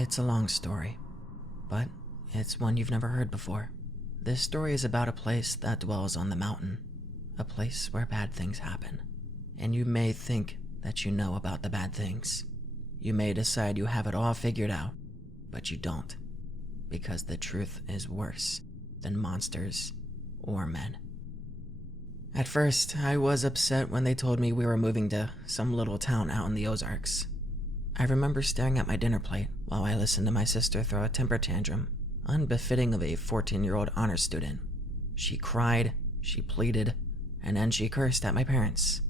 It's a long story, but it's one you've never heard before. This story is about a place that dwells on the mountain, a place where bad things happen. And you may think that you know about the bad things. You may decide you have it all figured out, but you don't, because the truth is worse than monsters or men. At first, I was upset when they told me we were moving to some little town out in the Ozarks. I remember staring at my dinner plate while I listened to my sister throw a temper tantrum, unbefitting of a 14-year-old honor student. She cried, she pleaded, and then she cursed at my parents.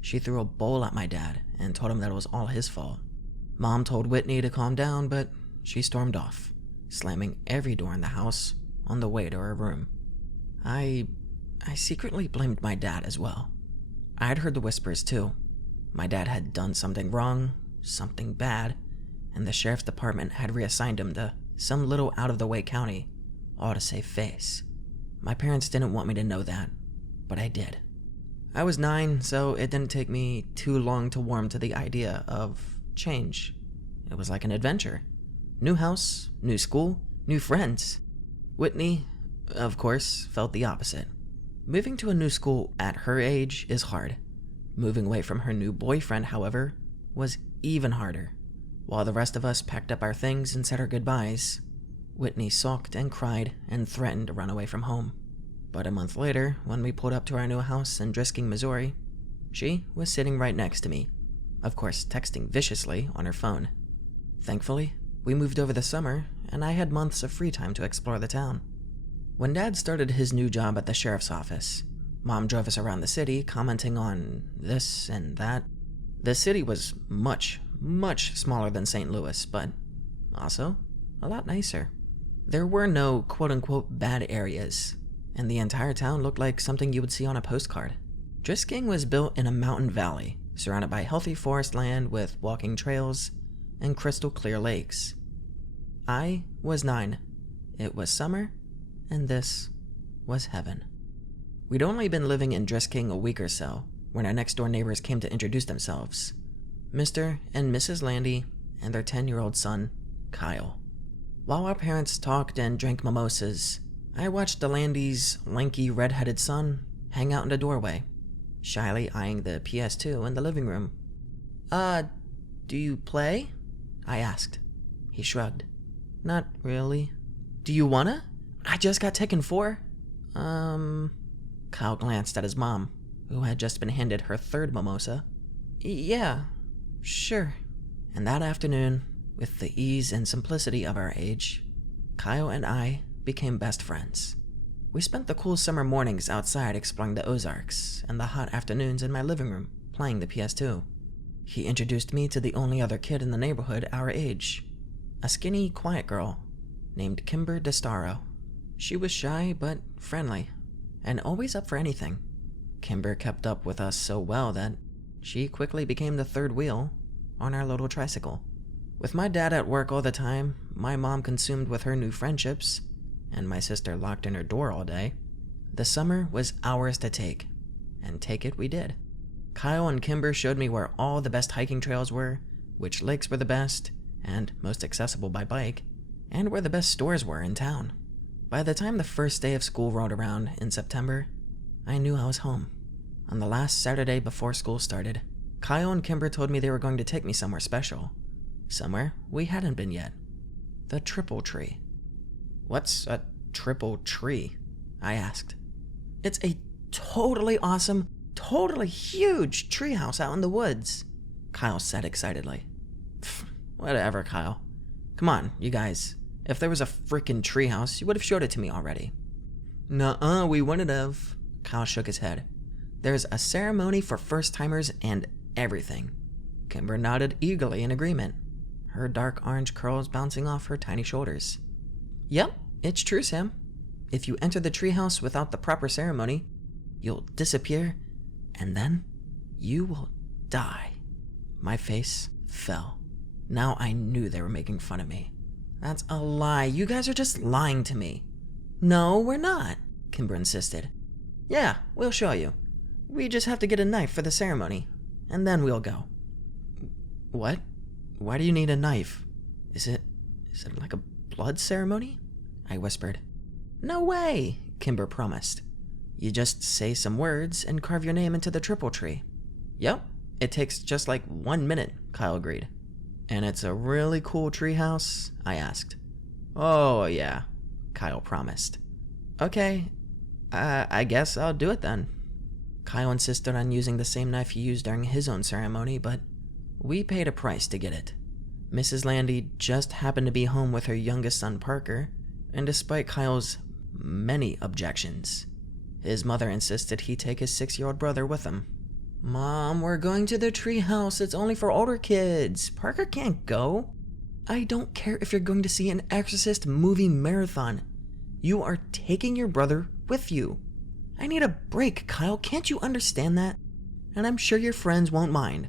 She threw a bowl at my dad and told him that it was all his fault. Mom told Whitney to calm down, but she stormed off, slamming every door in the house on the way to her room. I secretly blamed my dad as well. I'd heard the whispers too. My dad had done something wrong, something bad, and the sheriff's department had reassigned him to some little out-of-the-way county, all to save face. My parents didn't want me to know that, but I did. I was 9, so it didn't take me too long to warm to the idea of change. It was like an adventure. New house, new school, new friends. Whitney, of course, felt the opposite. Moving to a new school at her age is hard. Moving away from her new boyfriend, however, was even harder. While the rest of us packed up our things and said our goodbyes, Whitney sulked and cried and threatened to run away from home. But a month later, when we pulled up to our new house in Drisking, Missouri, she was sitting right next to me, of course texting viciously on her phone. Thankfully, we moved over the summer, and I had months of free time to explore the town. When Dad started his new job at the sheriff's office, Mom drove us around the city, commenting on this and that. The city was much, much smaller than St. Louis, but also a lot nicer. There were no quote-unquote bad areas, and the entire town looked like something you would see on a postcard. Drisking was built in a mountain valley, surrounded by healthy forest land with walking trails and crystal clear lakes. I was 9. It was summer, and this was heaven. We'd only been living in Drisking a week or so when our next door neighbors came to introduce themselves. Mr. and Mrs. Landy and their 10-year-old son, Kyle. While our parents talked and drank mimosas, I watched the Landys' lanky red-headed son hang out in the doorway, shyly eyeing the PS2 in the living room. Do you play?" I asked. He shrugged. "Not really." "Do you wanna? I just got Tekken 4. Kyle glanced at his mom, who had just been handed her third mimosa. "Yeah, sure." And that afternoon, with the ease and simplicity of our age, Kyle and I became best friends. We spent the cool summer mornings outside exploring the Ozarks, and the hot afternoons in my living room playing the PS2. He introduced me to the only other kid in the neighborhood our age, a skinny, quiet girl named Kimber DeStaro. She was shy but friendly, and always up for anything. Kimber kept up with us so well that she quickly became the third wheel on our little tricycle. With my dad at work all the time, my mom consumed with her new friendships, and my sister locked in her door all day, the summer was ours to take, and take it we did. Kyle and Kimber showed me where all the best hiking trails were, which lakes were the best and most accessible by bike, and where the best stores were in town. By the time the first day of school rolled around in September, I knew I was home. On the last Saturday before school started, Kyle and Kimber told me they were going to take me somewhere special. Somewhere we hadn't been yet. The Triple Tree. "What's a triple tree?" I asked. "It's a totally awesome, totally huge treehouse out in the woods," Kyle said excitedly. "Whatever, Kyle. Come on, you guys. If there was a frickin' treehouse, you would have showed it to me already." "Nuh-uh, we wouldn't have." Kyle shook his head. "There's a ceremony for first-timers and everything." Kimber nodded eagerly in agreement, her dark orange curls bouncing off her tiny shoulders. "Yep, it's true, Sam. If you enter the treehouse without the proper ceremony, you'll disappear, and then you will die." My face fell. Now I knew they were making fun of me. "That's a lie. You guys are just lying to me." "No, we're not," Kimber insisted. "Yeah, we'll show you. We just have to get a knife for the ceremony, and then we'll go." "What? Why do you need a knife? Is it Is it like a blood ceremony? I whispered. No way, Kimber promised. You just say some words and carve your name into the triple tree. Yep, it takes just like 1 minute, Kyle agreed. And it's a really cool treehouse? I asked. Oh yeah, Kyle promised. Okay, I guess I'll do it then. Kyle insisted on using the same knife he used during his own ceremony, but we paid a price to get it. Mrs. Landy just happened to be home with her youngest son Parker, and despite Kyle's many objections, his mother insisted he take his 6-year-old brother with him. Mom, we're going to the treehouse. It's only for older kids. Parker can't go. I don't care if you're going to see an Exorcist movie marathon. You are taking your brother with you. I need a break, Kyle. Can't you understand that? And I'm sure your friends won't mind.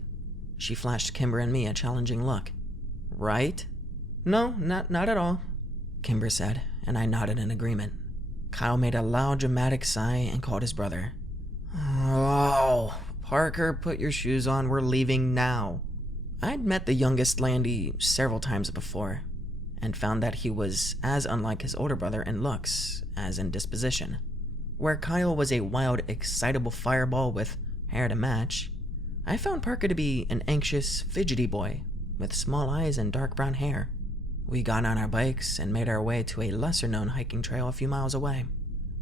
She flashed Kimber and me a challenging look. Right? No, not at all, Kimber said, and I nodded in agreement. Kyle made a loud, dramatic sigh and called his brother. Oh, Parker, put your shoes on. We're leaving now. I'd met the youngest Landy several times before, and found that he was as unlike his older brother in looks as in disposition. Where Kyle was a wild, excitable fireball with hair to match, I found Parker to be an anxious, fidgety boy with small eyes and dark brown hair. We got on our bikes and made our way to a lesser-known hiking trail a few miles away.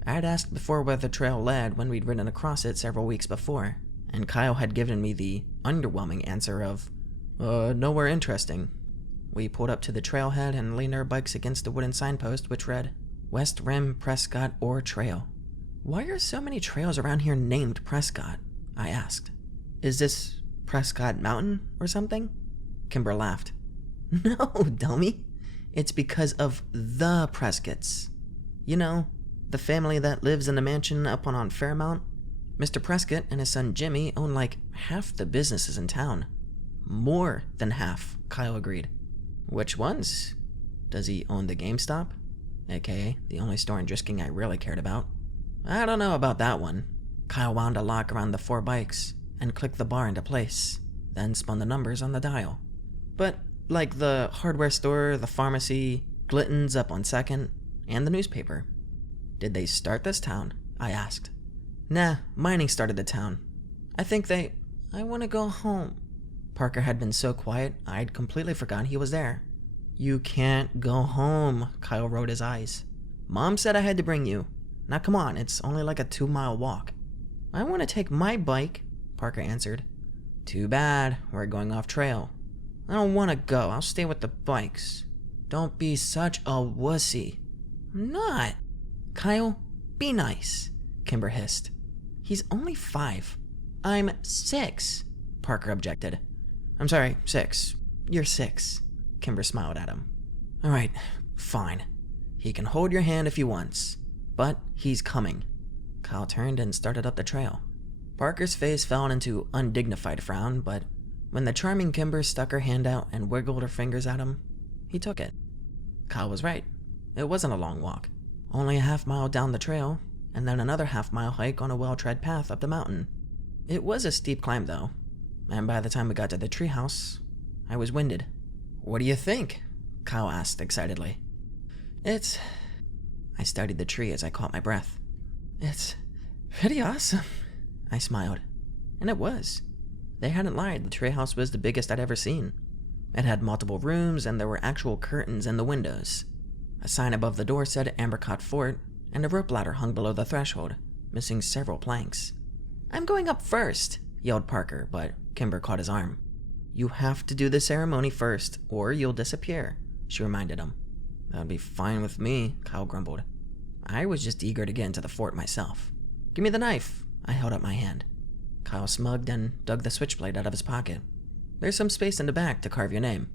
I'd asked before where the trail led when we'd ridden across it several weeks before, and Kyle had given me the underwhelming answer of, nowhere interesting. We pulled up to the trailhead and leaned our bikes against a wooden signpost which read, West Rim, Prescott, or Trail. Why are so many trails around here named Prescott? I asked. Is this Prescott Mountain or something? Kimber laughed. No, dummy. It's because of the Prescotts. You know, the family that lives in the mansion up on Fairmount? Mr. Prescott and his son Jimmy own like half the businesses in town. More than half, Kyle agreed. Which ones? Does he own the GameStop? AKA the only store in Drisking I really cared about. I don't know about that one. Kyle wound a lock around the 4 bikes and clicked the bar into place, then spun the numbers on the dial. But like the hardware store, the pharmacy, Glitton's up on 2nd, and the newspaper. Did they start this town? I asked. Nah, mining started the town. I want to go home. Parker had been so quiet, I'd completely forgotten he was there. You can't go home, Kyle rolled his eyes. Mom said I had to bring you. Now come on, it's only like a 2-mile walk. I want to take my bike, Parker answered. Too bad, we're going off trail. I don't want to go, I'll stay with the bikes. Don't be such a wussy. I'm not. Kyle, be nice, Kimber hissed. He's only 5. I'm 6, Parker objected. I'm sorry, 6. You're 6, Kimber smiled at him. Alright, fine. He can hold your hand if he wants, but he's coming. Kyle turned and started up the trail. Parker's face fell into undignified frown, but when the charming Kimber stuck her hand out and wiggled her fingers at him, he took it. Kyle was right. It wasn't a long walk. Only a half-mile down the trail, and then another half-mile hike on a well-tread path up the mountain. It was a steep climb, though, and by the time we got to the treehouse, I was winded. What do you think? Kyle asked excitedly. I studied the tree as I caught my breath. It's pretty awesome, I smiled. And it was. They hadn't lied, the treehouse was the biggest I'd ever seen. It had multiple rooms, and there were actual curtains in the windows. A sign above the door said Ambercot Fort, and a rope ladder hung below the threshold, missing several planks. I'm going up first, yelled Parker, but Kimber caught his arm. You have to do the ceremony first, or you'll disappear, she reminded him. That'd be fine with me, Kyle grumbled. I was just eager to get into the fort myself. Give me the knife, I held up my hand. Kyle smugged and dug the switchblade out of his pocket. There's some space in the back to carve your name.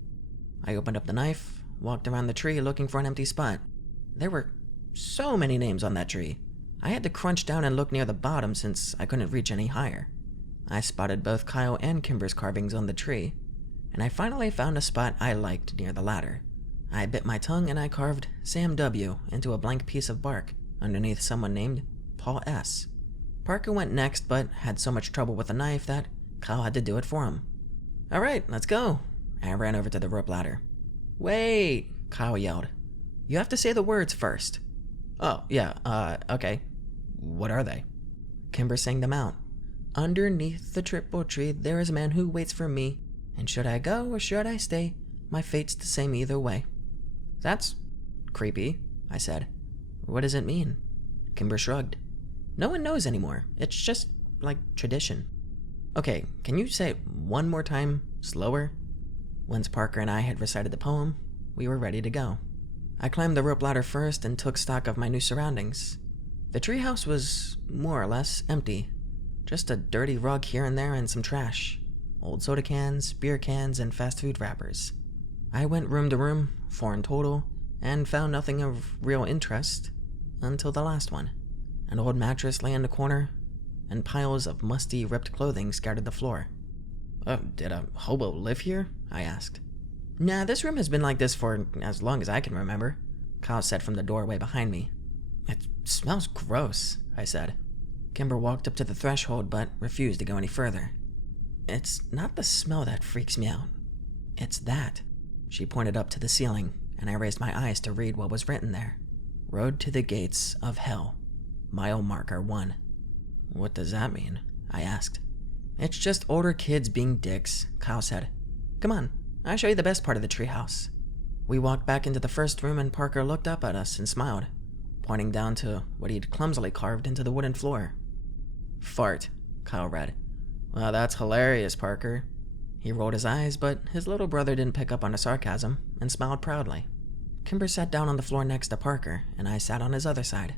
I opened up the knife, walked around the tree looking for an empty spot. There were so many names on that tree. I had to crunch down and look near the bottom since I couldn't reach any higher. I spotted both Kyle and Kimber's carvings on the tree, and I finally found a spot I liked near the ladder. I bit my tongue and I carved Sam W. into a blank piece of bark underneath someone named Paul S. Parker went next, but had so much trouble with the knife that Kyle had to do it for him. Alright, let's go. I ran over to the rope ladder. Wait, Kyle yelled. You have to say the words first. Oh, yeah, okay. What are they? Kimber sang them out. Underneath the triple tree, there is a man who waits for me. And should I go or should I stay? My fate's the same either way. That's creepy, I said. What does it mean? Kimber shrugged. No one knows anymore. It's just like tradition. Okay, can you say it one more time, slower? Once Parker and I had recited the poem, we were ready to go. I climbed the rope ladder first and took stock of my new surroundings. The treehouse was more or less empty. Just a dirty rug here and there and some trash. Old soda cans, beer cans, and fast food wrappers. I went room to room, 4 in total, and found nothing of real interest until the last one. An old mattress lay in the corner, and piles of musty, ripped clothing scattered the floor. Did a hobo live here? I asked. Nah, this room has been like this for as long as I can remember, Kyle said from the doorway behind me. It smells gross, I said. Kimber walked up to the threshold but refused to go any further. It's not the smell that freaks me out. It's that. She pointed up to the ceiling, and I raised my eyes to read what was written there. Road to the gates of hell. Mile marker 1. What does that mean? I asked. It's just older kids being dicks, Kyle said. Come on, I'll show you the best part of the treehouse. We walked back into the first room and Parker looked up at us and smiled, pointing down to what he'd clumsily carved into the wooden floor. Fart, Kyle read. Well, that's hilarious, Parker. He rolled his eyes, but his little brother didn't pick up on the sarcasm and smiled proudly. Kimber sat down on the floor next to Parker, and I sat on his other side.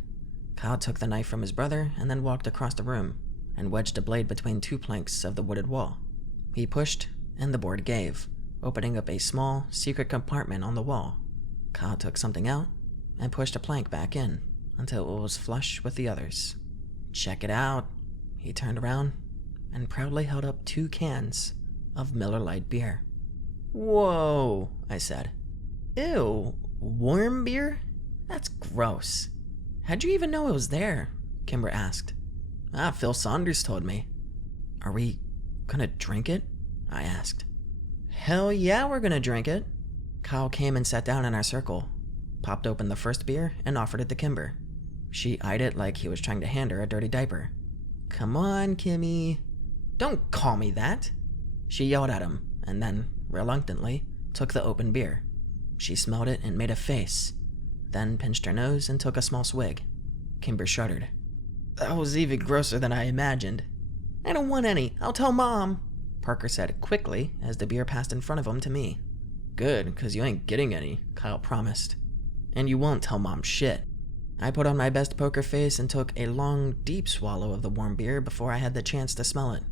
Kyle took the knife from his brother and then walked across the room and wedged a blade between 2 planks of the wooded wall. He pushed, and the board gave, opening up a small, secret compartment on the wall. Kyle took something out and pushed a plank back in until it was flush with the others. Check it out. He turned around and proudly held up 2 cans of Miller Lite beer. Whoa, I said. Ew, warm beer? That's gross. How'd you even know it was there? Kimber asked. Phil Saunders told me. Are we gonna drink it? I asked. Hell yeah, we're gonna drink it. Kyle came and sat down in our circle, popped open the first beer, and offered it to Kimber. She eyed it like he was trying to hand her a dirty diaper. Come on, Kimmy. Don't call me that. She yelled at him, and then, reluctantly, took the open beer. She smelled it and made a face, then pinched her nose and took a small swig. Kimber shuddered. That was even grosser than I imagined. I don't want any. I'll tell Mom, Parker said quickly as the beer passed in front of him to me. Good, 'cause you ain't getting any, Kyle promised. And you won't tell Mom shit. I put on my best poker face and took a long, deep swallow of the warm beer before I had the chance to smell it.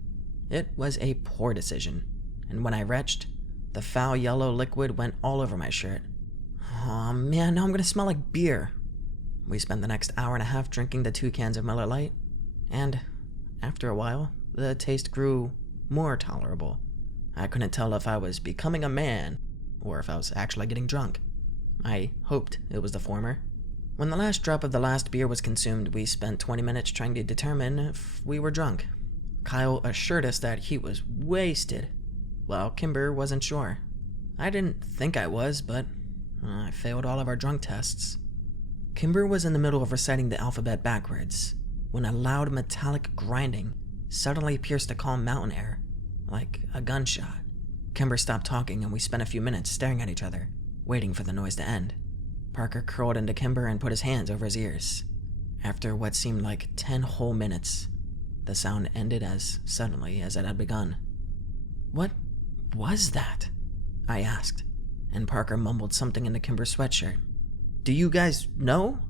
It was a poor decision, and when I retched, the foul yellow liquid went all over my shirt. Aw man, now I'm gonna smell like beer. We spent the next hour and a half drinking the 2 cans of Miller Lite, and after a while, the taste grew more tolerable. I couldn't tell if I was becoming a man, or if I was actually getting drunk. I hoped it was the former. When the last drop of the last beer was consumed, we spent 20 minutes trying to determine if we were drunk. Kyle assured us that he was wasted, while Kimber wasn't sure. I didn't think I was, but I failed all of our drunk tests. Kimber was in the middle of reciting the alphabet backwards, when a loud metallic grinding suddenly pierced the calm mountain air, like a gunshot. Kimber stopped talking and we spent a few minutes staring at each other, waiting for the noise to end. Parker curled into Kimber and put his hands over his ears. After what seemed like 10 whole minutes, the sound ended as suddenly as it had begun. What was that? I asked, and Parker mumbled something into Kimber's sweatshirt. Do you guys know?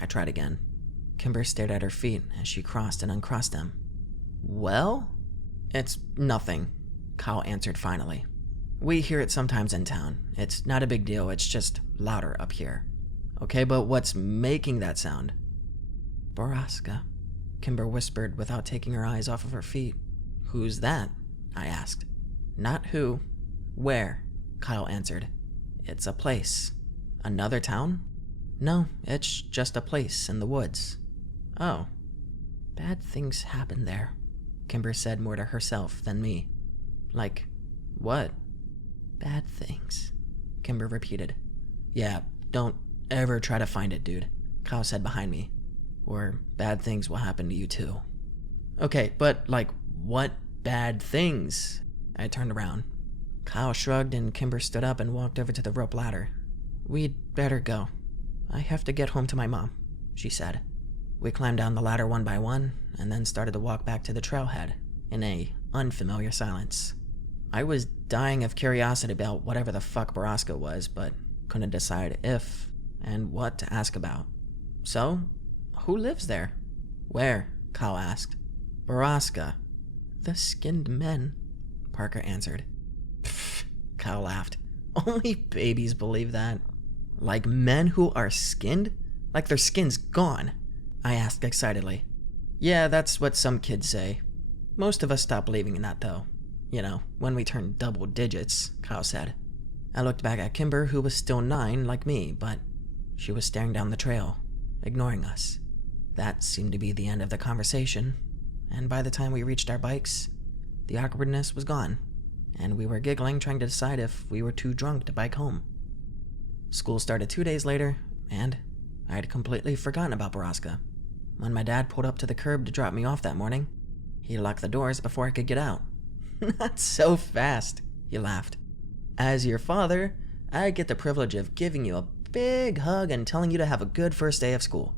I tried again. Kimber stared at her feet as she crossed and uncrossed them. Well? It's nothing, Kyle answered finally. We hear it sometimes in town. It's not a big deal, it's just louder up here. Okay, but what's making that sound? Borrasca, Kimber whispered without taking her eyes off of her feet. Who's that? I asked. Not who. Where? Kyle answered. It's a place. Another town? No, it's just a place in the woods. Oh. Bad things happen there, Kimber said more to herself than me. Like, what? Bad things, Kimber repeated. Yeah, don't ever try to find it, dude, Kyle said behind me, or bad things will happen to you too. Okay, but like, what bad things? I turned around. Kyle shrugged and Kimber stood up and walked over to the rope ladder. We'd better go. I have to get home to my mom, she said. We climbed down the ladder one by one and then started to walk back to the trailhead in a unfamiliar silence. I was dying of curiosity about whatever the fuck Borrasca was, but couldn't decide if and what to ask about. So, who lives there? Where? Kyle asked. Borrasca. The skinned men, Parker answered. Pfft, Kyle laughed. Only babies believe that. Like men who are skinned? Like their skin's gone? I asked excitedly. Yeah, that's what some kids say. Most of us stop believing in that though. You know, when we turn double digits, Kyle said. I looked back at Kimber, who was still 9 like me, but she was staring down the trail, ignoring us. That seemed to be the end of the conversation, and by the time we reached our bikes, the awkwardness was gone, and we were giggling trying to decide if we were too drunk to bike home. School started 2 days later, and I had completely forgotten about Borrasca. When my dad pulled up to the curb to drop me off that morning, he locked the doors before I could get out. Not so fast, he laughed. As your father, I get the privilege of giving you a big hug and telling you to have a good first day of school.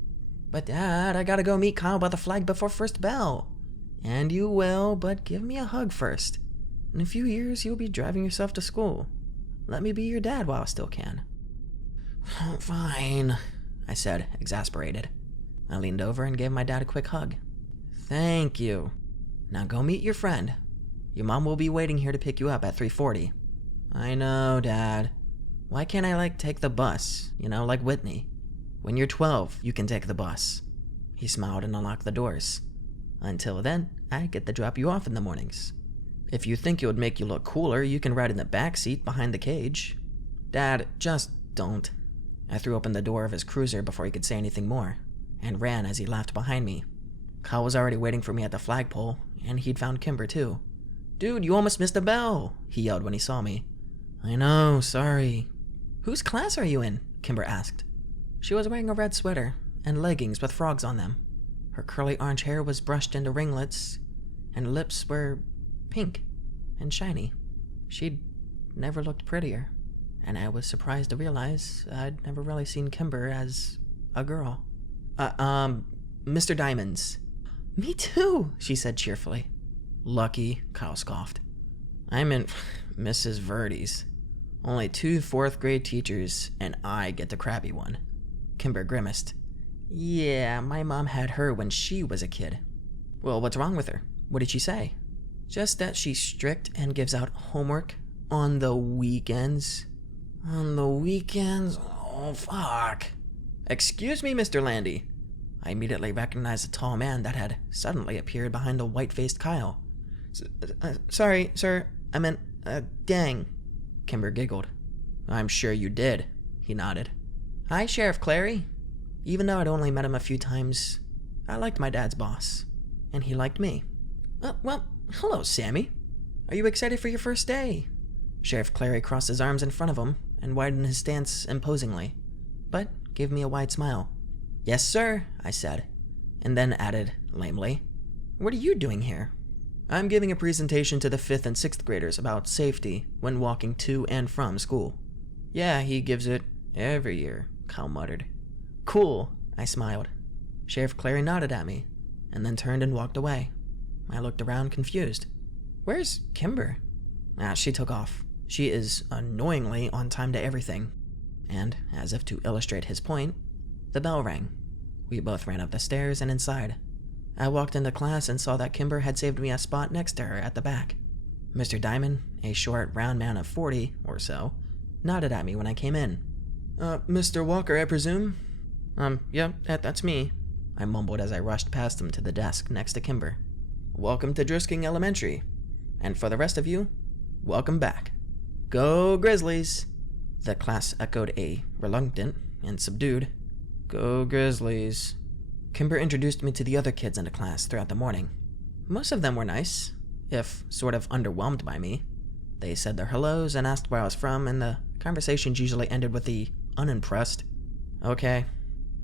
But Dad, I gotta go meet Kyle by the flag before first bell. And you will, but give me a hug first. In a few years, you'll be driving yourself to school. Let me be your dad while I still can. Fine, I said, exasperated. I leaned over and gave my dad a quick hug. Thank you. Now go meet your friend. Your mom will be waiting here to pick you up at 3:40. I know, Dad. Why can't I, take the bus? Like Whitney. When you're 12, you can take the bus. He smiled and unlocked the doors. Until then, I get to drop you off in the mornings. If you think it would make you look cooler, you can ride in the back seat behind the cage. Dad, just don't. I threw open the door of his cruiser before he could say anything more, and ran as he laughed behind me. Kyle was already waiting for me at the flagpole, and he'd found Kimber too. Dude, you almost missed a bell, he yelled when he saw me. I know, sorry. Whose class are you in? Kimber asked. She was wearing a red sweater and leggings with frogs on them. Her curly orange hair was brushed into ringlets, and lips were pink and shiny. She'd never looked prettier, and I was surprised to realize I'd never really seen Kimber as a girl. Mr. Diamonds. Me too, she said cheerfully. Lucky, Kyle scoffed. I'm in Mrs. Verdi's. Only 2 4th-grade teachers, and I get the crappy one. Kimber grimaced. Yeah, my mom had her when she was a kid. Well, what's wrong with her? What did she say? Just that she's strict and gives out homework on the weekends. On the weekends? Oh, fuck. Excuse me, Mr. Landy. I immediately recognized a tall man that had suddenly appeared behind the white-faced Kyle. Sorry, sir. I meant, dang. Kimber giggled. I'm sure you did, he nodded. Hi, Sheriff Clary. Even though I'd only met him a few times, I liked my dad's boss, and he liked me. Well, hello, Sammy. Are you excited for your first day? Sheriff Clary crossed his arms in front of him and widened his stance imposingly, but gave me a wide smile. Yes, sir, I said, and then added, lamely, what are you doing here? I'm giving a presentation to the 5th and 6th graders about safety when walking to and from school. Yeah, he gives it every year, Kyle muttered. Cool, I smiled. Sheriff Clary nodded at me, and then turned and walked away. I looked around confused. Where's Kimber? She took off. She is annoyingly on time to everything. And, as if to illustrate his point, the bell rang. We both ran up the stairs and inside. I walked into class and saw that Kimber had saved me a spot next to her at the back. Mr. Diamond, a short, round man of 40 or so, nodded at me when I came in. Mr. Walker, I presume? Yeah, that's me, I mumbled as I rushed past him to the desk next to Kimber. Welcome to Drisking Elementary. And for the rest of you, welcome back. Go Grizzlies! The class echoed a reluctant and subdued, Go Grizzlies. Kimber introduced me to the other kids in the class throughout the morning. Most of them were nice, if sort of underwhelmed by me. They said their hellos and asked where I was from, and the conversations usually ended with the unimpressed. Okay.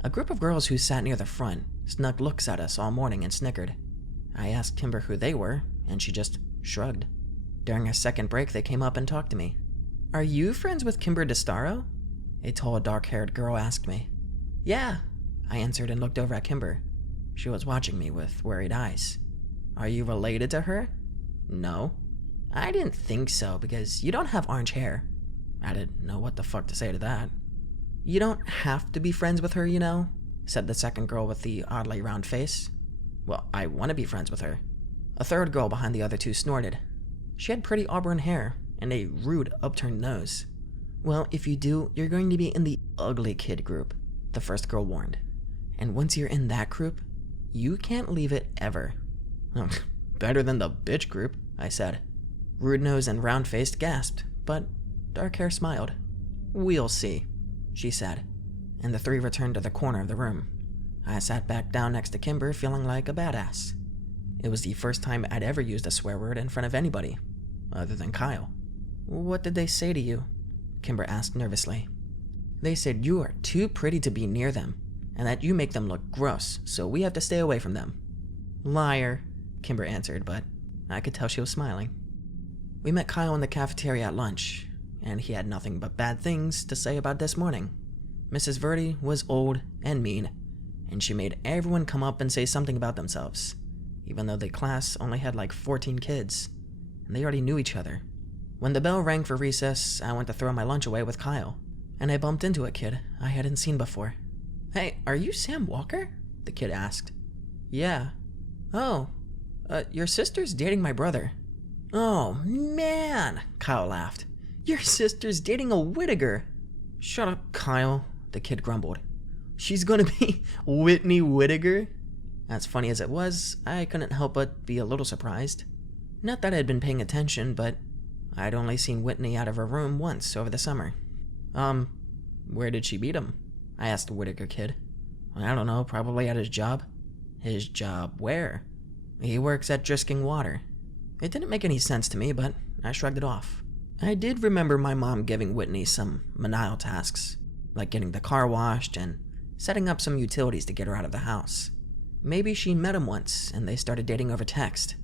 A group of girls who sat near the front snuck looks at us all morning and snickered. I asked Kimber who they were, and she just shrugged. During our second break, they came up and talked to me. Are you friends with Kimber DeStaro? A tall, dark-haired girl asked me. Yeah, I answered and looked over at Kimber. She was watching me with worried eyes. Are you related to her? No. I didn't think so, because you don't have orange hair. I didn't know what the fuck to say to that. You don't have to be friends with her, you know, said the second girl with the oddly round face. Well, I want to be friends with her. A third girl behind the other two snorted. She had pretty auburn hair and a rude upturned nose. Well, if you do, you're going to be in the ugly kid group, the first girl warned. And once you're in that group, you can't leave it ever. Better than the bitch group, I said. Rude nose and round faced gasped, but dark hair smiled. We'll see, she said, and the three returned to the corner of the room. I sat back down next to Kimber, feeling like a badass. It was the first time I'd ever used a swear word in front of anybody, other than Kyle. What did they say to you? Kimber asked nervously. They said you are too pretty to be near them, and that you make them look gross, so we have to stay away from them. Liar, Kimber answered, but I could tell she was smiling. We met Kyle in the cafeteria at lunch, and he had nothing but bad things to say about this morning. Mrs. Verdi was old and mean, and she made everyone come up and say something about themselves, even though the class only had like 14 kids, and they already knew each other. When the bell rang for recess, I went to throw my lunch away with Kyle, and I bumped into a kid I hadn't seen before. Hey, are you Sam Walker? The kid asked. Yeah. Oh, your sister's dating my brother. Oh, man, Kyle laughed. Your sister's dating a Whittaker. Shut up, Kyle, the kid grumbled. She's gonna be Whitney Whittaker? As funny as it was, I couldn't help but be a little surprised. Not that I'd been paying attention, but I'd only seen Whitney out of her room once over the summer. Where did she meet him? I asked the Whittaker kid. I don't know, probably at his job. His job where? He works at Drisking Water. It didn't make any sense to me, but I shrugged it off. I did remember my mom giving Whitney some menial tasks, like getting the car washed and setting up some utilities to get her out of the house. Maybe she met him once and they started dating over text.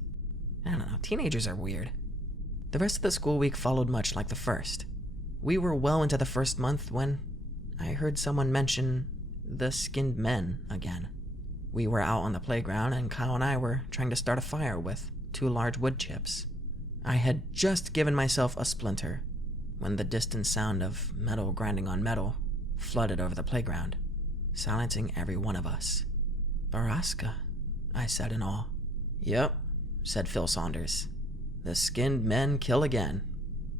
I don't know, teenagers are weird. The rest of the school week followed much like the first. We were well into the first month when I heard someone mention the skinned men again. We were out on the playground and Kyle and I were trying to start a fire with 2 large wood chips. I had just given myself a splinter when the distant sound of metal grinding on metal flooded over the playground, silencing every one of us. Borrasca, I said in awe. Yep, said Phil Saunders. The skinned men kill again.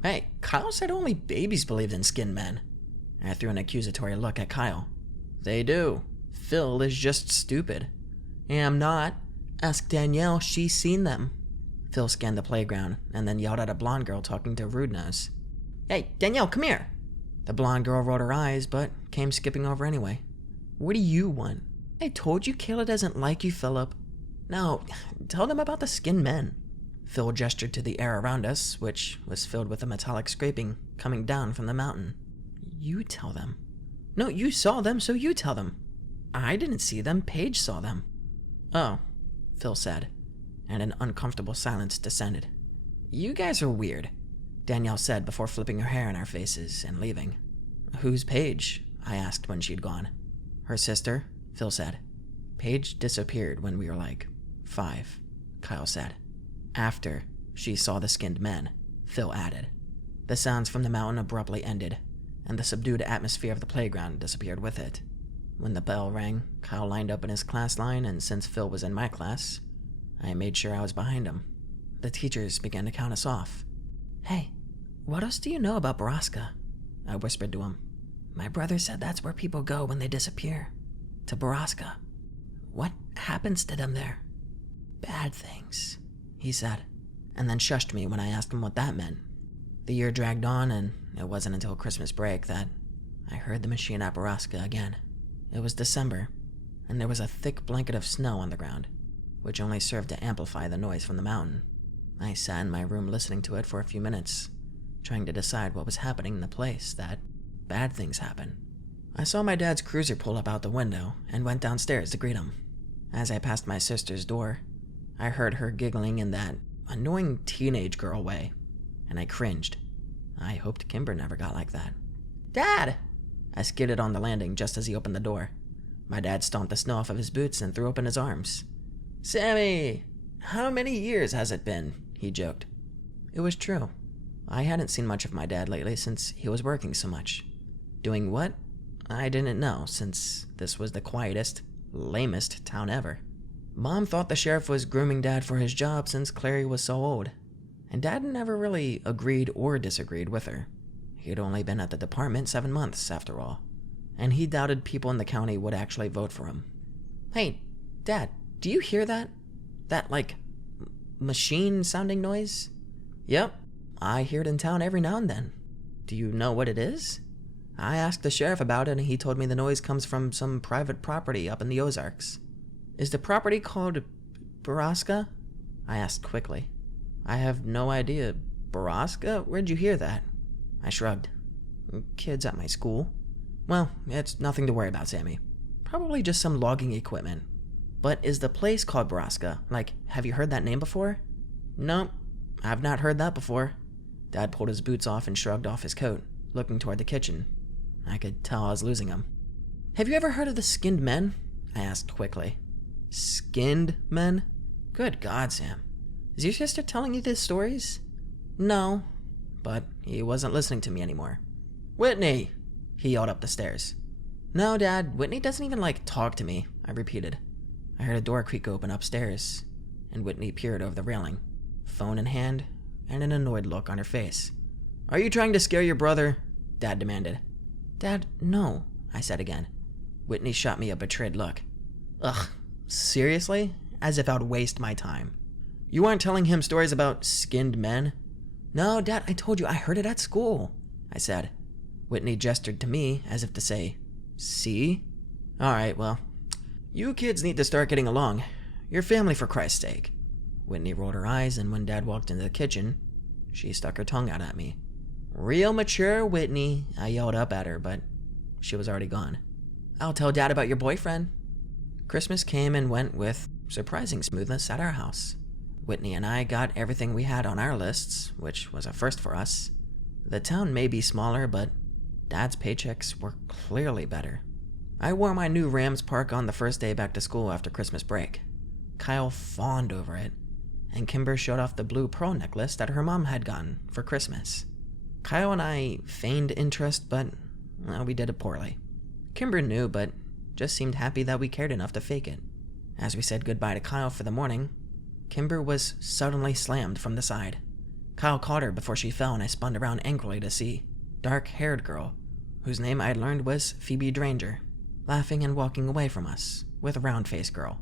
Hey, Kyle said only babies believed in skinned men. I threw an accusatory look at Kyle. They do. Phil is just stupid. Am not. Ask Danielle, she's seen them. Phil scanned the playground and then yelled at a blonde girl talking to Rude Nose. Hey, Danielle, come here. The blonde girl rolled her eyes, but came skipping over anyway. What do you want? I told you Kayla doesn't like you, Philip. No, tell them about the skinned men. Phil gestured to the air around us, which was filled with a metallic scraping coming down from the mountain. You tell them. No, you saw them, so you tell them. I didn't see them, Paige saw them. Oh, Phil said, and an uncomfortable silence descended. You guys are weird, Danielle said before flipping her hair in our faces and leaving. Who's Paige? I asked when she'd gone. Her sister, Phil said. Paige disappeared when we were like 5, Kyle said. After she saw the skinned men, Phil added. The sounds from the mountain abruptly ended, and the subdued atmosphere of the playground disappeared with it. When the bell rang, Kyle lined up in his class line, and since Phil was in my class, I made sure I was behind him. The teachers began to count us off. Hey, what else do you know about Borrasca? I whispered to him. My brother said that's where people go when they disappear. To Borrasca. What happens to them there? Bad things, he said, and then shushed me when I asked him what that meant. The year dragged on, and it wasn't until Christmas break that I heard the machine at Borrasca again. It was December, and there was a thick blanket of snow on the ground, which only served to amplify the noise from the mountain. I sat in my room listening to it for a few minutes, trying to decide what was happening in the place that bad things happen. I saw my dad's cruiser pull up out the window and went downstairs to greet him. As I passed my sister's door, I heard her giggling in that annoying teenage girl way, and I cringed. I hoped Kimber never got like that. "Dad!" I skidded on the landing just as he opened the door. My dad stomped the snow off of his boots and threw open his arms. "Sammy! How many years has it been?" he joked. It was true. I hadn't seen much of my dad lately since he was working so much. Doing what? I didn't know, since this was the quietest, lamest town ever. Mom thought the sheriff was grooming Dad for his job since Clary was so old, and Dad never really agreed or disagreed with her. He'd only been at the department 7 months, after all, and he doubted people in the county would actually vote for him. "Hey, Dad, do you hear that? That, machine-sounding noise?" "Yep, I hear it in town every now and then. Do you know what it is?" I asked the sheriff about it, and he told me the noise comes from some private property up in the Ozarks. "Is the property called Borrasca?" I asked quickly. "I have no idea. Borrasca? Where'd you hear that?" I shrugged. "Kids at my school." "Well, it's nothing to worry about, Sammy. Probably just some logging equipment. But is the place called Borrasca? Have you heard that name before?" "Nope, I've not heard that before." Dad pulled his boots off and shrugged off his coat, looking toward the kitchen. I could tell I was losing him. "Have you ever heard of the Skinned Men?" I asked quickly. "Skinned Men? Good God, Sam. Is your sister telling you these stories?" "No." But he wasn't listening to me anymore. "Whitney!" he yelled up the stairs. "No, Dad, Whitney doesn't even talk to me," I repeated. I heard a door creak open upstairs, and Whitney peered over the railing, phone in hand, and an annoyed look on her face. "Are you trying to scare your brother?" Dad demanded. "Dad, no," I said again. Whitney shot me a betrayed look. "Ugh, seriously? As if I would waste my time. You aren't telling him stories about skinned men?" "No, Dad, I told you I heard it at school," I said. Whitney gestured to me as if to say, "See? Alright, well, you kids need to start getting along. Your family, for Christ's sake." Whitney rolled her eyes, and when Dad walked into the kitchen, she stuck her tongue out at me. "Real mature, Whitney," I yelled up at her, but she was already gone. "I'll tell Dad about your boyfriend." Christmas came and went with surprising smoothness at our house. Whitney and I got everything we had on our lists, which was a first for us. The town may be smaller, but Dad's paychecks were clearly better. I wore my new Rams park on the first day back to school after Christmas break. Kyle fawned over it, and Kimber showed off the blue pearl necklace that her mom had gotten for Christmas. Kyle and I feigned interest, but we did it poorly. Kimber knew, but just seemed happy that we cared enough to fake it. As we said goodbye to Kyle for the morning, Kimber was suddenly slammed from the side. Kyle caught her before she fell, and I spun around angrily to see dark-haired girl, whose name I'd learned was Phoebe Dranger, laughing and walking away from us with a round-faced girl.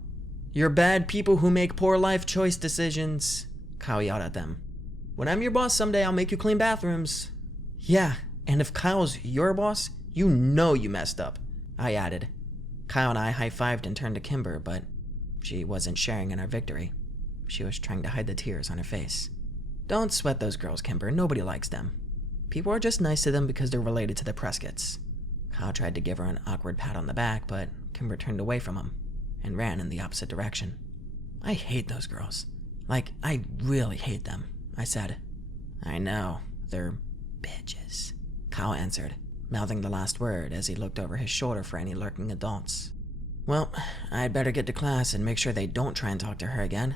"You're bad people who make poor life choice decisions," Kyle yelled at them. "When I'm your boss someday, I'll make you clean bathrooms." "Yeah, and if Kyle's your boss, you know you messed up," I added. Kyle and I high-fived and turned to Kimber, but she wasn't sharing in our victory. She was trying to hide the tears on her face. "Don't sweat those girls, Kimber. Nobody likes them. People are just nice to them because they're related to the Prescotts." Kyle tried to give her an awkward pat on the back, but Kimber turned away from him and ran in the opposite direction. "I hate those girls. I really hate them," I said. "I know. They're bitches," Kyle answered, mouthing the last word as he looked over his shoulder for any lurking adults. "Well, I'd better get to class and make sure they don't try and talk to her again.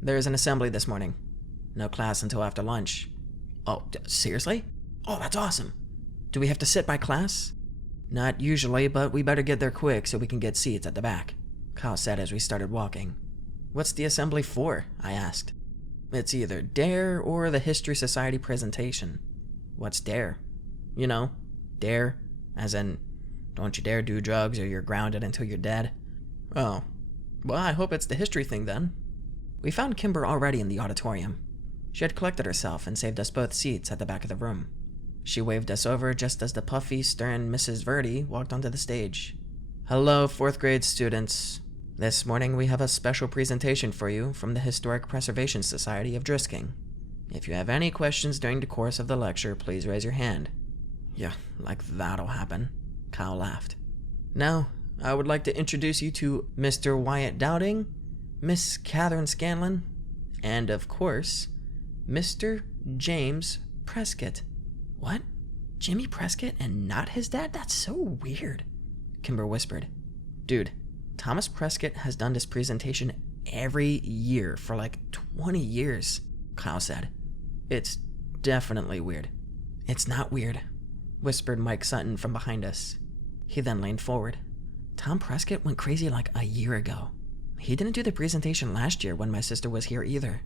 There's an assembly this morning. No class until after lunch." "Oh, seriously? Oh, that's awesome. Do we have to sit by class?" "Not usually, but we better get there quick so we can get seats at the back," Kyle said as we started walking. "What's the assembly for?" I asked. "It's either DARE or the History Society presentation." "What's DARE?" "You know, DARE, as in, don't you dare do drugs or you're grounded until you're dead." "Oh, well, I hope it's the history thing then." We found Kimber already in the auditorium. She had collected herself and saved us both seats at the back of the room. She waved us over just as the puffy, stern Mrs. Verdi walked onto the stage. "Hello, 4th grade students. This morning we have a special presentation for you from the Historic Preservation Society of Drisking. If you have any questions during the course of the lecture, please raise your hand." "Yeah, that'll happen," Kyle laughed. Now, I would like to introduce you to Mr. Wyatt Dowding, Miss Catherine Scanlon, and of course, Mr. James Prescott. What? Jimmy Prescott and not his dad? That's so weird, Kimber whispered. Dude, Thomas Prescott has done this presentation every year for like 20 years, Kyle said. It's definitely weird. It's not weird, whispered Mike Sutton from behind us. He then leaned forward. Tom Prescott went crazy like a year ago. He didn't do the presentation last year when my sister was here either.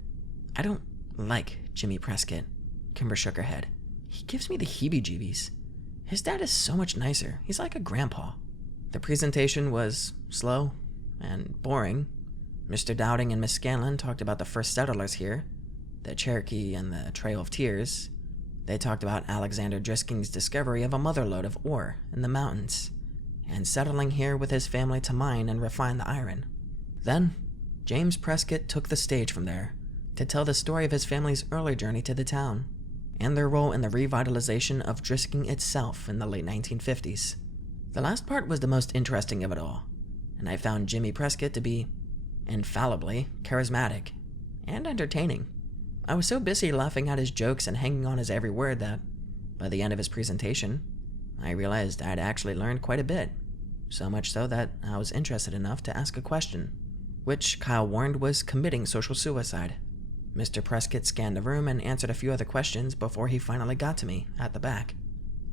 I don't like Jimmy Prescott. Kimber shook her head. He gives me the heebie-jeebies. His dad is so much nicer. He's like a grandpa. The presentation was slow and boring. Mr. Dowding and Miss Scanlon talked about the first settlers here, the Cherokee and the Trail of Tears. They talked about Alexander Drisking's discovery of a motherlode of ore in the mountains, and settling here with his family to mine and refine the iron. Then, James Prescott took the stage from there to tell the story of his family's early journey to the town, and their role in the revitalization of Drisking itself in the late 1950s. The last part was the most interesting of it all, and I found Jimmy Prescott to be infallibly charismatic and entertaining. I was so busy laughing at his jokes and hanging on his every word that, by the end of his presentation, I realized I'd actually learned quite a bit, so much so that I was interested enough to ask a question, which Kyle warned was committing social suicide. Mr. Prescott scanned the room and answered a few other questions before he finally got to me at the back.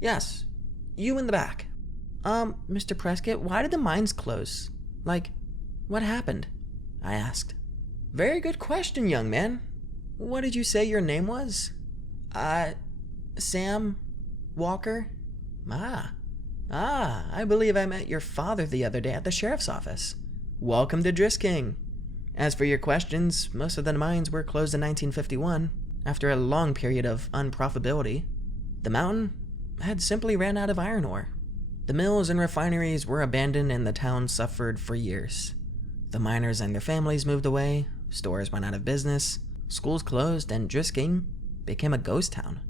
Yes, you in the back. Mr. Prescott, why did the mines close? Like, what happened? I asked. Very good question, young man. What did you say your name was? Sam Walker? I believe I met your father the other day at the sheriff's office. Welcome to Drisking. As for your questions, most of the mines were closed in 1951, after a long period of unprofitability. The mountain had simply ran out of iron ore. The mills and refineries were abandoned and the town suffered for years. The miners and their families moved away, stores went out of business, schools closed, and Drisking became a ghost town.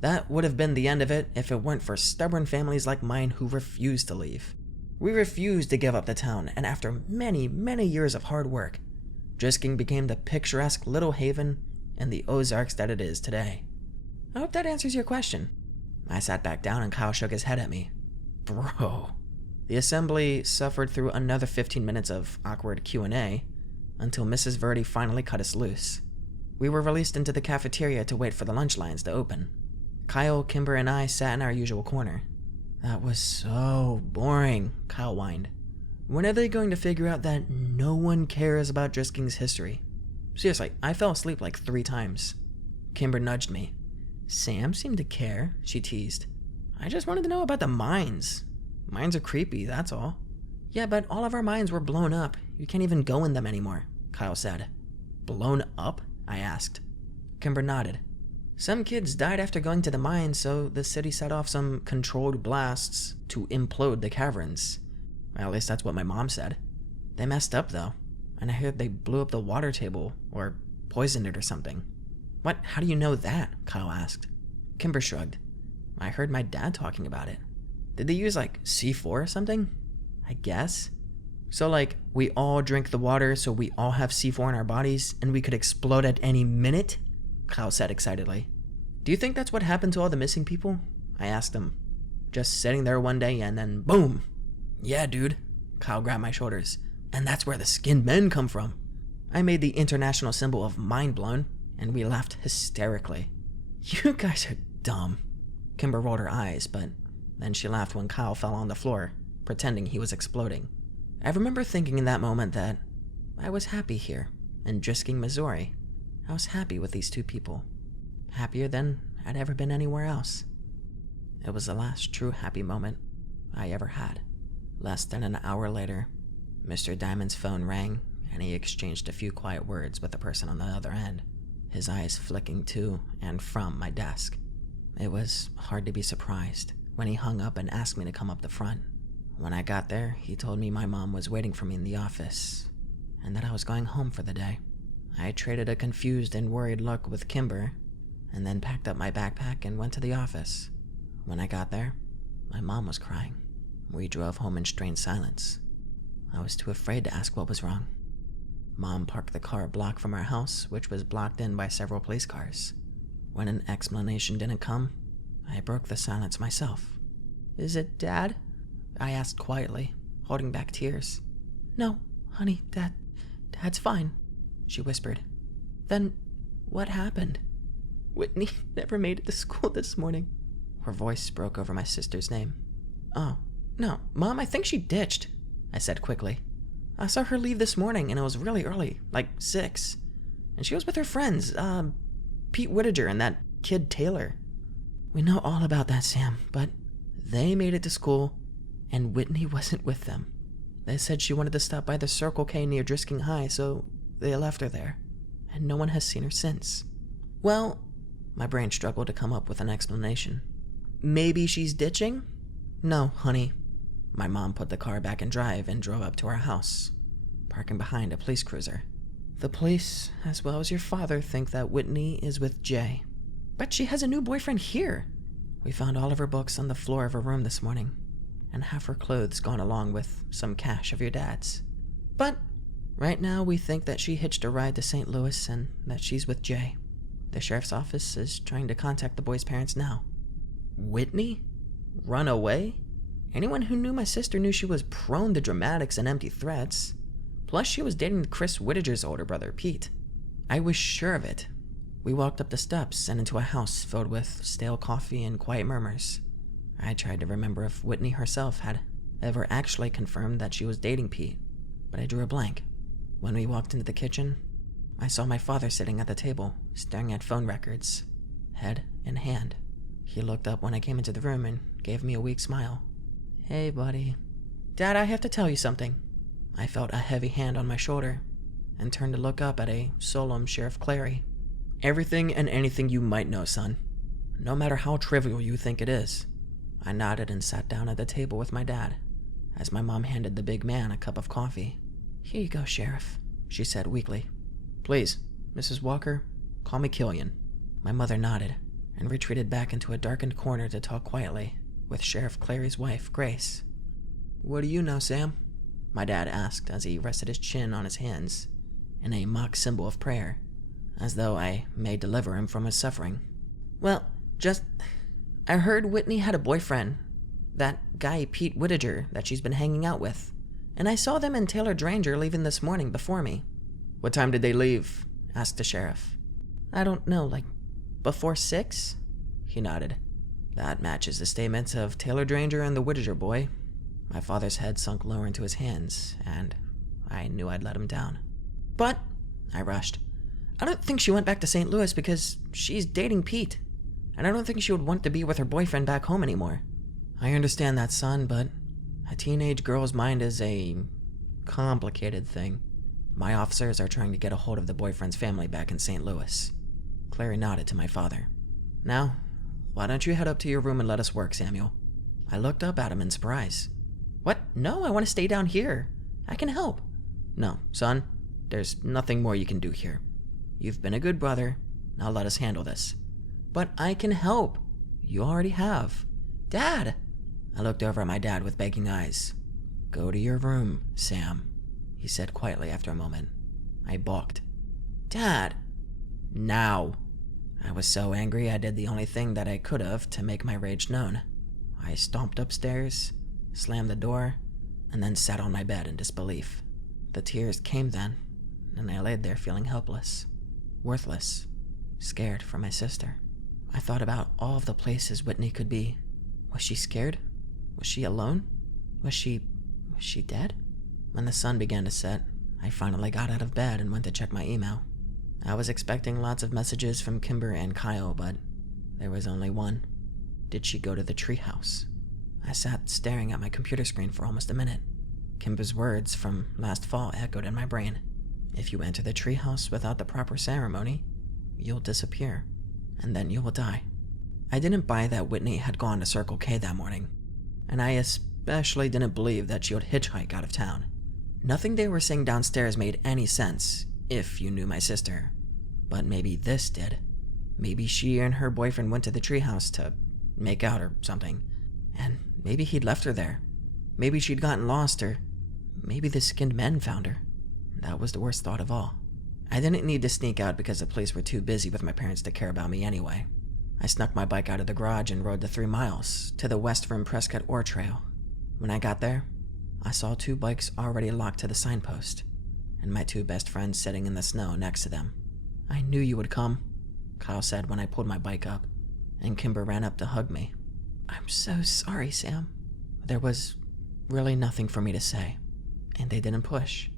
That would have been the end of it if it weren't for stubborn families like mine who refused to leave. We refused to give up the town, and after many, many years of hard work, Drisking became the picturesque little haven in the Ozarks that it is today. I hope that answers your question. I sat back down and Kyle shook his head at me. Bro. The assembly suffered through another 15 minutes of awkward Q&A until Mrs. Verdi finally cut us loose. We were released into the cafeteria to wait for the lunch lines to open. Kyle, Kimber, and I sat in our usual corner. That was so boring, Kyle whined. When are they going to figure out that no one cares about Drisking's history? Seriously, I fell asleep like 3 times. Kimber nudged me. Sam seemed to care, she teased. I just wanted to know about the mines. Mines are creepy, that's all. Yeah, but all of our mines were blown up. You can't even go in them anymore, Kyle said. Blown up? I asked. Kimber nodded. Some kids died after going to the mines, so the city set off some controlled blasts to implode the caverns. Well, at least that's what my mom said. They messed up, though, and I heard they blew up the water table, or poisoned it or something. What? How do you know that? Kyle asked. Kimber shrugged. I heard my dad talking about it. Did they use, like, C4 or something? I guess. So, like, we all drink the water, so we all have C4 in our bodies, and we could explode at any minute? Kyle said excitedly. Do you think that's what happened to all the missing people? I asked him. Just sitting there one day and then boom. Yeah, dude. Kyle grabbed my shoulders. And that's where the skinned men come from. I made the international symbol of mind blown, and we laughed hysterically. You guys are dumb. Kimber rolled her eyes, but then she laughed when Kyle fell on the floor, pretending he was exploding. I remember thinking in that moment that I was happy here, in Drisking, Missouri. I was happy with these 2 people. Happier than I'd ever been anywhere else. It was the last true happy moment I ever had. Less than an hour later, Mr. Diamond's phone rang, and he exchanged a few quiet words with the person on the other end, his eyes flicking to and from my desk. It was hard to be surprised when he hung up and asked me to come up the front. When I got there, he told me my mom was waiting for me in the office, and that I was going home for the day. I traded a confused and worried look with Kimber, and then packed up my backpack and went to the office. When I got there, my mom was crying. We drove home in strained silence. I was too afraid to ask what was wrong. Mom parked the car a block from our house, which was blocked in by several police cars. When an explanation didn't come, I broke the silence myself. "Is it Dad?" I asked quietly, holding back tears. "No, honey, Dad's fine," she whispered. "Then what happened?" "Whitney never made it to school this morning." Her voice broke over my sister's name. "Oh, no, Mom, I think she ditched," I said quickly. "I saw her leave this morning, and it was really early, like 6. And she was with her friends, Pete Whittaker and that kid Taylor." "We know all about that, Sam, but they made it to school, and Whitney wasn't with them. They said she wanted to stop by the Circle K near Drisking High, so they left her there, and no one has seen her since." "Well," my brain struggled to come up with an explanation. "Maybe she's ditching?" "No, honey." My mom put the car back in drive and drove up to our house, parking behind a police cruiser. "The police, as well as your father, think that Whitney is with Jay. But she has a new boyfriend here. We found all of her books on the floor of her room this morning, and half her clothes gone along with some cash of your dad's. But right now we think that she hitched a ride to St. Louis and that she's with Jay. The sheriff's office is trying to contact the boy's parents now." "Whitney? Run away?" Anyone who knew my sister knew she was prone to dramatics and empty threats. Plus, she was dating Chris Whittaker's older brother, Pete. I was sure of it. We walked up the steps and into a house filled with stale coffee and quiet murmurs. I tried to remember if Whitney herself had ever actually confirmed that she was dating Pete, but I drew a blank. When we walked into the kitchen, I saw my father sitting at the table, staring at phone records, head in hand. He looked up when I came into the room and gave me a weak smile. "Hey, buddy." "Dad, I have to tell you something." I felt a heavy hand on my shoulder and turned to look up at a solemn Sheriff Clary. "Everything and anything you might know, son. No matter how trivial you think it is." I nodded and sat down at the table with my dad, as my mom handed the big man a cup of coffee. "Here you go, Sheriff," she said weakly. "Please, Mrs. Walker, call me Killian." My mother nodded and retreated back into a darkened corner to talk quietly with Sheriff Clary's wife, Grace. "What do you know, Sam?" my dad asked as he rested his chin on his hands in a mock symbol of prayer, as though I may deliver him from his suffering. "Well, I heard Whitney had a boyfriend, that guy Pete Whittaker that she's been hanging out with, and I saw them and Taylor Dranger leaving this morning before me." "What time did they leave?" asked the sheriff. "I don't know, like before 6? He nodded. "That matches the statements of Taylor Dranger and the Whittaker boy." My father's head sunk lower into his hands, and I knew I'd let him down. "But," I rushed, "I don't think she went back to St. Louis because she's dating Pete, and I don't think she would want to be with her boyfriend back home anymore." "I understand that, son, but a teenage girl's mind is a complicated thing. My officers are trying to get a hold of the boyfriend's family back in St. Louis." Clary nodded to my father. "Now, why don't you head up to your room and let us work, Samuel?" I looked up at him in surprise. "What? No, I want to stay down here. I can help." "No, son, there's nothing more you can do here. You've been a good brother. Now let us handle this." "But I can help." "You already have." "Dad!" I looked over at my dad with begging eyes. "Go to your room, Sam," he said quietly after a moment. I balked. "Dad!" "Now!" I was so angry I did the only thing that I could have to make my rage known. I stomped upstairs, slammed the door, and then sat on my bed in disbelief. The tears came then, and I laid there feeling helpless, worthless, scared for my sister. I thought about all of the places Whitney could be. Was she scared? Was she alone? Was she dead? When the sun began to set, I finally got out of bed and went to check my email. I was expecting lots of messages from Kimber and Kyle, but there was only one. Did she go to the treehouse? I sat staring at my computer screen for almost a minute. Kimber's words from last fall echoed in my brain. "If you enter the treehouse without the proper ceremony, you'll disappear, and then you will die." I didn't buy that Whitney had gone to Circle K that morning, and I especially didn't believe that she would hitchhike out of town. Nothing they were saying downstairs made any sense, if you knew my sister. But maybe this did. Maybe she and her boyfriend went to the treehouse to make out or something, and maybe he'd left her there. Maybe she'd gotten lost, or maybe the skinned men found her. That was the worst thought of all. I didn't need to sneak out because the police were too busy with my parents to care about me anyway. I snuck my bike out of the garage and rode the 3 miles to the west from Prescott Ore Trail. When I got there, I saw 2 bikes already locked to the signpost, and my 2 best friends sitting in the snow next to them. "I knew you would come," Kyle said when I pulled my bike up, and Kimber ran up to hug me. "I'm so sorry, Sam." There was really nothing for me to say, and they didn't push.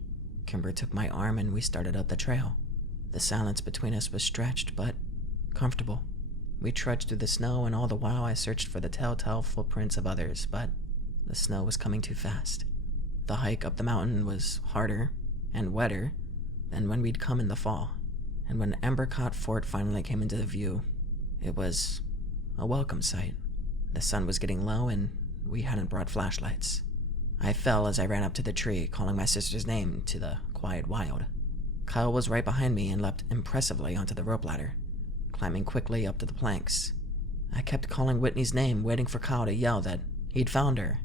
Kimber took my arm and we started up the trail. The silence between us was stretched, but comfortable. We trudged through the snow, and all the while I searched for the telltale footprints of others, but the snow was coming too fast. The hike up the mountain was harder and wetter than when we'd come in the fall, and when Ambercot Fort finally came into view, it was a welcome sight. The sun was getting low, and we hadn't brought flashlights. I fell as I ran up to the tree, calling my sister's name to the quiet wild. Kyle was right behind me and leapt impressively onto the rope ladder, climbing quickly up to the planks. I kept calling Whitney's name, waiting for Kyle to yell that he'd found her,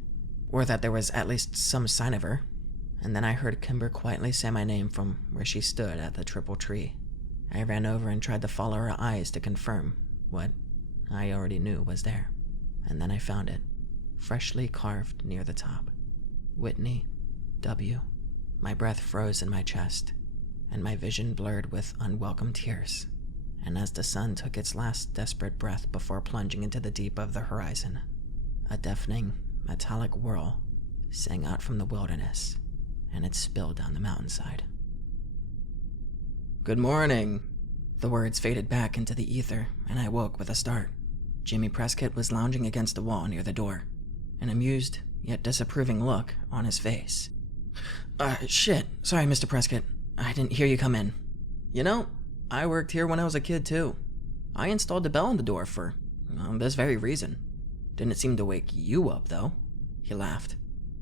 or that there was at least some sign of her, and then I heard Kimber quietly say my name from where she stood at the triple tree. I ran over and tried to follow her eyes to confirm what I already knew was there, and then I found it, freshly carved near the top. Whitney W. My breath froze in my chest, and my vision blurred with unwelcome tears. And as the sun took its last desperate breath before plunging into the deep of the horizon, a deafening, metallic whirl sang out from the wilderness, and it spilled down the mountainside. "Good morning." The words faded back into the ether, and I woke with a start. Jimmy Prescott was lounging against the wall near the door, an amused yet disapproving look on his face. Shit. Sorry, Mr. Prescott. I didn't hear you come in." "You know, I worked here when I was a kid, too. I installed the bell on the door for this very reason. Didn't seem to wake you up, though." He laughed.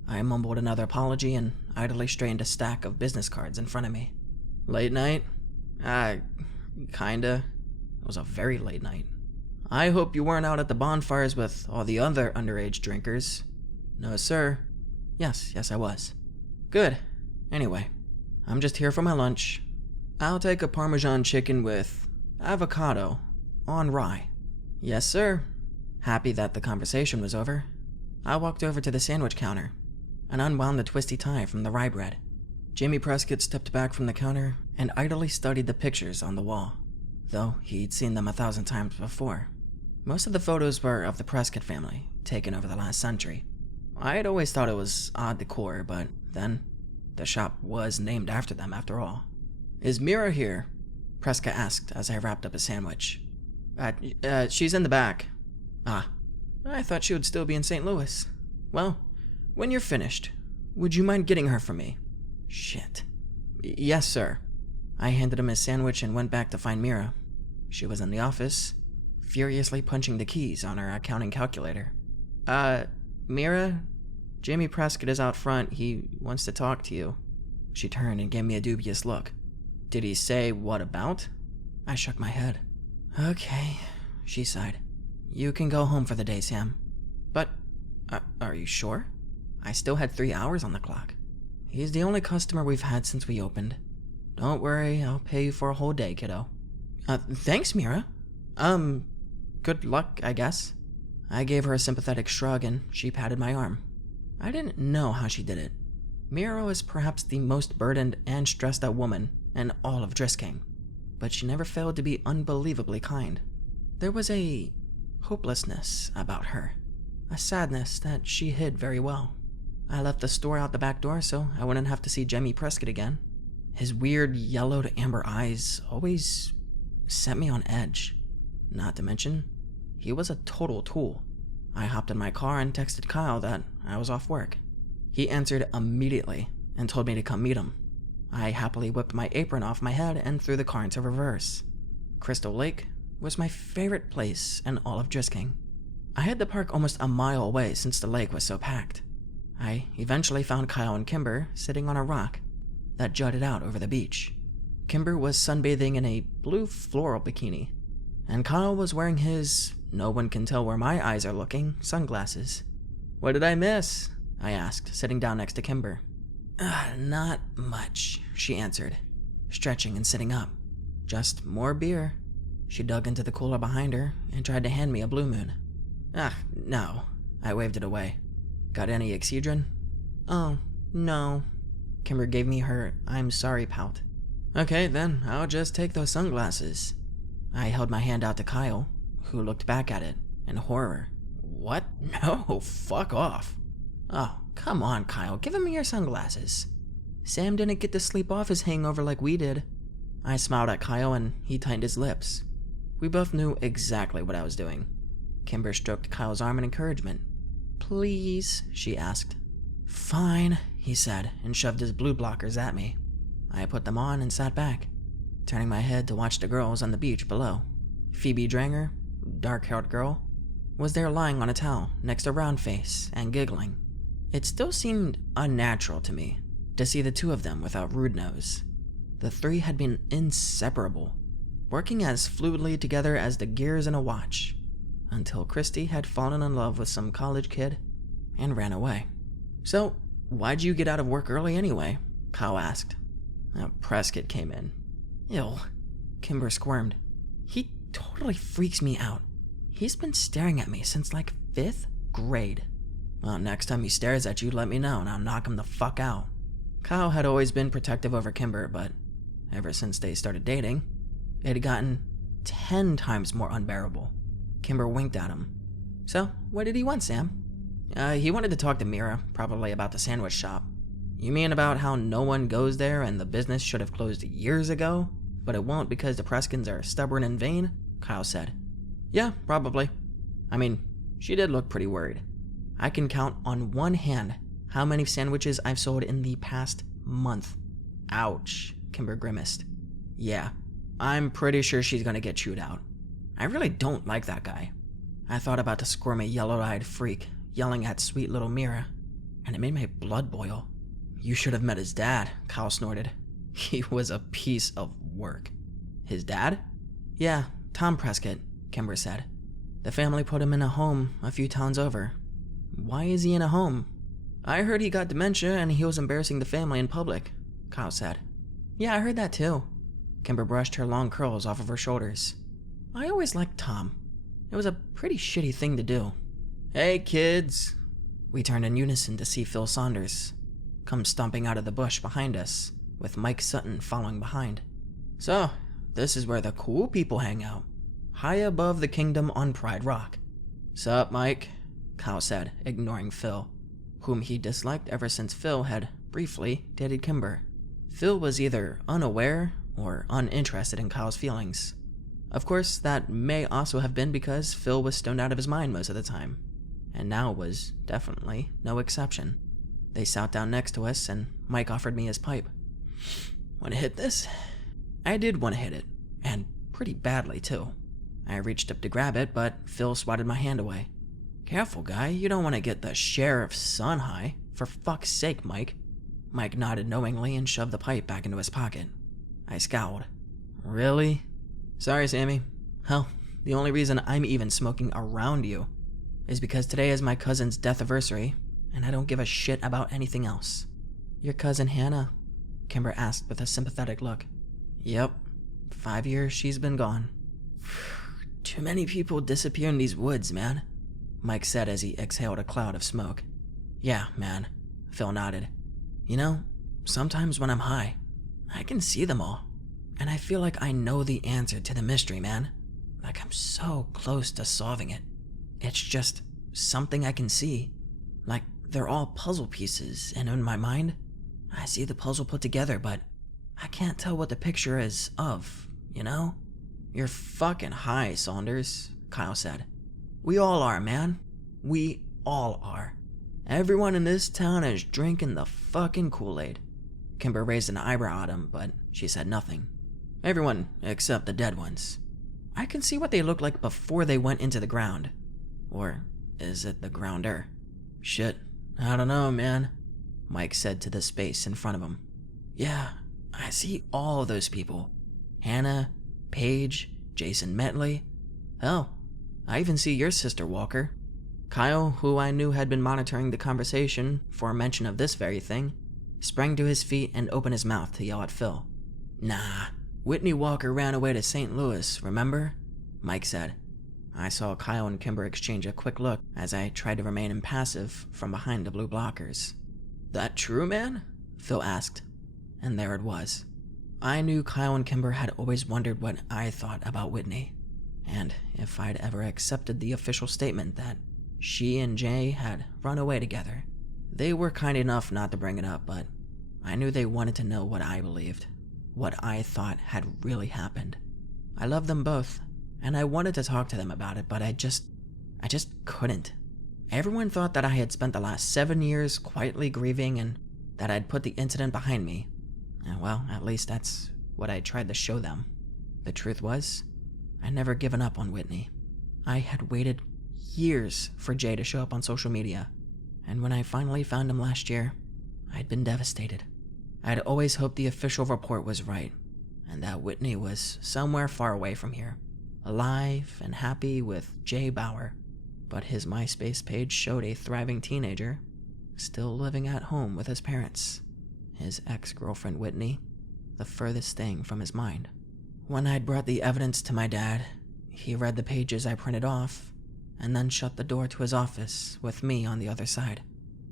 I mumbled another apology and idly straightened a stack of business cards in front of me. "Late night?" Kinda. It was a very late night. "I hope you weren't out at the bonfires with all the other underage drinkers." "No, sir." Yes, I was." "Good. Anyway, I'm just here for my lunch. I'll take a Parmesan chicken with avocado on rye." "Yes, sir." Happy that the conversation was over, I walked over to the sandwich counter and unwound the twisty tie from the rye bread. Jimmy Prescott stepped back from the counter and idly studied the pictures on the wall, though he'd seen them 1,000 times before. Most of the photos were of the Prescott family, taken over the last century. I had always thought it was odd decor, but then the shop was named after them after all. "Is Mera here?" Prescott asked as I wrapped up a sandwich. She's in the back." "Ah, I thought she would still be in St. Louis. Well, when you're finished, would you mind getting her for me?" "Shit." "Yes, sir." I handed him his sandwich and went back to find Mera. She was in the office, furiously punching the keys on her accounting calculator. Mera, Jimmy Prescott is out front. He wants to talk to you." She turned and gave me a dubious look. "Did he say what about?" I shook my head. "Okay," she sighed. "You can go home for the day, Sam." "But, are you sure? I still had 3 hours on the clock." "He's the only customer we've had since we opened. Don't worry, I'll pay you for a whole day, kiddo." Thanks, Mera. Good luck, I guess." I gave her a sympathetic shrug and she patted my arm. I didn't know how she did it. Mera was perhaps the most burdened and stressed out woman in all of Drisking, but she never failed to be unbelievably kind. There was a hopelessness about her, a sadness that she hid very well. I left the store out the back door so I wouldn't have to see Jimmy Prescott again. His weird yellow to amber eyes always set me on edge. Not to mention, he was a total tool. I hopped in my car and texted Kyle that I was off work. He answered immediately and told me to come meet him. I happily whipped my apron off my head and threw the car into reverse. Crystal Lake was my favorite place in all of Drisking. I had to park almost a mile away since the lake was so packed. I eventually found Kyle and Kimber sitting on a rock that jutted out over the beach. Kimber was sunbathing in a blue floral bikini, and Kyle was wearing his "no one can tell where my eyes are looking" sunglasses. "What did I miss?" I asked, sitting down next to Kimber. Not much, she answered, stretching and sitting up. Just more beer. She dug into the cooler behind her and tried to hand me a Blue Moon. No. I waved it away. Got any Excedrin? Oh, no. Kimber gave me her I'm sorry pout. Okay, then I'll just take those sunglasses. I held my hand out to Kyle, who looked back at it in horror. What? No, fuck off. Oh, come on, Kyle, give him your sunglasses. Sam didn't get to sleep off his hangover like we did. I smiled at Kyle and he tightened his lips. We both knew exactly what I was doing. Kimber stroked Kyle's arm in encouragement. Please, she asked. Fine, he said, and shoved his blue blockers at me. I put them on and sat back, turning my head to watch the girls on the beach below. Phoebe Dranger, dark-haired girl, was there lying on a towel next to Roundface and giggling. It still seemed unnatural to me to see the two of them without Rude Nose. The three had been inseparable, working as fluidly together as the gears in a watch, until Christy had fallen in love with some college kid and ran away. So, why'd you get out of work early anyway? Kyle asked. Prescott came in. Ew. Kimber squirmed. He totally freaks me out. He's been staring at me since like 5th grade. Well, next time he stares at you, let me know and I'll knock him the fuck out. Kyle had always been protective over Kimber, but ever since they started dating, it had gotten 10 times more unbearable. Kimber winked at him. So, what did he want, Sam? He wanted to talk to Mera, probably about the sandwich shop. You mean about how no one goes there and the business should have closed years ago, but it won't because the Preskins are stubborn and vain? Kyle said. Yeah, probably. I mean, she did look pretty worried. I can count on one hand how many sandwiches I've sold in the past month. Ouch, Kimber grimaced. Yeah, I'm pretty sure she's gonna get chewed out. I really don't like that guy. I thought about the squirmy, yellow-eyed freak yelling at sweet little Mera, and it made my blood boil. You should have met his dad, Kyle snorted. He was a piece of work. His dad? Yeah, Tom Prescott, Kimber said. The family put him in a home a few towns over. Why is he in a home? I heard he got dementia and he was embarrassing the family in public, Kyle said. Yeah, I heard that too. Kimber brushed her long curls off of her shoulders. I always liked Tom. It was a pretty shitty thing to do. Hey, kids. We turned in unison to see Phil Saunders come stomping out of the bush behind us, with Mike Sutton following behind. So, this is where the cool people hang out, high above the kingdom on Pride Rock. Sup, Mike? Kyle said, ignoring Phil, whom he disliked ever since Phil had briefly dated Kimber. Phil was either unaware or uninterested in Kyle's feelings. Of course, that may also have been because Phil was stoned out of his mind most of the time, and now was definitely no exception. They sat down next to us, and Mike offered me his pipe. Want to hit this? I did want to hit it, and pretty badly, too. I reached up to grab it, but Phil swatted my hand away. Careful, guy, you don't want to get the sheriff's son high. For fuck's sake, Mike. Mike nodded knowingly and shoved the pipe back into his pocket. I scowled. Really? Sorry, Sammy. Hell, the only reason I'm even smoking around you is because today is my cousin's death anniversary, and I don't give a shit about anything else. Your cousin Hannah? Kimber asked with a sympathetic look. Yep. 5 years she's been gone. Too many people disappear in these woods, man, Mike said as he exhaled a cloud of smoke. Yeah, man, Phil nodded. You know, sometimes when I'm high, I can see them all, and I feel like I know the answer to the mystery, man. Like I'm so close to solving it. It's just something I can see. Like they're all puzzle pieces, and in my mind, I see the puzzle put together, but I can't tell what the picture is of, you know? You're fucking high, Saunders, Kyle said. We all are, man. We all are. Everyone in this town is drinking the fucking Kool-Aid. Kimber raised an eyebrow at him, but she said nothing. Everyone except the dead ones. I can see what they look like before they went into the ground. Or is it the grounder? Shit, I don't know, man, Mike said to the space in front of him. Yeah, I see all of those people. Hannah, Paige, Jason Metley. Hell, I even see your sister, Walker. Kyle, who I knew had been monitoring the conversation for mention of this very thing, sprang to his feet and opened his mouth to yell at Phil. "Nah, Whitney Walker ran away to St. Louis, remember?" Mike said. I saw Kyle and Kimber exchange a quick look as I tried to remain impassive from behind the blue blockers. "That true, man?" Phil asked, and there it was. I knew Kyle and Kimber had always wondered what I thought about Whitney, and if I'd ever accepted the official statement that she and Jay had run away together. They were kind enough not to bring it up, but I knew they wanted to know what I believed, what I thought had really happened. I loved them both, and I wanted to talk to them about it, but I just couldn't. Everyone thought that I had spent the last 7 years quietly grieving and that I'd put the incident behind me. And well, at least that's what I tried to show them. The truth was, I'd never given up on Whitney. I had waited years for Jay to show up on social media, and when I finally found him last year, I'd been devastated. I'd always hoped the official report was right, and that Whitney was somewhere far away from here, alive and happy with Jay Bauer, but his MySpace page showed a thriving teenager, still living at home with his parents, his ex-girlfriend Whitney, the furthest thing from his mind. When I'd brought the evidence to my dad, he read the pages I printed off, and then shut the door to his office with me on the other side.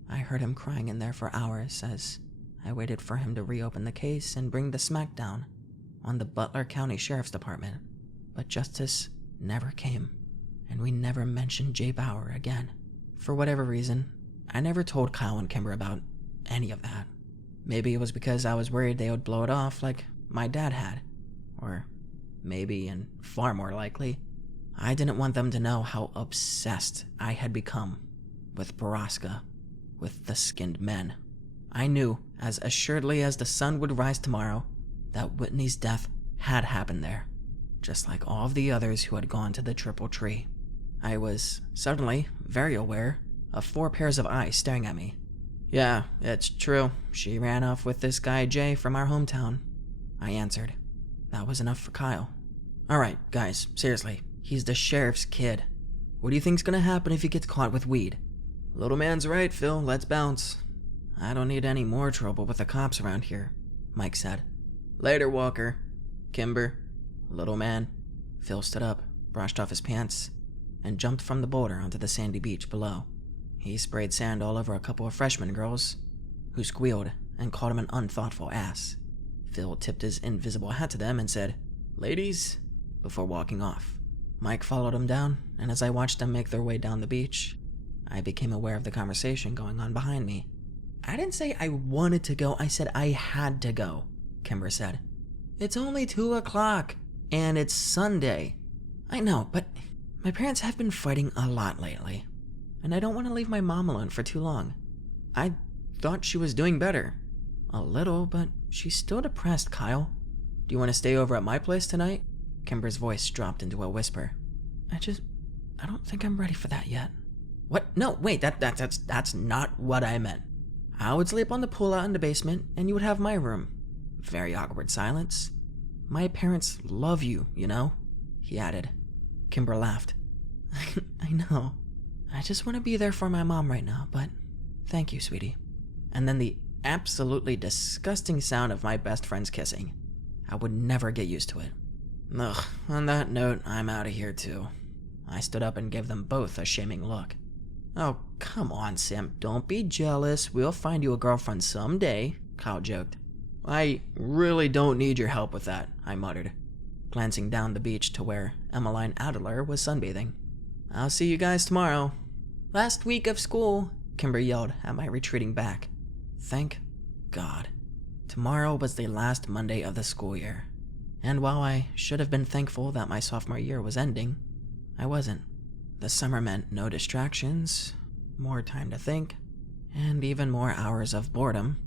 I heard him crying in there for hours as I waited for him to reopen the case and bring the smackdown on the Butler County Sheriff's Department, but justice never came, and we never mentioned Jay Bauer again. For whatever reason, I never told Kyle and Kimber about any of that. Maybe it was because I was worried they would blow it off like my dad had, or maybe, and far more likely, I didn't want them to know how obsessed I had become with Borrasca, with the skinned men. I knew, as assuredly as the sun would rise tomorrow, that Whitney's death had happened there, just like all of the others who had gone to the Triple Tree. I was suddenly very aware of 4 pairs of eyes staring at me. "Yeah, it's true. She ran off with this guy Jay from our hometown," I answered. That was enough for Kyle. "Alright, guys, seriously. He's the sheriff's kid. What do you think's gonna happen if he gets caught with weed?" "Little man's right, Phil. Let's bounce." "I don't need any more trouble with the cops around here," Mike said. "Later, Walker." "Kimber." "Little man." Phil stood up, brushed off his pants, and jumped from the boulder onto the sandy beach below. He sprayed sand all over a couple of freshman girls, who squealed and called him an unthoughtful ass. Phil tipped his invisible hat to them and said, "Ladies," before walking off. Mike followed him down, and as I watched them make their way down the beach, I became aware of the conversation going on behind me. "I didn't say I wanted to go, I said I had to go," Kimber said. "It's only 2 o'clock, and it's Sunday." "I know, but my parents have been fighting a lot lately, and I don't want to leave my mom alone for too long. I thought she was doing better. A little, but she's still depressed, Kyle. Do you want to stay over at my place tonight?" Kimber's voice dropped into a whisper. I don't think I'm ready for that yet." "What? No, wait, that's not what I meant. I would sleep on the pool out in the basement, and you would have my room." Very awkward silence. "My parents love you, you know," he added. Kimber laughed. I know. I just want to be there for my mom right now, but thank you, sweetie." And then the absolutely disgusting sound of my best friends kissing. I would never get used to it. Ugh, on that note, I'm out of here too. I stood up and gave them both a shaming look. "Oh, come on, Sam, don't be jealous. We'll find you a girlfriend someday," Kyle joked. "I really don't need your help with that," I muttered, glancing down the beach to where Emmeline Adler was sunbathing. "I'll see you guys tomorrow." "Last week of school," Kimber yelled at my retreating back. Thank God. Tomorrow was the last Monday of the school year. And while I should have been thankful that my sophomore year was ending, I wasn't. The summer meant no distractions, more time to think, and even more hours of boredom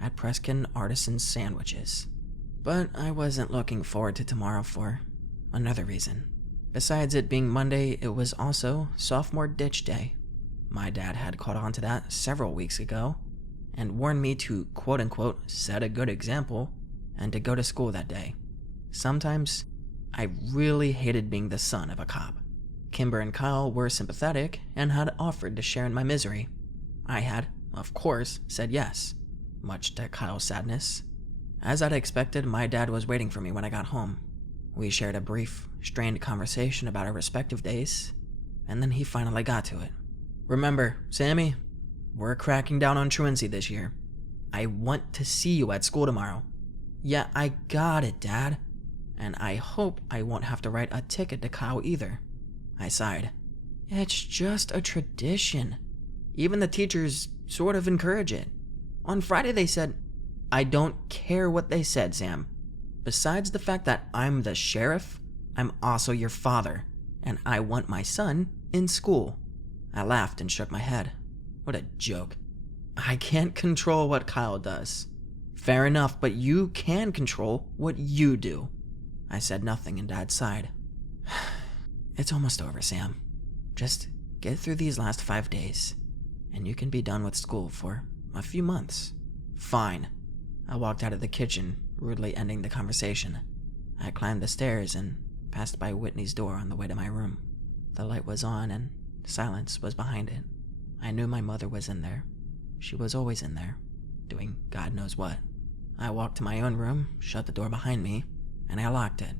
at Prescott Artisan Sandwiches. But I wasn't looking forward to tomorrow for another reason. Besides it being Monday, it was also Sophomore Ditch Day. My dad had caught on to that several weeks ago, and warned me to quote-unquote set a good example and to go to school that day. Sometimes, I really hated being the son of a cop. Kimber and Kyle were sympathetic and had offered to share in my misery. I had, of course, said yes, much to Kyle's sadness. As I'd expected, my dad was waiting for me when I got home. We shared a brief, strained conversation about our respective days, and then he finally got to it. "Remember, Sammy, we're cracking down on truancy this year. I want to see you at school tomorrow." "Yeah, I got it, Dad. And I hope I won't have to write a ticket to Kyle either." I sighed. "It's just a tradition. Even the teachers sort of encourage it. On Friday they said..." "I don't care what they said, Sam. Besides the fact that I'm the sheriff, I'm also your father, and I want my son in school." I laughed and shook my head. What a joke. "I can't control what Kyle does." "Fair enough, but you can control what you do." I said nothing and Dad sighed. "It's almost over, Sam. Just get through these last 5 days, and you can be done with school for a few months." "Fine." I walked out of the kitchen, rudely ending the conversation. I climbed the stairs and passed by Whitney's door on the way to my room. The light was on and silence was behind it. I knew my mother was in there. She was always in there, doing God knows what. I walked to my own room, shut the door behind me, and I locked it.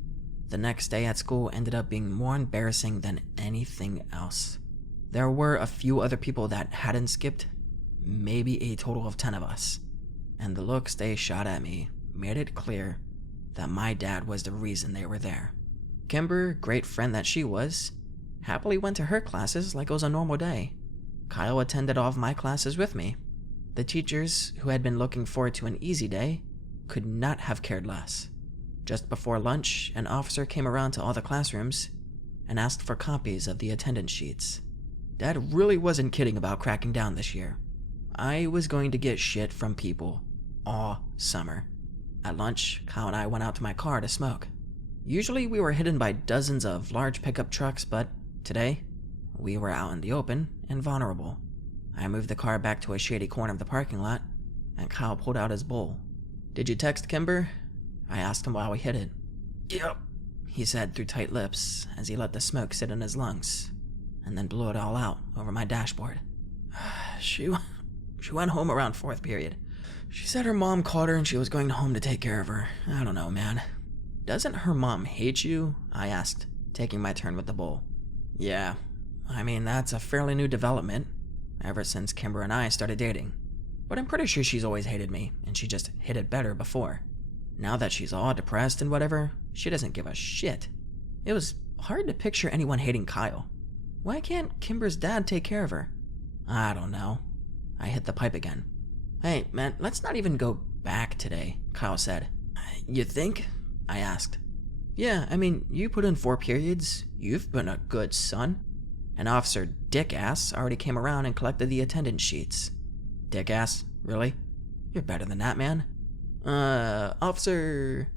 The next day at school ended up being more embarrassing than anything else. There were a few other people that hadn't skipped, maybe a total of 10 of us, and the looks they shot at me made it clear that my dad was the reason they were there. Kimber, great friend that she was, happily went to her classes like it was a normal day. Kyle attended all of my classes with me. The teachers, who had been looking forward to an easy day, could not have cared less. Just before lunch, an officer came around to all the classrooms and asked for copies of the attendance sheets. Dad really wasn't kidding about cracking down this year. I was going to get shit from people all summer. At lunch, Kyle and I went out to my car to smoke. Usually we were hidden by dozens of large pickup trucks, but today, we were out in the open and vulnerable. I moved the car back to a shady corner of the parking lot, and Kyle pulled out his bowl. "Did you text Kimber?" I asked him while we hit it. "Yep," he said through tight lips as he let the smoke sit in his lungs, and then blew it all out over my dashboard. She went home around 4th period. She said her mom called her and she was going home to take care of her. I don't know, man. "Doesn't her mom hate you?" I asked, taking my turn with the bowl. "Yeah, I mean, that's a fairly new development, ever since Kimber and I started dating. But I'm pretty sure she's always hated me, and she just hid it better before. Now that she's all depressed and whatever, she doesn't give a shit." It was hard to picture anyone hating Kyle. Why can't Kimber's dad take care of her? I don't know. I hit the pipe again. "Hey, man, let's not even go back today," Kyle said. "You think?" I asked. "Yeah, I mean, you put in 4 periods. You've been a good son." And Officer Dickass already came around and collected the attendance sheets. "Dickass? Really? You're better than that, man." Officer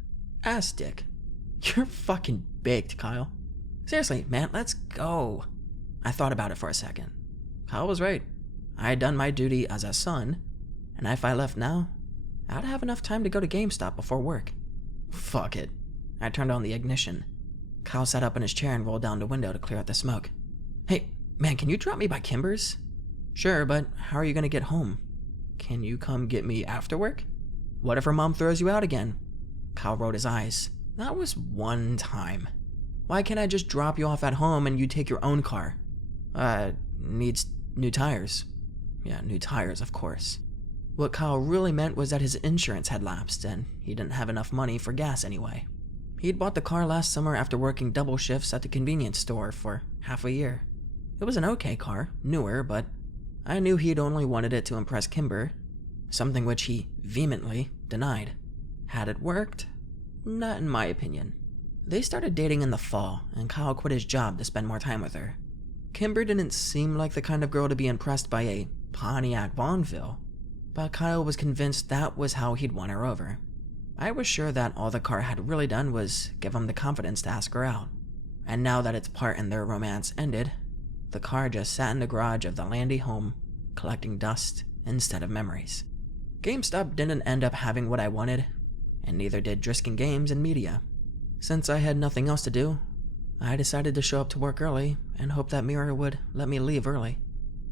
Ass Dick. You're fucking baked, Kyle. Seriously, man, let's go." I thought about it for a second. Kyle was right. I had done my duty as a son, and if I left now, I'd have enough time to go to GameStop before work. Fuck it. I turned on the ignition. Kyle sat up in his chair and rolled down the window to clear out the smoke. "Hey, man, can you drop me by Kimber's?" "Sure, but how are you gonna get home?" "Can you come get me after work?" "What if her mom throws you out again?" Kyle rolled his eyes. "That was one time. Why can't I just drop you off at home and you take your own car?" Needs new tires." "Yeah, new tires, of course." What Kyle really meant was that his insurance had lapsed and he didn't have enough money for gas anyway. He'd bought the car last summer after working double shifts at the convenience store for half a year. It was an okay car, newer, but I knew he'd only wanted it to impress Kimber, something which he vehemently denied. Had it worked? Not in my opinion. They started dating in the fall, and Kyle quit his job to spend more time with her. Kimber didn't seem like the kind of girl to be impressed by a Pontiac Bonneville, but Kyle was convinced that was how he'd won her over. I was sure that all the car had really done was give him the confidence to ask her out, and now that its part in their romance ended, the car just sat in the garage of the Landy home, collecting dust instead of memories. GameStop didn't end up having what I wanted, and neither did Drisking Games and Media. Since I had nothing else to do, I decided to show up to work early and hope that Mera would let me leave early.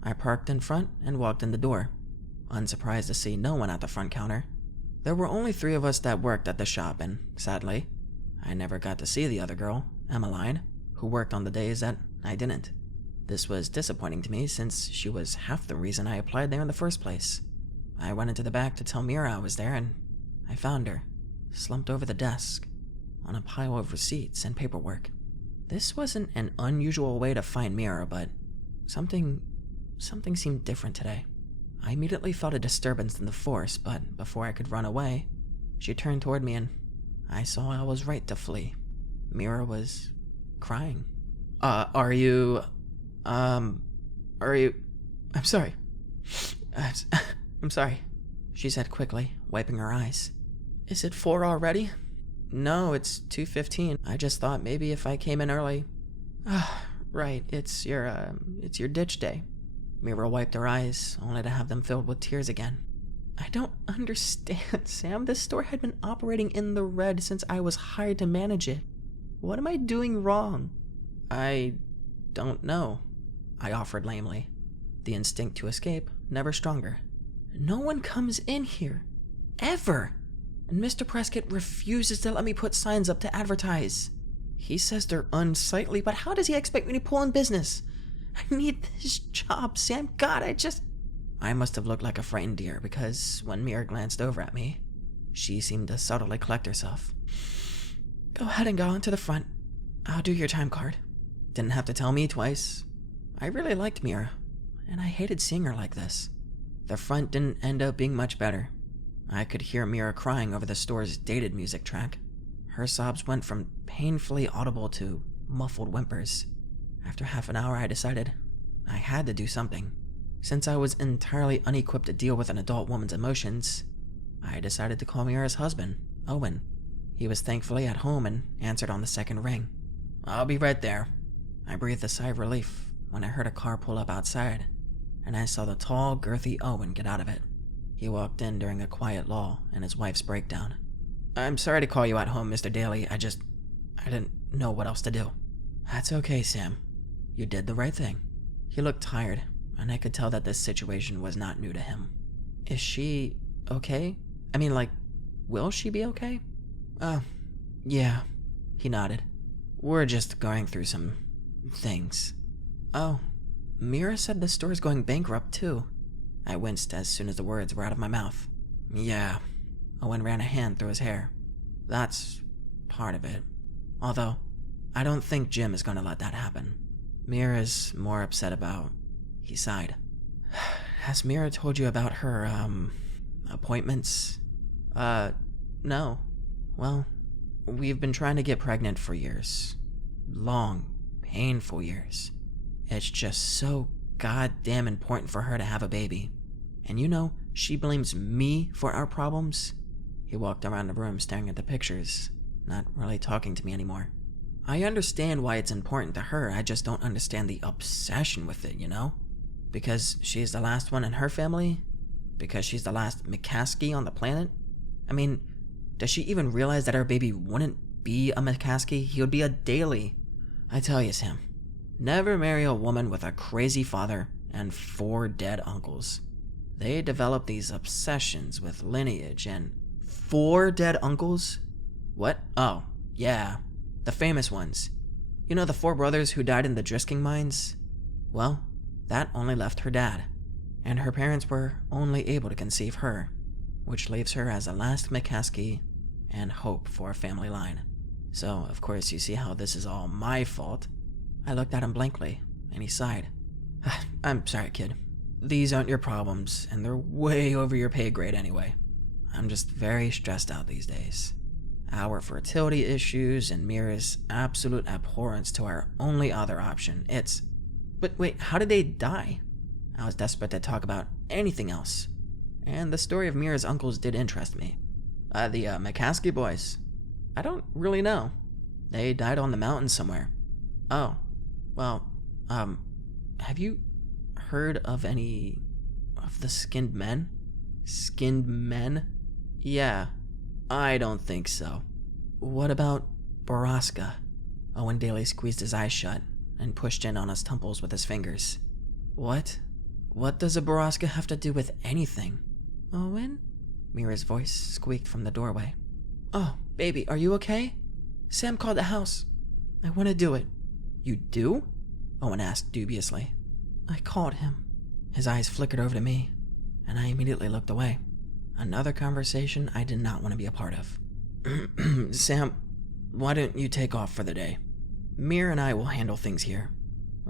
I parked in front and walked in the door, unsurprised to see no one at the front counter. There were only 3 of us that worked at the shop, and sadly, I never got to see the other girl, emaline, who worked on the days that I didn't. This was disappointing to me since she was half the reason I applied there in the first place. I went into the back to tell Mera I was there, and I found her, slumped over the desk, on a pile of receipts and paperwork. This wasn't an unusual way to find Mera, but something seemed different today. I immediately felt a disturbance in the force, but before I could run away, she turned toward me and I saw I was right to flee. Mera was crying. Are you... I'm sorry. I'm sorry, she said quickly, wiping her eyes. Is it 4 already? No, it's 2:15. I just thought maybe if I came in early. Right, it's your ditch day. Mera wiped her eyes, only to have them filled with tears again. I don't understand, Sam. This store had been operating in the red since I was hired to manage it. What am I doing wrong? I don't know, I offered lamely, the instinct to escape never stronger. No one comes in here. Ever. And Mr. Prescott refuses to let me put signs up to advertise. He says they're unsightly, but how does he expect me to pull in business? I need this job, Sam. God, I must have looked like a frightened deer, because when Mera glanced over at me, she seemed to subtly collect herself. Go ahead and go into the front. I'll do your time card. Didn't have to tell me twice. I really liked Mera, and I hated seeing her like this. The front didn't end up being much better. I could hear Mera crying over the store's dated music track. Her sobs went from painfully audible to muffled whimpers. After half an hour, I decided I had to do something. Since I was entirely unequipped to deal with an adult woman's emotions, I decided to call Mera's husband, Owen. He was thankfully at home and answered on the second ring. I'll be right there. I breathed a sigh of relief when I heard a car pull up outside, and I saw the tall, girthy Owen get out of it. He walked in during a quiet lull in his wife's breakdown. I'm sorry to call you at home, Mr. Daly. I didn't know what else to do. That's okay, Sam. You did the right thing. He looked tired, and I could tell that this situation was not new to him. Is she okay? I mean, will she be okay? Yeah, he nodded. We're just going through some things. Oh, Mera said the store's going bankrupt too. I winced as soon as the words were out of my mouth. Yeah, Owen ran a hand through his hair. That's part of it. Although, I don't think Jim is going to let that happen. Mera's more upset about... He sighed. Has Mera told you about her, appointments? No. Well, we've been trying to get pregnant for years. Long, painful years. It's just so goddamn important for her to have a baby. And she blames me for our problems. He walked around the room staring at the pictures, not really talking to me anymore. I understand why it's important to her, I just don't understand the obsession with it, Because she's the last one in her family? Because she's the last McCaskey on the planet? I mean, does she even realize that her baby wouldn't be a McCaskey? He would be a Daly. I tell you, Sam, never marry a woman with a crazy father and 4 dead uncles. They develop these obsessions with lineage and... 4 dead uncles? What? Oh, yeah. The famous ones. The 4 brothers who died in the Drisking mines? Well, that only left her dad. And her parents were only able to conceive her, which leaves her as the last McCaskey and hope for a family line. So, of course, you see how this is all my fault. I looked at him blankly, and he sighed. I'm sorry, kid. These aren't your problems, and they're way over your pay grade anyway. I'm just very stressed out these days. Our fertility issues and Mera's absolute abhorrence to our only other option. But wait, how did they die? I was desperate to talk about anything else. And the story of Mera's uncles did interest me. The McCaskey boys. I don't really know. They died on the mountain somewhere. Oh, well, have you heard of any of the skinned men? Skinned men? Yeah, I don't think so. What about Borrasca? Owen Daly squeezed his eyes shut and pushed in on his temples with his fingers. What? What does a Borrasca have to do with anything? Owen? Mera's voice squeaked from the doorway. Oh, baby, are you okay? Sam called the house. I want to do it. You do? Owen asked dubiously. I called him. His eyes flickered over to me, and I immediately looked away. Another conversation I did not want to be a part of. Sam, why don't you take off for the day? Mera and I will handle things here.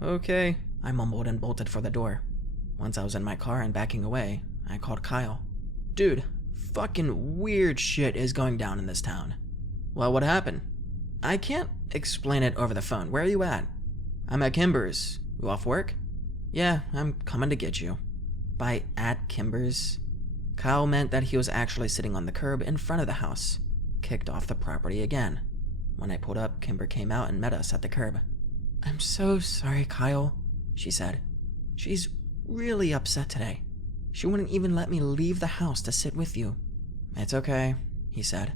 Okay, I mumbled and bolted for the door. Once I was in my car and backing away, I called Kyle. Dude, fucking weird shit is going down in this town. Well, what happened? I can't explain it over the phone. Where are you at? I'm at Kimber's. You off work? Yeah, I'm coming to get you. By at Kimber's, Kyle meant that he was actually sitting on the curb in front of the house, kicked off the property again. When I pulled up, Kimber came out and met us at the curb. I'm so sorry, Kyle, she said. She's really upset today. She wouldn't even let me leave the house to sit with you. It's okay, he said.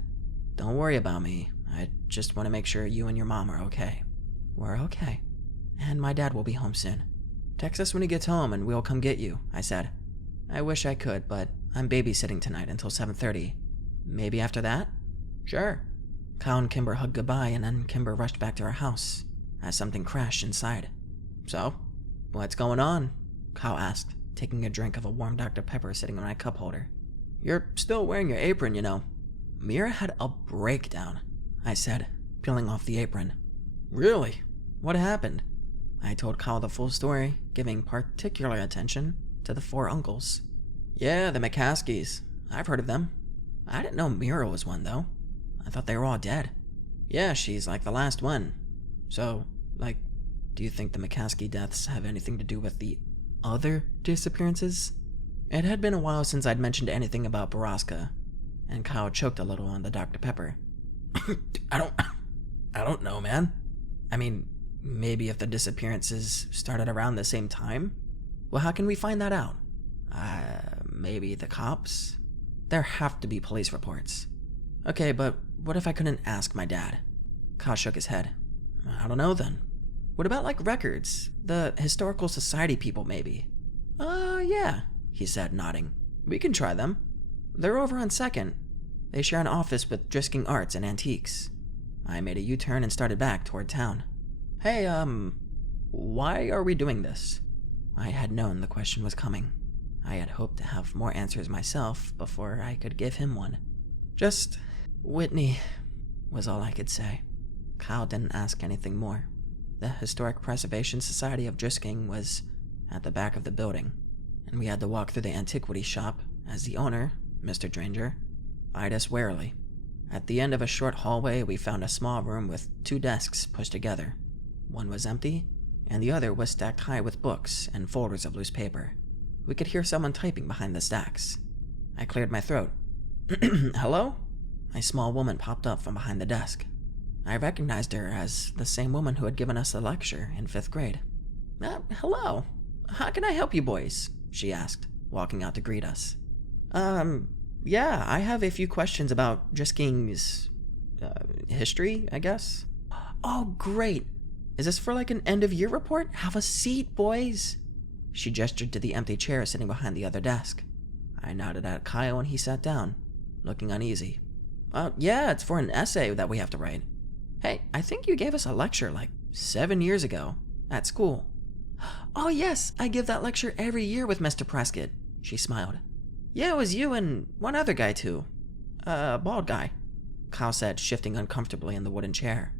Don't worry about me. I just want to make sure you and your mom are okay. We're okay. And my dad will be home soon. Text us when he gets home and we'll come get you, I said. I wish I could, but I'm babysitting tonight until 7:30. Maybe after that? Sure. Kyle and Kimber hugged goodbye, and then Kimber rushed back to her house as something crashed inside. So, what's going on? Kyle asked, taking a drink of a warm Dr. Pepper sitting on my cup holder. You're still wearing your apron, you know. Mera had a breakdown, I said, peeling off the apron. Really? What happened? I told Kyle the full story, giving particular attention to the 4 uncles. Yeah, the McCaskies. I've heard of them. I didn't know Mera was one, though. I thought they were all dead. Yeah, she's like the last one. So, do you think the McCaskey deaths have anything to do with the other disappearances? It had been a while since I'd mentioned anything about Borrasca, and Kyle choked a little on the Dr. Pepper. I don't know, man. I mean, maybe if the disappearances started around the same time? Well, how can we find that out? Maybe the cops? There have to be police reports. Okay, but what if I couldn't ask my dad? Kyle shook his head. I don't know then. What about records? The historical society people, maybe? Yeah, he said, nodding. We can try them. They're over on 2nd. They share an office with Drisking Arts and Antiques. I made a U-turn and started back toward town. Hey, why are we doing this? I had known the question was coming. I had hoped to have more answers myself before I could give him one. Just Whitney was all I could say. Kyle didn't ask anything more. The Historic Preservation Society of Drisking was at the back of the building, and we had to walk through the antiquity shop as the owner, Mr. Dranger, eyed us warily. At the end of a short hallway, we found a small room with 2 desks pushed together. One was empty, and the other was stacked high with books and folders of loose paper. We could hear someone typing behind the stacks. I cleared my throat. Hello? A small woman popped up from behind the desk. I recognized her as the same woman who had given us a lecture in 5th grade. Hello. How can I help you boys? She asked, walking out to greet us. Yeah, I have a few questions about Drisking's, history, I guess. Oh, great. Is this for an end-of-year report? Have a seat, boys. She gestured to the empty chair sitting behind the other desk. I nodded at Kyle and he sat down, looking uneasy. Yeah, it's for an essay that we have to write. Hey, I think you gave us a lecture 7 years ago, at school. Oh yes, I give that lecture every year with Mr. Prescott, she smiled. Yeah, it was you and one other guy too. Bald guy, Kyle said, shifting uncomfortably in the wooden chair.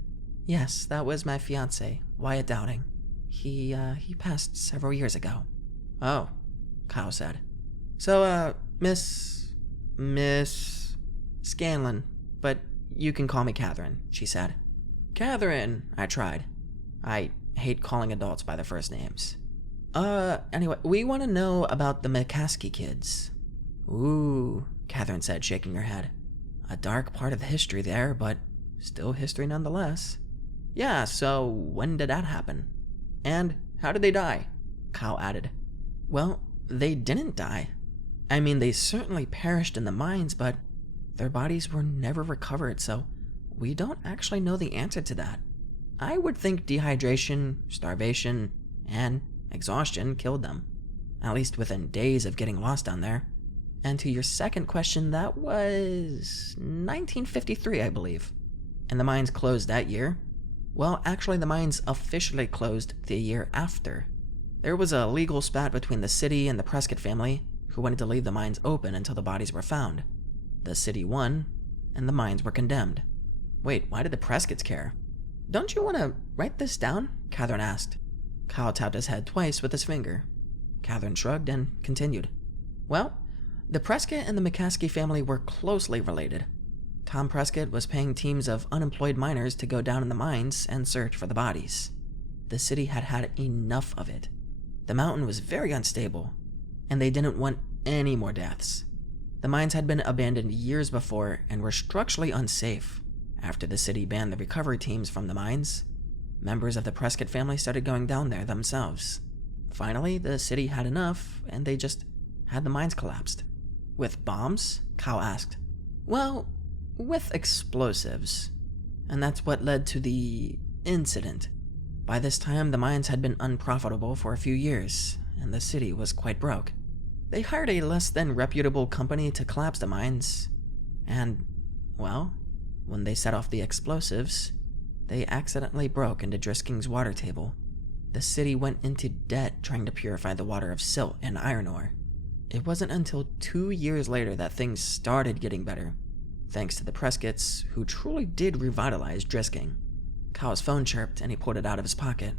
Yes, that was my fiancé, Wyatt Dowding. He passed several years ago. Oh, Kyle said. So, Miss Scanlon, but you can call me Catherine, she said. Catherine, I tried. I hate calling adults by their first names. Anyway, we want to know about the McCaskey kids. Ooh, Catherine said, shaking her head. A dark part of the history there, but still history nonetheless. Yeah, so when did that happen? And how did they die? Kyle added. Well, they didn't die. I mean, they certainly perished in the mines, but their bodies were never recovered, so we don't actually know the answer to that. I would think dehydration, starvation, and exhaustion killed them, at least within days of getting lost down there. And to your second question, that was 1953, I believe. And the mines closed that year? Well, actually, the mines officially closed the year after. There was a legal spat between the city and the Prescott family, who wanted to leave the mines open until the bodies were found. The city won, and the mines were condemned. Wait, why did the Prescotts care? Don't you want to write this down? Catherine asked. Kyle tapped his head twice with his finger. Catherine shrugged and continued. Well, the Prescott and the McCaskey family were closely related. Tom Prescott was paying teams of unemployed miners to go down in the mines and search for the bodies. The city had had enough of it. The mountain was very unstable, and they didn't want any more deaths. The mines had been abandoned years before and were structurally unsafe. After the city banned the recovery teams from the mines, members of the Prescott family started going down there themselves. Finally, the city had enough, and they just had the mines collapsed. With bombs? Kyle asked. Well, with explosives. And that's what led to the incident. By this time, the mines had been unprofitable for a few years, and the city was quite broke. They hired a less than reputable company to collapse the mines, and, well, when they set off the explosives, they accidentally broke into Drisking's water table. The city went into debt trying to purify the water of silt and iron ore. It wasn't until 2 years later that things started getting better, thanks to the Prescotts, who truly did revitalize Drisking. Kyle's phone chirped and he pulled it out of his pocket.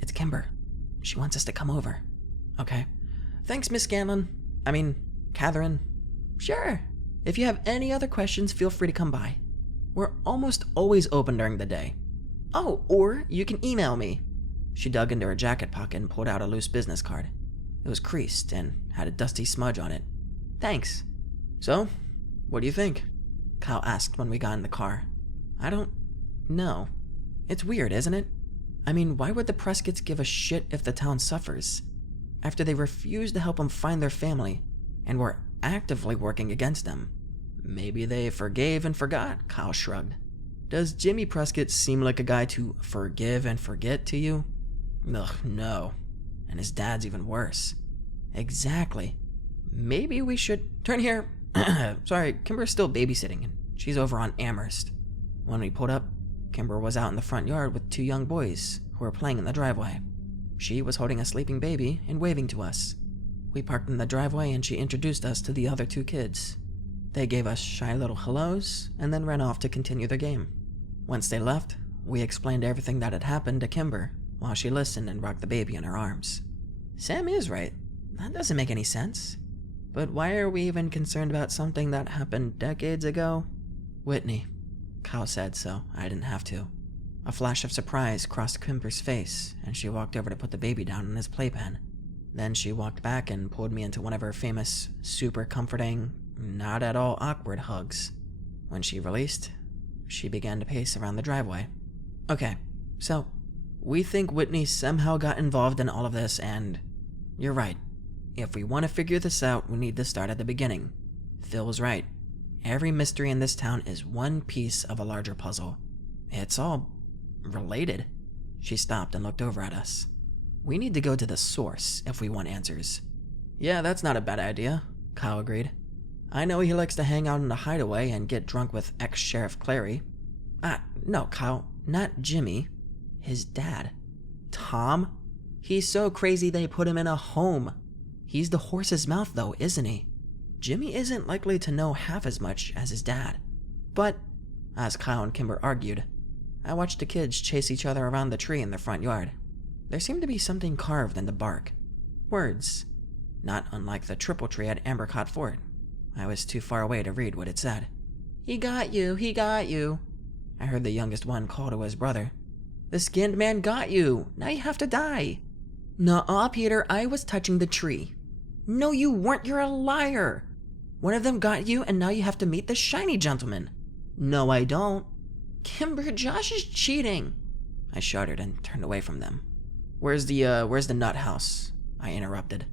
It's Kimber. She wants us to come over. Okay. Thanks, Miss Catherine. Sure. If you have any other questions, feel free to come by. We're almost always open during the day. Oh, or you can email me. She dug into her jacket pocket and pulled out a loose business card. It was creased and had a dusty smudge on it. Thanks. So, what do you think? Kyle asked when we got in the car. I don't know. It's weird, isn't it? I mean, why would the Prescotts give a shit if the town suffers? After they refused to help them find their family and were actively working against them. Maybe they forgave and forgot, Kyle shrugged. Does Jimmy Prescott seem like a guy to forgive and forget to you? Ugh, no. And his dad's even worse. Exactly. Maybe we should turn here. Sorry, Kimber's still babysitting, and she's over on Amherst. When we pulled up, Kimber was out in the front yard with 2 young boys who were playing in the driveway. She was holding a sleeping baby and waving to us. We parked in the driveway and she introduced us to the other 2 kids. They gave us shy little hellos and then ran off to continue their game. Once they left, we explained everything that had happened to Kimber while she listened and rocked the baby in her arms. Sam is right. That doesn't make any sense. But why are we even concerned about something that happened decades ago? Whitney. Kyle said so I didn't have to. A flash of surprise crossed Kimber's face, and she walked over to put the baby down in his playpen. Then she walked back and pulled me into one of her famous, super comforting, not at all awkward hugs. When she released, she began to pace around the driveway. Okay, so, we think Whitney somehow got involved in all of this, and you're right. If we want to figure this out, we need to start at the beginning. Phil's right. Every mystery in this town is one piece of a larger puzzle. It's all related. She stopped and looked over at us. We need to go to the source if we want answers. Yeah, that's not a bad idea, Kyle agreed. I know he likes to hang out in the hideaway and get drunk with ex-Sheriff Clary. No, Kyle, not Jimmy. His dad. Tom? He's so crazy they put him in a home. He's the horse's mouth though, isn't he? Jimmy isn't likely to know half as much as his dad. But, as Kyle and Kimber argued, I watched the kids chase each other around the tree in their front yard. There seemed to be something carved in the bark. Words. Not unlike the triple tree at Ambercot Fort. I was too far away to read what it said. He got you, he got you. I heard the youngest one call to his brother. The skinned man got you. Now you have to die. Nuh-uh, Peter, I was touching the tree. No, you weren't. You're a liar. One of them got you, and now you have to meet the shiny gentleman. No, I don't. Kimber, Josh is cheating. I shuddered and turned away from them. Where's the nut house? I interrupted.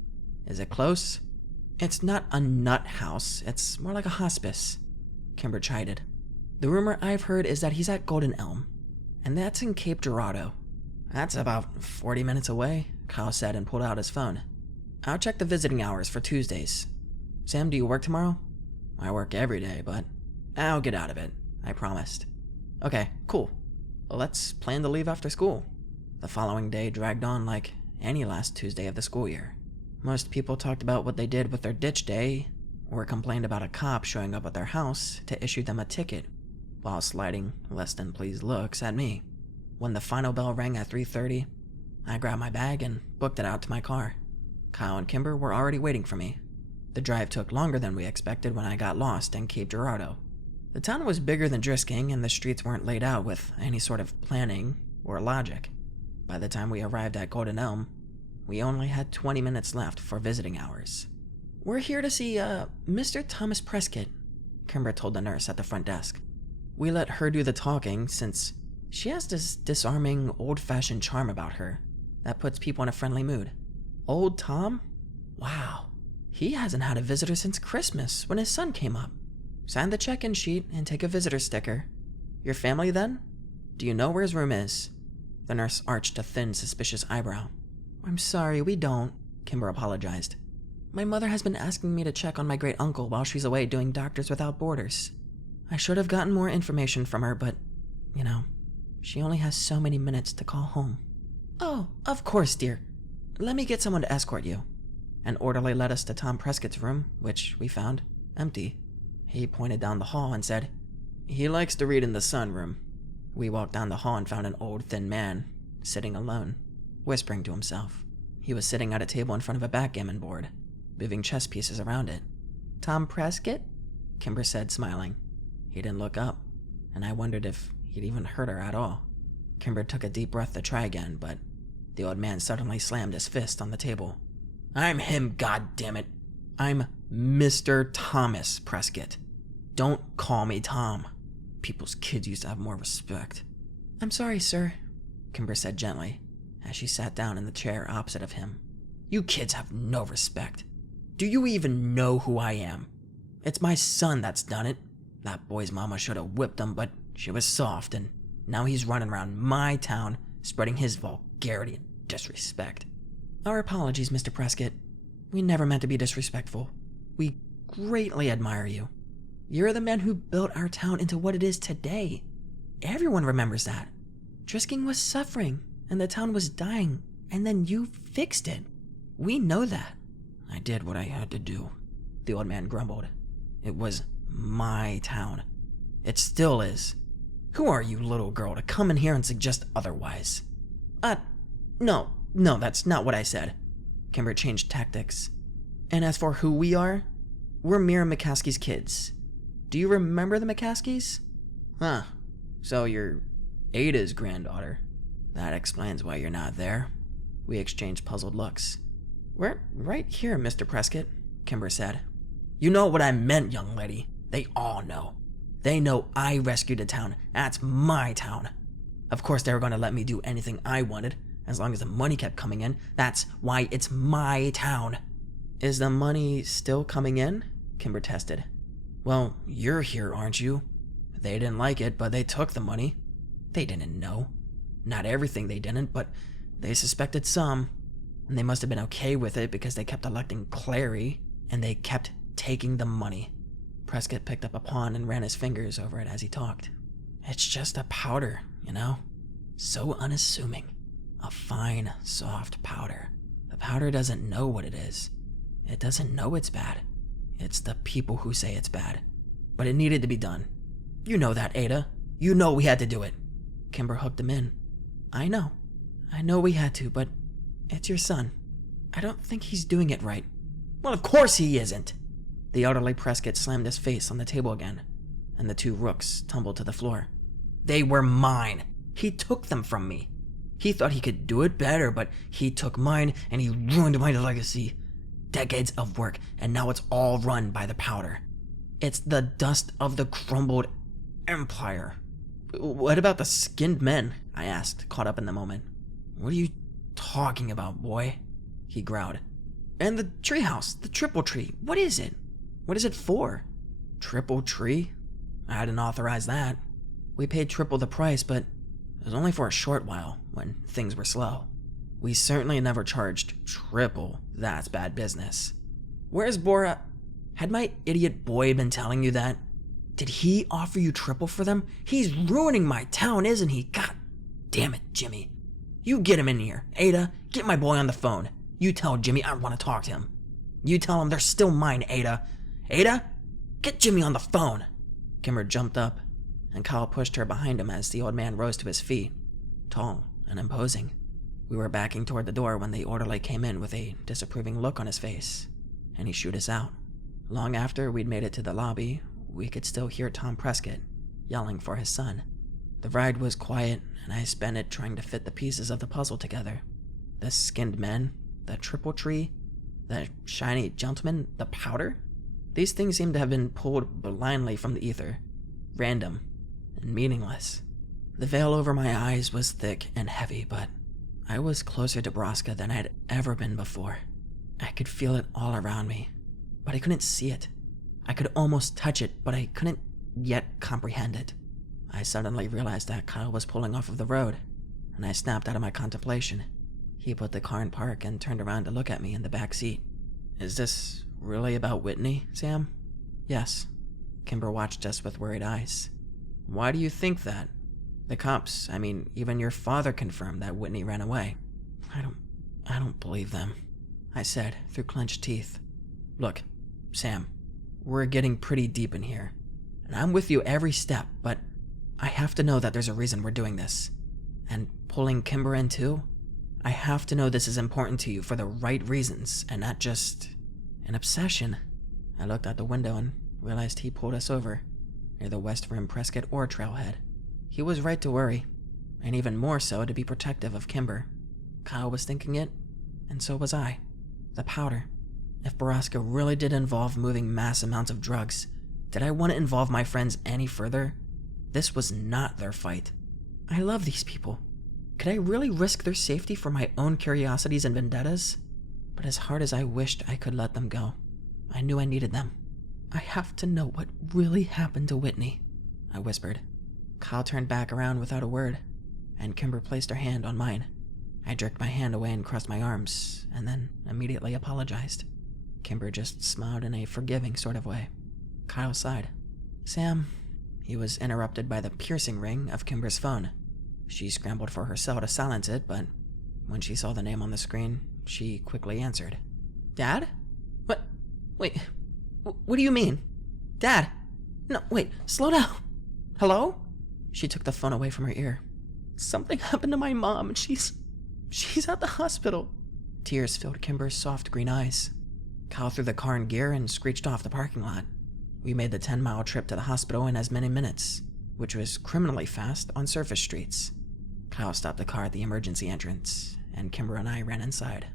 Is it close? It's not a nut house. It's more like a hospice. Kimber chided. The rumor I've heard is that he's at Golden Elm. And that's in Cape Girardeau. That's about 40 minutes away, Kyle said and pulled out his phone. I'll check the visiting hours for Tuesdays. Sam, do you work tomorrow? I work every day, but I'll get out of it, I promised. Okay, cool. Let's plan to leave after school. The following day dragged on like any last Tuesday of the school year. Most people talked about what they did with their ditch day, or complained about a cop showing up at their house to issue them a ticket, while sliding less than pleased looks at me. When the final bell rang at 3:30, I grabbed my bag and booked it out to my car. Kyle and Kimber were already waiting for me. The drive took longer than we expected when I got lost in Cape Girardeau. The town was bigger than Drisking, and the streets weren't laid out with any sort of planning or logic. By the time we arrived at Golden Elm, we only had 20 minutes left for visiting hours. We're here to see, Mr. Thomas Prescott, Kimber told the nurse at the front desk. We let her do the talking since she has this disarming, old-fashioned charm about her that puts people in a friendly mood. Old Tom? Wow. He hasn't had a visitor since Christmas when his son came up. Sign the check-in sheet and take a visitor sticker. Your family then? Do you know where his room is? The nurse arched a thin, suspicious eyebrow. I'm sorry, we don't, Kimber apologized. My mother has been asking me to check on my great-uncle while she's away doing Doctors Without Borders. I should have gotten more information from her, but, she only has so many minutes to call home. Oh, of course, dear. Let me get someone to escort you. An orderly led us to Tom Prescott's room, which we found empty. He pointed down the hall and said, He likes to read in the sunroom. We walked down the hall and found an old, thin man, sitting alone, whispering to himself. He was sitting at a table in front of a backgammon board, moving chess pieces around it. Tom Prescott? Kimber said, smiling. He didn't look up, and I wondered if he'd even heard her at all. Kimber took a deep breath to try again, but the old man suddenly slammed his fist on the table. I'm him, goddammit. I'm Mr. Thomas Prescott. Don't call me Tom. People's kids used to have more respect. I'm sorry, sir, Kimber said gently, as she sat down in the chair opposite of him. You kids have no respect. Do you even know who I am? It's my son that's done it. That boy's mama should have whipped him, but she was soft, and now he's running around my town, spreading his vulgarity and disrespect. Our apologies, Mr. Prescott. We never meant to be disrespectful. We greatly admire you. You're the man who built our town into what it is today. Everyone remembers that. Drisking was suffering, and the town was dying, and then you fixed it. We know that. I did what I had to do, the old man grumbled. It was my town. It still is. Who are you, little girl, to come in here and suggest otherwise? No, that's not what I said. Kimber changed tactics. And as for who we are, we're Mera McCaskey's kids. Do you remember the McCaskeys? Huh. So you're Ada's granddaughter. That explains why you're not there. We exchanged puzzled looks. We're right here, Mr. Prescott, Kimber said. You know what I meant, young lady. They all know. They know I rescued the town. That's my town. Of course they were going to let me do anything I wanted, as long as the money kept coming in. That's why it's my town. Is the money still coming in? Kimber tested. Well, you're here, aren't you? They didn't like it, but they took the money. They didn't know. Not everything they didn't, but they suspected some. And they must have been okay with it because they kept electing Clary, and they kept taking the money. Prescott picked up a pawn and ran his fingers over it as he talked. It's just a powder, So unassuming. A fine, soft powder. The powder doesn't know what it is. It doesn't know it's bad. It's the people who say it's bad. But it needed to be done. You know that, Ada. You know we had to do it. Kimber hooked him in. I know we had to, but it's your son. I don't think he's doing it right. Well, of course he isn't. The elderly Prescott slammed his face on the table again, and the two rooks tumbled to the floor. They were mine. He took them from me. He thought he could do it better, but he took mine and he ruined my legacy. Decades of work, and now it's all run by the powder. It's the dust of the crumbled empire. What about the skinned men? I asked, caught up in the moment. What are you talking about, boy? He growled. And the treehouse, the triple tree, what is it? What is it for? Triple tree? I didn't authorize that. We paid triple the price, but was only for a short while when things were slow. We certainly never charged triple that's bad business. Where's Bora? Had my idiot boy been telling you that? Did he offer you triple for them? He's ruining my town, isn't he? God damn it, Jimmy. You get him in here. Ada, get my boy on the phone. You tell Jimmy I want to talk to him. You tell him they're still mine, Ada. Ada, get Jimmy on the phone. Kimber jumped up, and Kyle pushed her behind him as the old man rose to his feet, tall and imposing. We were backing toward the door when the orderly came in with a disapproving look on his face, and he shooed us out. Long after we'd made it to the lobby, we could still hear Tom Prescott yelling for his son. The ride was quiet, and I spent it trying to fit the pieces of the puzzle together. The skinned men, the triple tree, the shiny gentleman, the powder. These things seemed to have been pulled blindly from the ether, random and meaningless. The veil over my eyes was thick and heavy, but I was closer to Borrasca than I had ever been before. I could feel it all around me, but I couldn't see it. I could almost touch it, but I couldn't yet comprehend it. I suddenly realized that Kyle was pulling off of the road, and I snapped out of my contemplation. He put the car in park and turned around to look at me in the back seat. Is this really about Whitney, Sam? Yes. Kimber watched us with worried eyes. Why do you think that? The cops, even your father confirmed that Whitney ran away. I don't believe them, I said through clenched teeth. Look, Sam, we're getting pretty deep in here, and I'm with you every step, but I have to know that there's a reason we're doing this. And pulling Kimber in too? I have to know this is important to you for the right reasons, and not just an obsession. I looked out the window and realized he pulled us over, near the West Rim Prescott ore trailhead. He was right to worry, and even more so to be protective of Kimber. Kyle was thinking it, and so was I. The powder. If Borrasca really did involve moving mass amounts of drugs, did I want to involve my friends any further? This was not their fight. I love these people. Could I really risk their safety for my own curiosities and vendettas? But as hard as I wished I could let them go, I knew I needed them. I have to know what really happened to Whitney, I whispered. Kyle turned back around without a word, and Kimber placed her hand on mine. I jerked my hand away and crossed my arms, and then immediately apologized. Kimber just smiled in a forgiving sort of way. Kyle sighed. Sam, he was interrupted by the piercing ring of Kimber's phone. She scrambled for her cell to silence it, but when she saw the name on the screen, she quickly answered. Dad? What? Wait, what do you mean? Dad? No, wait, slow down. Hello? She took the phone away from her ear. Something happened to my mom, and she's at the hospital. Tears filled Kimber's soft green eyes. Kyle threw the car in gear and screeched off the parking lot. We made the 10-mile trip to the hospital in as many minutes, which was criminally fast on surface streets. Kyle stopped the car at the emergency entrance, and Kimber and I ran inside.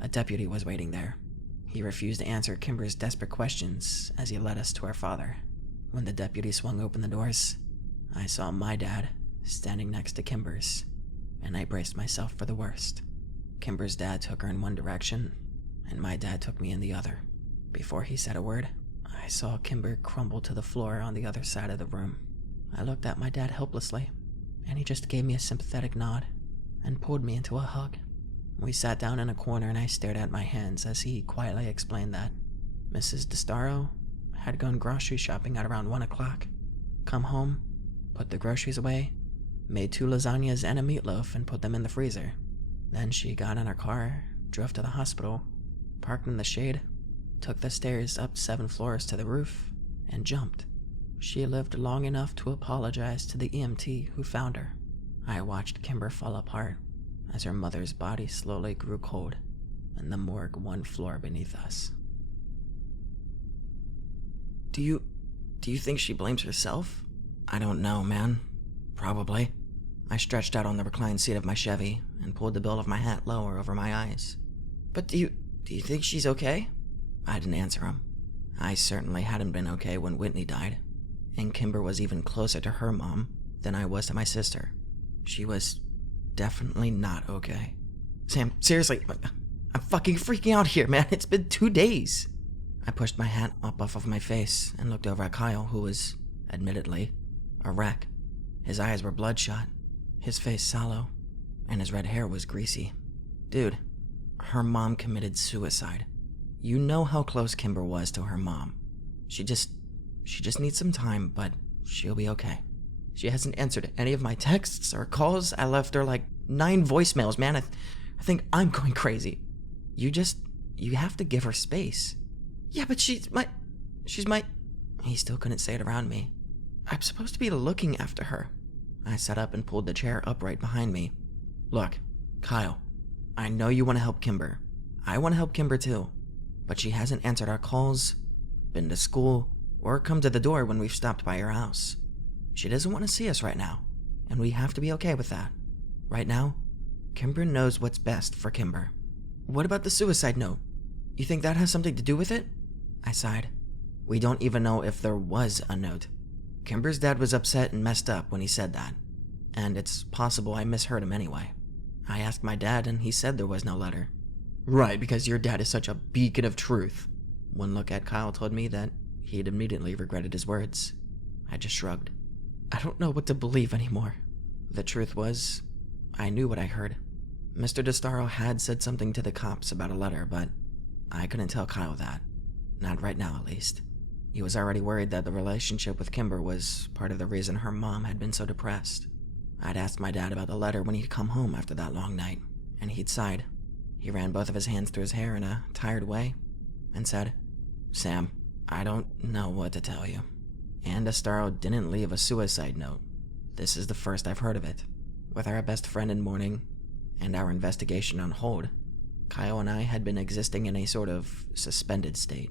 A deputy was waiting there. He refused to answer Kimber's desperate questions as he led us to our father. When the deputy swung open the doors, I saw my dad standing next to Kimber's, and I braced myself for the worst. Kimber's dad took her in one direction, and my dad took me in the other. Before he said a word, I saw Kimber crumble to the floor on the other side of the room. I looked at my dad helplessly, and he just gave me a sympathetic nod and pulled me into a hug. We sat down in a corner and I stared at my hands as he quietly explained that Mrs. DeStaro had gone grocery shopping at around 1 o'clock, come home, put the groceries away, made 2 lasagnas and a meatloaf and put them in the freezer. Then she got in her car, drove to the hospital, parked in the shade, took the stairs up 7 floors to the roof, and jumped. She lived long enough to apologize to the EMT who found her. I watched Kimber fall apart as her mother's body slowly grew cold in the morgue 1 floor beneath us. Do you think she blames herself? I don't know, man. Probably. I stretched out on the reclined seat of my Chevy and pulled the bill of my hat lower over my eyes. But do you think she's okay? I didn't answer him. I certainly hadn't been okay when Whitney died, and Kimber was even closer to her mom than I was to my sister. She was definitely not okay. Sam, seriously, I'm fucking freaking out here, man. It's been 2 days. I pushed my hat up off of my face and looked over at Kyle, who was, admittedly, a wreck. His eyes were bloodshot, his face sallow, and his red hair was greasy. Dude, her mom committed suicide. You know how close Kimber was to her mom. She just needs some time, but she'll be okay. She hasn't answered any of my texts or calls. I left her like 9 voicemails, man. I think I'm going crazy. You have to give her space. Yeah, but she's my... He still couldn't say it around me. I'm supposed to be looking after her. I sat up and pulled the chair upright behind me. Look, Kyle, I know you want to help Kimber. I want to help Kimber too. But she hasn't answered our calls, been to school, or come to the door when we've stopped by your house. She doesn't want to see us right now, and we have to be okay with that. Right now, Kimber knows what's best for Kimber. What about the suicide note? You think that has something to do with it? I sighed. We don't even know if there was a note. Kimber's dad was upset and messed up when he said that, and it's possible I misheard him anyway. I asked my dad, and he said there was no letter. Right, because your dad is such a beacon of truth. One look at Kyle told me that he'd immediately regretted his words. I just shrugged. I don't know what to believe anymore. The truth was, I knew what I heard. Mr. DeStaro had said something to the cops about a letter, but I couldn't tell Kyle that. Not right now, at least. He was already worried that the relationship with Kimber was part of the reason her mom had been so depressed. I'd asked my dad about the letter when he'd come home after that long night, and he'd sighed. He ran both of his hands through his hair in a tired way and said, Sam, I don't know what to tell you. And DeStaro didn't leave a suicide note. This is the first I've heard of it. With our best friend in mourning and our investigation on hold, Kyle and I had been existing in a sort of suspended state.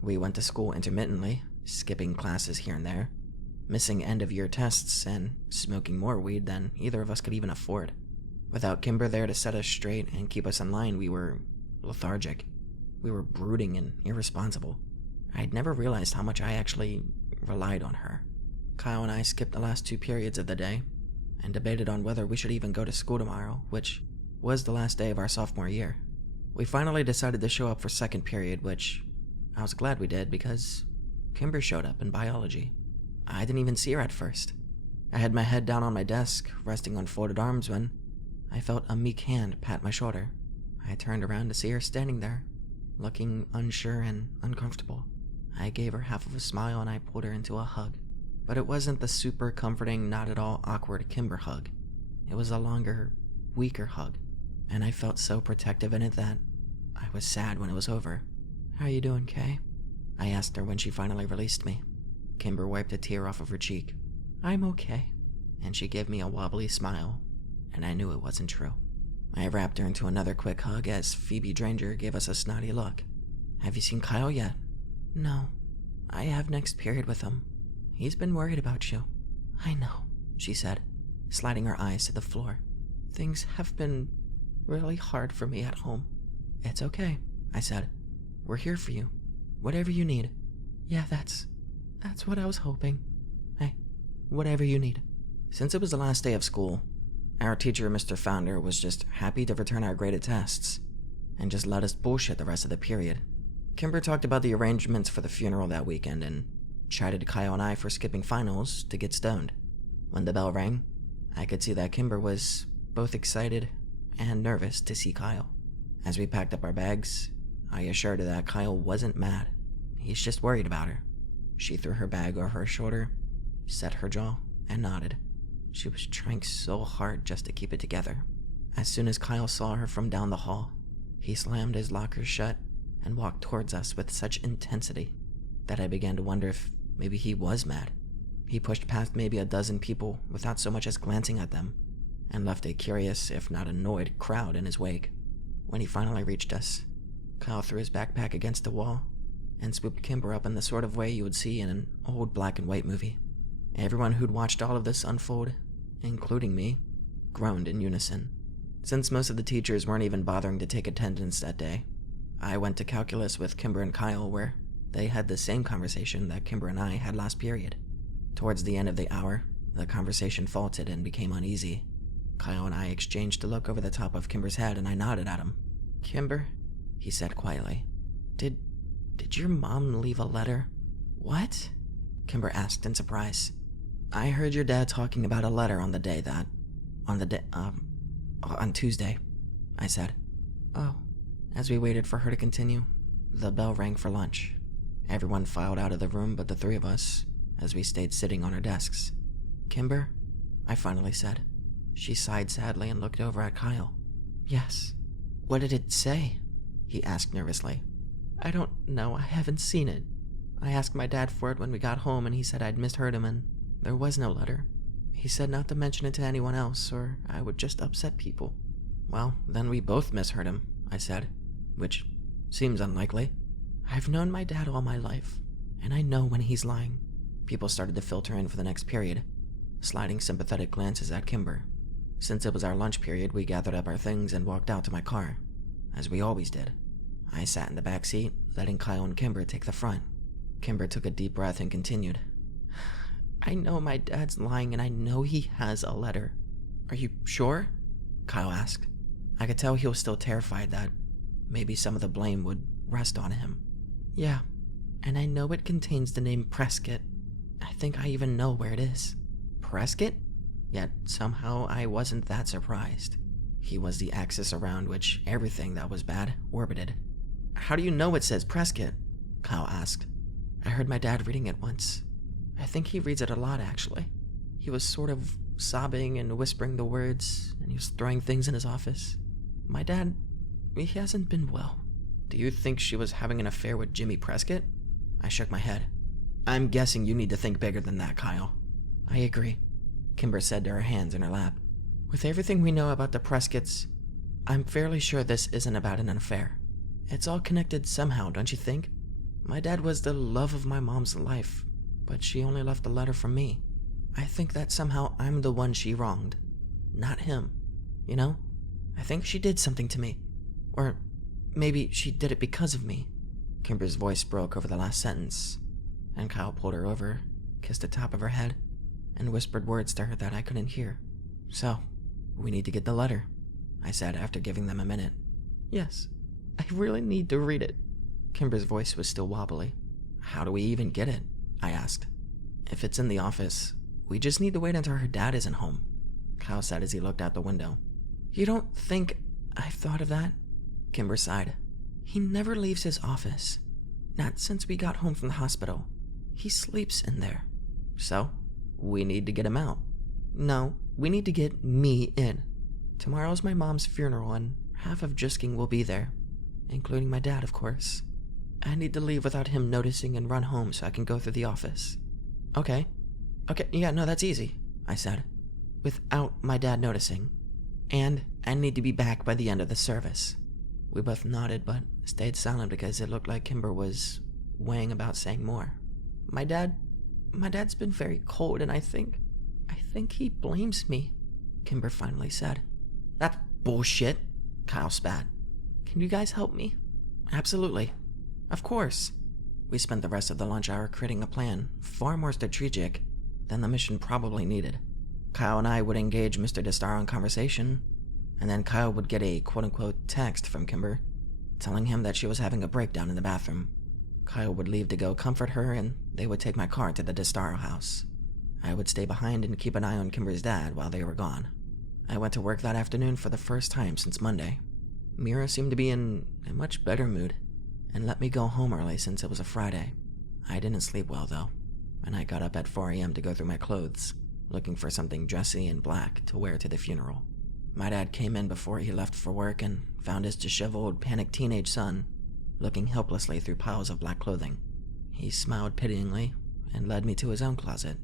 We went to school intermittently, skipping classes here and there, missing end-of-year tests, and smoking more weed than either of us could even afford. Without Kimber there to set us straight and keep us in line, we were lethargic. We were brooding and irresponsible. I'd never realized how much I actually relied on her. Kyle and I skipped the last 2 periods of the day and debated on whether we should even go to school tomorrow, which was the last day of our sophomore year. We finally decided to show up for second period, which I was glad we did because Kimber showed up in biology. I didn't even see her at first. I had my head down on my desk, resting on folded arms when I felt a meek hand pat my shoulder. I turned around to see her standing there, looking unsure and uncomfortable. I gave her half of a smile and I pulled her into a hug. But it wasn't the super comforting, not at all awkward Kimber hug. It was a longer, weaker hug, and I felt so protective in it that I was sad when it was over. How you doing, Kay? I asked her when she finally released me. Kimber wiped a tear off of her cheek. I'm okay. And she gave me a wobbly smile, and I knew it wasn't true. I wrapped her into another quick hug as Phoebe Dranger gave us a snotty look. Have you seen Kyle yet? No. I have next period with him. He's been worried about you. I know, she said, sliding her eyes to the floor. Things have been really hard for me at home. It's okay, I said. We're here for you. Whatever you need. Yeah, that's what I was hoping. Hey, whatever you need. Since it was the last day of school, our teacher, Mr. Founder, was just happy to return our graded tests and just let us bullshit the rest of the period. Kimber talked about the arrangements for the funeral that weekend and chided Kyle and I for skipping finals to get stoned. When the bell rang, I could see that Kimber was both excited and nervous to see Kyle. As we packed up our bags, I assured her that Kyle wasn't mad. He's just worried about her. She threw her bag over her shoulder, set her jaw, and nodded. She was trying so hard just to keep it together. As soon as Kyle saw her from down the hall, he slammed his locker shut and walked towards us with such intensity that I began to wonder if maybe he was mad. He pushed past maybe a dozen people without so much as glancing at them, and left a curious, if not annoyed, crowd in his wake. When he finally reached us, Kyle threw his backpack against the wall and swooped Kimber up in the sort of way you would see in an old black and white movie. Everyone who'd watched all of this unfold, including me, groaned in unison. Since most of the teachers weren't even bothering to take attendance that day, I went to calculus with Kimber and Kyle, where they had the same conversation that Kimber and I had last period. Towards the end of the hour, the conversation faltered and became uneasy. Kyle and I exchanged a look over the top of Kimber's head, and I nodded at him. Kimber, he said quietly, Did your mom leave a letter? What? Kimber asked in surprise. I heard your dad talking about a letter on the day that On Tuesday, I said. Oh. As we waited for her to continue, the bell rang for lunch. Everyone filed out of the room but the three of us, as we stayed sitting on our desks. Kimber? I finally said. She sighed sadly and looked over at Kyle. Yes. What did it say? He asked nervously. I don't know, I haven't seen it. I asked my dad for it when we got home and he said I'd misheard him and there was no letter. He said not to mention it to anyone else or I would just upset people. Well, then we both misheard him, I said, which seems unlikely. I've known my dad all my life, and I know when he's lying. People started to filter in for the next period, sliding sympathetic glances at Kimber. Since it was our lunch period, we gathered up our things and walked out to my car, as we always did. I sat in the back seat, letting Kyle and Kimber take the front. Kimber took a deep breath and continued. I know my dad's lying and I know he has a letter. Are you sure? Kyle asked. I could tell he was still terrified that maybe some of the blame would rest on him. Yeah, and I know it contains the name Prescott. I think I even know where it is. Prescott? Yet somehow I wasn't that surprised. He was the axis around which everything that was bad orbited. How do you know it says Prescott? Kyle asked. I heard my dad reading it once. I think he reads it a lot, actually. He was sort of sobbing and whispering the words, and he was throwing things in his office. My dad, he hasn't been well. Do you think she was having an affair with Jimmy Prescott? I shook my head. I'm guessing you need to think bigger than that, Kyle. I agree, Kimber said to her hands in her lap. With everything we know about the Prescotts, I'm fairly sure this isn't about an affair. It's all connected somehow, don't you think? My dad was the love of my mom's life, but she only left a letter for me. I think that somehow I'm the one she wronged, not him. You know? I think she did something to me. Or maybe she did it because of me. Kimber's voice broke over the last sentence, and Kyle pulled her over, kissed the top of her head, and whispered words to her that I couldn't hear. So, we need to get the letter, I said after giving them a minute. Yes, I really need to read it. Kimber's voice was still wobbly. How do we even get it? I asked. If it's in the office, we just need to wait until her dad isn't home, Kyle said as he looked out the window. You don't think I've thought of that? Kimber sighed. He never leaves his office. Not since we got home from the hospital. He sleeps in there. So, we need to get him out. No, we need to get me in. Tomorrow's my mom's funeral and half of Drisking will be there, including my dad, of course. I need to leave without him noticing and run home so I can go through the office. Okay, yeah, no, that's easy, I said. Without my dad noticing. And I need to be back by the end of the service. We both nodded but stayed silent because it looked like Kimber was weighing about saying more. My dad's been very cold and I think he blames me, Kimber finally said. That's bullshit, Kyle spat. Can you guys help me? Absolutely. Of course. We spent the rest of the lunch hour creating a plan far more strategic than the mission probably needed. Kyle and I would engage Mr. DeStar in conversation, and then Kyle would get a quote-unquote text from Kimber telling him that she was having a breakdown in the bathroom. Kyle would leave to go comfort her, and they would take my car to the DeStar house. I would stay behind and keep an eye on Kimber's dad while they were gone. I went to work that afternoon for the first time since Monday. Mera seemed to be in a much better mood, and let me go home early since it was a Friday. I didn't sleep well, though, and I got up at 4 a.m. to go through my clothes, looking for something dressy and black to wear to the funeral. My dad came in before he left for work and found his disheveled, panicked teenage son looking helplessly through piles of black clothing. He smiled pityingly and led me to his own closet.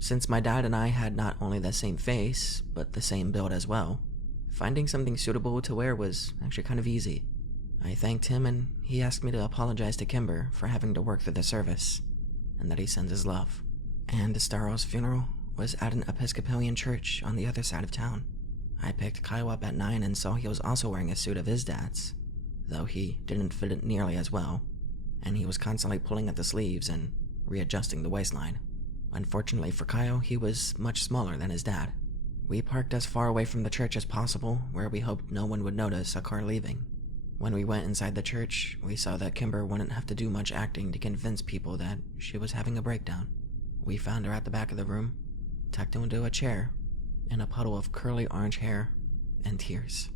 Since my dad and I had not only the same face, but the same build as well, finding something suitable to wear was actually kind of easy. I thanked him and he asked me to apologize to Kimber for having to work through the service, and that he sends his love. And DeStaro's funeral was at an Episcopalian church on the other side of town. I picked Kyle up at 9 and saw he was also wearing a suit of his dad's, though he didn't fit it nearly as well, and he was constantly pulling at the sleeves and readjusting the waistline. Unfortunately for Kyle, he was much smaller than his dad. We parked as far away from the church as possible, where we hoped no one would notice a car leaving. When we went inside the church, we saw that Kimber wouldn't have to do much acting to convince people that she was having a breakdown. We found her at the back of the room, tucked into a chair, in a puddle of curly orange hair and tears.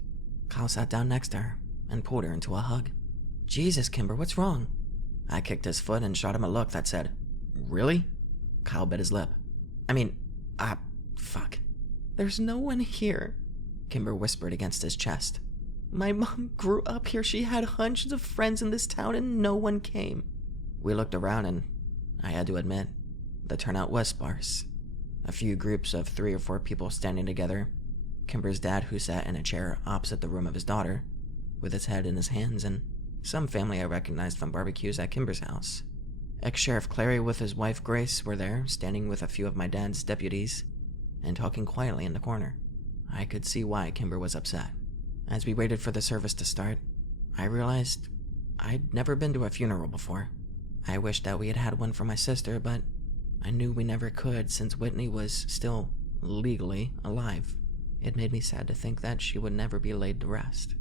Kyle sat down next to her and pulled her into a hug. Jesus, Kimber, what's wrong? I kicked his foot and shot him a look that said, really? Kyle bit his lip. Fuck. There's no one here, Kimber whispered against his chest. My mom grew up here. She had hundreds of friends in this town and no one came. We looked around and I had to admit, the turnout was sparse. A few groups of 3 or 4 people standing together. Kimber's dad, who sat in a chair opposite the room of his daughter, with his head in his hands, and some family I recognized from barbecues at Kimber's house. Ex-Sheriff Clary with his wife Grace were there, standing with a few of my dad's deputies, and talking quietly in the corner. I could see why Kimber was upset. As we waited for the service to start, I realized I'd never been to a funeral before. I wished that we had had one for my sister, but I knew we never could since Whitney was still legally alive. It made me sad to think that she would never be laid to rest.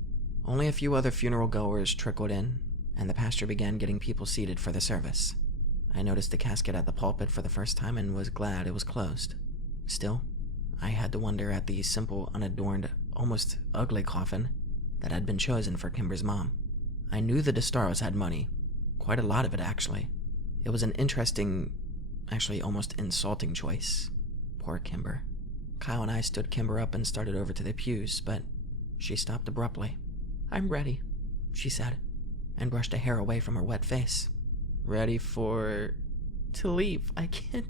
Only a few other funeral goers trickled in, and the pastor began getting people seated for the service. I noticed the casket at the pulpit for the first time and was glad it was closed. Still, I had to wonder at the simple, unadorned, almost ugly coffin that had been chosen for Kimber's mom. I knew the DeStaros had money. Quite a lot of it, actually. It was an interesting, actually almost insulting choice. Poor Kimber. Kyle and I stood Kimber up and started over to the pews, but she stopped abruptly. I'm ready, she said, and brushed a hair away from her wet face. Ready to leave. I can't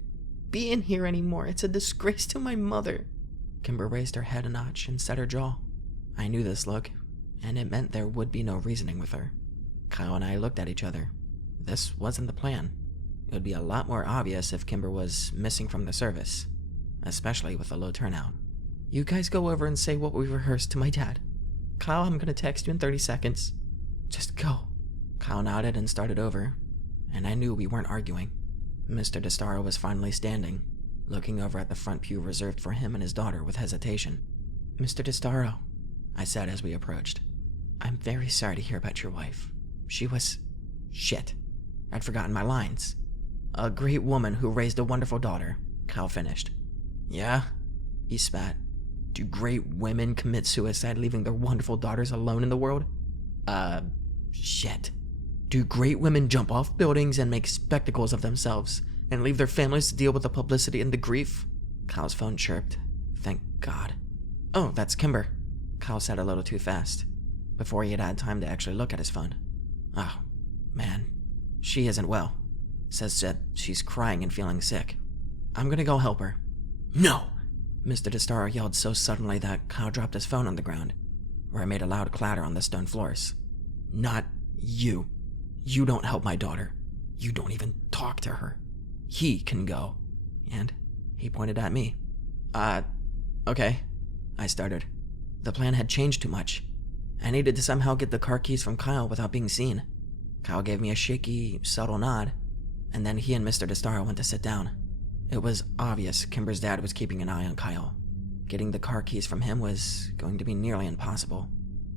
be in here anymore. It's a disgrace to my mother. Kimber raised her head a notch and set her jaw. I knew this look, and it meant there would be no reasoning with her. Kyle and I looked at each other. This wasn't the plan. It would be a lot more obvious if Kimber was missing from the service, especially with a low turnout. You guys go over and say what we rehearsed to my dad. Kyle, I'm gonna text you in 30 seconds. Just go. Kyle nodded and started over, and I knew we weren't arguing. Mr. DeStaro was finally standing, looking over at the front pew reserved for him and his daughter with hesitation. Mr. DeStaro, I said as we approached. I'm very sorry to hear about your wife. She was... shit. I'd forgotten my lines. A great woman who raised a wonderful daughter, Kyle finished. Yeah? He spat. Do great women commit suicide leaving their wonderful daughters alone in the world? Shit. Do great women jump off buildings and make spectacles of themselves and leave their families to deal with the publicity and the grief? Kyle's phone chirped. Thank God. Oh, that's Kimber. Kyle said a little too fast, before he had had time to actually look at his phone. Oh, man. She isn't well. Says that she's crying and feeling sick. I'm gonna go help her. No! Mr. DeStaro yelled so suddenly that Kyle dropped his phone on the ground, where it made a loud clatter on the stone floors. Not you. You don't help my daughter. You don't even talk to her. He can go. And he pointed at me. Okay, I stuttered. The plan had changed too much. I needed to somehow get the car keys from Kyle without being seen. Kyle gave me a shaky, subtle nod, and then he and Mr. DeStaro went to sit down. It was obvious Kimber's dad was keeping an eye on Kyle. Getting the car keys from him was going to be nearly impossible.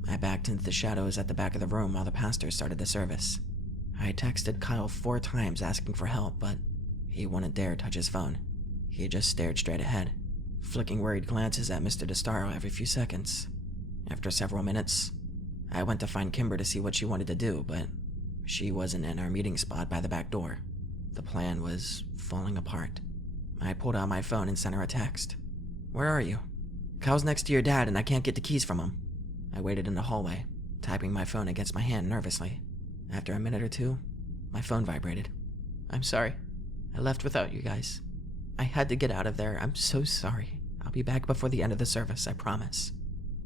I backed into the shadows at the back of the room while the pastor started the service. I texted Kyle 4 times asking for help, but he wouldn't dare touch his phone. He just stared straight ahead, flicking worried glances at Mr. DeStaro every few seconds. After several minutes, I went to find Kimber to see what she wanted to do, but she wasn't in our meeting spot by the back door. The plan was falling apart. I pulled out my phone and sent her a text. Where are you? Kyle's next to your dad and I can't get the keys from him. I waited in the hallway, typing my phone against my hand nervously. After a minute or two, my phone vibrated. I'm sorry. I left without you guys. I had to get out of there. I'm so sorry. I'll be back before the end of the service, I promise.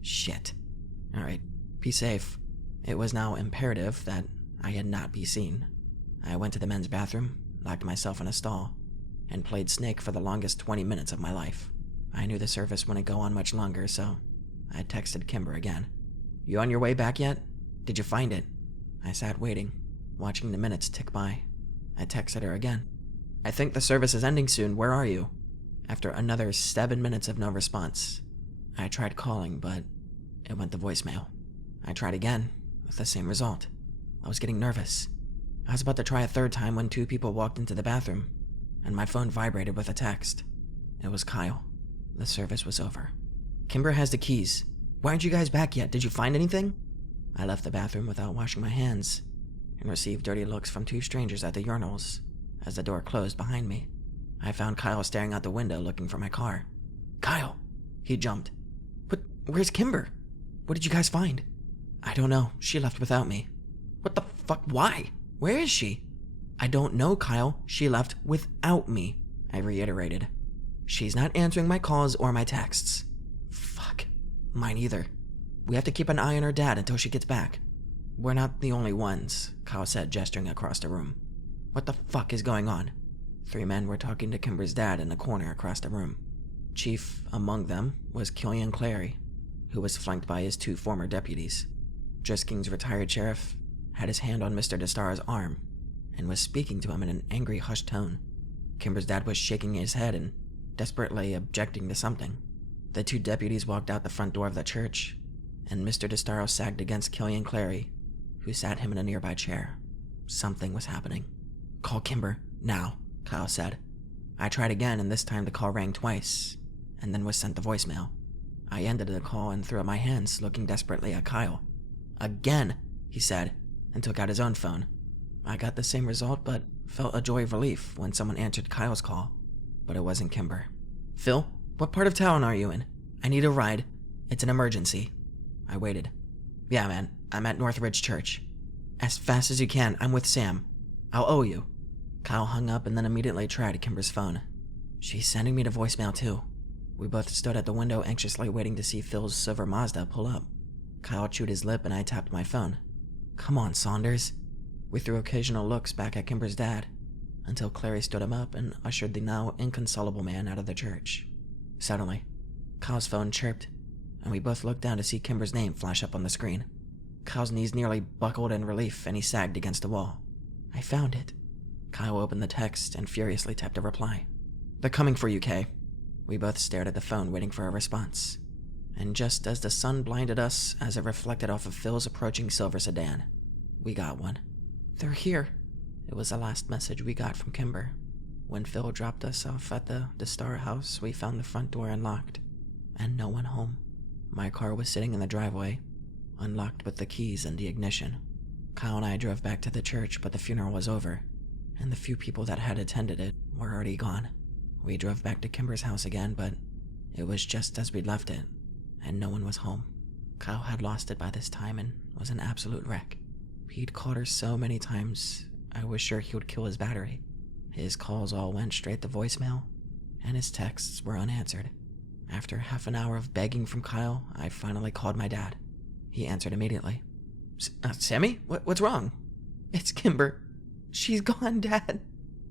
Shit. Alright, be safe. It was now imperative that I had not be seen. I went to the men's bathroom, locked myself in a stall, and played Snake for the longest 20 minutes of my life. I knew the service wouldn't go on much longer, so I texted Kimber again. You on your way back yet? Did you find it? I sat waiting, watching the minutes tick by. I texted her again. I think the service is ending soon. Where are you? After another 7 minutes of no response, I tried calling, but it went to voicemail. I tried again, with the same result. I was getting nervous. I was about to try a 3rd time when 2 people walked into the bathroom, and my phone vibrated with a text. It was Kyle. The service was over. Kimber has the keys. Why aren't you guys back yet? Did you find anything? I left the bathroom without washing my hands and received dirty looks from two strangers at the urinals as the door closed behind me. I found Kyle staring out the window looking for my car. Kyle! He jumped. But where's Kimber? What did you guys find? I don't know. She left without me. What the fuck? Why? Where is she? I don't know, Kyle. She left without me, I reiterated. She's not answering my calls or my texts. Fuck. Mine either. We have to keep an eye on her dad until she gets back. We're not the only ones, Kyle said, gesturing across the room. What the fuck is going on? 3 men were talking to Kimber's dad in the corner across the room. Chief among them was Killian Clary, who was flanked by his 2 former deputies. Drisking's retired sheriff had his hand on Mr. DeStar's arm and was speaking to him in an angry, hushed tone. Kimber's dad was shaking his head and desperately objecting to something. The 2 deputies walked out the front door of the church, and Mr. DeStaro sagged against Killian Clary, who sat him in a nearby chair. Something was happening. Call Kimber, now, Kyle said. I tried again, and this time the call rang twice, and then was sent to voicemail. I ended the call and threw up my hands, looking desperately at Kyle. Again, he said, and took out his own phone. I got the same result, but felt a joy of relief when someone answered Kyle's call. But it wasn't Kimber. Phil, what part of town are you in? I need a ride. It's an emergency. I waited. Yeah, man, I'm at Northridge Church. As fast as you can, I'm with Sam. I'll owe you. Kyle hung up and then immediately tried Kimber's phone. She's sending me to voicemail too. We both stood at the window anxiously waiting to see Phil's silver Mazda pull up. Kyle chewed his lip and I tapped my phone. Come on, Saunders. We threw occasional looks back at Kimber's dad, until Clary stood him up and ushered the now inconsolable man out of the church. Suddenly, Kyle's phone chirped, and we both looked down to see Kimber's name flash up on the screen. Kyle's knees nearly buckled in relief, and he sagged against the wall. I found it. Kyle opened the text and furiously typed a reply. They're coming for you, Kay. We both stared at the phone, waiting for a response. And just as the sun blinded us as it reflected off of Phil's approaching silver sedan, we got one. They're here. It was the last message we got from Kimber. When Phil dropped us off at the DeStar house, we found the front door unlocked, and no one home. My car was sitting in the driveway, unlocked with the keys and the ignition. Kyle and I drove back to the church, but the funeral was over, and the few people that had attended it were already gone. We drove back to Kimber's house again, but it was just as we'd left it, and no one was home. Kyle had lost it by this time and was an absolute wreck. He'd called her so many times, I was sure he would kill his battery. His calls all went straight to voicemail, and his texts were unanswered. After half an hour of begging from Kyle, I finally called my dad. He answered immediately. Sammy? What's wrong? It's Kimber. She's gone, Dad.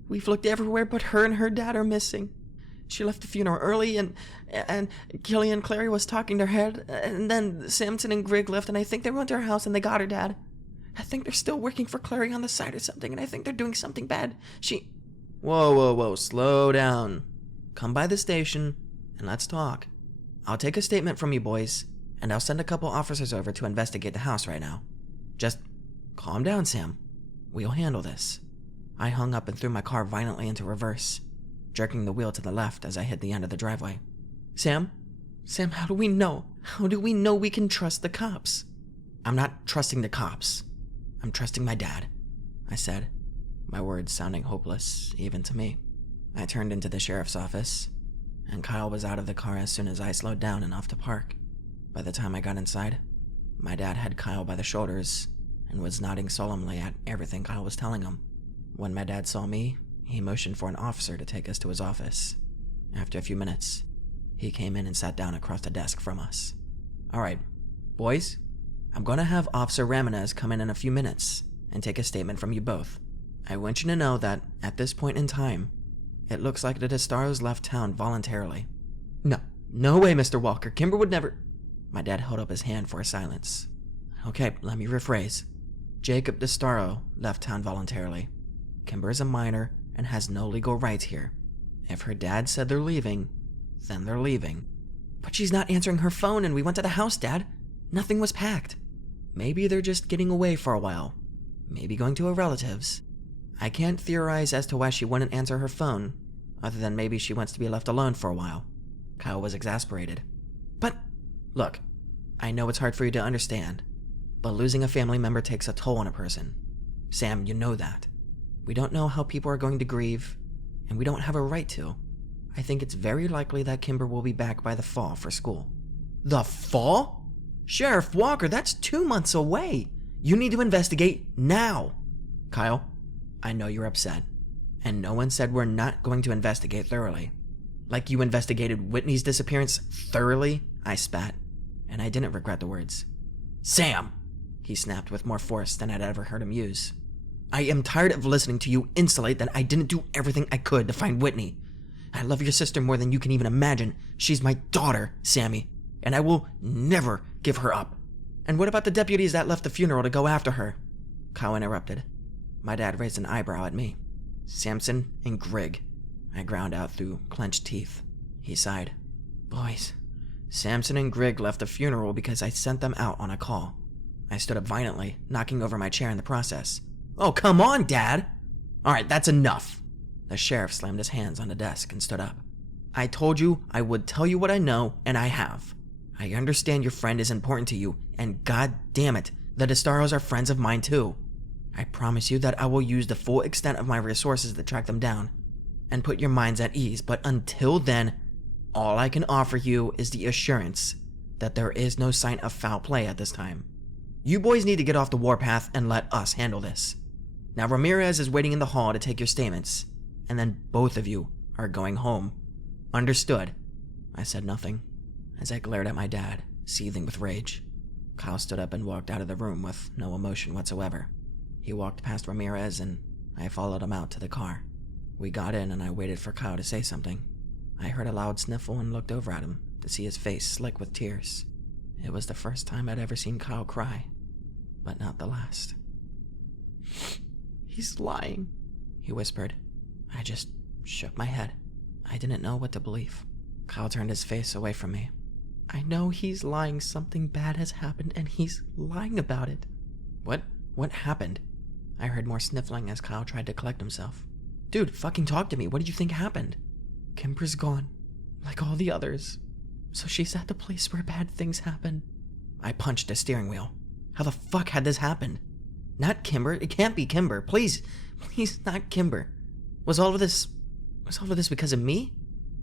We've looked everywhere, but her and her dad are missing. She left the funeral early, and Killian Clary was talking to her, and then Samson and Grigg left, and I think they went to her house and they got her, Dad. I think they're still working for Clary on the side or something, and I think they're doing something bad. Whoa, slow down. Come by the station, and let's talk. I'll take a statement from you boys, and I'll send a couple officers over to investigate the house right now. Just calm down, Sam. We'll handle this. I hung up and threw my car violently into reverse, jerking the wheel to the left as I hit the end of the driveway. Sam, how do we know? How do we know we can trust the cops? I'm not trusting the cops. I'm trusting my dad, I said, my words sounding hopeless, even to me. I turned into the sheriff's office, and Kyle was out of the car as soon as I slowed down enough to park. By the time I got inside, my dad had Kyle by the shoulders and was nodding solemnly at everything Kyle was telling him. When my dad saw me, he motioned for an officer to take us to his office. After a few minutes, he came in and sat down across the desk from us. All right, boys, I'm going to have Officer Ramirez come in a few minutes and take a statement from you both. I want you to know that, at this point in time, it looks like the DeStaros left town voluntarily. No way, Mr. Walker. Kimber would never... My dad held up his hand for a silence. Okay, let me rephrase. Jacob DeStaro left town voluntarily. Kimber is a minor and has no legal rights here. If her dad said they're leaving, then they're leaving. But she's not answering her phone, and we went to the house, Dad. Nothing was packed. Maybe they're just getting away for a while. Maybe going to her relatives. I can't theorize as to why she wouldn't answer her phone, other than maybe she wants to be left alone for a while. Kyle was exasperated. But, look, I know it's hard for you to understand, but losing a family member takes a toll on a person. Sam, you know that. We don't know how people are going to grieve, and we don't have a right to. I think it's very likely that Kimber will be back by the fall for school. The fall? Sheriff Walker, that's 2 months away. You need to investigate now. Kyle, I know you're upset, and no one said we're not going to investigate thoroughly. Like you investigated Whitney's disappearance thoroughly, I spat, and I didn't regret the words. Sam, he snapped with more force than I'd ever heard him use. I am tired of listening to you insulate that I didn't do everything I could to find Whitney. I love your sister more than you can even imagine. She's my daughter, Sammy, and I will never give her up. And what about the deputies that left the funeral to go after her? Kyle interrupted. My dad raised an eyebrow at me. Samson and Grigg, I ground out through clenched teeth. He sighed. Boys, Samson and Grigg left the funeral because I sent them out on a call. I stood up violently, knocking over my chair in the process. Oh, come on, Dad! All right, that's enough. The sheriff slammed his hands on the desk and stood up. I told you I would tell you what I know, and I have. I understand your friend is important to you, and god damn it, the DeStaros are friends of mine too. I promise you that I will use the full extent of my resources to track them down and put your minds at ease, but until then, all I can offer you is the assurance that there is no sign of foul play at this time. You boys need to get off the warpath and let us handle this. Now Ramirez is waiting in the hall to take your statements, and then both of you are going home. Understood? I said nothing, as I glared at my dad, seething with rage. Kyle stood up and walked out of the room with no emotion whatsoever. He walked past Ramirez, and I followed him out to the car. We got in, and I waited for Kyle to say something. I heard a loud sniffle and looked over at him to see his face slick with tears. It was the first time I'd ever seen Kyle cry, but not the last. He's lying, he whispered. I just shook my head. I didn't know what to believe. Kyle turned his face away from me. I know he's lying. Something bad has happened, and he's lying about it. What happened? I heard more sniffling as Kyle tried to collect himself. Dude, fucking talk to me. What did you think happened? Kimber's gone, like all the others. So she's at the place where bad things happen. I punched a steering wheel. How the fuck had this happened? Not Kimber. It can't be Kimber. Please, not Kimber. Was all of this because of me?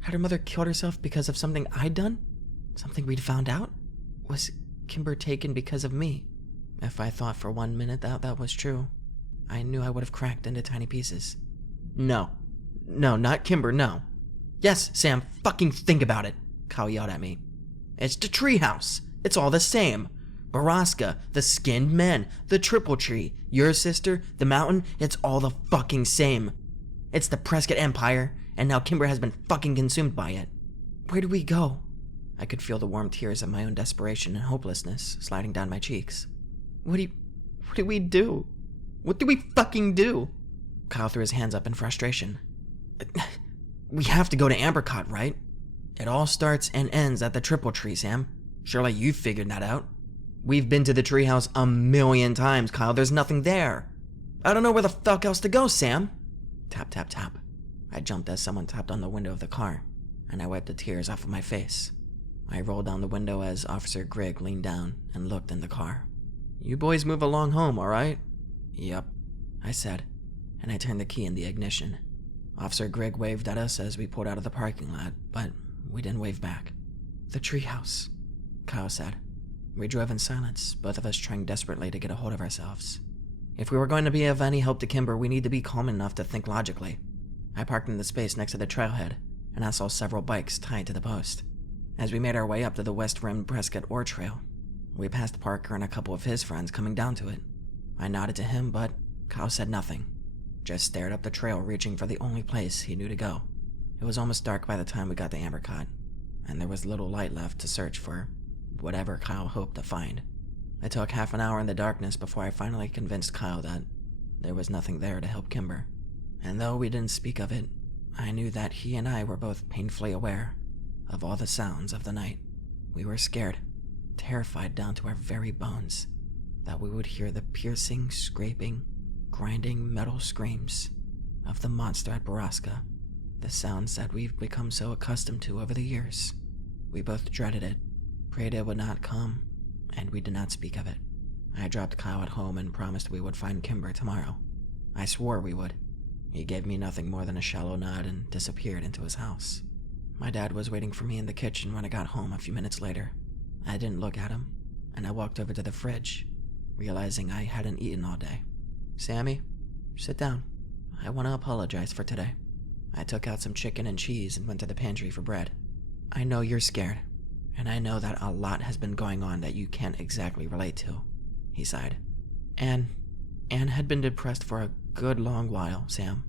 Had her mother killed herself because of something I'd done? Something we'd found out? Was Kimber taken because of me? If I thought for 1 minute that was true, I knew I would have cracked into tiny pieces. No, not Kimber, no. Yes, Sam, fucking think about it, Kyle yelled at me. It's the treehouse. It's all the same. Borrasca, the skinned men, the triple tree, your sister, the mountain, it's all the fucking same. It's the Prescott Empire, and now Kimber has been fucking consumed by it. Where do we go? I could feel the warm tears of my own desperation and hopelessness sliding down my cheeks. What do we do? What do we fucking do? Kyle threw his hands up in frustration. We have to go to Ambercot, right? It all starts and ends at the triple tree, Sam. Surely you've figured that out. We've been to the treehouse 1,000,000 times, Kyle. There's nothing there. I don't know where the fuck else to go, Sam. Tap, tap, tap. I jumped as someone tapped on the window of the car, and I wiped the tears off of my face. I rolled down the window as Officer Grigg leaned down and looked in the car. You boys move along home, all right? Yep, I said, and I turned the key in the ignition. Officer Grigg waved at us as we pulled out of the parking lot, but we didn't wave back. The treehouse, Kyle said. We drove in silence, both of us trying desperately to get a hold of ourselves. If we were going to be of any help to Kimber, we need to be calm enough to think logically. I parked in the space next to the trailhead, and I saw several bikes tied to the post. As we made our way up to the West Rim Prescott Ore Trail, we passed Parker and a couple of his friends coming down to it. I nodded to him, but Kyle said nothing, just stared up the trail, reaching for the only place he knew to go. It was almost dark by the time we got to Ambercot, and there was little light left to search for whatever Kyle hoped to find. It took half an hour in the darkness before I finally convinced Kyle that there was nothing there to help Kimber. And though we didn't speak of it, I knew that he and I were both painfully aware of all the sounds of the night. We were scared, terrified down to our very bones, that we would hear the piercing, scraping, grinding metal screams of the monster at Borrasca, the sounds that we've become so accustomed to over the years. We both dreaded it, prayed it would not come, and we did not speak of it. I dropped Kyle at home and promised we would find Kimber tomorrow. I swore we would. He gave me nothing more than a shallow nod and disappeared into his house. My dad was waiting for me in the kitchen when I got home a few minutes later. I didn't look at him, and I walked over to the fridge, realizing I hadn't eaten all day. "Sammy, sit down. I want to apologize for today." I took out some chicken and cheese and went to the pantry for bread. "I know you're scared, and I know that a lot has been going on that you can't exactly relate to," he sighed. Anne had been depressed for a good long while, Sam.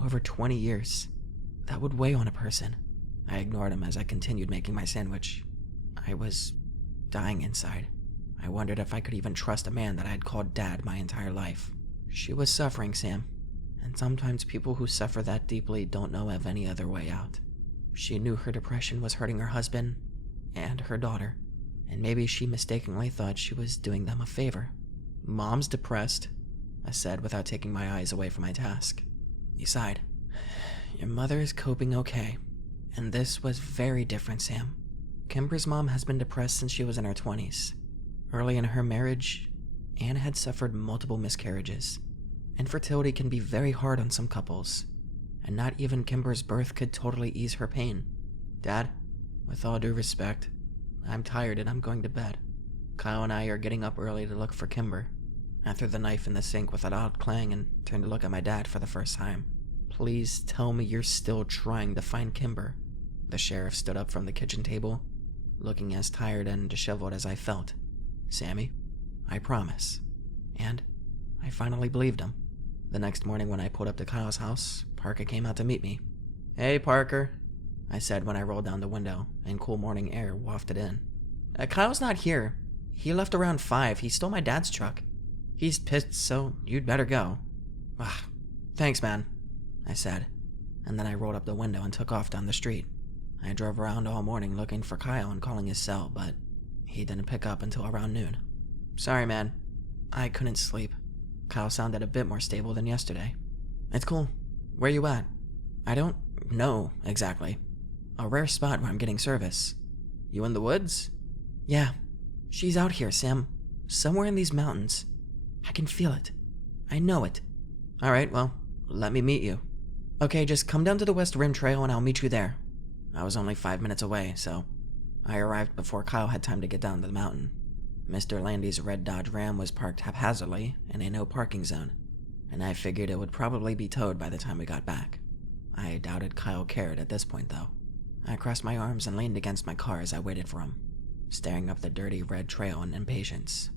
Over 20 years. That would weigh on a person. I ignored him as I continued making my sandwich. I was dying inside. I wondered if I could even trust a man that I had called Dad my entire life. She was suffering, Sam, and sometimes people who suffer that deeply don't know of any other way out. She knew her depression was hurting her husband and her daughter, and maybe she mistakenly thought she was doing them a favor. "Mom's depressed," I said without taking my eyes away from my task. He sighed. "Your mother is coping okay, and this was very different, Sam. Kimber's mom has been depressed since she was in her 20s. Early in her marriage, Anne had suffered multiple miscarriages. Infertility can be very hard on some couples, and not even Kimber's birth could totally ease her pain. Dad, with all due respect, I'm tired and I'm going to bed. Kyle and I are getting up early to look for Kimber." I threw the knife in the sink with a loud clang and turned to look at my dad for the first time. "Please tell me you're still trying to find Kimber." The sheriff stood up from the kitchen table, looking as tired and disheveled as I felt. "Sammy, I promise." And I finally believed him. The next morning when I pulled up to Kyle's house, Parker came out to meet me. "Hey, Parker," I said when I rolled down the window and cool morning air wafted in. Kyle's not here. He left around 5. He stole my dad's truck. He's pissed, so you'd better go." "Thanks, man," I said, and then I rolled up the window and took off down the street. I drove around all morning looking for Kyle and calling his cell, but he didn't pick up until around noon. "Sorry, man. I couldn't sleep." Kyle sounded a bit more stable than yesterday. "It's cool. Where you at?" "I don't know, exactly. A rare spot where I'm getting service." "You in the woods?" "Yeah. She's out here, Sam. Somewhere in these mountains. I can feel it. I know it." "All right, well, let me meet you." "Okay, just come down to the West Rim Trail and I'll meet you there." I was only 5 minutes away, so I arrived before Kyle had time to get down to the mountain. Mr. Landy's red Dodge Ram was parked haphazardly in a no parking zone, and I figured it would probably be towed by the time we got back. I doubted Kyle cared at this point, though. I crossed my arms and leaned against my car as I waited for him, staring up the dirty red trail in impatience.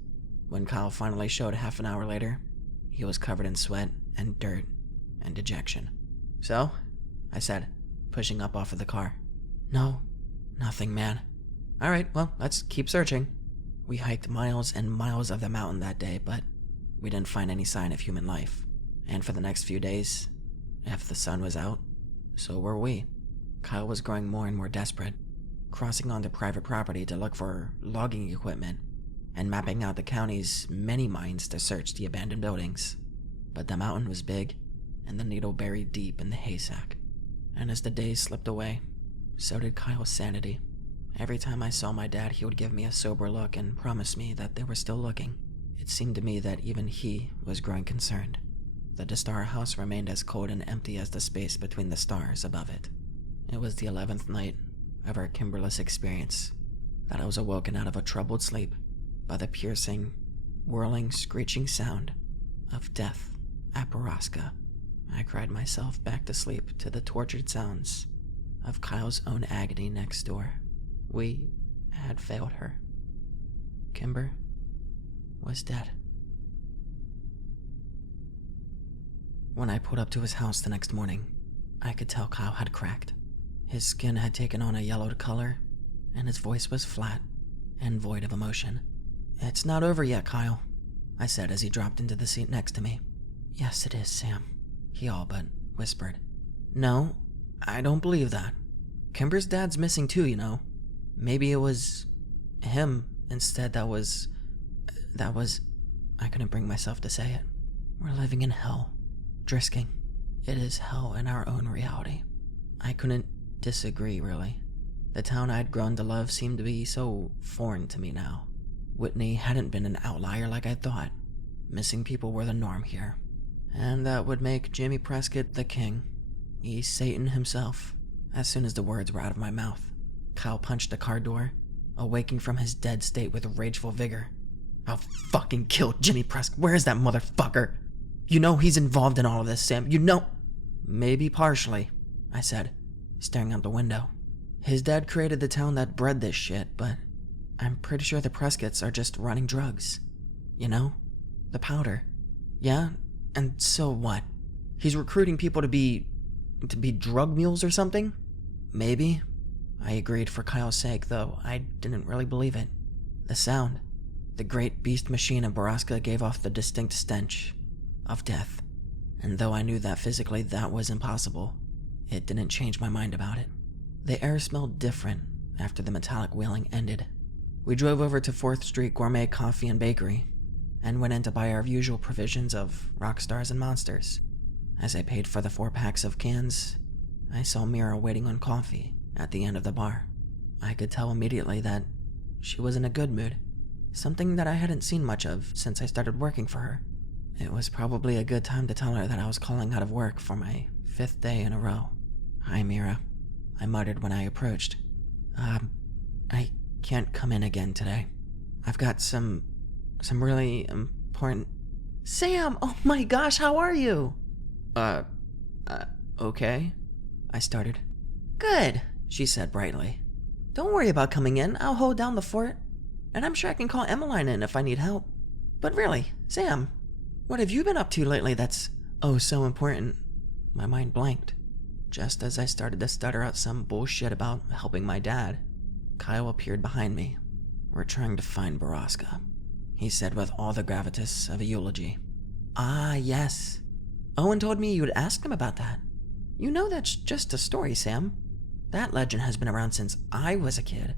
When Kyle finally showed half an hour later, he was covered in sweat and dirt and dejection. "So?" I said, pushing up off of the car. "No, nothing, man." "All right, well, let's keep searching." We hiked miles and miles of the mountain that day, but we didn't find any sign of human life. And for the next few days, if the sun was out, so were we. Kyle was growing more and more desperate, crossing onto private property to look for logging equipment, and mapping out the county's many mines to search the abandoned buildings. But the mountain was big, and the needle buried deep in the haystack. And as the days slipped away, so did Kyle's sanity. Every time I saw my dad, he would give me a sober look and promise me that they were still looking. It seemed to me that even he was growing concerned. The DeStar house remained as cold and empty as the space between the stars above it. It was the 11th night of our Kimberless experience that I was awoken out of a troubled sleep by the piercing, whirling, screeching sound of death at Borrasca. I cried myself back to sleep to the tortured sounds of Kyle's own agony next door. We had failed her. Kimber was dead. When I pulled up to his house the next morning, I could tell Kyle had cracked. His skin had taken on a yellowed color, and his voice was flat and void of emotion. "It's not over yet, Kyle," I said as he dropped into the seat next to me. "Yes, it is, Sam," he all but whispered. "No, I don't believe that. Kimber's dad's missing too, you know. Maybe it was him instead that was... I couldn't bring myself to say it. We're living in hell. Drisking. It is hell in our own reality." I couldn't disagree, really. The town I'd grown to love seemed to be so foreign to me now. Whitney hadn't been an outlier like I thought. Missing people were the norm here. And that would make Jimmy Prescott the king. He's Satan himself. As soon as the words were out of my mouth, Kyle punched the car door, awaking from his dead state with rageful vigor. I'll fucking kill Jimmy Prescott. Where is that motherfucker? You know he's involved in all of this, Sam. You know... Maybe partially, I said, staring out the window. His dad created the town that bred this shit, but I'm pretty sure the Prescotts are just running drugs. You know? The powder. Yeah? And so what? He's recruiting people to be drug mules or something? Maybe. I agreed for Kyle's sake, though I didn't really believe it. The sound. The great beast machine of Borrasca gave off the distinct stench of death. And though I knew that physically that was impossible, it didn't change my mind about it. The air smelled different after the metallic wailing ended. We drove over to 4th Street Gourmet Coffee and Bakery and went in to buy our usual provisions of rock stars and monsters. As I paid for the 4 packs of cans, I saw Mera waiting on coffee at the end of the bar. I could tell immediately that she was in a good mood, something that I hadn't seen much of since I started working for her. It was probably a good time to tell her that I was calling out of work for my 5th day in a row. "Hi, Mera," I muttered when I approached. I can't come in again today. I've got some really important..." "Sam, oh my gosh, how are you?" Okay," I started. "Good," she said brightly. "Don't worry about coming in. I'll hold down the fort. And I'm sure I can call Emaline in if I need help. But really, Sam, what have you been up to lately that's, oh, so important?" My mind blanked. Just as I started to stutter out some bullshit about helping my dad, Kyle appeared behind me. "We're trying to find Borrasca," he said with all the gravitas of a eulogy. "Ah, yes. Owen told me you would ask him about that. You know that's just a story, Sam. That legend has been around since I was a kid."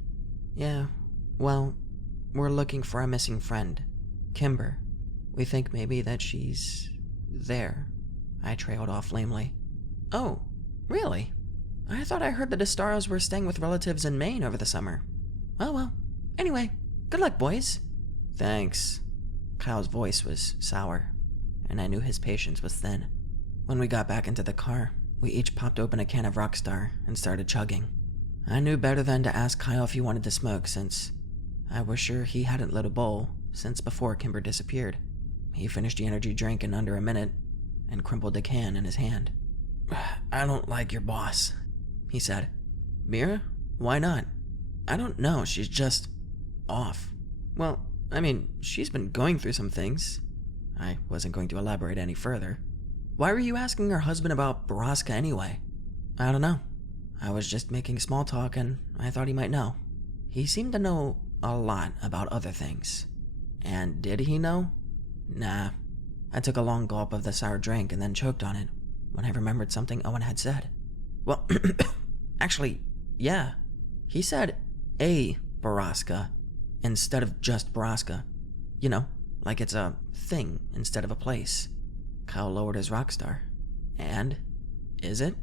"Yeah, well, we're looking for a missing friend, Kimber. We think maybe that she's there," I trailed off lamely. "Oh, really? I thought I heard the Destaros were staying with relatives in Maine over the summer. Oh well. Anyway, good luck, boys." "Thanks." Kyle's voice was sour, and I knew his patience was thin. When we got back into the car, we each popped open a can of Rockstar and started chugging. I knew better than to ask Kyle if he wanted to smoke, since I was sure he hadn't lit a bowl since before Kimber disappeared. He finished the energy drink in under a minute and crumpled the can in his hand. "I don't like your boss," he said. "Mera? Why not?" "I don't know, she's just off." "Well, I mean, she's been going through some things." I wasn't going to elaborate any further. "Why were you asking her husband about Borrasca anyway?" "I don't know. I was just making small talk and I thought he might know. He seemed to know a lot about other things." "And did he know?" "Nah." I took a long gulp of the sour drink and then choked on it when I remembered something Owen had said. "Well, actually, yeah. He said a Borrasca instead of just Borrasca. You know, like it's a thing instead of a place." Kyle lowered his Rockstar. "And? Is it?"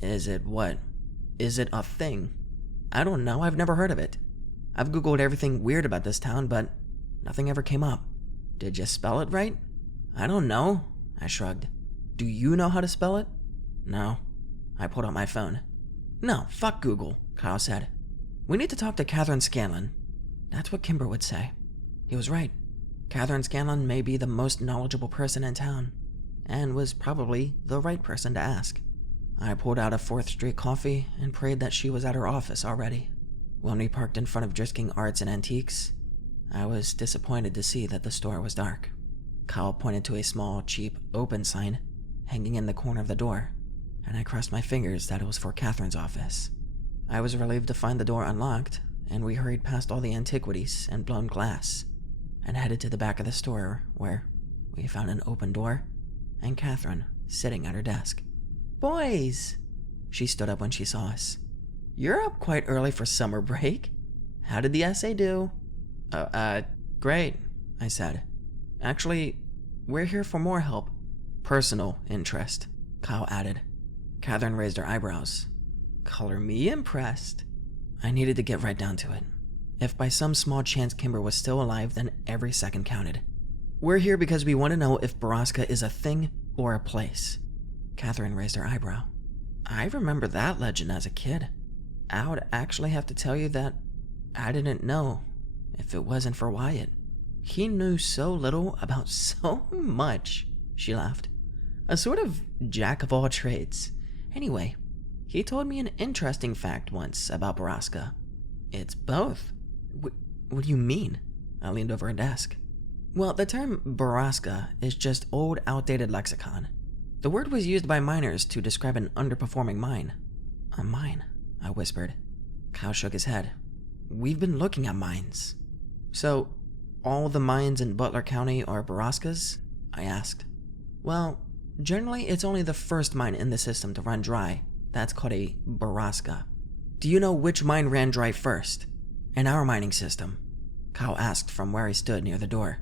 "Is it what?" "Is it a thing?" "I don't know, I've never heard of it. I've googled everything weird about this town, but nothing ever came up." "Did you spell it right?" "I don't know," I shrugged. "Do you know how to spell it?" "No." I pulled out my phone. "No, fuck Google," Kyle said. "We need to talk to Catherine Scanlon." That's what Kimber would say. He was right. Catherine Scanlon may be the most knowledgeable person in town, and was probably the right person to ask. I pulled out a 4th Street coffee and prayed that she was at her office already. When we parked in front of Drisking Arts and Antiques, I was disappointed to see that the store was dark. Kyle pointed to a small, cheap, open sign hanging in the corner of the door, and I crossed my fingers that it was for Catherine's office. I was relieved to find the door unlocked, and we hurried past all the antiquities and blown glass, and headed to the back of the store, where we found an open door and Catherine sitting at her desk. "Boys!" She stood up when she saw us. "You're up quite early for summer break. How did the essay do?" Great," I said. "Actually, we're here for more help." "Personal interest," Kyle added. Catherine raised her eyebrows. "Color me impressed." I needed to get right down to it. If by some small chance Kimber was still alive, then every second counted. We're here because we want to know if Borrasca is a thing or a place. Catherine raised her eyebrow. I remember that legend as a kid. I would actually have to tell you that I didn't know if it wasn't for Wyatt. He knew so little about so much, she laughed. A sort of jack of all trades. Anyway, he told me an interesting fact once about Borrasca. It's both. What do you mean? I leaned over a desk. Well, the term Borrasca is just old, outdated lexicon. The word was used by miners to describe an underperforming mine. A mine, I whispered. Kyle shook his head. We've been looking at mines. So, all the mines in Butler County are Borrascas? I asked. Well, generally it's only the first mine in the system to run dry. That's called a Borrasca. Do you know which mine ran dry first? In our mining system, Kyle asked from where he stood near the door,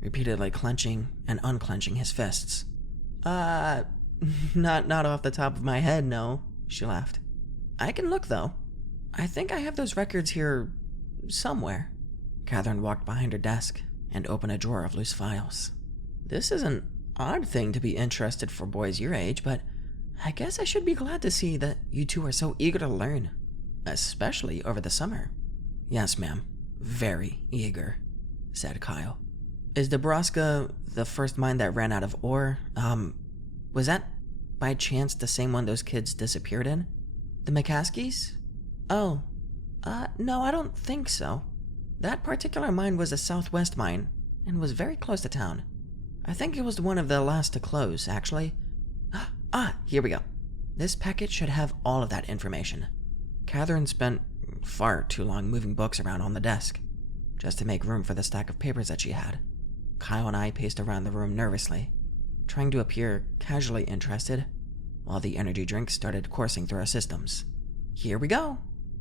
repeatedly clenching and unclenching his fists. Not off the top of my head, no, she laughed. I can look, though. I think I have those records here somewhere. Catherine walked behind her desk and opened a drawer of loose files. This is an odd thing to be interested for boys your age, but I guess I should be glad to see that you two are so eager to learn, especially over the summer. Yes, ma'am. Very eager, said Kyle. Is the Borrasca the first mine that ran out of ore? Was that by chance the same one those kids disappeared in? The McCaskies? Oh, no, I don't think so. That particular mine was a southwest mine and was very close to town. I think it was one of the last to close, actually. Here we go. This packet should have all of that information. Catherine spent far too long moving books around on the desk, just to make room for the stack of papers that she had. Kyle and I paced around the room nervously, trying to appear casually interested, while the energy drink started coursing through our systems. Here we go.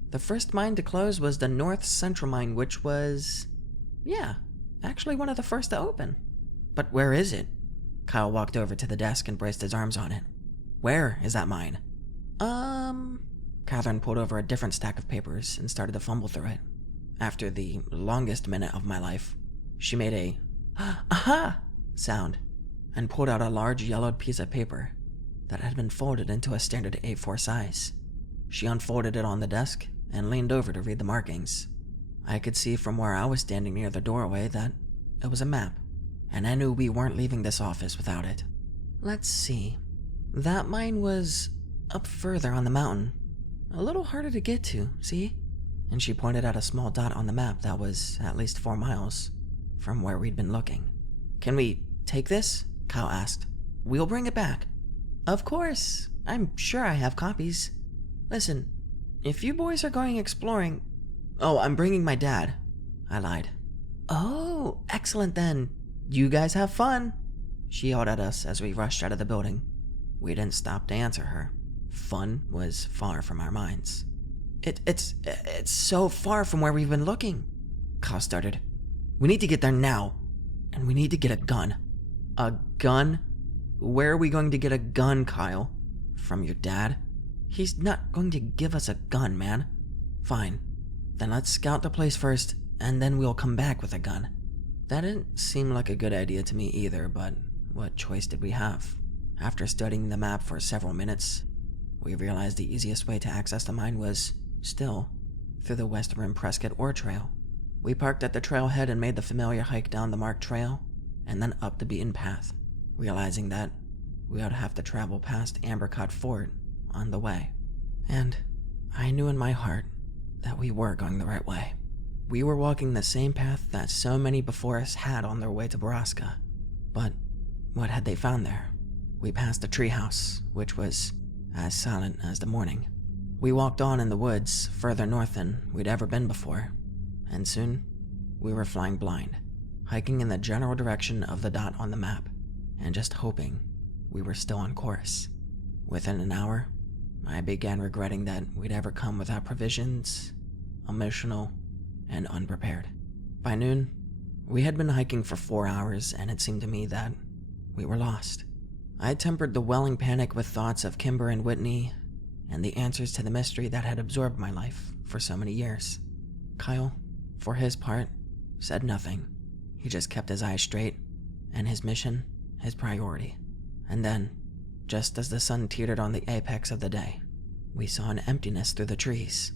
The first mine to close was the North Central mine, which was... actually one of the first to open. But where is it? Kyle walked over to the desk and braced his arms on it. Where is that mine? Catherine pulled over a different stack of papers and started to fumble through it. After the longest minute of my life, she made a aha sound and pulled out a large yellowed piece of paper that had been folded into a standard A4 size. She unfolded it on the desk and leaned over to read the markings. I could see from where I was standing near the doorway that it was a map, and I knew we weren't leaving this office without it. Let's see. That mine was up further on the mountain. A little harder to get to, see? And she pointed at a small dot on the map that was at least 4 miles from where we'd been looking. Can we take this? Kyle asked. We'll bring it back. Of course. I'm sure I have copies. Listen, if you boys are going exploring... Oh, I'm bringing my dad. I lied. Oh, excellent then. You guys have fun. She yelled at us as we rushed out of the building. We didn't stop to answer her. Fun was far from our minds. It's so far from where we've been looking. Kyle started. We need to get there now. And we need to get a gun. A gun? Where are we going to get a gun, Kyle? From your dad? He's not going to give us a gun, man. Fine. Then let's scout the place first, and then we'll come back with a gun. That didn't seem like a good idea to me either, but what choice did we have? After studying the map for several minutes, we realized the easiest way to access the mine was, still, through the West Rim Prescott ore trail. We parked at the trailhead and made the familiar hike down the marked trail, and then up the beaten path, realizing that we would have to travel past Ambercot Fort on the way. And I knew in my heart that we were going the right way. We were walking the same path that so many before us had on their way to Borrasca. But what had they found there? We passed a treehouse, which was as silent as the morning. We walked on in the woods further north than we'd ever been before, and soon we were flying blind, hiking in the general direction of the dot on the map, and just hoping we were still on course. Within an hour, I began regretting that we'd ever come without provisions, emotional, and unprepared. By noon, we had been hiking for 4 hours, and it seemed to me that we were lost. I tempered the welling panic with thoughts of Kimber and Whitney, and the answers to the mystery that had absorbed my life for so many years. Kyle, for his part, said nothing. He just kept his eyes straight, and his mission, his priority. And then, just as the sun teetered on the apex of the day, we saw an emptiness through the trees,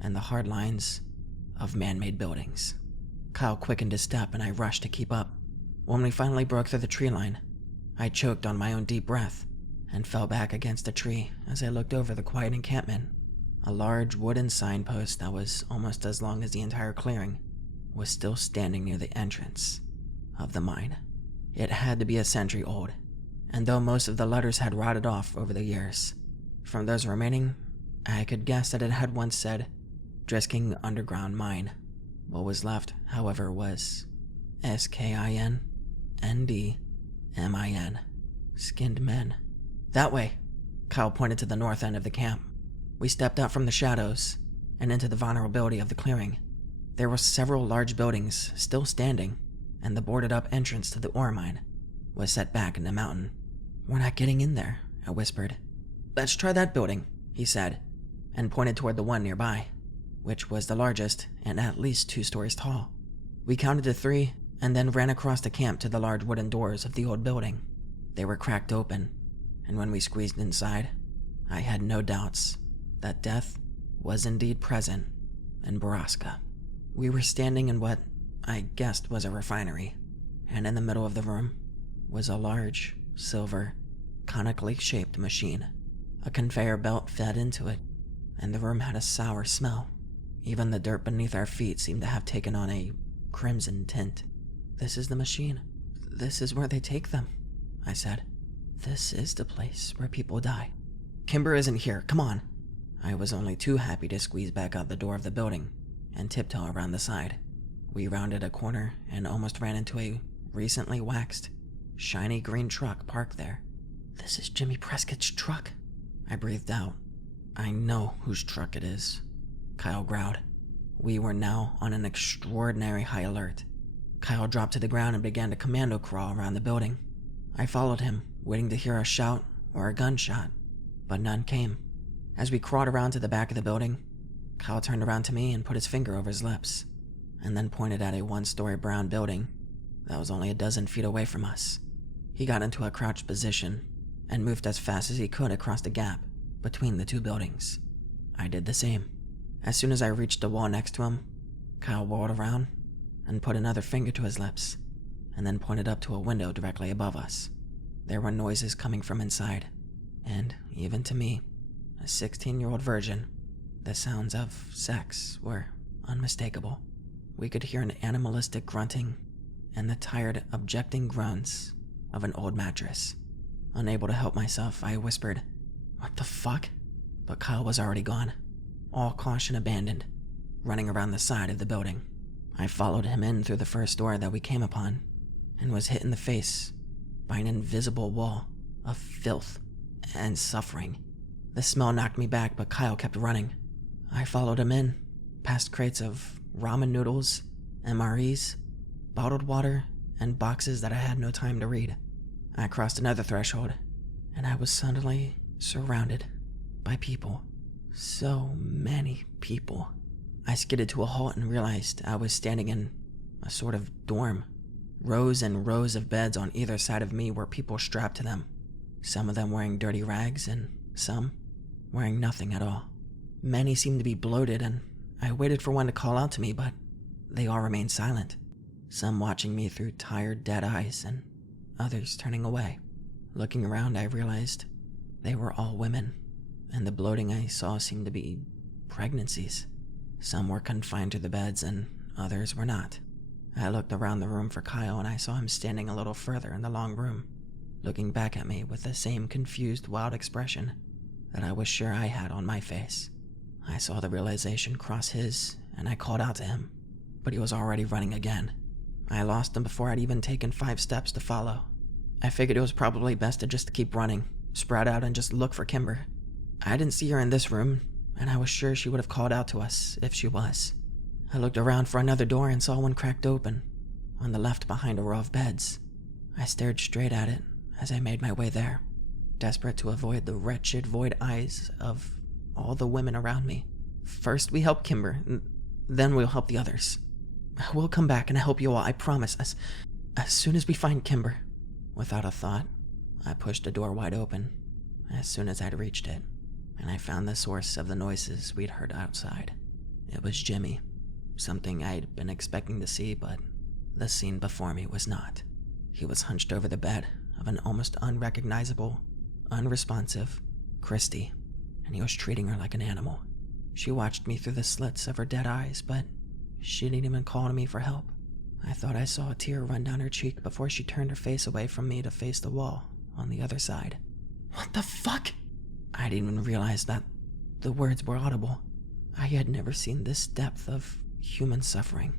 and the hard lines of man-made buildings. Kyle quickened his step, and I rushed to keep up. When we finally broke through the tree line, I choked on my own deep breath and fell back against a tree as I looked over the quiet encampment. A large wooden signpost that was almost as long as the entire clearing was still standing near the entrance of the mine. It had to be a century old, and though most of the letters had rotted off over the years, from those remaining, I could guess that it had once said Drisking Underground Mine. What was left, however, was SKINNDMIN. Skinned men. That way, Kyle pointed to the north end of the camp. We stepped out from the shadows and into the vulnerability of the clearing. There were several large buildings still standing, and the boarded-up entrance to the ore mine was set back in the mountain. "We're not getting in there," I whispered. "Let's try that building," he said, and pointed toward the one nearby, which was the largest and at least 2 stories tall. We counted to 3 and then ran across the camp to the large wooden doors of the old building. They were cracked open, and when we squeezed inside, I had no doubts that death was indeed present in Borrasca. We were standing in what I guessed was a refinery, and in the middle of the room was a large, silver, conically shaped machine. A conveyor belt fed into it, and the room had a sour smell. Even the dirt beneath our feet seemed to have taken on a crimson tint. "This is the machine. This is where they take them," I said. "This is the place where people die." "Kimber isn't here, come on." I was only too happy to squeeze back out the door of the building and tiptoe around the side. We rounded a corner and almost ran into a recently waxed, shiny green truck parked there. "This is Jimmy Prescott's truck," I breathed out. "I know whose truck it is," Kyle growled. We were now on an extraordinary high alert. Kyle dropped to the ground and began to commando crawl around the building. I followed him, waiting to hear a shout or a gunshot, but none came. As we crawled around to the back of the building, Kyle turned around to me and put his finger over his lips, and then pointed at a 1-story brown building that was only a dozen feet away from us. He got into a crouched position and moved as fast as he could across the gap between the 2 buildings. I did the same. As soon as I reached the wall next to him, Kyle whirled around and put another finger to his lips, and then pointed up to a window directly above us. There were noises coming from inside, and even to me, a 16-year-old virgin, the sounds of sex were unmistakable. We could hear an animalistic grunting and the tired, objecting groans of an old mattress. Unable to help myself, I whispered, "What the fuck?" But Kyle was already gone, all caution abandoned, running around the side of the building. I followed him in through the first door that we came upon, and was hit in the face by an invisible wall of filth and suffering. The smell knocked me back, but Kyle kept running. I followed him in, past crates of ramen noodles, MREs, bottled water, and boxes that I had no time to read. I crossed another threshold, and I was suddenly surrounded by people. So many people. I skidded to a halt and realized I was standing in a sort of dorm. Rows and rows of beds on either side of me were people strapped to them, some of them wearing dirty rags and some wearing nothing at all. Many seemed to be bloated, and I waited for one to call out to me, but they all remained silent, some watching me through tired, dead eyes, and others turning away. Looking around, I realized they were all women, and the bloating I saw seemed to be pregnancies. Some were confined to the beds, and others were not. I looked around the room for Kyle, and I saw him standing a little further in the long room, looking back at me with the same confused, wild expression that I was sure I had on my face. I saw the realization cross his, and I called out to him, but he was already running again. I lost him before I'd even taken 5 steps to follow. I figured it was probably best to just keep running, spread out, and just look for Kimber. I didn't see her in this room, and I was sure she would have called out to us if she was. I looked around for another door and saw one cracked open, on the left behind a row of beds. I stared straight at it as I made my way there, desperate to avoid the wretched void eyes of all the women around me. First we help Kimber, then we'll help the others. We'll come back and help you all, I promise, as soon as we find Kimber. Without a thought, I pushed the door wide open as soon as I'd reached it, and I found the source of the noises we'd heard outside. It was Jimmy, something I'd been expecting to see, but the scene before me was not. He was hunched over the bed of an almost unrecognizable, unresponsive Christy, and he was treating her like an animal. She watched me through the slits of her dead eyes, but she didn't even call to me for help. I thought I saw a tear run down her cheek before she turned her face away from me to face the wall on the other side. What the fuck? I didn't even realize that the words were audible. I had never seen this depth of human suffering.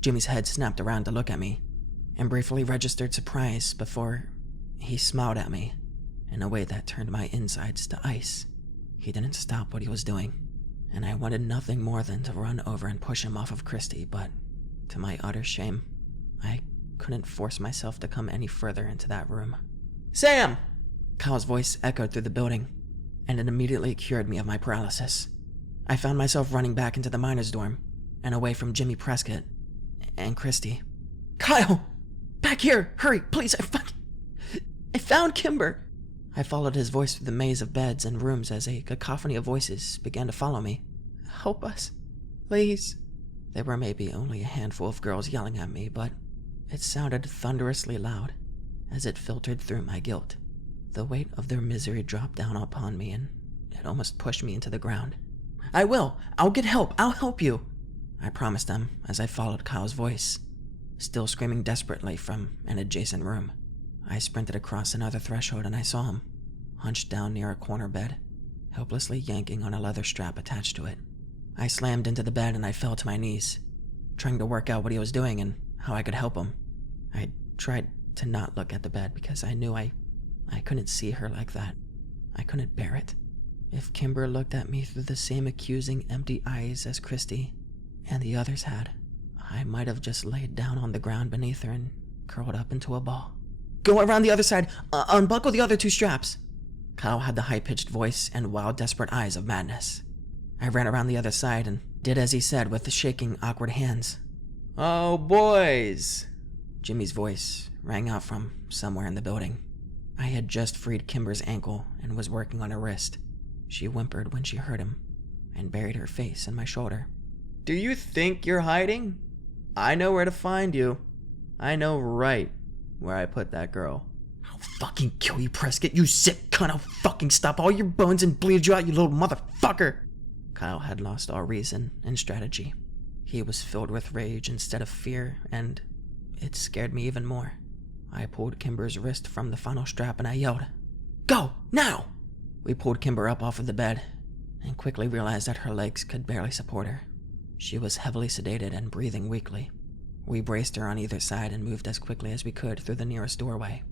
Jimmy's head snapped around to look at me, and briefly registered surprise before he smiled at me in a way that turned my insides to ice. He didn't stop what he was doing, and I wanted nothing more than to run over and push him off of Christy, but to my utter shame, I couldn't force myself to come any further into that room. Sam! Kyle's voice echoed through the building, and it immediately cured me of my paralysis. I found myself running back into the miners' dorm and away from Jimmy Prescott and Christy. Kyle! Back here! Hurry, please! I found Kimber! I followed his voice through the maze of beds and rooms as a cacophony of voices began to follow me. Help us. Please. There were maybe only a handful of girls yelling at me, but it sounded thunderously loud as it filtered through my guilt. The weight of their misery dropped down upon me, and it almost pushed me into the ground. I will! I'll get help! I'll help you! I promised them as I followed Kyle's voice, still screaming desperately from an adjacent room. I sprinted across another threshold and I saw him, hunched down near a corner bed, helplessly yanking on a leather strap attached to it. I slammed into the bed and I fell to my knees, trying to work out what he was doing and how I could help him. I tried to not look at the bed because I knew I couldn't see her like that. I couldn't bear it. If Kimber looked at me through the same accusing, empty eyes as Christy and the others had, I might have just laid down on the ground beneath her and curled up into a ball. Go around the other side. Unbuckle the other two straps. Kyle had the high-pitched voice and wild, desperate eyes of madness. I ran around the other side and did as he said with the shaking, awkward hands. Oh, boys! Jimmy's voice rang out from somewhere in the building. I had just freed Kimber's ankle and was working on her wrist. She whimpered when she heard him and buried her face in my shoulder. Do you think you're hiding? I know where to find you. I know right where I put that girl. I'll fucking kill you, Prescott, you sick cunt. I'll fucking stop all your bones and bleed you out, you little motherfucker. Kyle had lost all reason and strategy. He was filled with rage instead of fear, and it scared me even more. I pulled Kimber's wrist from the final strap and I yelled, Go, now! We pulled Kimber up off of the bed and quickly realized that her legs could barely support her. She was heavily sedated and breathing weakly. We braced her on either side and moved as quickly as we could through the nearest doorway,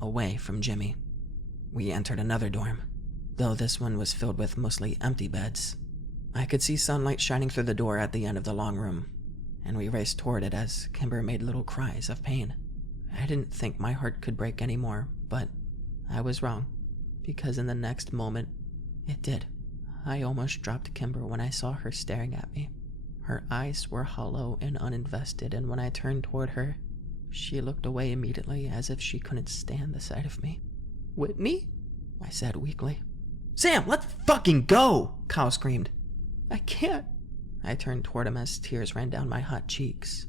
away from Jimmy. We entered another dorm, though this one was filled with mostly empty beds. I could see sunlight shining through the door at the end of the long room, and we raced toward it as Kimber made little cries of pain. I didn't think my heart could break anymore, but I was wrong, because in the next moment, it did. I almost dropped Kimber when I saw her staring at me. Her eyes were hollow and uninvested, and when I turned toward her, she looked away immediately as if she couldn't stand the sight of me. Whitney? I said weakly. Sam, let's fucking go! Kyle screamed. I can't. I turned toward him as tears ran down my hot cheeks,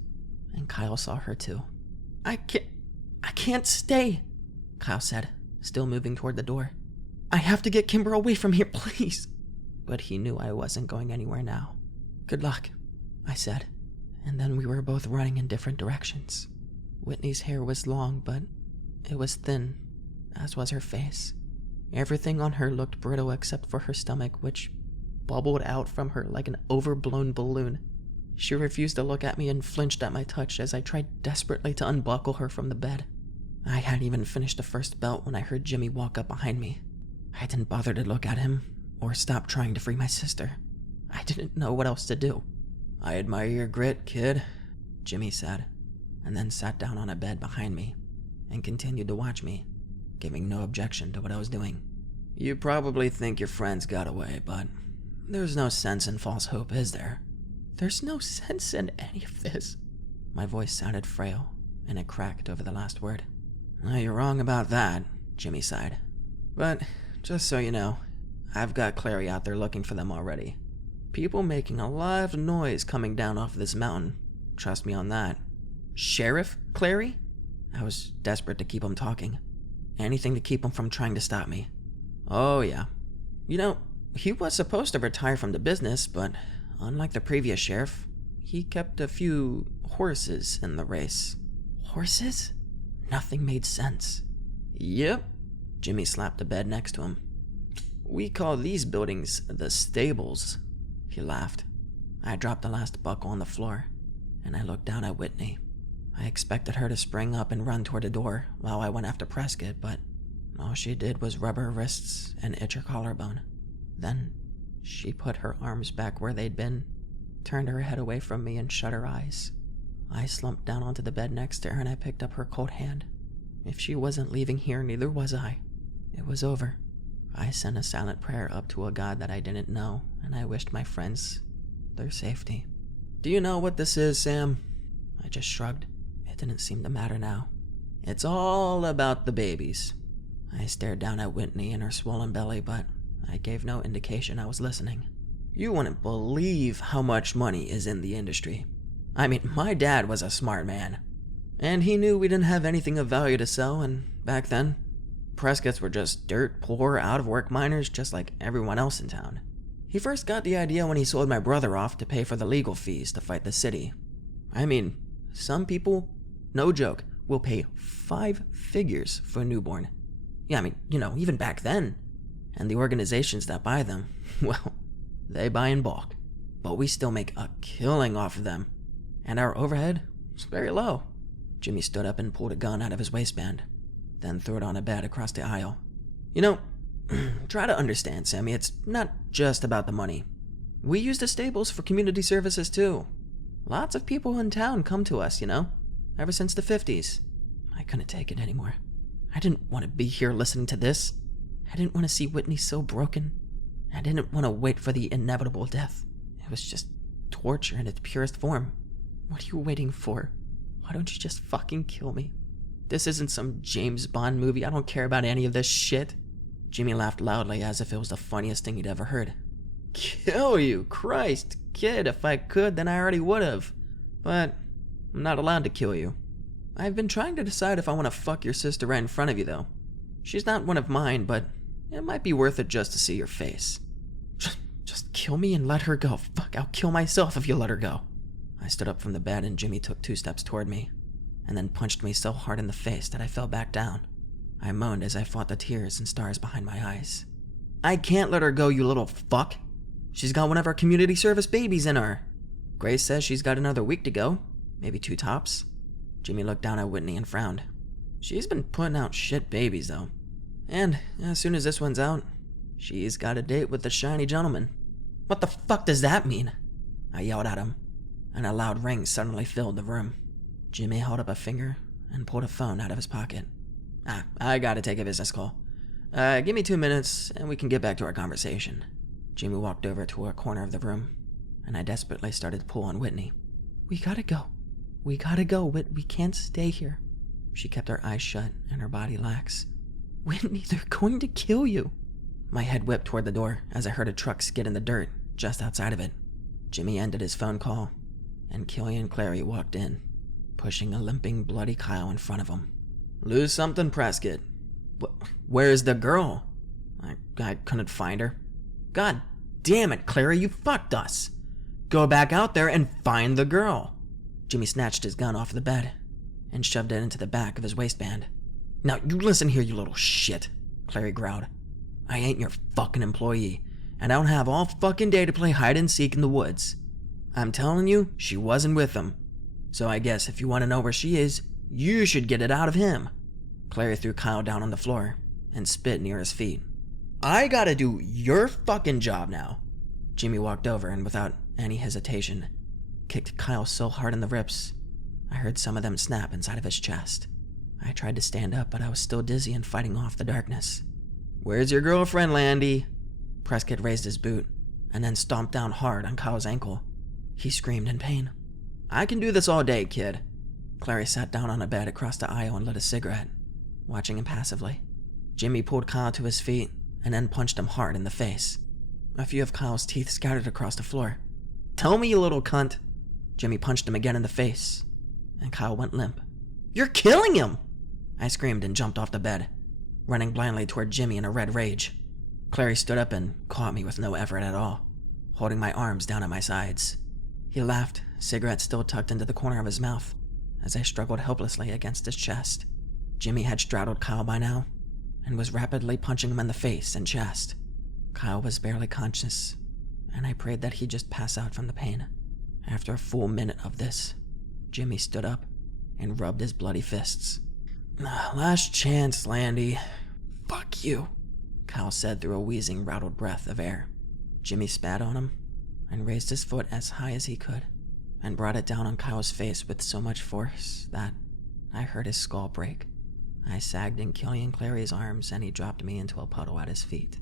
and Kyle saw her too. I can't stay, Kyle said, still moving toward the door. I have to get Kimber away from here, please. But he knew I wasn't going anywhere now. Good luck, I said, and then we were both running in different directions. Whitney's hair was long, but it was thin, as was her face. Everything on her looked brittle except for her stomach, which bubbled out from her like an overblown balloon. She refused to look at me and flinched at my touch as I tried desperately to unbuckle her from the bed. I hadn't even finished the first belt when I heard Jimmy walk up behind me. I didn't bother to look at him or stop trying to free my sister. I didn't know what else to do. I admire your grit, kid, Jimmy said, and then sat down on a bed behind me and continued to watch me, giving no objection to what I was doing. You probably think your friends got away, but There's no sense in false hope, is there? There's no sense in any of this. My voice sounded frail, and it cracked over the last word. Well, you're wrong about that, Jimmy sighed. But, just so you know, I've got Clary out there looking for them already. People making a lot of noise coming down off this mountain. Trust me on that. Sheriff Clary? I was desperate to keep him talking. Anything to keep him from trying to stop me. Oh yeah. You know, he was supposed to retire from the business, but unlike the previous sheriff, he kept a few horses in the race. Horses? Nothing made sense. Yep. Jimmy slapped the bed next to him. We call these buildings the stables. He laughed. I dropped the last buckle on the floor, and I looked down at Whitney. I expected her to spring up and run toward the door while I went after Prescott, but all she did was rub her wrists and itch her collarbone. Then she put her arms back where they'd been, turned her head away from me, and shut her eyes. I slumped down onto the bed next to her, and I picked up her cold hand. If she wasn't leaving here, neither was I. It was over. I sent a silent prayer up to a God that I didn't know, and I wished my friends their safety. Do you know what this is, Sam? I just shrugged. It didn't seem to matter now. It's all about the babies. I stared down at Whitney and her swollen belly, but I gave no indication I was listening. You wouldn't believe how much money is in the industry. I mean, my dad was a smart man, and he knew we didn't have anything of value to sell, and back then, Prescotts were just dirt poor, out-of-work miners just like everyone else in town. He first got the idea when he sold my brother off to pay for the legal fees to fight the city. I mean, some people, no joke, will pay 5 figures for a newborn. Yeah, I mean, even back then. And the organizations that buy them, well, they buy in bulk. But we still make a killing off of them. And our overhead is very low. Jimmy stood up and pulled a gun out of his waistband, then threw it on a bed across the aisle. Try to understand, Sammy, it's not just about the money. We use the stables for community services too. Lots of people in town come to us, ever since the 50s. I couldn't take it anymore. I didn't want to be here listening to this. I didn't want to see Whitney so broken. I didn't want to wait for the inevitable death. It was just torture in its purest form. What are you waiting for? Why don't you just fucking kill me? This isn't some James Bond movie. I don't care about any of this shit. Jimmy laughed loudly as if it was the funniest thing he'd ever heard. Kill you? Christ, kid, if I could, then I already would have. But I'm not allowed to kill you. I've been trying to decide if I want to fuck your sister right in front of you, though. She's not one of mine, but it might be worth it just to see your face. Just kill me and let her go. Fuck, I'll kill myself if you let her go. I stood up from the bed and Jimmy took 2 steps toward me, and then punched me so hard in the face that I fell back down. I moaned as I fought the tears and stars behind my eyes. I can't let her go, you little fuck. She's got one of our community service babies in her. Grace says she's got another week to go, maybe 2 tops. Jimmy looked down at Whitney and frowned. She's been putting out shit babies, though. And as soon as this one's out, she's got a date with the shiny gentleman. What the fuck does that mean? I yelled at him, and a loud ring suddenly filled the room. Jimmy held up a finger and pulled a phone out of his pocket. I gotta take a business call. Give me 2 minutes and we can get back to our conversation. Jimmy walked over to a corner of the room, and I desperately started to pull on Whitney. We gotta go. We gotta go, Whit. We can't stay here. She kept her eyes shut and her body lax. Whitney, they're going to kill you. My head whipped toward the door as I heard a truck skid in the dirt just outside of it. Jimmy ended his phone call, and Killian Clary walked in, pushing a limping, bloody Kyle in front of him. Lose something, Prescott. Where's the girl? I couldn't find her. God damn it, Clary, you fucked us. Go back out there and find the girl. Jimmy snatched his gun off the bed and shoved it into the back of his waistband. Now, you listen here, you little shit, Clary growled. I ain't your fucking employee, and I don't have all fucking day to play hide and seek in the woods. I'm telling you, she wasn't with him. So I guess if you want to know where she is, you should get it out of him. Clary threw Kyle down on the floor and spit near his feet. I gotta do your fucking job now. Jimmy walked over and without any hesitation, kicked Kyle so hard in the ribs, I heard some of them snap inside of his chest. I tried to stand up, but I was still dizzy and fighting off the darkness. Where's your girlfriend, Landy? Prescott raised his boot and then stomped down hard on Kyle's ankle. He screamed in pain. "I can do this all day, kid." Clary sat down on a bed across the aisle and lit a cigarette, watching him passively. Jimmy pulled Kyle to his feet and then punched him hard in the face. A few of Kyle's teeth scattered across the floor. "Tell me, you little cunt." Jimmy punched him again in the face, and Kyle went limp. "You're killing him!" I screamed and jumped off the bed, running blindly toward Jimmy in a red rage. Clary stood up and caught me with no effort at all, holding my arms down at my sides. He laughed, cigarette still tucked into the corner of his mouth, as I struggled helplessly against his chest. Jimmy had straddled Kyle by now, and was rapidly punching him in the face and chest. Kyle was barely conscious, and I prayed that he'd just pass out from the pain. After a full minute of this, Jimmy stood up and rubbed his bloody fists. "Last chance, Landy." "Fuck you," Kyle said through a wheezing, rattled breath of air. Jimmy spat on him and raised his foot as high as he could and brought it down on Kyle's face with so much force that I heard his skull break. I sagged in Kelly and Clary's arms and he dropped me into a puddle at his feet.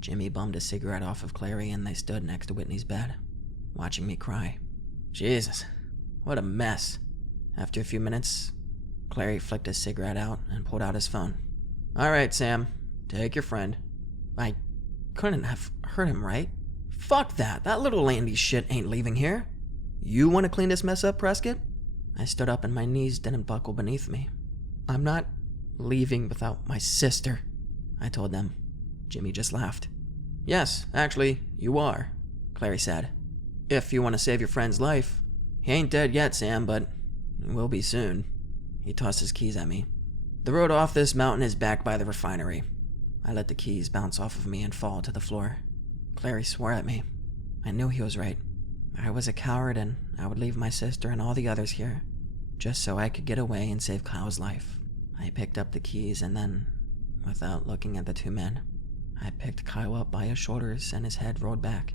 Jimmy bummed a cigarette off of Clary and they stood next to Whitney's bed, watching me cry. Jesus, what a mess. After a few minutes, Clary flicked his cigarette out and pulled out his phone. "All right, Sam, take your friend." I couldn't have hurt him, right? Fuck that. That little Landy shit ain't leaving here. You want to clean this mess up, Prescott? I stood up and my knees didn't buckle beneath me. "I'm not leaving without my sister," I told them. Jimmy just laughed. "Yes, actually, you are," Clary said. "If you want to save your friend's life. He ain't dead yet, Sam, but he will be soon." He tossed his keys at me. "The road off this mountain is back by the refinery." I let the keys bounce off of me and fall to the floor. Clary swore at me. I knew he was right. I was a coward and I would leave my sister and all the others here, just so I could get away and save Kyle's life. I picked up the keys and then, without looking at the two men, I picked Kyle up by his shoulders and his head rolled back,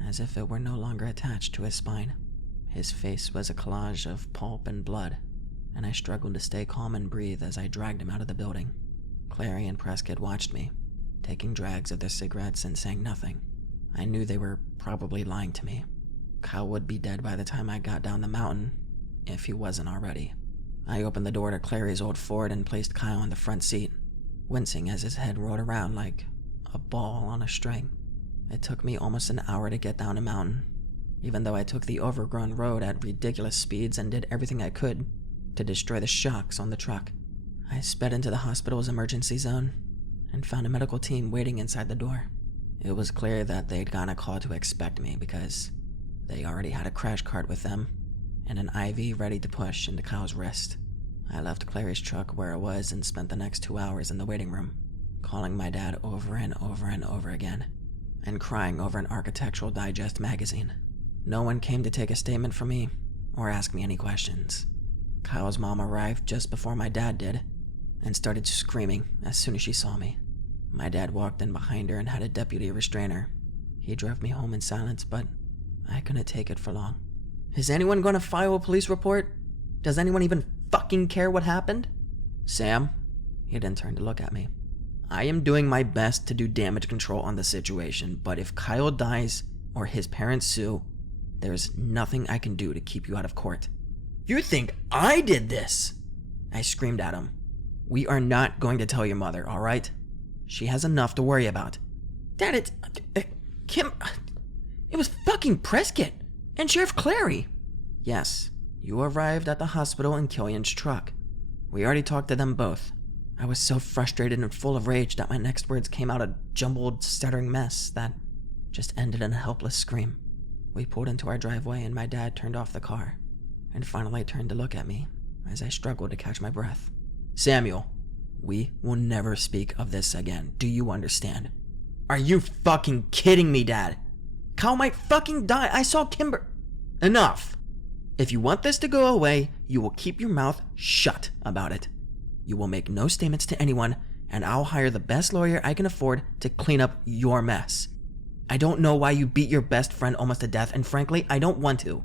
as if it were no longer attached to his spine. His face was a collage of pulp and blood, and I struggled to stay calm and breathe as I dragged him out of the building. Clary and Prescott watched me, taking drags of their cigarettes and saying nothing. I knew they were probably lying to me. Kyle would be dead by the time I got down the mountain, if he wasn't already. I opened the door to Clary's old Ford and placed Kyle in the front seat, wincing as his head rolled around like a ball on a string. It took me almost an hour to get down the mountain, even though I took the overgrown road at ridiculous speeds and did everything I could to destroy the shocks on the truck. I sped into the hospital's emergency zone and found a medical team waiting inside the door. It was clear that they'd gotten a call to expect me because they already had a crash cart with them and an IV ready to push into Kyle's wrist. I left Clary's truck where it was and spent the next 2 hours in the waiting room, calling my dad over and over and over again, and crying over an Architectural Digest magazine. No one came to take a statement from me or ask me any questions. Kyle's mom arrived just before my dad did and started screaming as soon as she saw me. My dad walked in behind her and had a deputy restrain her. He drove me home in silence, but I couldn't take it for long. "Is anyone going to file a police report? Does anyone even fucking care what happened?" "Sam," he then turned to look at me. "I am doing my best to do damage control on the situation, but if Kyle dies or his parents sue, there's nothing I can do to keep you out of court." "You think I did this?" I screamed at him. "We are not going to tell your mother, all right? She has enough to worry about." "Dad, it was fucking Prescott and Sheriff Clary." "Yes, you arrived at the hospital in Killian's truck. We already talked to them both." I was so frustrated and full of rage that my next words came out a jumbled, stuttering mess that just ended in a helpless scream. We pulled into our driveway and my dad turned off the car and finally turned to look at me as I struggled to catch my breath. "Samuel, we will never speak of this again. Do you understand?" "Are you fucking kidding me, Dad? Kyle might fucking die. I saw Kimber." "Enough. If you want this to go away, you will keep your mouth shut about it. You will make no statements to anyone, and I'll hire the best lawyer I can afford to clean up your mess. I don't know why you beat your best friend almost to death, and frankly, I don't want to.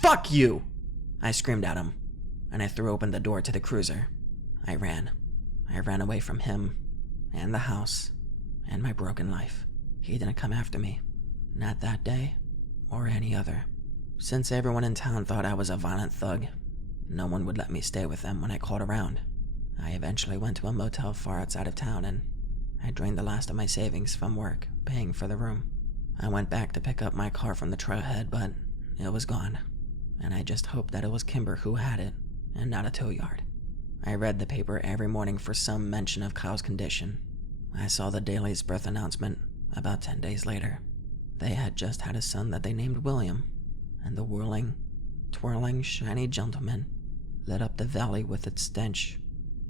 Fuck you!" I screamed at him, and I threw open the door to the cruiser. I ran. I ran away from him, and the house, and my broken life. He didn't come after me. Not that day, or any other. Since everyone in town thought I was a violent thug, no one would let me stay with them when I called around. I eventually went to a motel far outside of town, and I drained the last of my savings from work, paying for the room. I went back to pick up my car from the trailhead, but it was gone, and I just hoped that it was Kimber who had it, and not a tow yard. I read the paper every morning for some mention of Kyle's condition. I saw the Daily's birth announcement about 10 days later. They had just had a son that they named William, and the whirling, twirling, shiny gentleman lit up the valley with its stench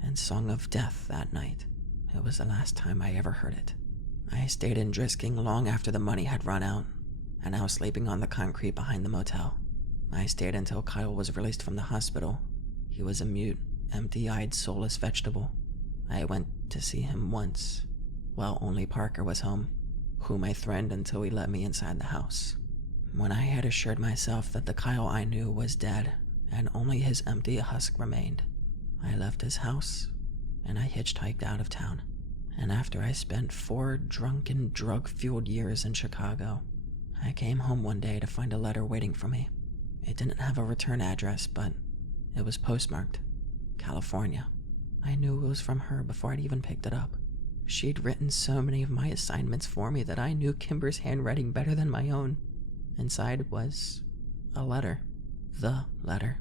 and song of death that night. It was the last time I ever heard it. I stayed in Drisking long after the money had run out, and I was sleeping on the concrete behind the motel. I stayed until Kyle was released from the hospital. He was a mute, empty-eyed, soulless vegetable. I went to see him once, while only Parker was home, whom I threatened until he let me inside the house. When I had assured myself that the Kyle I knew was dead and only his empty husk remained, I left his house and I hitchhiked out of town. And after I spent 4 drunken, drug-fueled years in Chicago, I came home one day to find a letter waiting for me. It didn't have a return address, but it was postmarked California. I knew it was from her before I'd even picked it up. She'd written so many of my assignments for me that I knew Kimber's handwriting better than my own. Inside was a letter. The letter.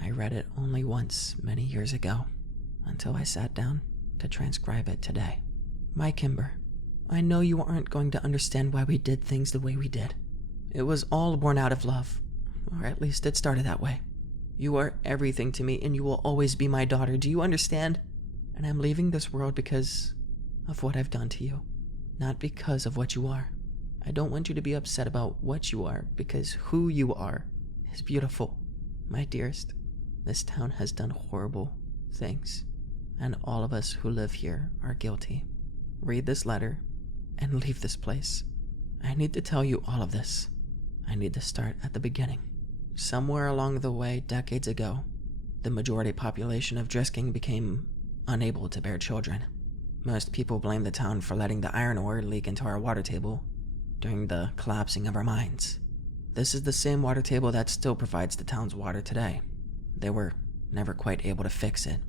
I read it only once many years ago, until I sat down to transcribe it today. My Kimber, I know you aren't going to understand why we did things the way we did. It was all born out of love, or at least it started that way. You are everything to me, and you will always be my daughter. Do you understand? And I'm leaving this world because of what I've done to you, not because of what you are. I don't want you to be upset about what you are, because who you are is beautiful. My dearest, this town has done horrible things, and all of us who live here are guilty. Read this letter and leave this place. I need to tell you all of this. I need to start at the beginning. Somewhere along the way, decades ago, the majority population of Drisking became unable to bear children. Most people blame the town for letting the iron ore leak into our water table during the collapsing of our mines. This is the same water table that still provides the town's water today. They were never quite able to fix it,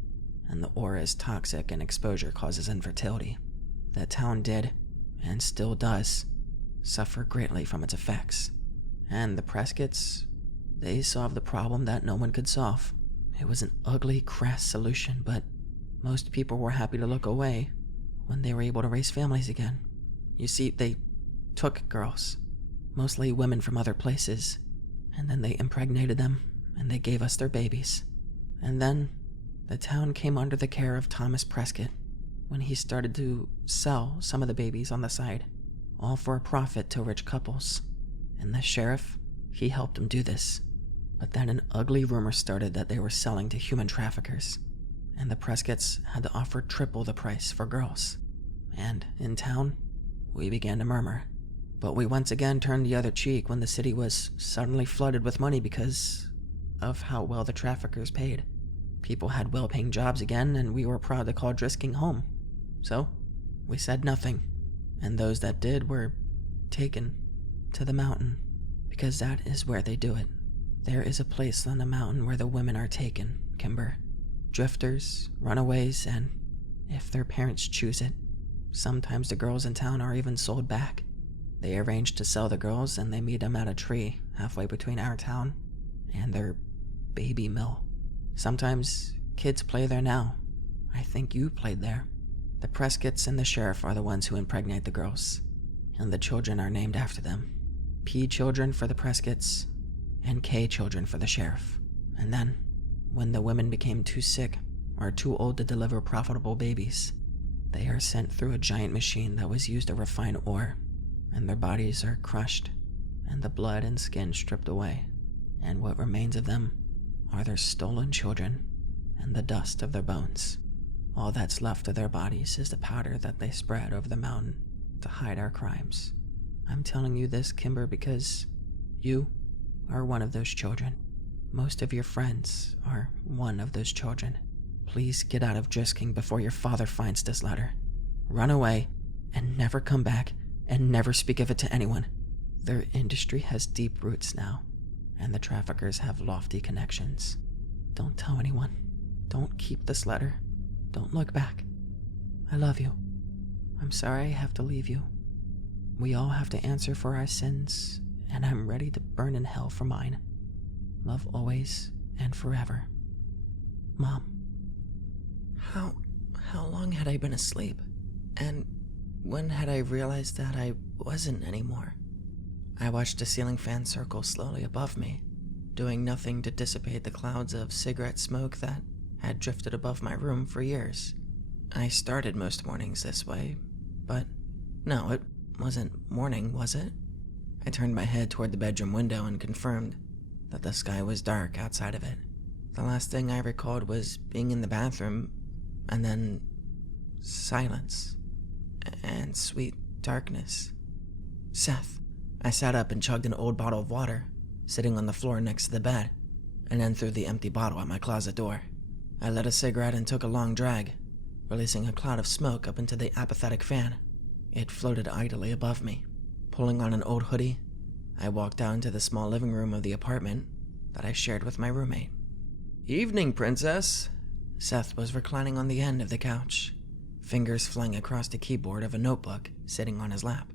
and the ore is toxic and exposure causes infertility. The town did, and still does, suffer greatly from its effects. And the Prescotts, they solved the problem that no one could solve. It was an ugly, crass solution, but most people were happy to look away when they were able to raise families again. You see, they took girls, mostly women from other places, and then they impregnated them, and they gave us their babies. And then the town came under the care of Thomas Prescott when he started to sell some of the babies on the side, all for a profit to rich couples. And the sheriff, he helped him do this. But then an ugly rumor started that they were selling to human traffickers, and the Prescotts had to offer triple the price for girls. And in town, we began to murmur. But we once again turned the other cheek when the city was suddenly flooded with money because of how well the traffickers paid. People had well-paying jobs again, and we were proud to call Drisking home. So, we said nothing, and those that did were taken to the mountain, because that is where they do it. There is a place on the mountain where the women are taken, Kimber. Drifters, runaways, and, if their parents choose it, sometimes the girls in town are even sold back. They arrange to sell the girls, and they meet them at a tree halfway between our town and their baby mill. Sometimes kids play there now. I think you played there. The Prescotts and the sheriff are the ones who impregnate the girls, and the children are named after them. P children for the Prescotts, and K children for the sheriff. And then, when the women became too sick or too old to deliver profitable babies, they are sent through a giant machine that was used to refine ore, and their bodies are crushed, and the blood and skin stripped away, and what remains of them are their stolen children and the dust of their bones. All that's left of their bodies is the powder that they spread over the mountain to hide our crimes. I'm telling you this, Kimber, because you are one of those children. Most of your friends are one of those children. Please get out of Drisking before your father finds this letter. Run away and never come back and never speak of it to anyone. Their industry has deep roots now, and the traffickers have lofty connections. Don't tell anyone. Don't keep this letter. Don't look back. I love you. I'm sorry I have to leave you. We all have to answer for our sins, and I'm ready to burn in hell for mine. Love always and forever. Mom. How long had I been asleep? And when had I realized that I wasn't anymore? I watched a ceiling fan circle slowly above me, doing nothing to dissipate the clouds of cigarette smoke that had drifted above my room for years. I started most mornings this way, but no, it wasn't morning, was it? I turned my head toward the bedroom window and confirmed that the sky was dark outside of it. The last thing I recalled was being in the bathroom, and then silence and sweet darkness. Seth. I sat up and chugged an old bottle of water, sitting on the floor next to the bed, and then threw the empty bottle at my closet door. I lit a cigarette and took a long drag, releasing a cloud of smoke up into the apathetic fan. It floated idly above me. Pulling on an old hoodie, I walked out into the small living room of the apartment that I shared with my roommate. "Evening, Princess." Seth was reclining on the end of the couch, fingers flying across the keyboard of a notebook sitting on his lap.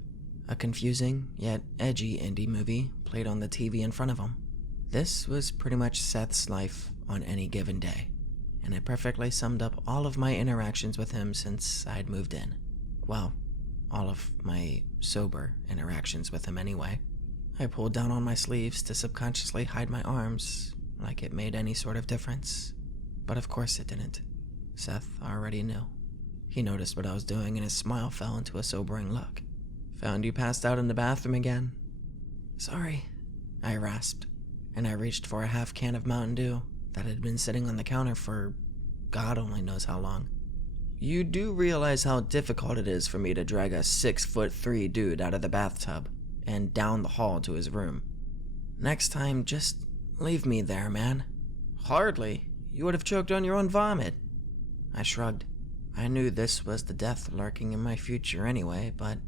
A confusing, yet edgy indie movie played on the TV in front of him. This was pretty much Seth's life on any given day, and it perfectly summed up all of my interactions with him since I'd moved in. Well, all of my sober interactions with him anyway. I pulled down on my sleeves to subconsciously hide my arms, like it made any sort of difference. But of course it didn't. Seth already knew. He noticed what I was doing and his smile fell into a sobering look. "Found you passed out in the bathroom again." "Sorry," I rasped, and I reached for a half can of Mountain Dew that had been sitting on the counter for God only knows how long. "You do realize how difficult it is for me to drag a 6'3" dude out of the bathtub and down the hall to his room. Next time, just leave me there, man." "Hardly. You would have choked on your own vomit." I shrugged. I knew this was the death lurking in my future anyway, but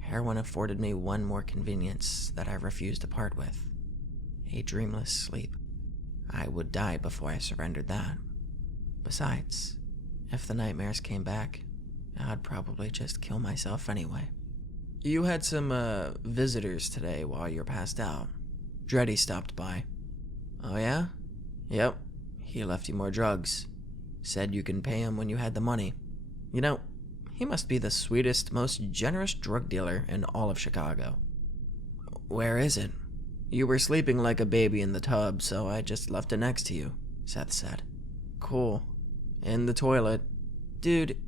heroin afforded me one more convenience that I refused to part with. A dreamless sleep. I would die before I surrendered that. Besides, if the nightmares came back, I'd probably just kill myself anyway. "You had some, visitors today while you were passed out." Dreddy stopped by. "Oh yeah?" "Yep. He left you more drugs. Said you can pay him when you had the money. You know, he must be the sweetest, most generous drug dealer in all of Chicago." "Where is it?" "You were sleeping like a baby in the tub, so I just left it next to you," Seth said. "Cool. In the toilet." "Dude,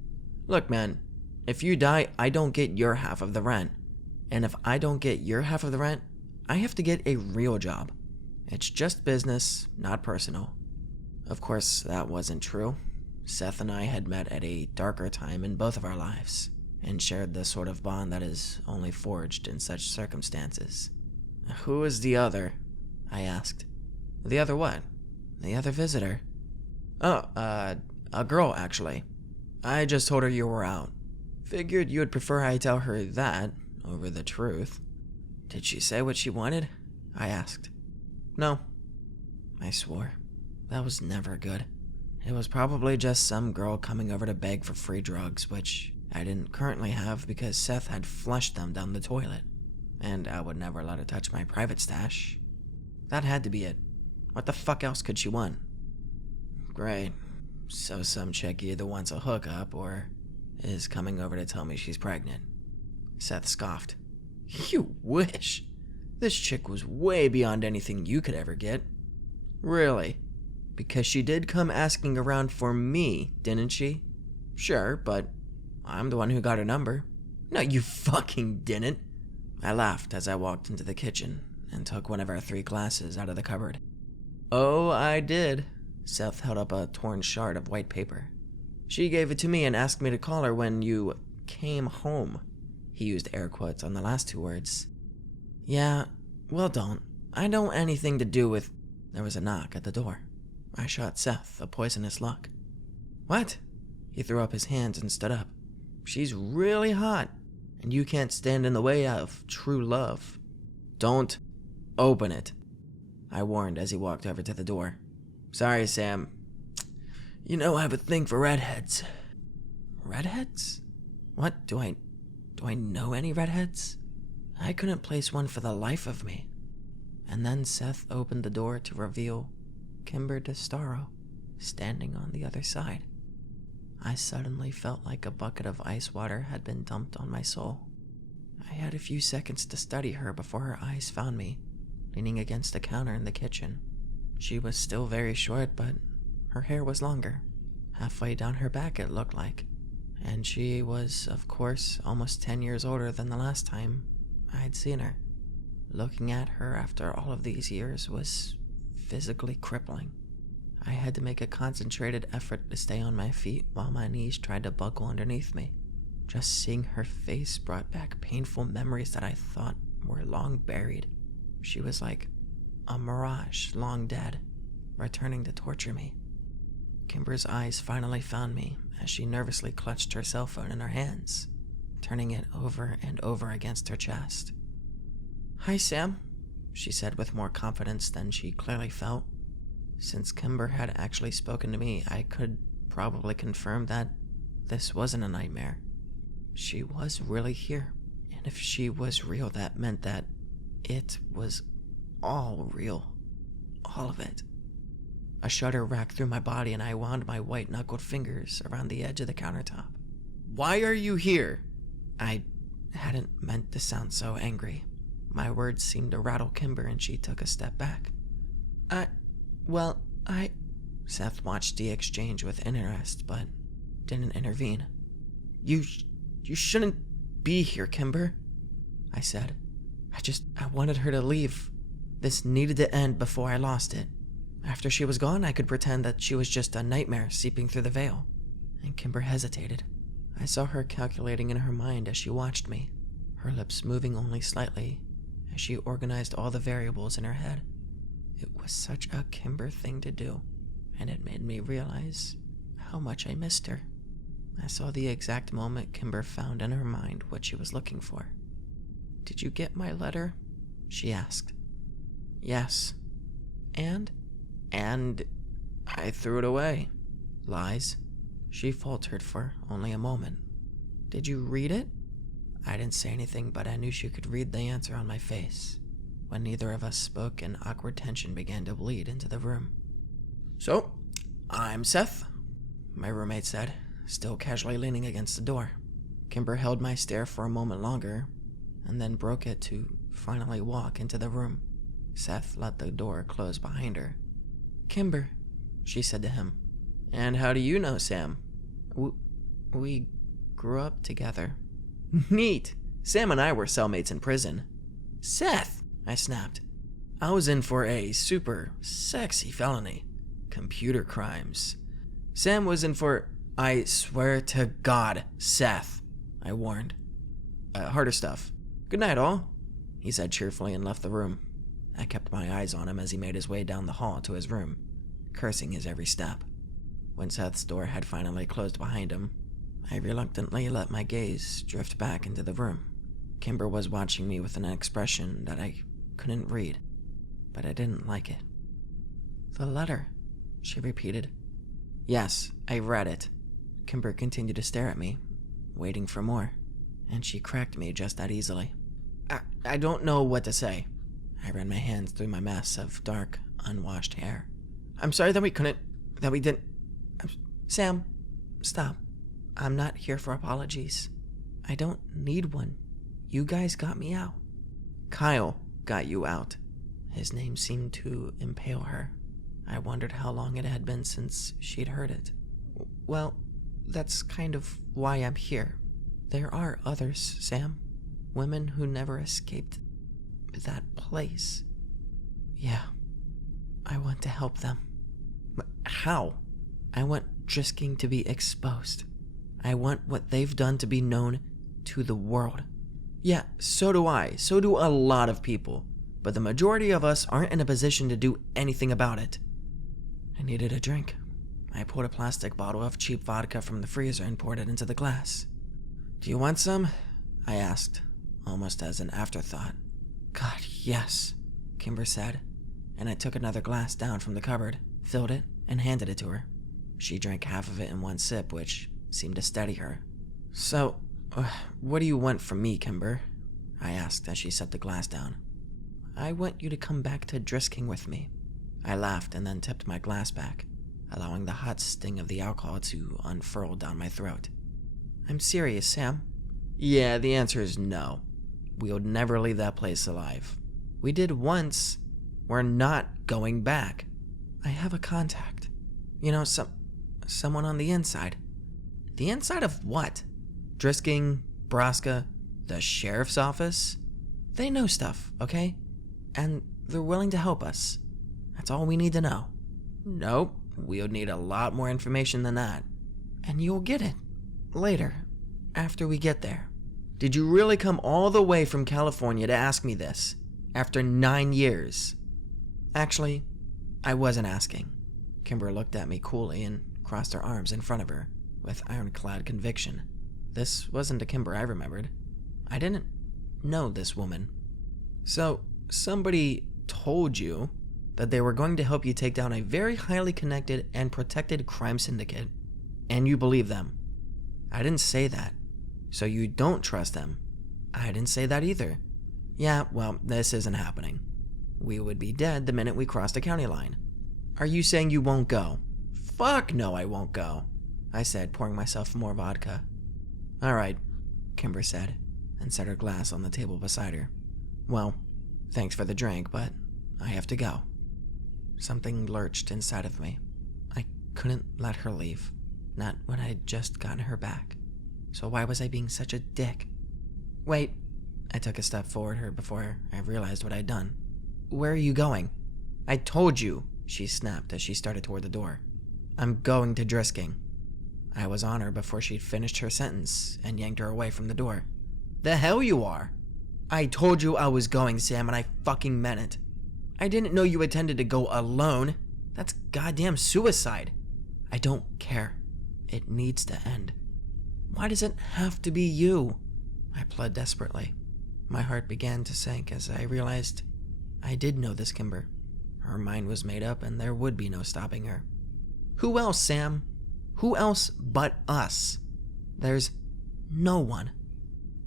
look man, if you die, I don't get your half of the rent. And if I don't get your half of the rent, I have to get a real job. It's just business, not personal." Of course, that wasn't true. Seth and I had met at a darker time in both of our lives, and shared the sort of bond that is only forged in such circumstances. "Who is the other?" I asked. "The other what?" "The other visitor." "Oh, a girl, actually. I just told her you were out. Figured you would prefer I tell her that over the truth." "Did she say what she wanted?" I asked. "No." I swore. That was never good. It was probably just some girl coming over to beg for free drugs, which I didn't currently have because Seth had flushed them down the toilet, and I would never let her touch my private stash. That had to be it. What the fuck else could she want? Great. So some chick either wants a hookup or is coming over to tell me she's pregnant. Seth scoffed. "You wish. This chick was way beyond anything you could ever get." "Really? Because she did come asking around for me, didn't she?" "Sure, but I'm the one who got her number." "No, you fucking didn't." I laughed as I walked into the kitchen and took one of our 3 glasses out of the cupboard. "Oh, I did." Seth held up a torn shard of white paper. "She gave it to me and asked me to call her when you came home." He used air quotes on the last 2 words. "Yeah, well don't. I don't want anything to do with..." There was a knock at the door. I shot Seth a poisonous look. "What?" He threw up his hands and stood up. "She's really hot, and you can't stand in the way of true love." Don't open it, I warned as he walked over to the door. Sorry, Sam. You know I have a thing for redheads. Redheads? What, do I know any redheads? I couldn't place one for the life of me. And then Seth opened the door to reveal Kimber DeStaro standing on the other side. I suddenly felt like a bucket of ice water had been dumped on my soul. I had a few seconds to study her before her eyes found me, leaning against the counter in the kitchen. She was still very short, but her hair was longer. Halfway down her back, it looked like. And she was, of course, almost 10 years older than the last time I'd seen her. Looking at her after all of these years was physically crippling. I had to make a concentrated effort to stay on my feet while my knees tried to buckle underneath me. Just seeing her face brought back painful memories that I thought were long buried. She was like a mirage long dead, returning to torture me. Kimber's eyes finally found me as she nervously clutched her cell phone in her hands, turning it over and over against her chest. "Hi, Sam," she said with more confidence than she clearly felt. Since Kimber had actually spoken to me, I could probably confirm that this wasn't a nightmare. She was really here, and if she was real, that meant that it was all real. All of it. A shudder racked through my body, and I wound my white-knuckled fingers around the edge of the countertop. "Why are you here?" I hadn't meant to sound so angry. My words seemed to rattle Kimber, and she took a step back. Seth watched the exchange with interest, but didn't intervene. You shouldn't be here, Kimber," I said. I wanted her to leave. This needed to end before I lost it. After she was gone, I could pretend that she was just a nightmare seeping through the veil. And Kimber hesitated. I saw her calculating in her mind as she watched me, her lips moving only slightly as she organized all the variables in her head. It was such a Kimber thing to do, and it made me realize how much I missed her. I saw the exact moment Kimber found in her mind what she was looking for. "Did you get my letter?" she asked. "Yes." And I threw it away." "Lies." She faltered for only a moment. "Did you read it?" I didn't say anything, but I knew she could read the answer on my face. When neither of us spoke, an awkward tension began to bleed into the room. "So, I'm Seth," my roommate said, still casually leaning against the door. Kimber held my stare for a moment longer, and then broke it to finally walk into the room. Seth let the door close behind her. "Kimber," she said to him. "And how do you know Sam?" We grew up together." "Neat. Sam and I were cellmates in prison." "Seth," I snapped. "I was in for a super sexy felony. Computer crimes. Sam was in for..." "I swear to God, Seth," I warned. Harder stuff. Good night, all," he said cheerfully and left the room. I kept my eyes on him as he made his way down the hall to his room, cursing his every step. When Seth's door had finally closed behind him, I reluctantly let my gaze drift back into the room. Kimber was watching me with an expression that I couldn't read, but I didn't like it. "The letter," she repeated. "Yes, I read it." Kimber continued to stare at me, waiting for more, and she cracked me just that easily. I don't know what to say." I ran my hands through my mess of dark, unwashed hair. "I'm sorry that we didn't... Sam, stop. I'm not here for apologies. I don't need one. You guys got me out." "Kyle got you out." His name seemed to impale her. I wondered how long it had been since she'd heard it. "Well, that's kind of why I'm here. There are others, Sam. Women who never escaped that place. Yeah, I want to help them." "How?" "I want Drisking to be exposed. I want what they've done to be known to the world." "Yeah, so do I. So do a lot of people. But the majority of us aren't in a position to do anything about it." I needed a drink. I pulled a plastic bottle of cheap vodka from the freezer and poured it into the glass. "Do you want some?" I asked, almost as an afterthought. God, Yes, Kimber said, and I took another glass down from the cupboard, filled it, and handed it to her. She drank half of it in one sip, which seemed to steady her. So, what do you want from me, Kimber? I asked as she set the glass down. I want you to come back to Drisking with me. I laughed and then tipped my glass back, allowing the hot sting of the alcohol to unfurl down my throat. I'm serious, Sam. Yeah, the answer is no. We'll never leave that place alive. We did once. We're not going back. I have a contact. You know, someone on the inside. The inside of what? Drisking, Borrasca, the sheriff's office? They know stuff, okay? And they're willing to help us. That's all we need to know. Nope, we'll need a lot more information than that. And you'll get it. Later, after we get there. Did you really come all the way from California to ask me this? After 9 years? Actually, I wasn't asking. Kimber looked at me coolly and crossed her arms in front of her, with ironclad conviction. This wasn't a Kimber I remembered. I didn't know this woman. So, somebody told you that they were going to help you take down a very highly connected and protected crime syndicate, and you believe them. I didn't say that. So you don't trust them. I didn't say that either. Yeah, well, this isn't happening. We would be dead the minute we crossed the county line. Are you saying you won't go? Fuck no, I won't go, I said, pouring myself more vodka. All right, Kimber said, and set her glass on the table beside her. Well, thanks for the drink, but I have to go. Something lurched inside of me. I couldn't let her leave, not when I had just gotten her back. So why was I being such a dick? Wait, I took a step forward before I realized what I'd done. Where are you going? I told you, she snapped as she started toward the door. I'm going to Drisking. I was on her before she'd finished her sentence and yanked her away from the door. The hell you are? I told you I was going, Sam, and I fucking meant it. I didn't know you intended to go alone. That's goddamn suicide. I don't care. It needs to end. Why does it have to be you? I pled desperately. My heart began to sink as I realized I did know this Kimber. Her mind was made up and there would be no stopping her. Who else, Sam? Who else but us? There's no one.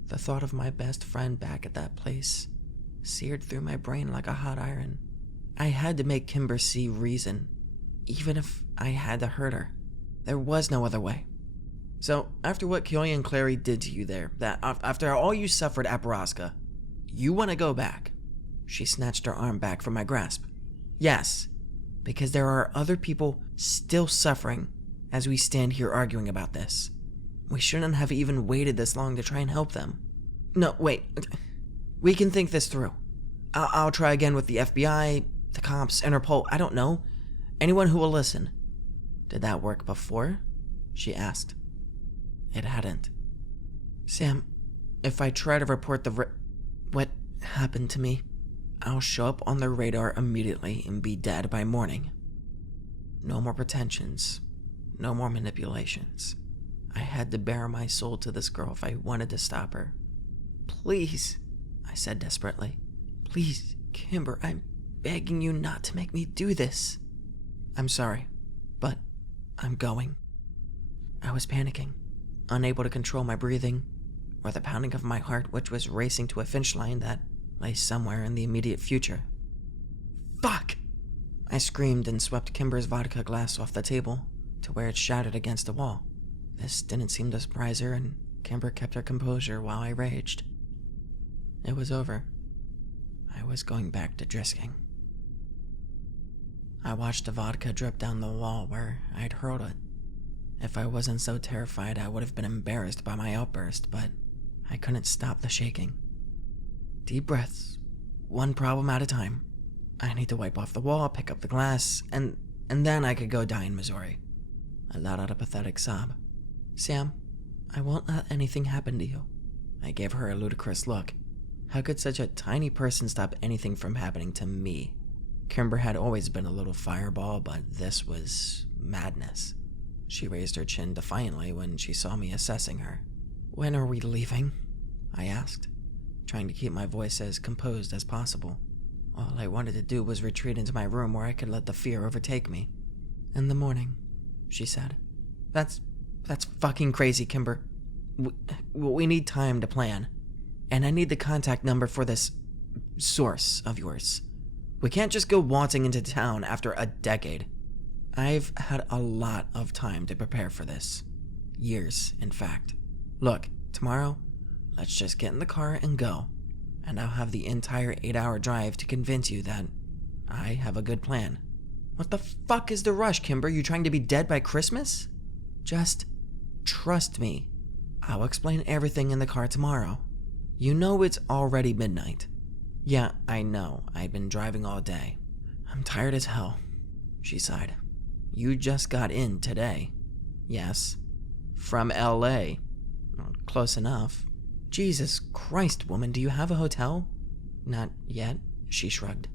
The thought of my best friend back at that place seared through my brain like a hot iron. I had to make Kimber see reason, even if I had to hurt her. There was no other way. So, after what Kelly and Clary did to you there, after all you suffered at Borrasca, you want to go back? She snatched her arm back from my grasp. Yes, because there are other people still suffering as we stand here arguing about this. We shouldn't have even waited this long to try and help them. No, wait. We can think this through. I'll try again with the FBI, the cops, Interpol, I don't know. Anyone who will listen. Did that work before? She asked. It hadn't. Sam, if I try to report what happened to me, I'll show up on their radar immediately and be dead by morning. No more pretensions. No more manipulations. I had to bare my soul to this girl if I wanted to stop her. Please, I said desperately. Please, Kimber, I'm begging you not to make me do this. I'm sorry, but I'm going. I was panicking, unable to control my breathing, or the pounding of my heart, which was racing to a finish line that lay somewhere in the immediate future. Fuck! I screamed and swept Kimber's vodka glass off the table to where it shattered against the wall. This didn't seem to surprise her, and Kimber kept her composure while I raged. It was over. I was going back to Drisking. I watched the vodka drip down the wall where I'd hurled it. If I wasn't so terrified, I would have been embarrassed by my outburst, but I couldn't stop the shaking. Deep breaths, one problem at a time. I need to wipe off the wall, pick up the glass, and then I could go die in Missouri. I let out a pathetic sob. Sam, I won't let anything happen to you. I gave her a ludicrous look. How could such a tiny person stop anything from happening to me? Kimber had always been a little fireball, but this was madness. She raised her chin defiantly when she saw me assessing her. When are we leaving? I asked. trying to keep my voice as composed as possible. All I wanted to do was retreat into my room where I could let the fear overtake me. "In the morning," she said. That's fucking crazy, Kimber. We need time to plan. And I need the contact number for this source of yours. We can't just go waltzing into town after a decade. I've had a lot of time to prepare for this. Years, in fact. Look, tomorrow, let's just get in the car and go. And I'll have the entire 8-hour drive to convince you that I have a good plan. What the fuck is the rush, Kimber? You trying to be dead by Christmas? Just trust me. I'll explain everything in the car tomorrow. You know it's already midnight. Yeah, I know. I've been driving all day. I'm tired as hell, she sighed. You just got in today. Yes. From LA. Close enough. Jesus Christ, woman, do you have a hotel? Not yet, she shrugged.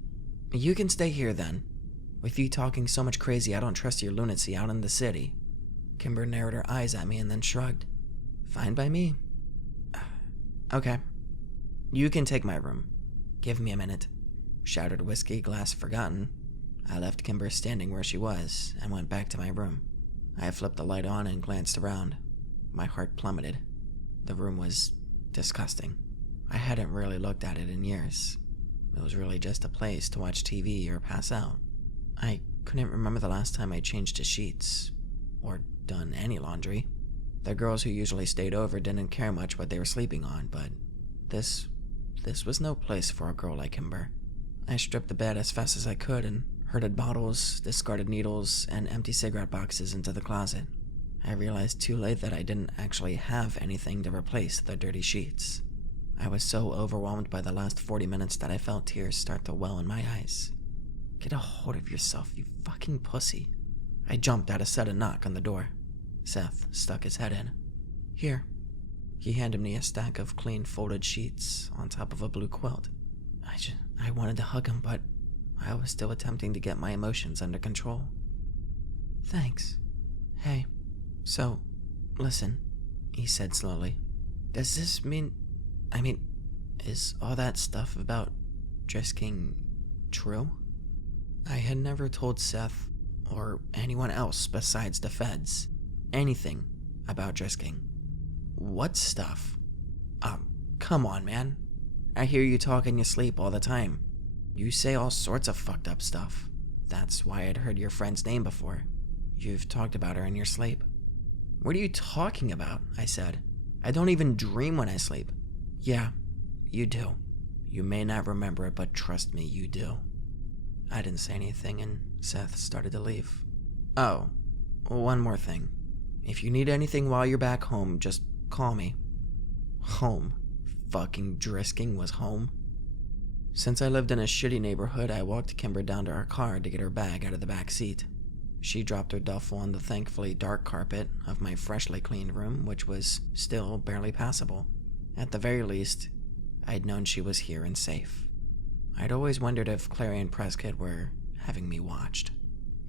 You can stay here then. With you talking so much crazy, I don't trust your lunacy out in the city. Kimber narrowed her eyes at me and then shrugged. Fine by me. Okay. You can take my room. Give me a minute. Shattered whiskey glass forgotten. I left Kimber standing where she was and went back to my room. I flipped the light on and glanced around. My heart plummeted. The room was disgusting. I hadn't really looked at it in years. It was really just a place to watch TV or pass out. I couldn't remember the last time I changed the sheets, or done any laundry. The girls who usually stayed over didn't care much what they were sleeping on, but this was no place for a girl like Kimber. I stripped the bed as fast as I could and herded bottles, discarded needles, and empty cigarette boxes into the closet. I realized too late that I didn't actually have anything to replace the dirty sheets. I was so overwhelmed by the last 40 minutes that I felt tears start to well in my eyes. Get a hold of yourself, you fucking pussy. I jumped at a sudden knock on the door. Seth stuck his head in. Here. He handed me a stack of clean folded sheets on top of a blue quilt. I wanted to hug him, but I was still attempting to get my emotions under control. Thanks. Hey, so, listen, he said slowly. Does this mean... is all that stuff about Drisking true? I had never told Seth, or anyone else besides the feds, anything about Drisking. What stuff? Come on, man. I hear you talk in your sleep all the time. You say all sorts of fucked up stuff. That's why I'd heard your friend's name before. You've talked about her in your sleep. What are you talking about? I said. I don't even dream when I sleep. Yeah, you do. You may not remember it, but trust me, you do. I didn't say anything, and Seth started to leave. Oh, one more thing. If you need anything while you're back home, just call me. Home. Fucking Drisking was home. Since I lived in a shitty neighborhood, I walked Kimber down to our car to get her bag out of the back seat. She dropped her duffel on the thankfully dark carpet of my freshly cleaned room, which was still barely passable. At the very least, I'd known she was here and safe. I'd always wondered if Clary and Prescott were having me watched.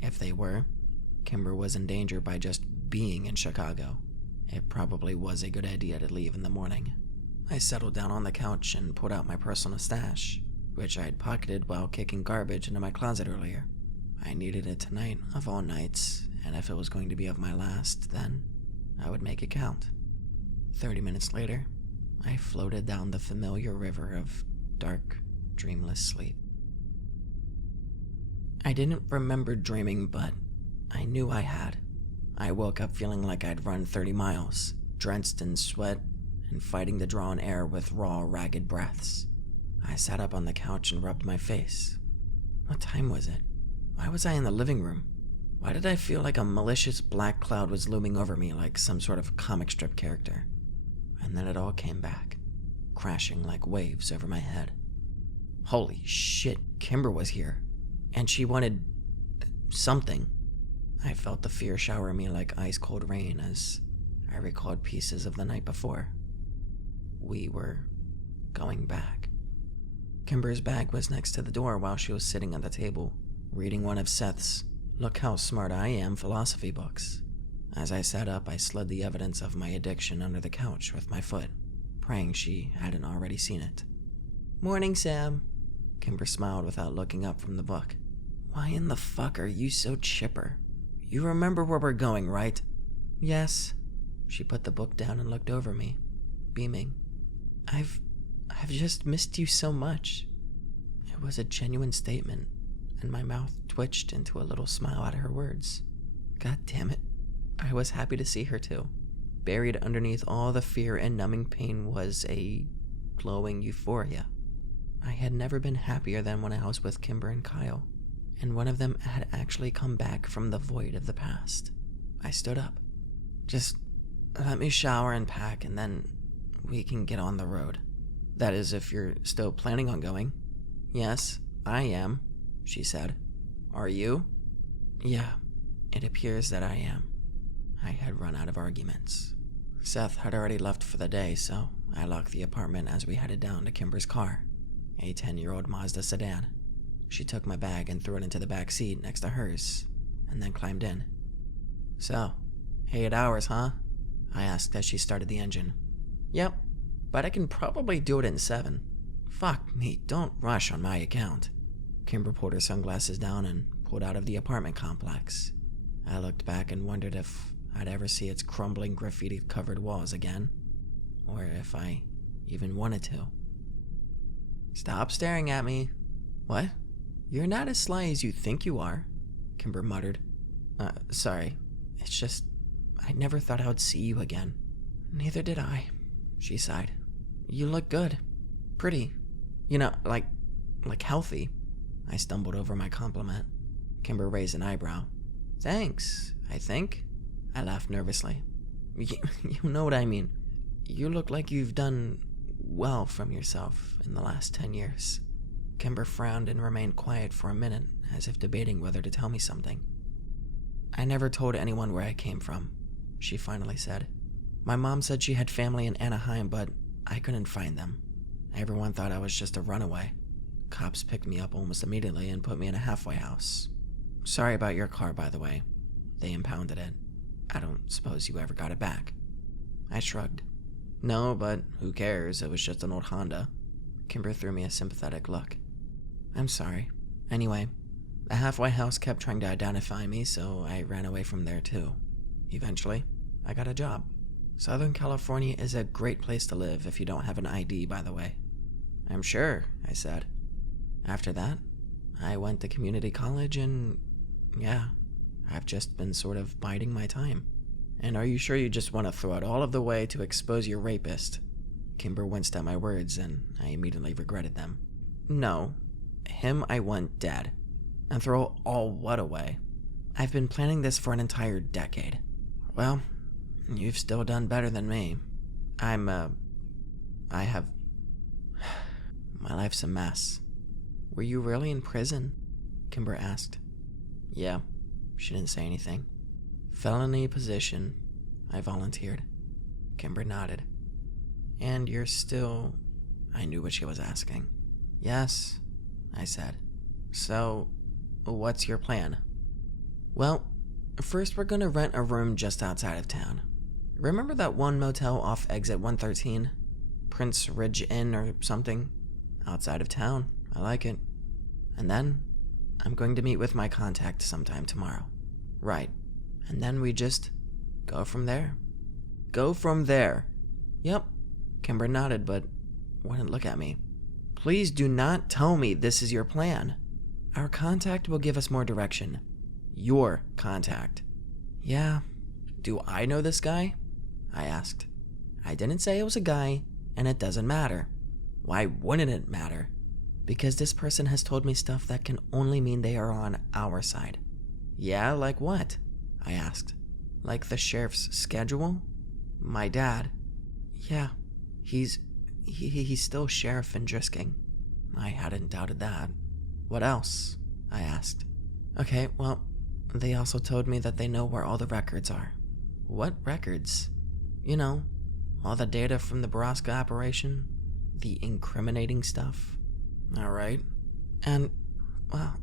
If they were, Kimber was in danger by just being in Chicago. It probably was a good idea to leave in the morning. I settled down on the couch and pulled out my personal stash, which I'd pocketed while kicking garbage into my closet earlier. I needed it tonight of all nights, and if it was going to be of my last, then I would make it count. 30 minutes later, I floated down the familiar river of dark, dreamless sleep. I didn't remember dreaming, but I knew I had. I woke up feeling like I'd run 30 miles, drenched in sweat and fighting the drawn air with raw, ragged breaths. I sat up on the couch and rubbed my face. What time was it? Why was I in the living room? Why did I feel like a malicious black cloud was looming over me like some sort of comic strip character? And then it all came back, crashing like waves over my head. Holy shit, Kimber was here. And she wanted... something. I felt the fear shower me like ice-cold rain as I recalled pieces of the night before. We were going back. Kimber's bag was next to the door while she was sitting at the table, reading one of Seth's "Look How Smart I Am" philosophy books. As I sat up, I slid the evidence of my addiction under the couch with my foot, praying she hadn't already seen it. Morning, Sam. Kimber smiled without looking up from the book. Why in the fuck are you so chipper? You remember where we're going, right? Yes. She put the book down and looked over me, beaming. I've just missed you so much. It was a genuine statement, and my mouth twitched into a little smile at her words. God damn it. I was happy to see her too. Buried underneath all the fear and numbing pain was a glowing euphoria. I had never been happier than when I was with Kimber and Kyle, and one of them had actually come back from the void of the past. I stood up. Just let me shower and pack, and then we can get on the road. That is, if you're still planning on going. Yes, I am, she said. Are you? Yeah, it appears that I am. I had run out of arguments. Seth had already left for the day, so I locked the apartment as we headed down to Kimber's car, a 10-year-old Mazda sedan. She took my bag and threw it into the back seat next to hers, and then climbed in. So, 8 hours, huh? I asked as she started the engine. Yep, but I can probably do it in 7. Fuck me, don't rush on my account. Kimber pulled her sunglasses down and pulled out of the apartment complex. I looked back and wondered if I'd ever see its crumbling graffiti-covered walls again, or if I even wanted to. Stop staring at me. What? You're not as sly as you think you are, Kimber muttered. Sorry. It's just, I never thought I would see you again. Neither did I, she sighed. You look good. Pretty. You know, like healthy. I stumbled over my compliment. Kimber raised an eyebrow. Thanks, I think. I laughed nervously. You know what I mean. You look like you've done well from yourself in the last 10 years. Kimber frowned and remained quiet for a minute, as if debating whether to tell me something. I never told anyone where I came from, she finally said. My mom said she had family in Anaheim, but I couldn't find them. Everyone thought I was just a runaway. Cops picked me up almost immediately and put me in a halfway house. Sorry about your car, by the way. They impounded it. I don't suppose you ever got it back. I shrugged. No, but who cares? It was just an old Honda. Kimber threw me a sympathetic look. I'm sorry. Anyway, the halfway house kept trying to identify me, so I ran away from there too. Eventually, I got a job. Southern California is a great place to live if you don't have an ID, by the way. I'm sure, I said. After that, I went to community college and, yeah, I've just been sort of biding my time. And are you sure you just want to throw it all of the way to expose your rapist? Kimber winced at my words, and I immediately regretted them. No, him I want dead. And throw all what away? I've been planning this for an entire decade. Well, you've still done better than me. My life's a mess. Were you really in prison? Kimber asked. Yeah, she didn't say anything. Felony position, I volunteered. Kimber nodded. And you're still... I knew what she was asking. Yes, I said. So, what's your plan? Well, first we're gonna rent a room just outside of town. Remember that one motel off exit 113? Prince Ridge Inn or something? Outside of town. I like it. And then, I'm going to meet with my contact sometime tomorrow. Right. And then we just go from there. Go from there. Yep. Kimber nodded, but wouldn't look at me. Please do not tell me this is your plan. Our contact will give us more direction. Your contact. Yeah. Do I know this guy? I asked. I didn't say it was a guy, and it doesn't matter. Why wouldn't it matter? Because this person has told me stuff that can only mean they are on our side. Yeah, like what? I asked. Like the sheriff's schedule? My dad. Yeah, he's still sheriff in Drisking. I hadn't doubted that. What else? I asked. Okay, well, they also told me that they know where all the records are. What records? You know, all the data from the Borrasca operation, the incriminating stuff. Alright. And, well,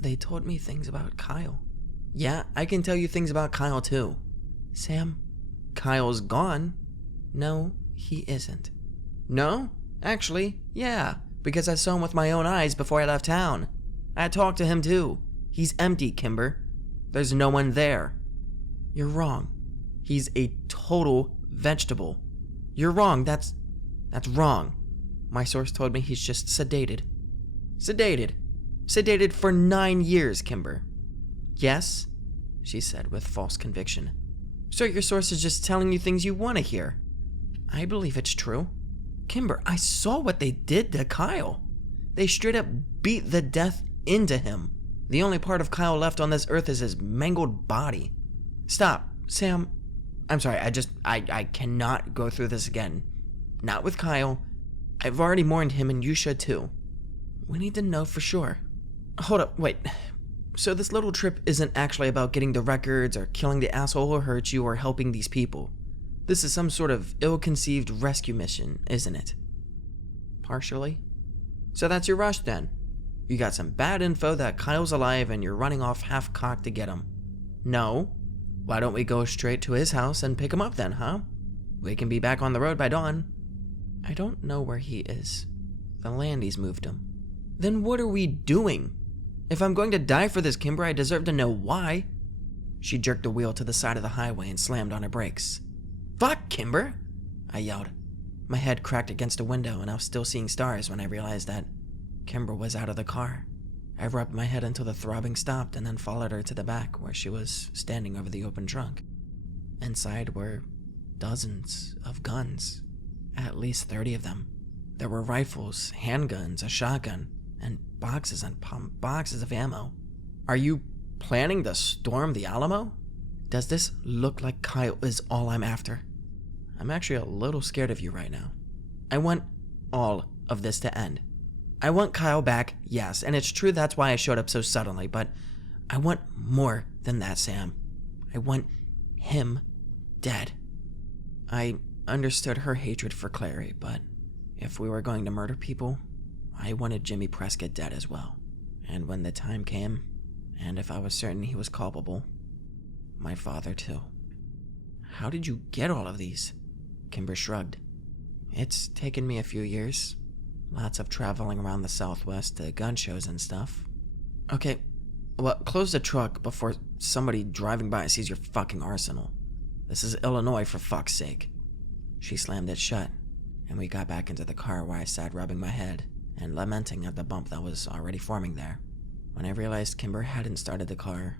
they told me things about Kyle. Yeah, I can tell you things about Kyle too. Sam, Kyle's gone. No, he isn't. No? Actually, yeah, because I saw him with my own eyes before I left town. I talked to him too. He's empty, Kimber. There's no one there. You're wrong. He's a total vegetable. You're wrong. That's wrong. My source told me he's just sedated. Sedated. Sedated for 9 years, Kimber. Yes, she said with false conviction. So your source is just telling you things you want to hear. I believe it's true. Kimber, I saw what they did to Kyle. They straight up beat the death into him. The only part of Kyle left on this earth is his mangled body. Stop, Sam. I'm sorry, I cannot go through this again. Not with Kyle. I've already mourned him and you should too. We need to know for sure. Hold up, wait. So this little trip isn't actually about getting the records or killing the asshole who hurt you or helping these people. This is some sort of ill-conceived rescue mission, isn't it? Partially. So that's your rush then. You got some bad info that Kyle's alive and you're running off half-cocked to get him. No? Why don't we go straight to his house and pick him up then, huh? We can be back on the road by dawn. I don't know where he is. The Landys moved him. Then what are we doing? If I'm going to die for this, Kimber, I deserve to know why. She jerked the wheel to the side of the highway and slammed on her brakes. Fuck, Kimber! I yelled. My head cracked against a window and I was still seeing stars when I realized that Kimber was out of the car. I rubbed my head until the throbbing stopped and then followed her to the back where she was standing over the open trunk. Inside were dozens of guns, at least 30 of them. There were rifles, handguns, a shotgun, and boxes and boxes of ammo. Are you planning to storm the Alamo? Does this look like Kyle is all I'm after? I'm actually a little scared of you right now. I want all of this to end. I want Kyle back, yes, and it's true that's why I showed up so suddenly, but I want more than that, Sam. I want him dead. I understood her hatred for Clary, but if we were going to murder people, I wanted Jimmy Prescott dead as well. And when the time came, and if I was certain he was culpable, my father too. How did you get all of these? Kimber shrugged. It's taken me a few years. Lots of traveling around the Southwest to gun shows and stuff. Okay, well, close the truck before somebody driving by sees your fucking arsenal. This is Illinois, for fuck's sake. She slammed it shut, and we got back into the car where I sat rubbing my head and lamenting at the bump that was already forming there. When I realized Kimber hadn't started the car,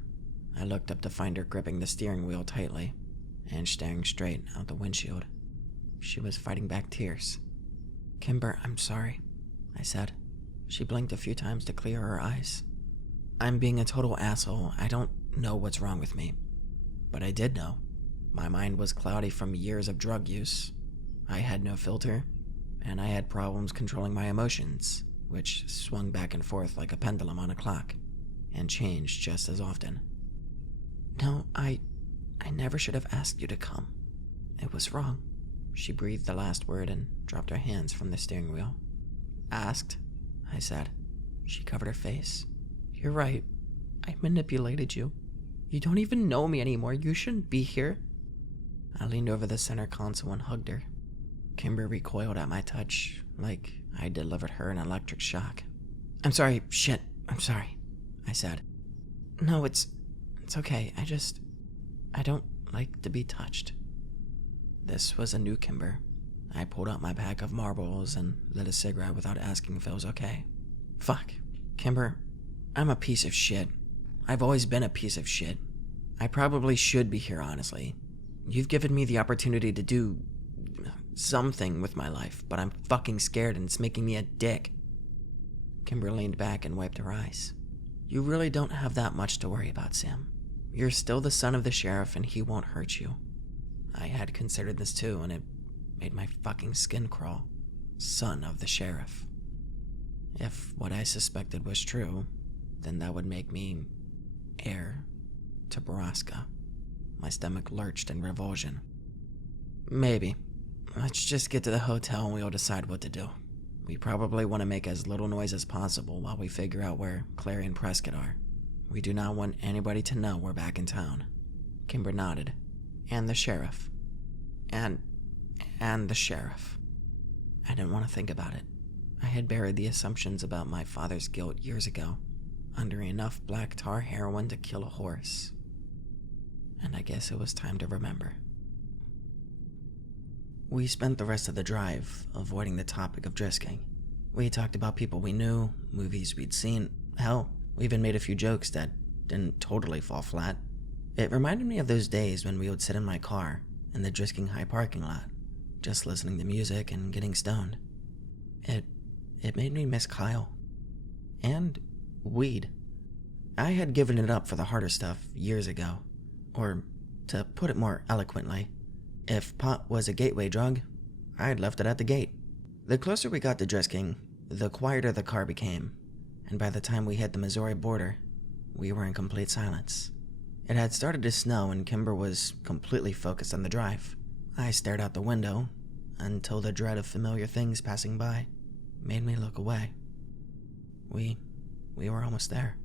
I looked up to find her gripping the steering wheel tightly and staring straight out the windshield. She was fighting back tears. Kimber, I'm sorry, I said. She blinked a few times to clear her eyes. I'm being a total asshole. I don't know what's wrong with me. But I did know. My mind was cloudy from years of drug use. I had no filter, and I had problems controlling my emotions, which swung back and forth like a pendulum on a clock, and changed just as often. No, I never should have asked you to come. It was wrong. She breathed the last word and dropped her hands from the steering wheel. Asked, I said. She covered her face. You're right. I manipulated you. You don't even know me anymore. You shouldn't be here. I leaned over the center console and hugged her. Kimber recoiled at my touch, like I delivered her an electric shock. I'm sorry, shit, I'm sorry, I said. No, it's okay. I don't like to be touched. This was a new Kimber. I pulled out my pack of marbles and lit a cigarette without asking if it was okay. Fuck. Kimber, I'm a piece of shit. I've always been a piece of shit. I probably should be here, honestly. You've given me the opportunity to do something with my life, but I'm fucking scared and it's making me a dick. Kimber leaned back and wiped her eyes. You really don't have that much to worry about, Sam. You're still the son of the sheriff and he won't hurt you. I had considered this too, and it made my fucking skin crawl. Son of the sheriff. If what I suspected was true, then that would make me heir to Borrasca. My stomach lurched in revulsion. Maybe. Let's just get to the hotel and we'll decide what to do. We probably want to make as little noise as possible while we figure out where Clary and Prescott are. We do not want anybody to know we're back in town. Kimber nodded. And the sheriff. And the sheriff. I didn't want to think about it. I had buried the assumptions about my father's guilt years ago, under enough black tar heroin to kill a horse. And I guess it was time to remember. We spent the rest of the drive avoiding the topic of Drisking. We talked about people we knew, movies we'd seen. Hell, we even made a few jokes that didn't totally fall flat. It reminded me of those days when we would sit in my car in the Drisking High parking lot, just listening to music and getting stoned. It made me miss Kyle. And weed. I had given it up for the harder stuff years ago. Or, to put it more eloquently, if pot was a gateway drug, I'd left it at the gate. The closer we got to Drisking, the quieter the car became, and by the time we hit the Missouri border, we were in complete silence. It had started to snow and Kimber was completely focused on the drive. I stared out the window until the dread of familiar things passing by made me look away. We were almost there.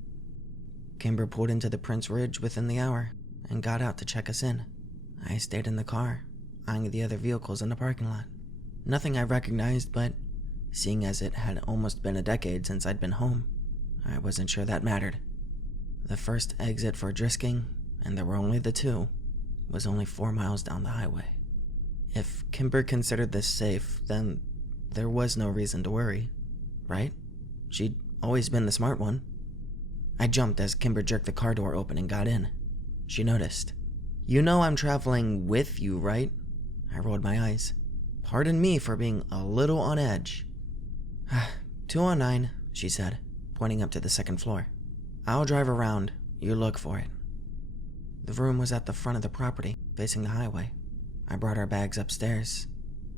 Kimber pulled into the Prince Ridge within the hour and got out to check us in. I stayed in the car, eyeing the other vehicles in the parking lot. Nothing I recognized, but seeing as it had almost been a decade since I'd been home, I wasn't sure that mattered. The first exit for Drisking, and there were only the two, was only 4 miles down the highway. If Kimber considered this safe, then there was no reason to worry, right? She'd always been the smart one. I jumped as Kimber jerked the car door open and got in. She noticed. "You know I'm traveling with you, right?" I rolled my eyes. "Pardon me for being a little on edge." 209, she said, pointing up to the second floor. "I'll drive around. You look for it." The room was at the front of the property, facing the highway. I brought our bags upstairs,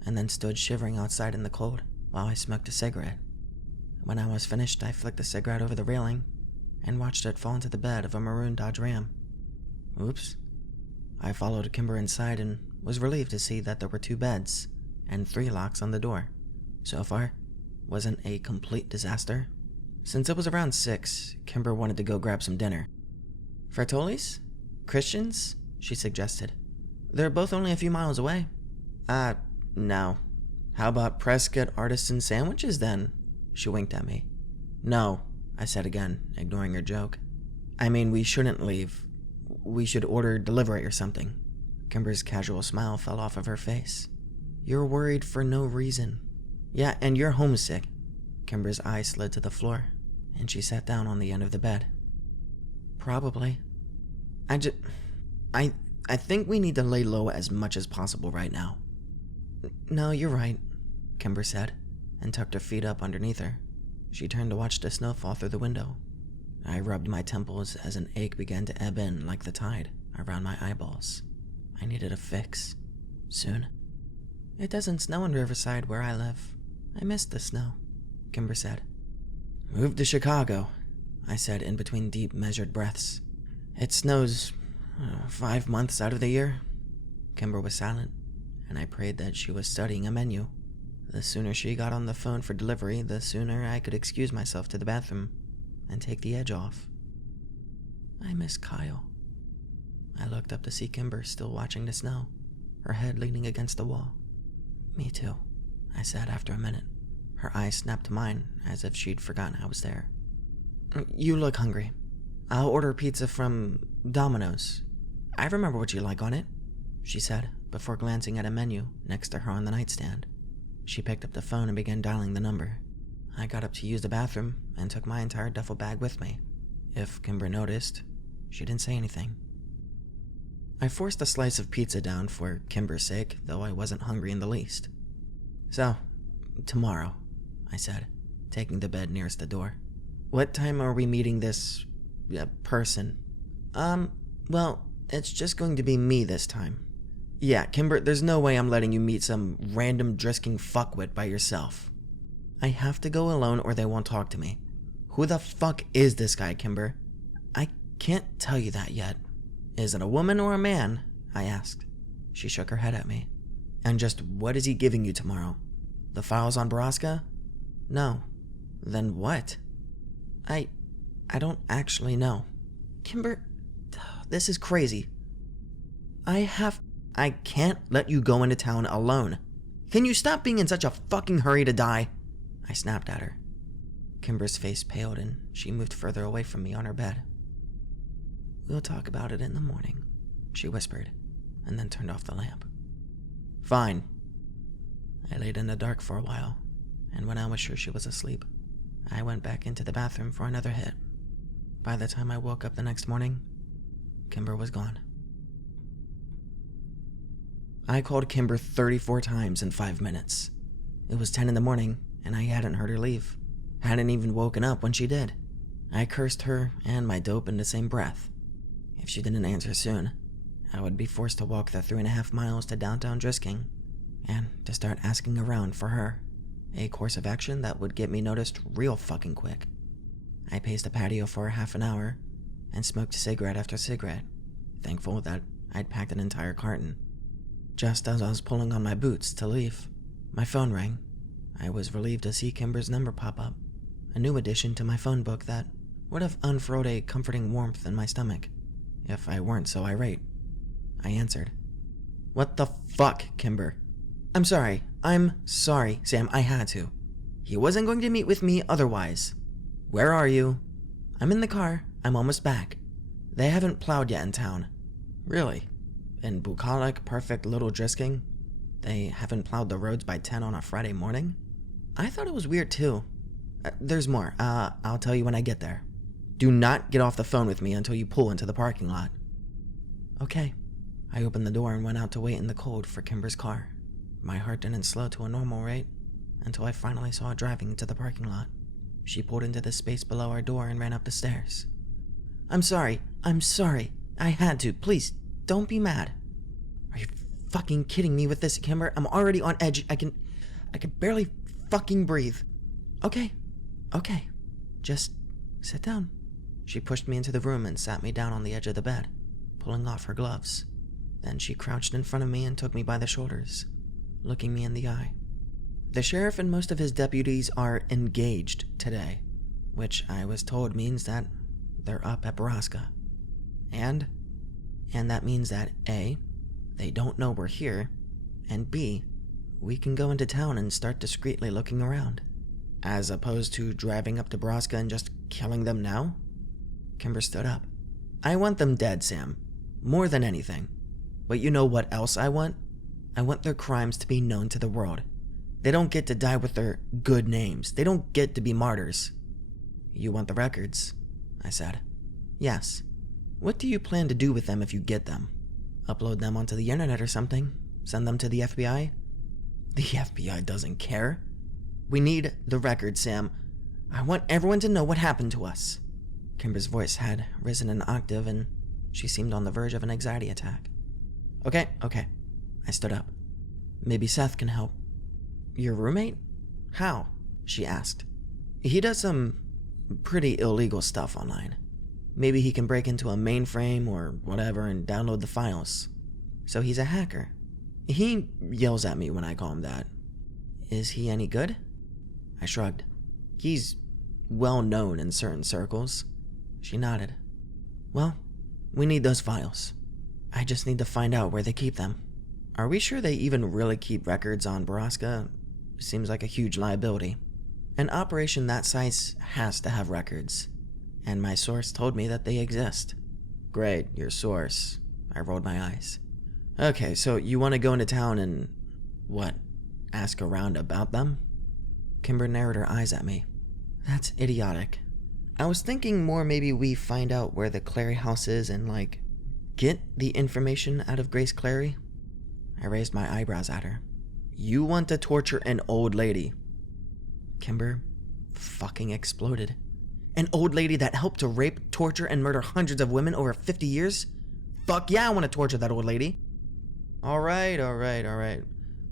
and then stood shivering outside in the cold while I smoked a cigarette. When I was finished, I flicked the cigarette over the railing and watched it fall into the bed of a maroon Dodge Ram. Oops. I followed Kimber inside and was relieved to see that there were 2 beds and 3 locks on the door. So far, wasn't a complete disaster. Since it was around 6, Kimber wanted to go grab some dinner. "Fertoli's? Christian's?" she suggested. "They're both only a few miles away." No. How about Prescott artisan sandwiches then?" She winked at me. "No," I said again, ignoring her joke. "I mean, we shouldn't leave. We should order delivery or something." Kimber's casual smile fell off of her face. "You're worried for no reason." "Yeah, and you're homesick." Kimber's eyes slid to the floor, and she sat down on the end of the bed. "Probably. I think we need to lay low as much as possible right now." "No, you're right," Kimber said, and tucked her feet up underneath her. She turned to watch the snow fall through the window. I rubbed my temples as an ache began to ebb in like the tide around my eyeballs. I needed a fix. Soon. "It doesn't snow in Riverside where I live. I miss the snow," Kimber said. "Move to Chicago," I said in between deep, measured breaths. "It snows 5 months out of the year." Kimber was silent, and I prayed that she was studying a menu. The sooner she got on the phone for delivery, the sooner I could excuse myself to the bathroom and take the edge off. "I miss Kyle." I looked up to see Kimber still watching the snow, her head leaning against the wall. "Me too," I said after a minute. Her eyes snapped to mine as if she'd forgotten I was there. "You look hungry. I'll order pizza from Domino's. I remember what you like on it," she said, before glancing at a menu next to her on the nightstand. She picked up the phone and began dialing the number. I got up to use the bathroom and took my entire duffel bag with me. If Kimber noticed, she didn't say anything. I forced a slice of pizza down for Kimber's sake, though I wasn't hungry in the least. "So, tomorrow," I said, taking the bed nearest the door. "What time are we meeting this person?" Well, it's just going to be me this time." "Yeah, Kimber, there's no way I'm letting you meet some random Drisking fuckwit by yourself." "I have to go alone or they won't talk to me." "Who the fuck is this guy, Kimber?" "I can't tell you that yet." "Is it a woman or a man?" I asked. She shook her head at me. "And just what is he giving you tomorrow? The files on Borrasca?" "No." "Then what?" I don't actually know." "Kimber, this is crazy. I can't let you go into town alone. Can you stop being in such a fucking hurry to die? I snapped at her. Kimber's face paled and she moved further away from me on her bed. We'll talk about it in the morning, she whispered, and then turned off the lamp. Fine. I laid in the dark for a while, and when I was sure she was asleep, I went back into the bathroom for another hit. By the time I woke up the next morning, Kimber was gone. I called Kimber 34 times in 5 minutes. It was 10 in the morning, and I hadn't heard her leave. Hadn't even woken up when she did. I cursed her and my dope in the same breath. If she didn't answer soon, I would be forced to walk the 3.5 miles to downtown Drisking, and to start asking around for her, a course of action that would get me noticed real fucking quick. I paced the patio for half an hour, and smoked cigarette after cigarette, thankful that I'd packed an entire carton. Just as I was pulling on my boots to leave, my phone rang. I was relieved to see Kimber's number pop up, a new addition to my phone book that would have unfurled a comforting warmth in my stomach, if I weren't so irate. I answered. What the fuck, Kimber? I'm sorry, Sam, I had to. He wasn't going to meet with me otherwise. Where are you? I'm in the car, I'm almost back. They haven't plowed yet in town. Really? In bucolic, perfect little Drisking? They haven't plowed the roads by 10 on a Friday morning? I thought it was weird too. There's more. I'll tell you when I get there. Do not get off the phone with me until you pull into the parking lot. Okay. I opened the door and went out to wait in the cold for Kimber's car. My heart didn't slow to a normal rate until I finally saw her driving into the parking lot. She pulled into the space below our door and ran up the stairs. I'm sorry. I had to. Please, don't be mad. Are you fucking kidding me with this, Kimber? I'm already on edge. I can barely fucking breathe. Okay. Just sit down. She pushed me into the room and sat me down on the edge of the bed, pulling off her gloves. Then she crouched in front of me and took me by the shoulders, looking me in the eye. The sheriff and most of his deputies are engaged today, which I was told means that they're up at Borrasca. And that means that A, they don't know we're here, and B, we can go into town and start discreetly looking around, as opposed to driving up to Borrasca and just killing them now. Kimber stood up. I want them dead, Sam. More than anything. But you know what else I want? I want their crimes to be known to the world. They don't get to die with their good names. They don't get to be martyrs. You want the records? I said. Yes. What do you plan to do with them if you get them? Upload them onto the internet or something? Send them to the FBI? The FBI doesn't care. We need the records, Sam. I want everyone to know what happened to us. Kimber's voice had risen an octave and she seemed on the verge of an anxiety attack. Okay. I stood up. Maybe Seth can help. Your roommate? How? She asked. He does some pretty illegal stuff online. Maybe he can break into a mainframe or whatever and download the files. So he's a hacker. He yells at me when I call him that. Is he any good? I shrugged. He's well known in certain circles. She nodded. Well, we need those files. I just need to find out where they keep them. Are we sure they even really keep records on Borrasca? Seems like a huge liability. An operation that size has to have records, and my source told me that they exist. Great, your source. I rolled my eyes. Okay, so you want to go into town and, what, ask around about them? Kimber narrowed her eyes at me. That's idiotic. I was thinking more maybe we find out where the Clary house is and, get the information out of Grace Clary. I raised my eyebrows at her. You want to torture an old lady? Kimber fucking exploded. An old lady that helped to rape, torture, and murder hundreds of women over 50 years? Fuck yeah, I want to torture that old lady. All right.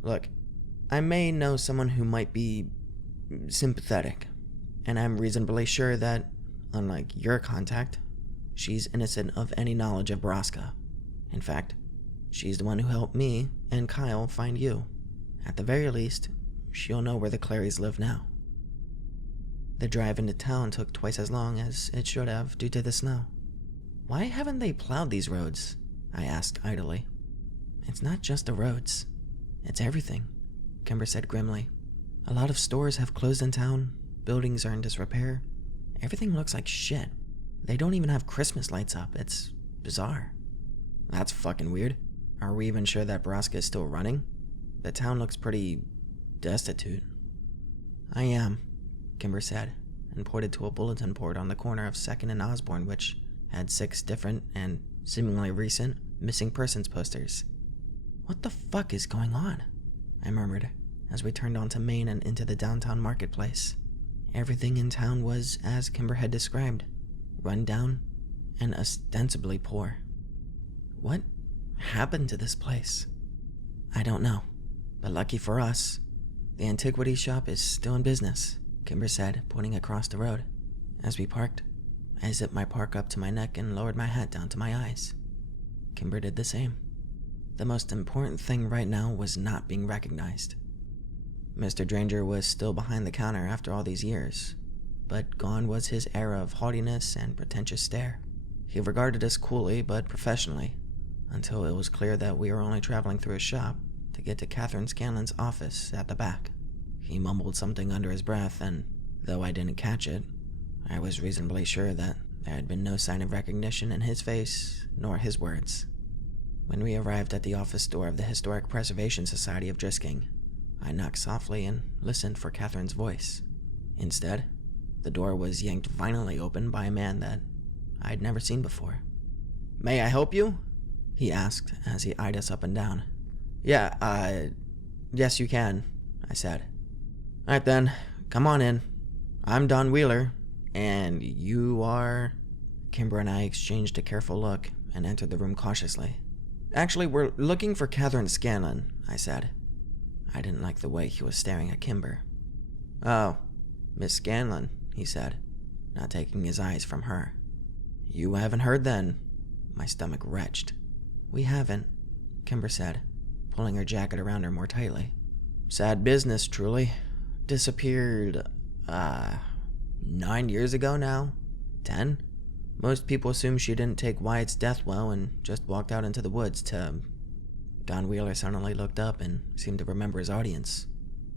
Look, I may know someone who might be sympathetic, and I'm reasonably sure that, unlike your contact, she's innocent of any knowledge of Borrasca. In fact, she's the one who helped me and Kyle find you. At the very least, she'll know where the Clarys live now. The drive into town took twice as long as it should have due to the snow. Why haven't they plowed these roads? I asked idly. It's not just the roads. It's everything. Kimber said grimly. A lot of stores have closed in town, buildings are in disrepair. Everything looks like shit. They don't even have Christmas lights up. It's bizarre. That's fucking weird. Are we even sure that Borrasca is still running? The town looks pretty destitute. I am, Kimber said, and pointed to a bulletin board on the corner of 2nd and Osborne, which had 6 different and seemingly recent missing persons posters. What the fuck is going on? I murmured as we turned onto Main and into the downtown marketplace. Everything in town was as Kimber had described, run down and ostensibly poor. What happened to this place? I don't know, but lucky for us, the antiquity shop is still in business, Kimber said, pointing across the road. As we parked, I zipped my park up to my neck and lowered my hat down to my eyes. Kimber did the same. The most important thing right now was not being recognized. Mr. Dranger was still behind the counter after all these years, but gone was his era of haughtiness and pretentious stare. He regarded us coolly but professionally, until it was clear that we were only traveling through his shop to get to Catherine Scanlon's office at the back. He mumbled something under his breath, and though I didn't catch it, I was reasonably sure that there had been no sign of recognition in his face nor his words. When we arrived at the office door of the Historic Preservation Society of Drisking, I knocked softly and listened for Catherine's voice. Instead, the door was yanked violently open by a man that I'd never seen before. "May I help you?" he asked as he eyed us up and down. Yes you can," I said. "Alright then, come on in. I'm Don Wheeler, and you are..." Kimber and I exchanged a careful look and entered the room cautiously. "Actually, we're looking for Catherine Scanlon," I said. I didn't like the way he was staring at Kimber. "Oh, Miss Scanlon," he said, not taking his eyes from her. "You haven't heard then?" My stomach retched. "We haven't," Kimber said, pulling her jacket around her more tightly. "Sad business, truly. Disappeared, 9 years ago now? 10? Most people assume she didn't take Wyatt's death well and just walked out into the woods to..." Don Wheeler suddenly looked up and seemed to remember his audience.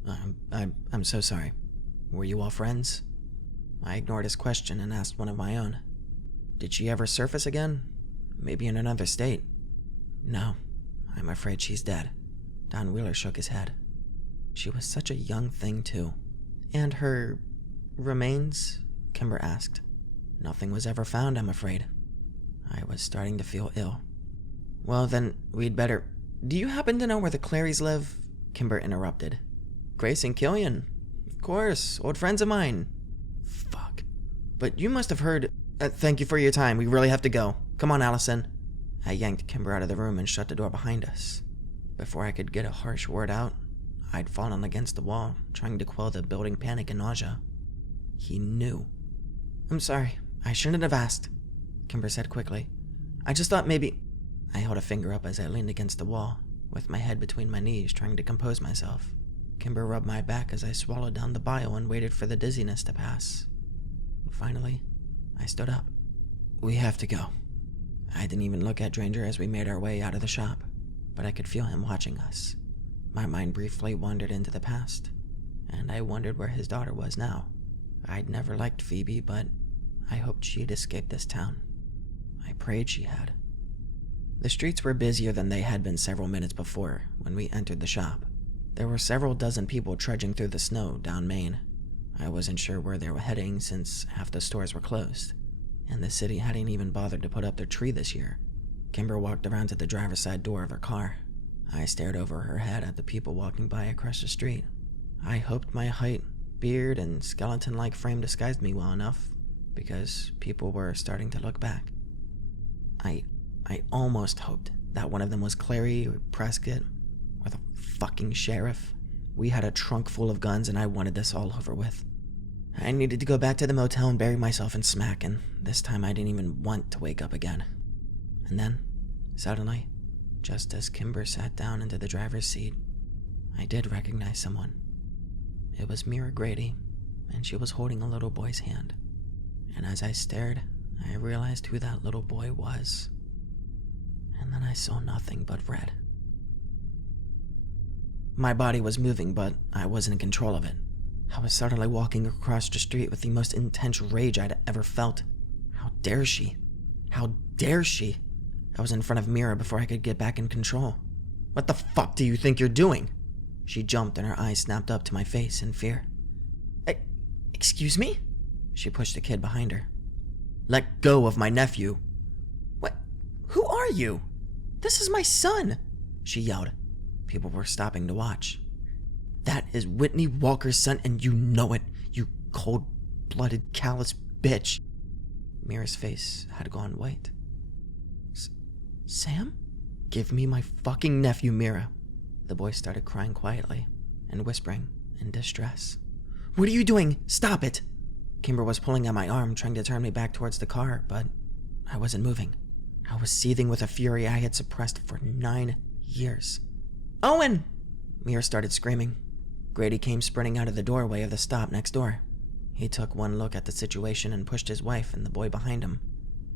I'm so sorry. Were you all friends?" I ignored his question and asked one of my own. "Did she ever surface again? Maybe in another state?" "No, I'm afraid she's dead." Don Wheeler shook his head. "She was such a young thing, too." "And her remains?" Kimber asked. "Nothing was ever found, I'm afraid." I was starting to feel ill. "Well, then, we'd better..." "Do you happen to know where the Clarys live?" Kimber interrupted. "Grace and Killian. Of course, old friends of mine." Fuck. "But you must have heard..." Thank you for your time. We really have to go. Come on, Allison." I yanked Kimber out of the room and shut the door behind us. Before I could get a harsh word out, I'd fallen against the wall, trying to quell the building panic and nausea. He knew. "I'm sorry. I shouldn't have asked," Kimber said quickly. "I just thought maybe..." I held a finger up as I leaned against the wall, with my head between my knees, trying to compose myself. Kimber rubbed my back as I swallowed down the bile and waited for the dizziness to pass. Finally, I stood up. "We have to go." I didn't even look at Dranger as we made our way out of the shop, but I could feel him watching us. My mind briefly wandered into the past, and I wondered where his daughter was now. I'd never liked Phoebe, but I hoped she'd escaped this town. I prayed she had. The streets were busier than they had been several minutes before when we entered the shop. There were several dozen people trudging through the snow down Main. I wasn't sure where they were heading since half the stores were closed, and the city hadn't even bothered to put up their tree this year. Kimber walked around to the driver's side door of her car. I stared over her head at the people walking by across the street. I hoped my height, beard, and skeleton-like frame disguised me well enough, because people were starting to look back. I almost hoped that one of them was Clary or Prescott or the fucking sheriff. We had a trunk full of guns and I wanted this all over with. I needed to go back to the motel and bury myself in smack, and this time I didn't even want to wake up again. And then, suddenly, just as Kimber sat down into the driver's seat, I did recognize someone. It was Mera Grady, and she was holding a little boy's hand. And as I stared, I realized who that little boy was. And then I saw nothing but red. My body was moving, but I wasn't in control of it. I was suddenly walking across the street with the most intense rage I'd ever felt. How dare she? How dare she? I was in front of Mera before I could get back in control. What the fuck do you think you're doing? She jumped and her eyes snapped up to my face in fear. Excuse me? She pushed the kid behind her. Let go of my nephew. What? Who are you? This is my son, she yelled. People were stopping to watch. That is Whitney Walker's son, and you know it, you cold-blooded, callous bitch. Mera's face had gone white. Sam? Give me my fucking nephew, Mera. The boy started crying quietly and whispering in distress. What are you doing? Stop it! Kimber was pulling at my arm, trying to turn me back towards the car, but I wasn't moving. I was seething with a fury I had suppressed for 9 years. Owen! Mera started screaming. Grady came sprinting out of the doorway of the stop next door. He took one look at the situation and pushed his wife and the boy behind him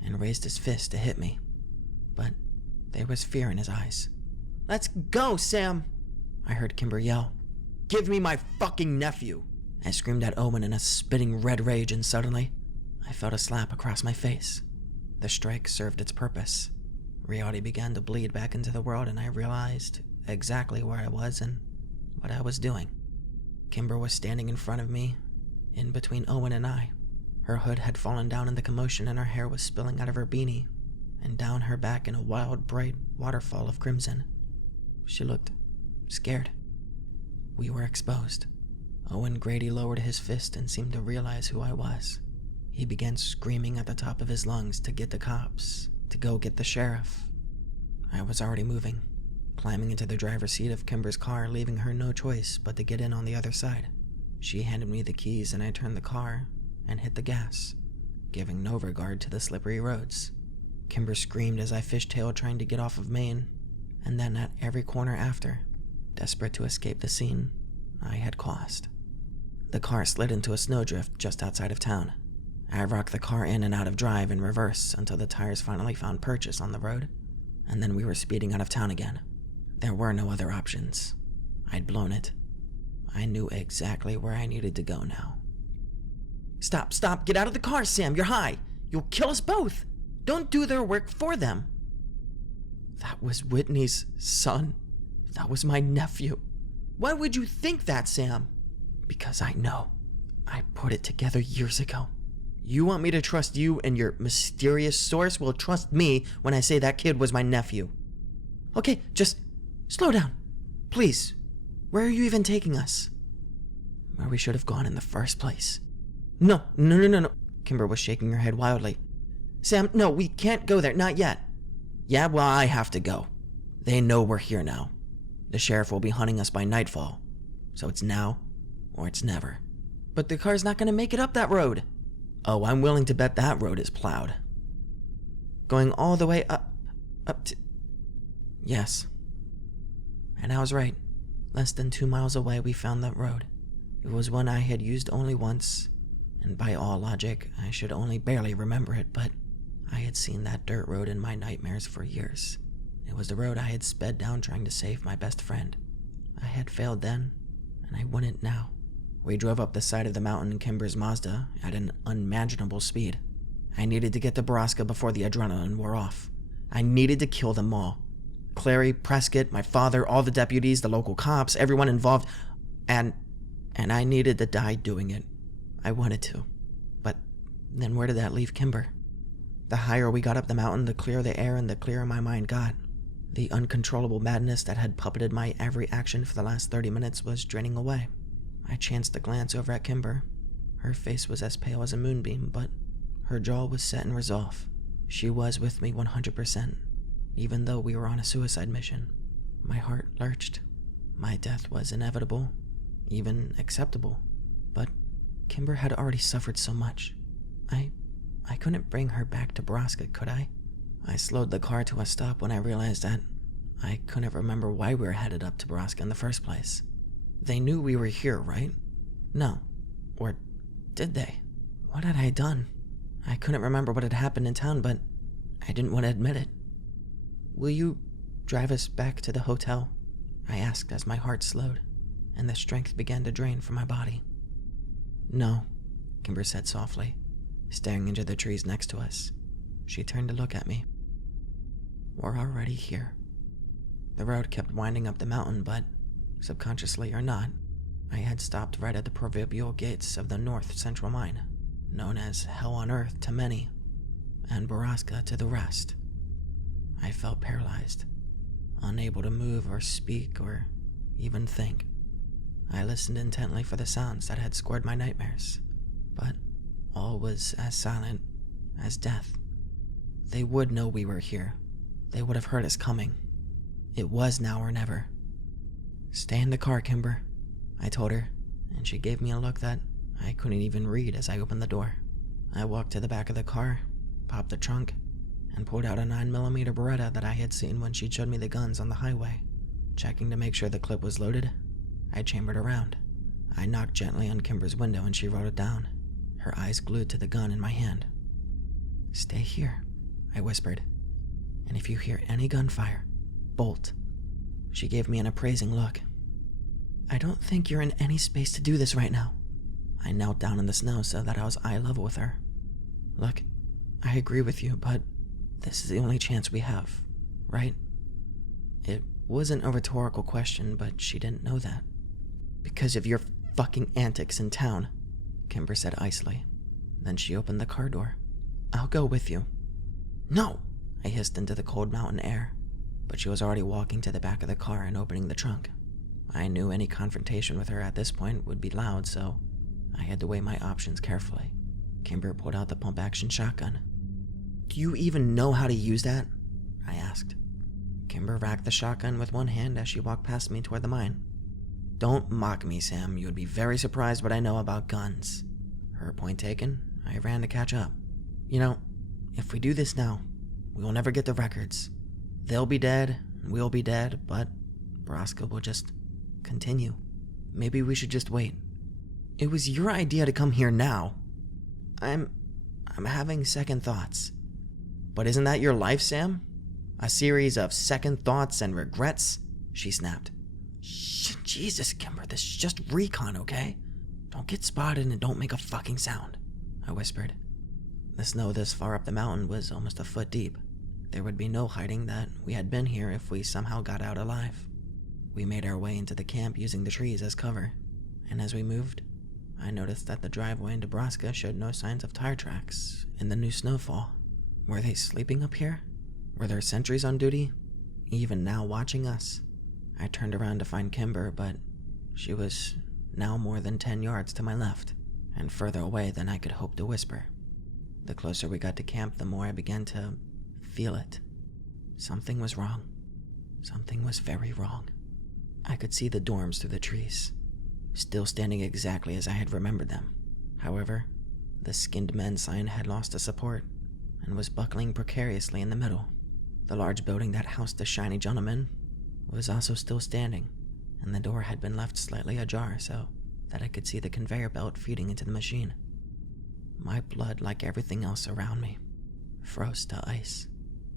and raised his fist to hit me. But there was fear in his eyes. Let's go, Sam! I heard Kimber yell. Give me my fucking nephew! I screamed at Owen in a spitting red rage, and suddenly, I felt a slap across my face. The strike served its purpose. Reality began to bleed back into the world, and I realized exactly where I was and what I was doing. Kimber was standing in front of me, in between Owen and I. Her hood had fallen down in the commotion, and her hair was spilling out of her beanie and down her back in a wild, bright waterfall of crimson. She looked scared. We were exposed. Owen Grady lowered his fist and seemed to realize who I was. He began screaming at the top of his lungs to get the cops, to go get the sheriff. I was already moving, climbing into the driver's seat of Kimber's car, leaving her no choice but to get in on the other side. She handed me the keys and I turned the car and hit the gas, giving no regard to the slippery roads. Kimber screamed as I fishtailed trying to get off of Main, and then at every corner after, desperate to escape the scene I had caused. The car slid into a snowdrift just outside of town. I rocked the car in and out of drive in reverse until the tires finally found purchase on the road, and then we were speeding out of town again. There were no other options. I'd blown it. I knew exactly where I needed to go now. Stop, get out of the car, Sam, you're high. You'll kill us both. Don't do their work for them. That was Whitney's son. That was my nephew. Why would you think that, Sam? Because I know. I put it together years ago. You want me to trust you and your mysterious source? Well, trust me when I say that kid was my nephew. Okay, just slow down. Please. Where are you even taking us? Where we should have gone in the first place. No. Kimber was shaking her head wildly. Sam, no, we can't go there, not yet. Yeah, well, I have to go. They know we're here now. The sheriff will be hunting us by nightfall. So it's now or it's never. But the car's not going to make it up that road. Oh, I'm willing to bet that road is plowed. Going all the way up to... Yes. And I was right. Less than 2 miles away, we found that road. It was one I had used only once, and by all logic, I should only barely remember it, but I had seen that dirt road in my nightmares for years. It was the road I had sped down trying to save my best friend. I had failed then, and I wouldn't now. We drove up the side of the mountain in Kimber's Mazda at an unimaginable speed. I needed to get to Borrasca before the adrenaline wore off. I needed to kill them all. Clary, Prescott, my father, all the deputies, the local cops, everyone involved, and I needed to die doing it. I wanted to. But then where did that leave Kimber? The higher we got up the mountain, the clearer the air and the clearer my mind got. The uncontrollable madness that had puppeted my every action for the last 30 minutes was draining away. I chanced a glance over at Kimber. Her face was as pale as a moonbeam, but her jaw was set in resolve. She was with me 100%, even though we were on a suicide mission. My heart lurched. My death was inevitable, even acceptable. But Kimber had already suffered so much. I couldn't bring her back to Borrasca, could I? I slowed the car to a stop when I realized that I couldn't remember why we were headed up to Borrasca in the first place. They knew we were here, right? No. Or did they? What had I done? I couldn't remember what had happened in town, but I didn't want to admit it. Will you drive us back to the hotel? I asked as my heart slowed, and the strength began to drain from my body. No, Kimber said softly, staring into the trees next to us. She turned to look at me. We're already here. The road kept winding up the mountain, but, subconsciously or not, I had stopped right at the proverbial gates of the North Central Mine, known as Hell on Earth to many, and Borrasca to the rest. I felt paralyzed, unable to move or speak or even think. I listened intently for the sounds that had scored my nightmares, but all was as silent as death. They would know we were here. They would have heard us coming. It was now or never. Stay in the car, Kimber, I told her, and she gave me a look that I couldn't even read as I opened the door. I walked to the back of the car, popped the trunk, and pulled out a 9mm Beretta that I had seen when she showed me the guns on the highway. Checking to make sure the clip was loaded, I chambered around. I knocked gently on Kimber's window and she rolled it down, her eyes glued to the gun in my hand. Stay here, I whispered, and if you hear any gunfire, bolt. She gave me an appraising look. I don't think you're in any space to do this right now. I knelt down in the snow so that I was eye level with her. Look, I agree with you, but this is the only chance we have, right? It wasn't a rhetorical question, but she didn't know that. Because of your fucking antics in town, Kimber said icily. Then she opened the car door. I'll go with you. No, I hissed into the cold mountain air, but she was already walking to the back of the car and opening the trunk. I knew any confrontation with her at this point would be loud, so I had to weigh my options carefully. Kimber pulled out the pump-action shotgun. Do you even know how to use that? I asked. Kimber racked the shotgun with one hand as she walked past me toward the mine. Don't mock me, Sam. You would be very surprised what I know about guns. Her point taken, I ran to catch up. You know, if we do this now, we will never get the records. They'll be dead, and we'll be dead, but Borrasca will just continue. Maybe we should just wait. It was your idea to come here now. I'm having second thoughts. But isn't that your life, Sam? A series of second thoughts and regrets? She snapped. Jesus, Kimber, this is just recon, okay? Don't get spotted and don't make a fucking sound, I whispered. The snow this far up the mountain was almost a foot deep. There would be no hiding that we had been here if we somehow got out alive. We made our way into the camp using the trees as cover, and as we moved, I noticed that the driveway into Borrasca showed no signs of tire tracks in the new snowfall. Were they sleeping up here? Were there sentries on duty, even now watching us? I turned around to find Kimber, but she was now more than 10 yards to my left, and further away than I could hope to whisper. The closer we got to camp, the more I began to feel it. Something was wrong. Something was very wrong. I could see the dorms through the trees, still standing exactly as I had remembered them. However, the skinned men sign had lost a support and was buckling precariously in the middle. The large building that housed the shiny gentleman was also still standing, and the door had been left slightly ajar so that I could see the conveyor belt feeding into the machine. My blood, like everything else around me, froze to ice.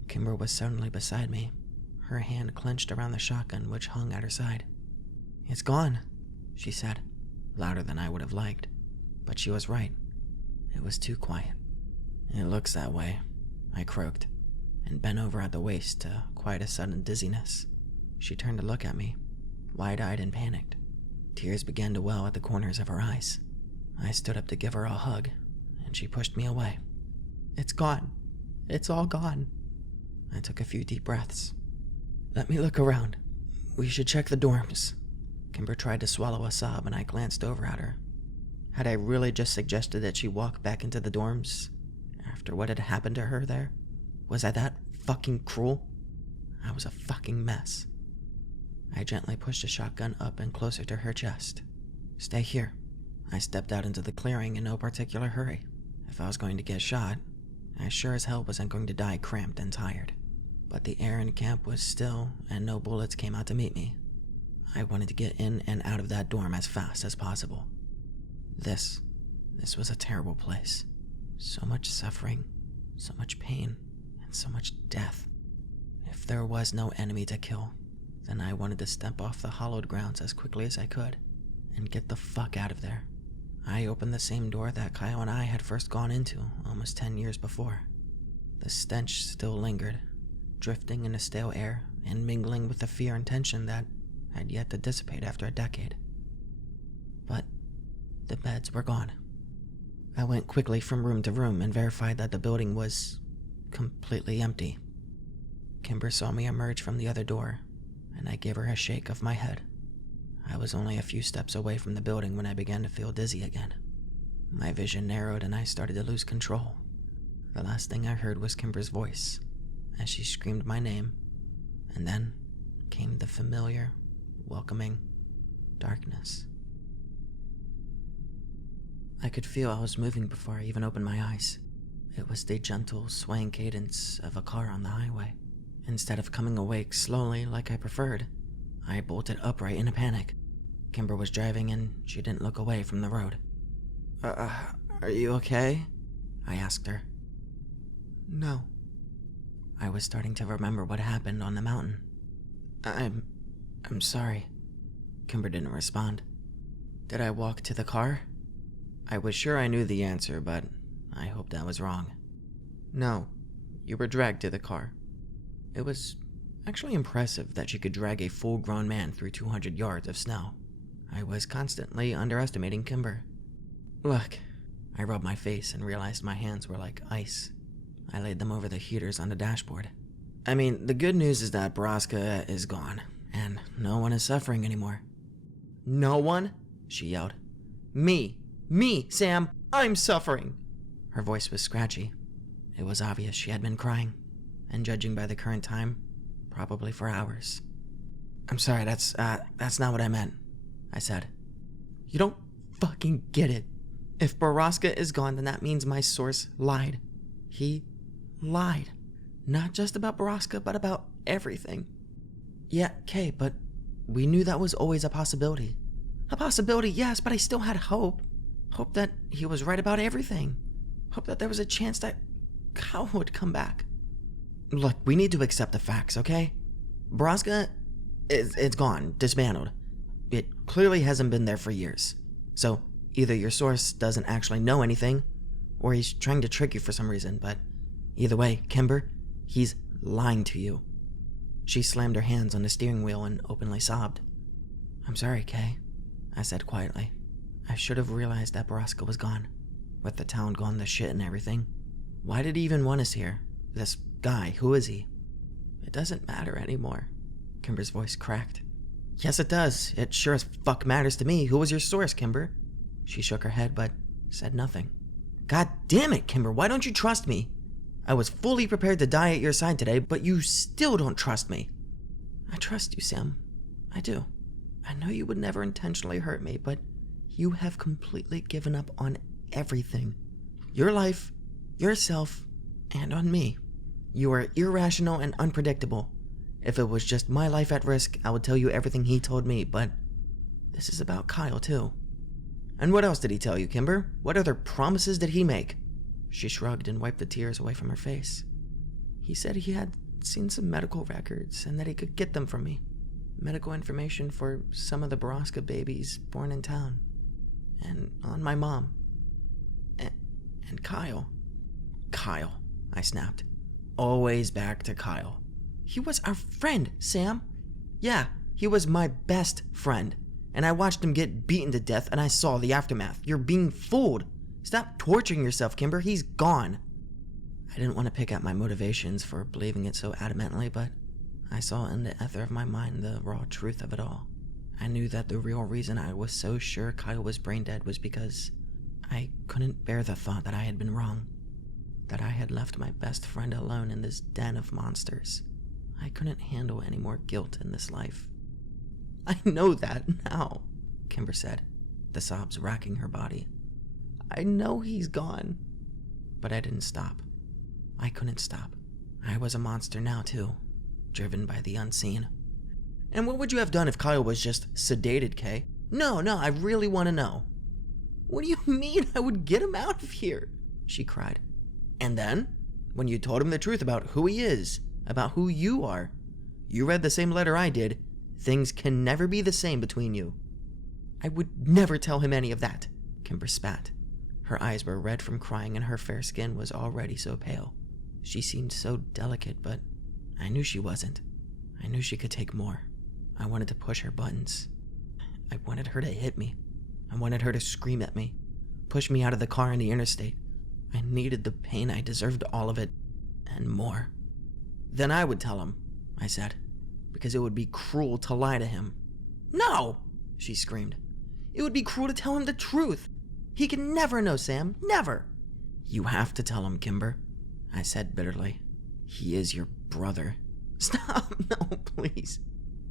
Kimber was suddenly beside me, her hand clenched around the shotgun which hung at her side. It's gone, she said, louder than I would have liked, but she was right. It was too quiet. It looks that way, I croaked, and bent over at the waist to quiet a sudden dizziness. She turned to look at me, wide-eyed and panicked. Tears began to well at the corners of her eyes. I stood up to give her a hug, and she pushed me away. It's gone. It's all gone. I took a few deep breaths. Let me look around. We should check the dorms. Kimber tried to swallow a sob, and I glanced over at her. Had I really just suggested that she walk back into the dorms after what had happened to her there? Was I that fucking cruel? I was a fucking mess. I gently pushed a shotgun up and closer to her chest. Stay here. I stepped out into the clearing in no particular hurry. If I was going to get shot, I sure as hell wasn't going to die cramped and tired. But the air in camp was still, and no bullets came out to meet me. I wanted to get in and out of that dorm as fast as possible. This was a terrible place. So much suffering, so much pain, and so much death. If there was no enemy to kill, Then I wanted to step off the hallowed grounds as quickly as I could and get the fuck out of there. I opened the same door that Kyle and I had first gone into almost 10 years before. The stench still lingered, drifting in the stale air and mingling with the fear and tension that had yet to dissipate after a decade. But the beds were gone. I went quickly from room to room and verified that the building was completely empty. Kimber saw me emerge from the other door, and I gave her a shake of my head. I was only a few steps away from the building when I began to feel dizzy again. My vision narrowed and I started to lose control. The last thing I heard was Kimber's voice as she screamed my name, and then came the familiar, welcoming darkness. I could feel I was moving before I even opened my eyes. It was the gentle, swaying cadence of a car on the highway. Instead of coming awake slowly like I preferred, I bolted upright in a panic. Kimber was driving and she didn't look away from the road. Are you okay? I asked her. No. I was starting to remember what happened on the mountain. I'm sorry. Kimber didn't respond. Did I walk to the car? I was sure I knew the answer, but I hoped I was wrong. No, you were dragged to the car. It was actually impressive that she could drag a full-grown man through 200 yards of snow. I was constantly underestimating Kimber. Look, I rubbed my face and realized my hands were like ice. I laid them over the heaters on the dashboard. I mean, the good news is that Borrasca is gone, and no one is suffering anymore. No one? She yelled. Me, Sam, I'm suffering. Her voice was scratchy. It was obvious she had been crying, and judging by the current time, probably for hours. I'm sorry, that's not what I meant, I said. You don't fucking get it. If Borrasca is gone, then that means my source lied. He lied. Not just about Borrasca, but about everything. Yeah, Kay, but we knew that was always a possibility. A possibility, yes, but I still had hope. Hope that he was right about everything. Hope that there was a chance that Kyle would come back. Look, we need to accept the facts, okay? Borrasca, it's gone, dismantled. It clearly hasn't been there for years. So, either your source doesn't actually know anything, or he's trying to trick you for some reason, but either way, Kimber, he's lying to you. She slammed her hands on the steering wheel and openly sobbed. I'm sorry, Kay, I said quietly. I should have realized that Borrasca was gone. With the town gone to shit and everything. Why did he even want us here? This guy, who is he? It doesn't matter anymore. Kimber's voice cracked. Yes, it does. It sure as fuck matters to me. Who was your source, Kimber? She shook her head, but said nothing. God damn it, Kimber, why don't you trust me? I was fully prepared to die at your side today, but you still don't trust me. I trust you, Sam. I do. I know you would never intentionally hurt me, but you have completely given up on everything. Your life, yourself, and on me. You are irrational and unpredictable. If it was just my life at risk, I would tell you everything he told me, but this is about Kyle, too. And what else did he tell you, Kimber? What other promises did he make? She shrugged and wiped the tears away from her face. He said he had seen some medical records and that he could get them from me. Medical information for some of the Borrasca babies born in town. And on my mom. And Kyle. Kyle, I snapped. Always back to Kyle. He was our friend, Sam. Yeah, he was my best friend. And I watched him get beaten to death and I saw the aftermath. You're being fooled. Stop torturing yourself, Kimber. He's gone. I didn't want to pick out my motivations for believing it so adamantly, but I saw in the ether of my mind the raw truth of it all. I knew that the real reason I was so sure Kyle was brain dead was because I couldn't bear the thought that I had been wrong. That I had left my best friend alone in this den of monsters. I couldn't handle any more guilt in this life. I know that now, Kimber said, the sobs racking her body. I know he's gone. But I didn't stop. I couldn't stop. I was a monster now, too, driven by the unseen. And what would you have done if Kyle was just sedated, Kay? No, I really want to know. What do you mean I would get him out of here? She cried. And then, when you told him the truth about who he is, about who you are, you read the same letter I did, Things can never be the same between you." "I would never tell him any of that," Kimber spat. Her eyes were red from crying and her fair skin was already so pale. She seemed so delicate, but I knew she wasn't. I knew she could take more. I wanted to push her buttons. I wanted her to hit me. I wanted her to scream at me, push me out of the car on the interstate. I needed the pain. I deserved all of it, and more. "Then I would tell him," I said, "because it would be cruel to lie to him." "No!" she screamed. "It would be cruel to tell him the truth. He can never know, Sam. Never." "You have to tell him, Kimber," I said bitterly. "He is your brother." "Stop. No, please."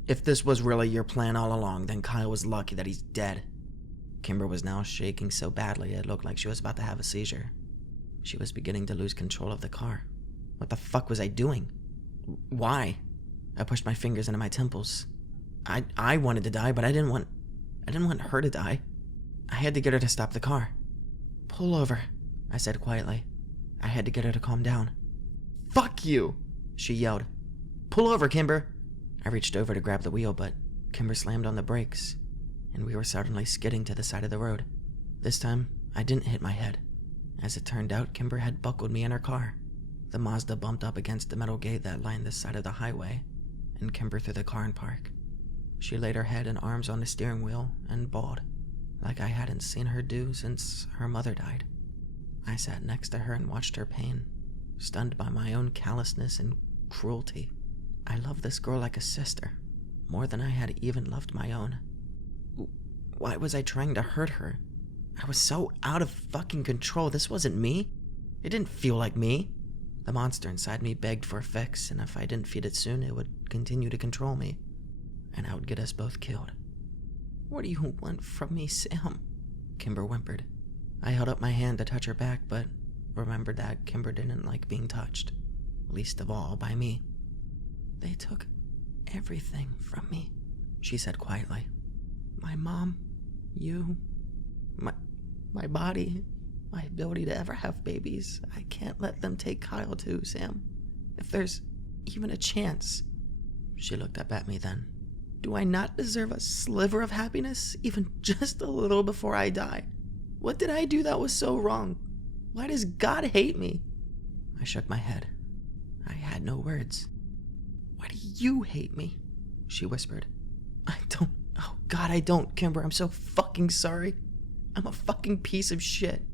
"If this was really your plan all along, then Kyle was lucky that he's dead." Kimber was now shaking so badly it looked like she was about to have a seizure. She was beginning to lose control of the car. What the fuck was I doing? Why? I pushed my fingers into my temples. I wanted to die, but I didn't want her to die. I had to get her to stop the car. "Pull over," I said quietly. I had to get her to calm down. "Fuck you," she yelled. "Pull over, Kimber." I reached over to grab the wheel, but Kimber slammed on the brakes, and we were suddenly skidding to the side of the road. This time, I didn't hit my head. As it turned out, Kimber had buckled me in her car. The Mazda bumped up against the metal gate that lined the side of the highway, and Kimber threw the car in park. She laid her head and arms on the steering wheel and bawled, like I hadn't seen her do since her mother died. I sat next to her and watched her pain, stunned by my own callousness and cruelty. I loved this girl like a sister, more than I had even loved my own. Why was I trying to hurt her? I was so out of fucking control. This wasn't me. It didn't feel like me. The monster inside me begged for a fix, and if I didn't feed it soon, it would continue to control me, and I would get us both killed. "What do you want from me, Sam?" Kimber whimpered. I held up my hand to touch her back, but remembered that Kimber didn't like being touched, least of all by me. "They took everything from me," she said quietly. "My mom, you, my body, my ability to ever have babies. I can't let them take Kyle too, Sam. If there's even a chance." She looked up at me then. "Do I not deserve a sliver of happiness, even just a little before I die? What did I do that was so wrong? Why does God hate me?" I shook my head. I had no words. "Why do you hate me?" she whispered. Oh God, I don't, Kimber. I'm so fucking sorry. I'm a fucking piece of shit."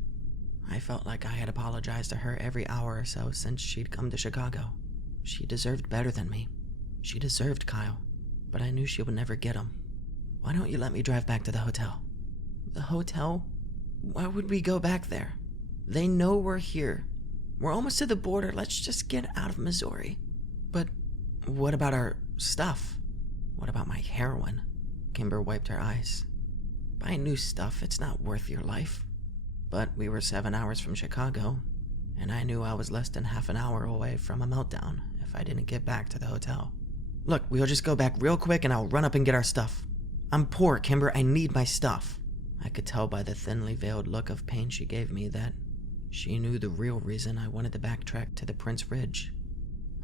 I felt like I had apologized to her every hour or so since she'd come to Chicago. She deserved better than me. She deserved Kyle, but I knew she would never get him. "Why don't you let me drive back to the hotel?" "The hotel? Why would we go back there? They know we're here. We're almost to the border. Let's just get out of Missouri." "But what about our stuff? What about my heroin?" Kimber wiped her eyes. "Buy new stuff. It's not worth your life." But we were 7 hours from Chicago, and I knew I was less than half an hour away from a meltdown if I didn't get back to the hotel. "Look, we'll just go back real quick and I'll run up and get our stuff. I'm poor, Kimber. I need my stuff." I could tell by the thinly veiled look of pain she gave me that she knew the real reason I wanted to backtrack to the Prince Ridge,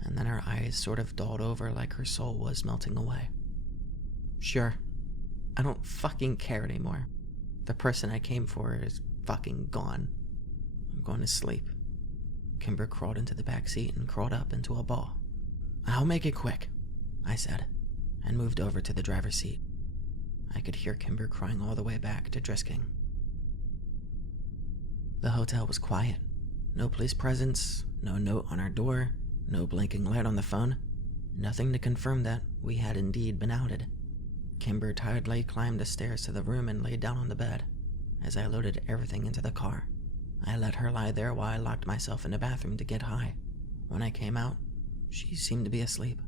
and then her eyes sort of dulled over like her soul was melting away. "Sure. I don't fucking care anymore. The person I came for is fucking gone. I'm going to sleep." Kimber crawled into the back seat and crawled up into a ball. "I'll make it quick," I said, and moved over to the driver's seat. I could hear Kimber crying all the way back to Drisking. The hotel was quiet. No police presence, no note on our door, no blinking light on the phone. Nothing to confirm that we had indeed been outed. Kimber tiredly climbed the stairs to the room and lay down on the bed. As I loaded everything into the car, I let her lie there while I locked myself in the bathroom to get high. When I came out, she seemed to be asleep.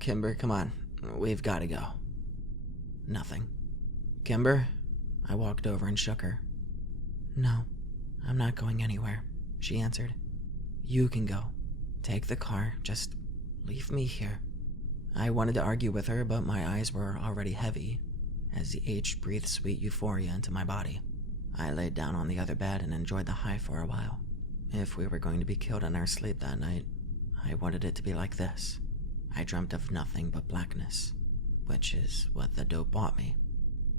"Kimber, come on. We've got to go." Nothing. "Kimber?" I walked over and shook her. "No, I'm not going anywhere," she answered. "You can go. Take the car. Just leave me here." I wanted to argue with her, but my eyes were already heavy as the H breathed sweet euphoria into my body. I laid down on the other bed and enjoyed the high for a while. If we were going to be killed in our sleep that night, I wanted it to be like this. I dreamt of nothing but blackness. which is what the dope bought me.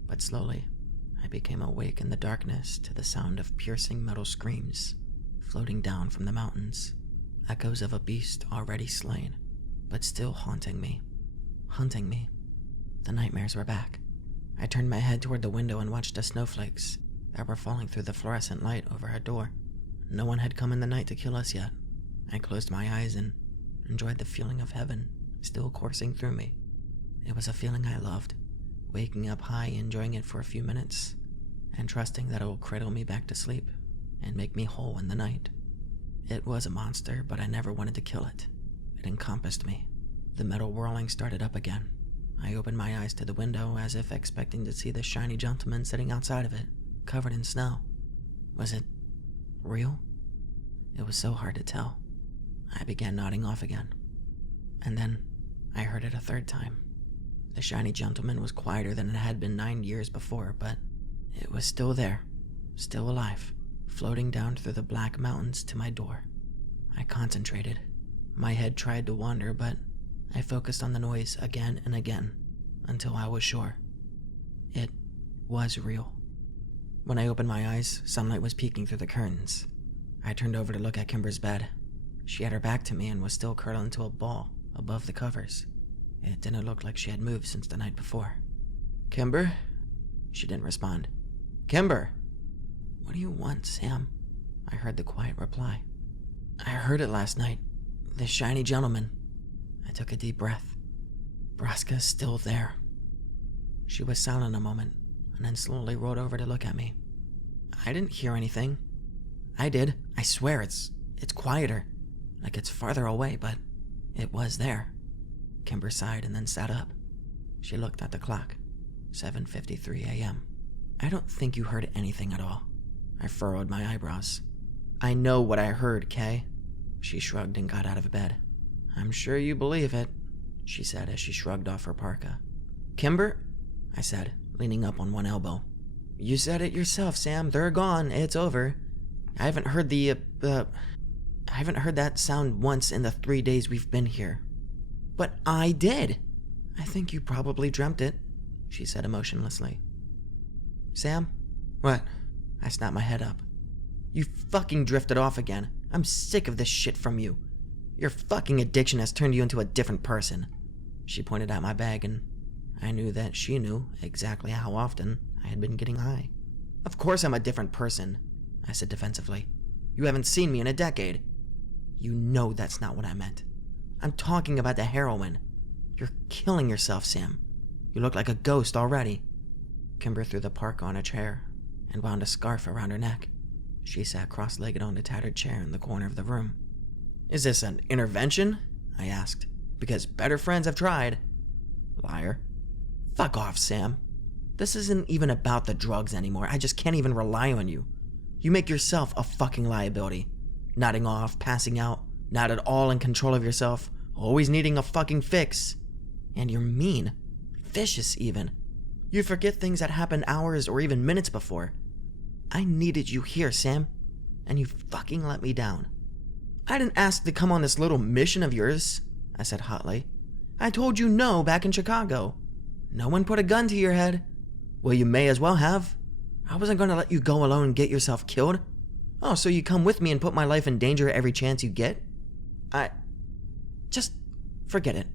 But slowly, I became awake in the darkness to the sound of piercing metal screams floating down from the mountains, echoes of a beast already slain, but still haunting me. Hunting me. The nightmares were back. I turned my head toward the window and watched the snowflakes that were falling through the fluorescent light over our door. No one had come in the night to kill us yet. I closed my eyes and enjoyed the feeling of heaven still coursing through me. It was a feeling I loved, waking up high, enjoying it for a few minutes, and trusting that it will cradle me back to sleep and make me whole in the night. It was a monster, but I never wanted to kill it. It encompassed me. The metal whirling started up again. I opened my eyes to the window as if expecting to see the shiny gentleman sitting outside of it, covered in snow. Was it real? It was so hard to tell. I began nodding off again. And then I heard it a third time. The shiny gentleman was quieter than it had been 9 years before, but it was still there, still alive, floating down through the black mountains to my door. I concentrated. My head tried to wander, but I focused on the noise again and again until I was sure. It was real. When I opened my eyes, sunlight was peeking through the curtains. I turned over to look at Kimber's bed. She had her back to me and was still curled into a ball above the covers. It didn't look like she had moved since the night before. "Kimber?" She didn't respond. "Kimber!" "What do you want, Sam?" I heard the quiet reply. "I heard it last night. The shiny gentleman." I took a deep breath. "Borrasca's still there." She was silent a moment, and then slowly rolled over to look at me. "I didn't hear anything." "I did. I swear it's quieter. Like it's farther away, but it was there." Kimber sighed and then sat up. She looked at the clock. 7:53 a.m. "I don't think you heard anything at all." I furrowed my eyebrows. "I know what I heard, Kay." She shrugged and got out of bed. "I'm sure you believe it," she said as she shrugged off her parka. "Kimber," I said, leaning up on one elbow. "You said it yourself, Sam. They're gone. It's over. I haven't heard I haven't heard that sound once in the 3 days we've been here." "But I did." "I think you probably dreamt it," she said emotionlessly. "Sam?" "What?" I snapped my head up. "You fucking drifted off again. I'm sick of this shit from you. Your fucking addiction has turned you into a different person." She pointed at my bag, and I knew that she knew exactly how often I had been getting high. "Of course I'm a different person," I said defensively. "You haven't seen me in a decade." "You know that's not what I meant. I'm talking about the heroin. You're killing yourself, Sam. You look like a ghost already." Kimber threw the parka on a chair and wound a scarf around her neck. She sat cross-legged on the tattered chair in the corner of the room. "Is this an intervention?" I asked. "Because better friends have tried." "Liar." "Fuck off, Sam. This isn't even about the drugs anymore. I just can't even rely on you. You make yourself a fucking liability. Nodding off, passing out, not at all in control of yourself, always needing a fucking fix. And you're mean. Vicious, even. You forget things that happened hours or even minutes before. I needed you here, Sam, and you fucking let me down." "I didn't ask to come on this little mission of yours," I said hotly. "I told you no back in Chicago. No one put a gun to your head. Well, you may as well have. I wasn't going to let you go alone and get yourself killed. Oh, so you come with me and put my life in danger every chance you get? Just forget it.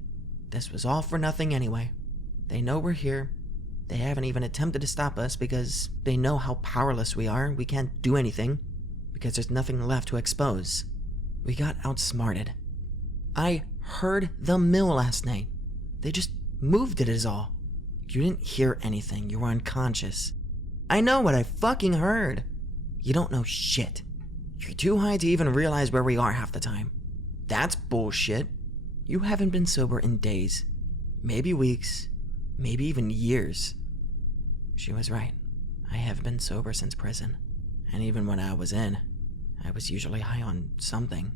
This was all for nothing anyway. They know we're here. They haven't even attempted to stop us because they know how powerless we are. We can't do anything because there's nothing left to expose. We got outsmarted. I heard the mill last night. They just moved it is all. You didn't hear anything. You were unconscious. I know what I fucking heard. You don't know shit. You're too high to even realize where we are half the time. That's bullshit. You haven't been sober in days, maybe weeks, maybe even years." She was right. I have been sober since prison, and even when I was in, I was usually high on something.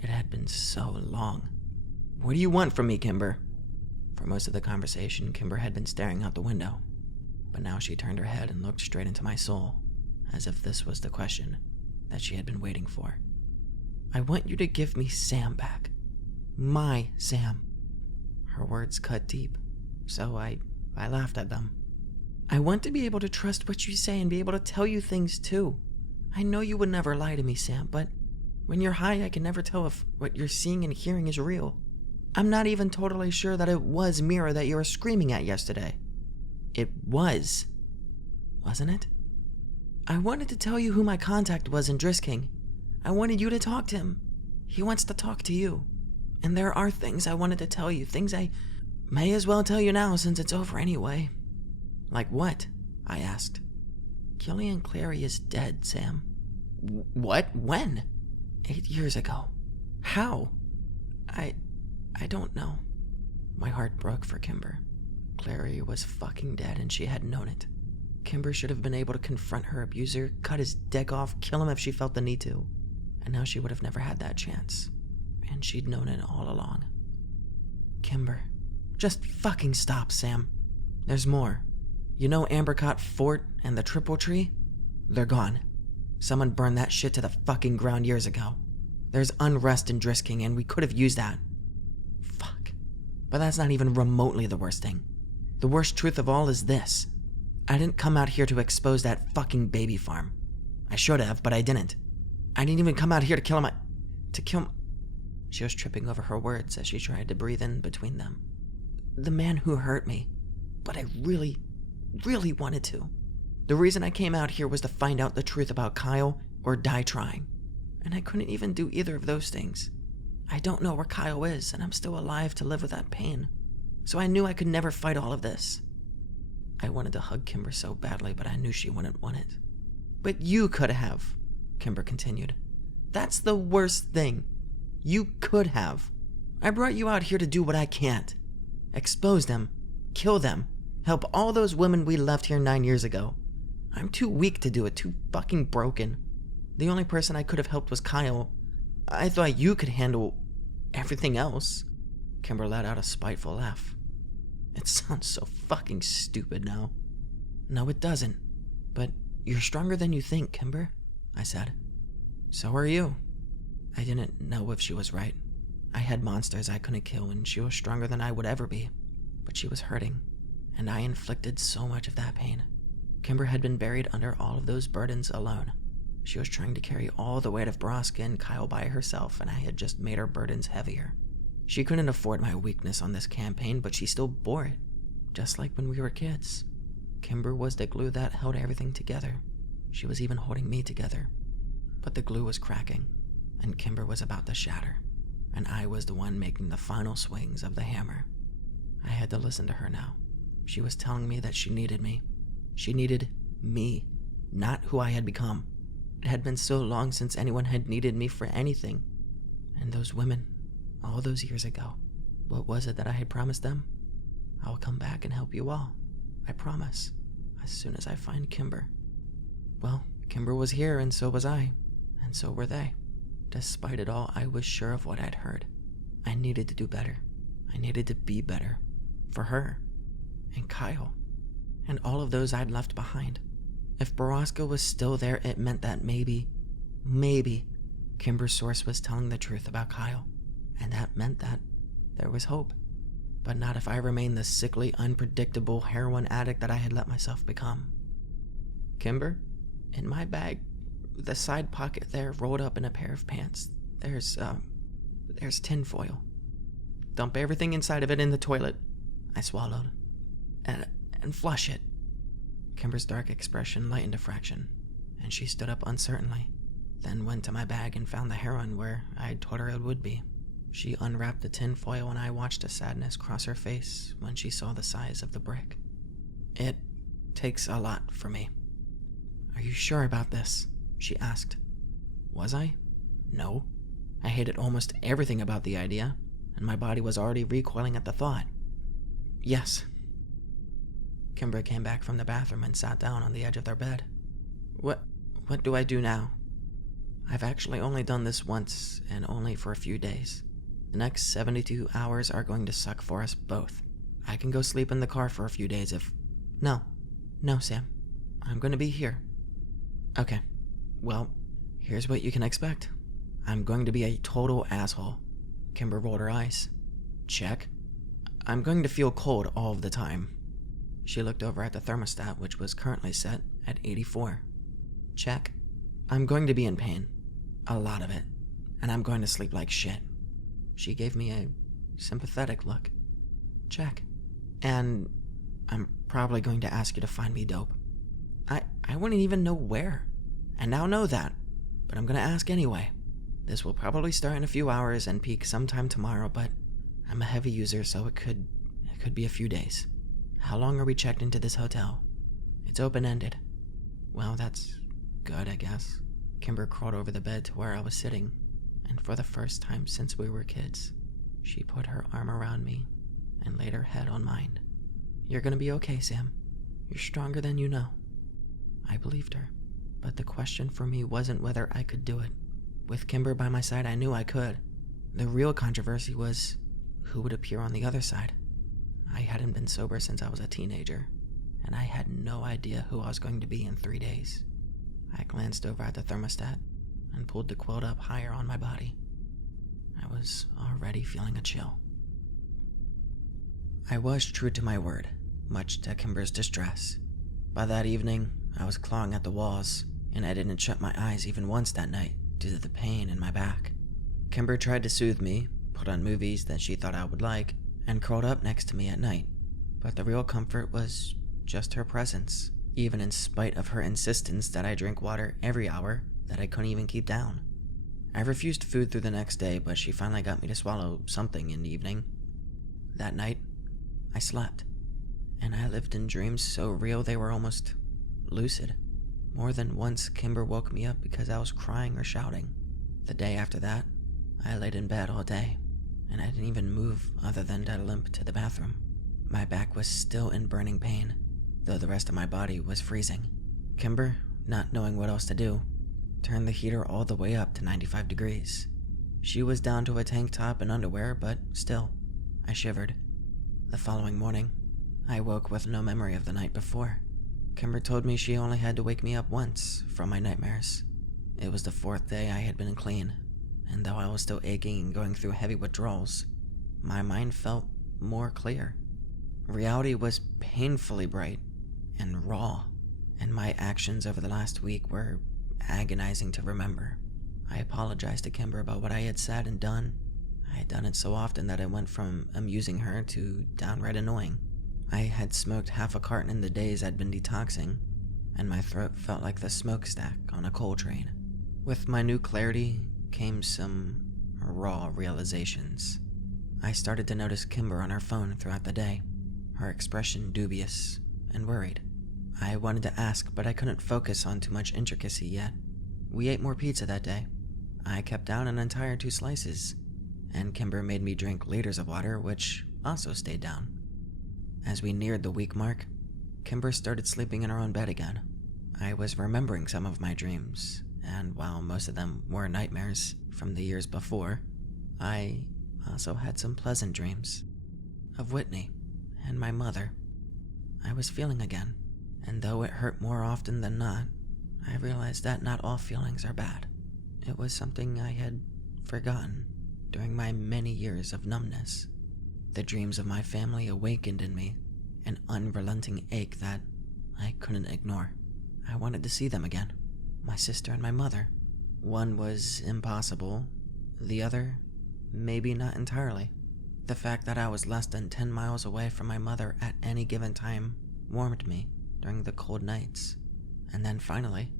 It had been so long. "What do you want from me, Kimber?" For most of the conversation, Kimber had been staring out the window, but now she turned her head and looked straight into my soul, as if this was the question that she had been waiting for. "I want you to give me Sam back. My Sam." Her words cut deep, so I laughed at them. I want to be able to trust what you say and be able to tell you things too. I know you would never lie to me, Sam, but when you're high, I can never tell if what you're seeing and hearing is real. I'm not even totally sure that it was Mera that you were screaming at yesterday. It was, wasn't it? I wanted to tell you who my contact was in Drisking. I wanted you to talk to him. He wants to talk to you. And there are things I wanted to tell you, things I may as well tell you now since it's over anyway. Like what? I asked. Killian Clary is dead, Sam. What? When? 8 years ago. How? I don't know. My heart broke for Kimber. Clary was fucking dead and she had known it. Kimber should have been able to confront her abuser, cut his dick off, kill him if she felt the need to. And now she would have never had that chance. And she'd known it all along. Kimber. Just fucking stop, Sam. There's more. You know Ambercot Fort and the Triple Tree? They're gone. Someone burned that shit to the fucking ground years ago. There's unrest in Drisking and we could have used that. Fuck. But that's not even remotely the worst thing. The worst truth of all is this. I didn't come out here to expose that fucking baby farm. I should have, but I didn't. I didn't even come out here to kill him. She was tripping over her words as she tried to breathe in between them. The man who hurt me. But I really wanted to. The reason I came out here was to find out the truth about Kyle or die trying. And I couldn't even do either of those things. I don't know where Kyle is, and I'm still alive to live with that pain. So I knew I could never fight all of this. I wanted to hug Kimber so badly, but I knew she wouldn't want it. But you could have, Kimber continued. That's the worst thing. You could have. I brought you out here to do what I can't. Expose them. Kill them. Help all those women we left here 9 years ago. I'm too weak to do it, too fucking broken. The only person I could have helped was Kyle. I thought you could handle everything else. Kimber let out a spiteful laugh. It sounds so fucking stupid now. No, it doesn't. But you're stronger than you think, Kimber, I said. So are you. I didn't know if she was right. I had monsters I couldn't kill, and she was stronger than I would ever be. But she was hurting, and I inflicted so much of that pain. Kimber had been buried under all of those burdens alone. She was trying to carry all the weight of Borrasca and Kyle by herself, and I had just made her burdens heavier. She couldn't afford my weakness on this campaign, but she still bore it, just like when we were kids. Kimber was the glue that held everything together. She was even holding me together. But the glue was cracking, and Kimber was about to shatter, and I was the one making the final swings of the hammer. I had to listen to her now. She was telling me that she needed me. She needed me, not who I had become. It had been so long since anyone had needed me for anything. And those women, all those years ago, what was it that I had promised them? I'll come back and help you all. I promise. As soon as I find Kimber. Well, Kimber was here, and so was I. And so were they. Despite it all, I was sure of what I'd heard. I needed to do better. I needed to be better. For her. And Kyle. And all of those I'd left behind. If Borrasca was still there, it meant that maybe, Kimber's source was telling the truth about Kyle. And that meant that there was hope. But not if I remained the sickly, unpredictable heroin addict that I had let myself become. Kimber, in my bag, the side pocket there rolled up in a pair of pants. There's tinfoil. Dump everything inside of it in the toilet. I swallowed. And flush it. Kimber's dark expression lightened a fraction, and she stood up uncertainly, then went to my bag and found the heroin where I'd told her it would be. She unwrapped the tinfoil and I watched a sadness cross her face when she saw the size of the brick. It takes a lot for me. Are you sure about this? She asked. Was I? No. I hated almost everything about the idea, and my body was already recoiling at the thought. Yes. Kimber came back from the bathroom and sat down on the edge of their bed. What do I do now? I've actually only done this once, and only for a few days. The next 72 hours are going to suck for us both. I can go sleep in the car for a few days if... No, Sam. I'm going to be here. Okay. Well, here's what you can expect. I'm going to be a total asshole. Kimber rolled her eyes. Check. I'm going to feel cold all of the time. She looked over at the thermostat, which was currently set at 84. Check. I'm going to be in pain. A lot of it. And I'm going to sleep like shit. She gave me a sympathetic look. Check. And I'm probably going to ask you to find me dope. I wouldn't even know where. And now know that. But I'm going to ask anyway. This will probably start in a few hours and peak sometime tomorrow, but I'm a heavy user, so it could be a few days. How long are we checked into this hotel? It's open-ended. Well, that's good, I guess. Kimber crawled over the bed to where I was sitting, and for the first time since we were kids, she put her arm around me and laid her head on mine. You're gonna be okay, Sam. You're stronger than you know. I believed her, but the question for me wasn't whether I could do it. With Kimber by my side, I knew I could. The real controversy was who would appear on the other side. I hadn't been sober since I was a teenager, and I had no idea who I was going to be in 3 days. I glanced over at the thermostat and pulled the quilt up higher on my body. I was already feeling a chill. I was true to my word, much to Kimber's distress. By that evening, I was clawing at the walls, and I didn't shut my eyes even once that night due to the pain in my back. Kimber tried to soothe me, put on movies that she thought I would like, and curled up next to me at night, but the real comfort was just her presence, even in spite of her insistence that I drink water every hour that I couldn't even keep down. I refused food through the next day, but she finally got me to swallow something in the evening. That night, I slept, and I lived in dreams so real they were almost lucid. More than once, Kimber woke me up because I was crying or shouting. The day after that, I laid in bed all day, and I didn't even move other than to limp to the bathroom. My back was still in burning pain, though the rest of my body was freezing. Kimber, not knowing what else to do, turned the heater all the way up to 95 degrees. She was down to a tank top and underwear, but still, I shivered. The following morning, I woke with no memory of the night before. Kimber told me she only had to wake me up once from my nightmares. It was the 4th day I had been clean, and though I was still aching and going through heavy withdrawals, my mind felt more clear. Reality was painfully bright and raw, and my actions over the last week were agonizing to remember. I apologized to Kimber about what I had said and done. I had done it so often that it went from amusing her to downright annoying. I had smoked half a carton in the days I'd been detoxing, and my throat felt like the smokestack on a coal train. With my new clarity came some raw realizations. I started to notice Kimber on her phone throughout the day, her expression dubious and worried. I wanted to ask, but I couldn't focus on too much intricacy yet. We ate more pizza that day. I kept down an entire 2 slices, and Kimber made me drink liters of water, which also stayed down. As we neared the week mark, Kimber started sleeping in her own bed again. I was remembering some of my dreams, and while most of them were nightmares from the years before, I also had some pleasant dreams of Whitney and my mother. I was feeling again, and though it hurt more often than not, I realized that not all feelings are bad. It was something I had forgotten during my many years of numbness. The dreams of my family awakened in me an unrelenting ache that I couldn't ignore. I wanted to see them again, my sister and my mother. One was impossible, the other, maybe not entirely. The fact that I was less than 10 miles away from my mother at any given time warmed me during the cold nights. And then finally,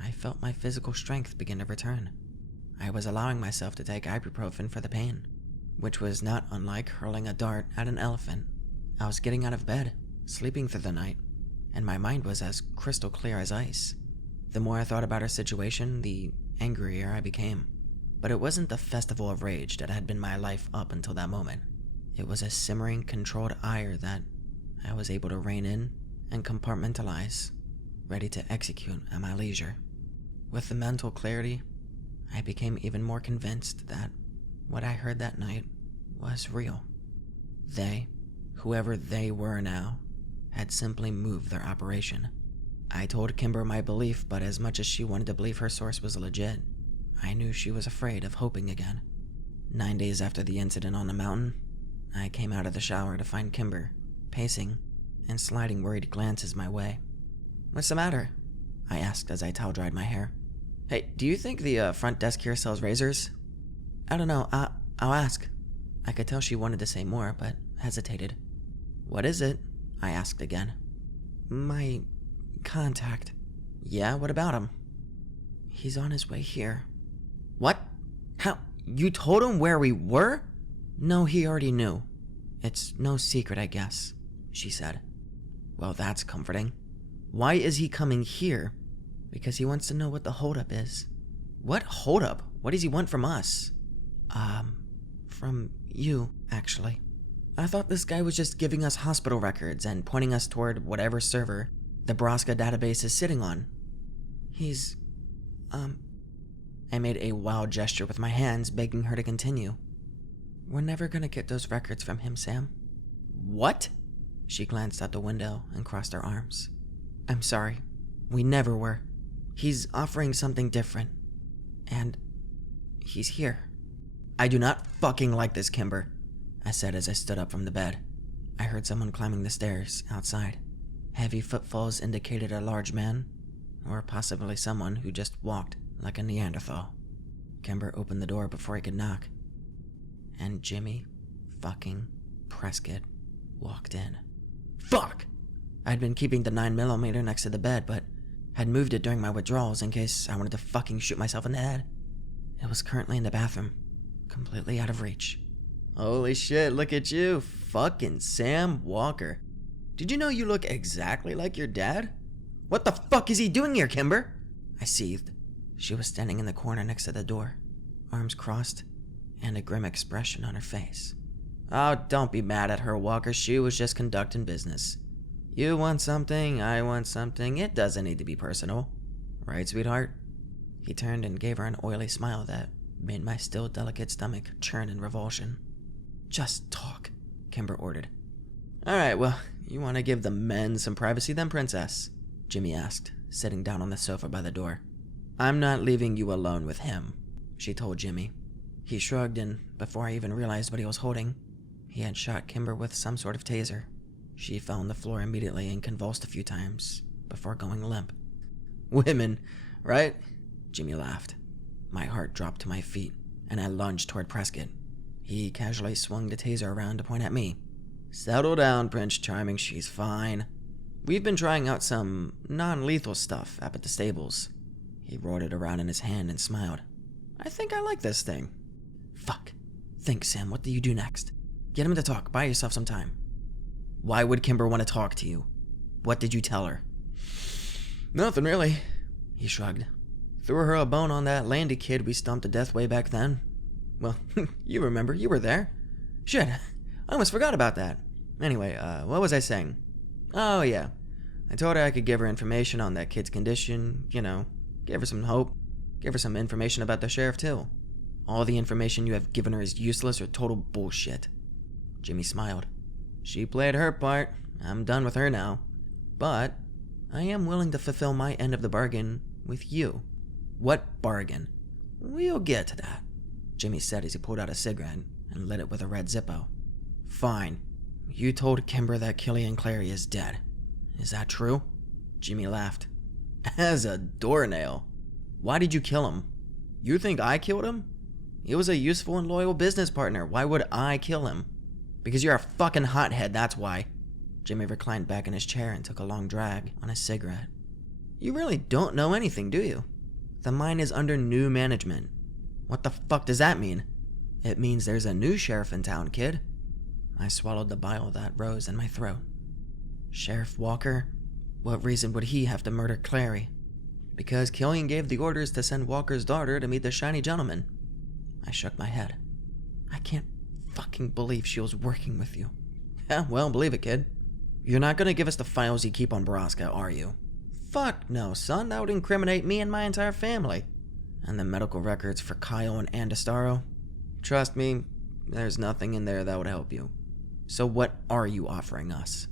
I felt my physical strength begin to return. I was allowing myself to take ibuprofen for the pain, which was not unlike hurling a dart at an elephant. I was getting out of bed, sleeping through the night, and my mind was as crystal clear as ice. The more I thought about our situation, the angrier I became. But it wasn't the festival of rage that had been my life up until that moment. It was a simmering, controlled ire that I was able to rein in and compartmentalize, ready to execute at my leisure. With the mental clarity, I became even more convinced that what I heard that night was real. They, whoever they were now, had simply moved their operation. I told Kimber my belief, but as much as she wanted to believe her source was legit, I knew she was afraid of hoping again. 9 days after the incident on the mountain, I came out of the shower to find Kimber, pacing and sliding worried glances my way. "What's the matter?" I asked as I towel-dried my hair. "Hey, do you think the front desk here sells razors?" "I don't know. I'll ask." I could tell she wanted to say more, but hesitated. "What is it?" I asked again. "My contact." "Yeah, what about him?" "He's on his way here." "What? How? You told him where we were?" "No, he already knew. It's no secret, I guess," she said. "Well, that's comforting. Why is he coming here?" "Because he wants to know what the holdup is." "What holdup? What does he want from us?" From you, actually. I thought this guy was just giving us hospital records and pointing us toward whatever server the Borrasca database is sitting on." "He's, I made a wild gesture with my hands, begging her to continue. "We're never gonna get those records from him, Sam." "What?" She glanced out the window and crossed her arms. "I'm sorry. We never were. He's offering something different. And he's here." "I do not fucking like this, Kimber," I said as I stood up from the bed. I heard someone climbing the stairs outside. Heavy footfalls indicated a large man, or possibly someone who just walked like a Neanderthal. Kimber opened the door before he could knock, and Jimmy fucking Prescott walked in. Fuck! I'd been keeping the 9mm next to the bed, but had moved it during my withdrawals in case I wanted to fucking shoot myself in the head. It was currently in the bathroom, completely out of reach. "Holy shit, look at you, fucking Sam Walker. Did you know you look exactly like your dad? What the fuck is he doing here, Kimber?" I seethed. She was standing in the corner next to the door, arms crossed, and a grim expression on her face. "Oh, don't be mad at her, Walker. She was just conducting business. You want something, I want something. It doesn't need to be personal. Right, sweetheart?" He turned and gave her an oily smile that made my still delicate stomach churn in revulsion. "Just talk," Kimber ordered. "Alright, well, you want to give the men some privacy then, princess?" Jimmy asked, sitting down on the sofa by the door. "I'm not leaving you alone with him," she told Jimmy. He shrugged, and before I even realized what he was holding, he had shot Kimber with some sort of taser. She fell on the floor immediately and convulsed a few times before going limp. "Women, right?" Jimmy laughed. My heart dropped to my feet, and I lunged toward Prescott. He casually swung the taser around to point at me. "Settle down, Prince Charming, she's fine. We've been trying out some non-lethal stuff up at the stables." He rolled it around in his hand and smiled. "I think I like this thing." "Fuck. Think, Sam, what do you do next? Get him to talk, buy yourself some time." "Why would Kimber want to talk to you? What did you tell her?" "Nothing, really." He shrugged. "Threw her a bone on that Landy kid we stomped to death way back then. Well, you remember, you were there. Shit, I almost forgot about that. Anyway, what was I saying? Oh, yeah. I told her I could give her information on that kid's condition, give her some hope, give her some information about the sheriff, too. All the information you have given her is useless or total bullshit." Jimmy smiled. "She played her part. I'm done with her now. But I am willing to fulfill my end of the bargain with you." "What bargain?" "We'll get to that," Jimmy said as he pulled out a cigarette and lit it with a red Zippo. "Fine. You told Kimber that Killian Clary is dead. Is that true?" Jimmy laughed. "As a doornail. Why did you kill him? You think I killed him? He was a useful and loyal business partner. Why would I kill him?" "Because you're a fucking hothead, that's why." Jimmy reclined back in his chair and took a long drag on his cigarette. "You really don't know anything, do you? The mine is under new management." "What the fuck does that mean?" "It means there's a new sheriff in town, kid." I swallowed the bile that rose in my throat. "Sheriff Walker? What reason would he have to murder Clary?" "Because Killian gave the orders to send Walker's daughter to meet the shiny gentleman." I shook my head. "I can't fucking believe she was working with you." "Yeah, well, believe it, kid. You're not gonna give us the files you keep on Borrasca, are you?" "Fuck no, son. That would incriminate me and my entire family." "And the medical records for Kyle and Andestaro? Trust me, there's nothing in there that would help you. So what are you offering us?"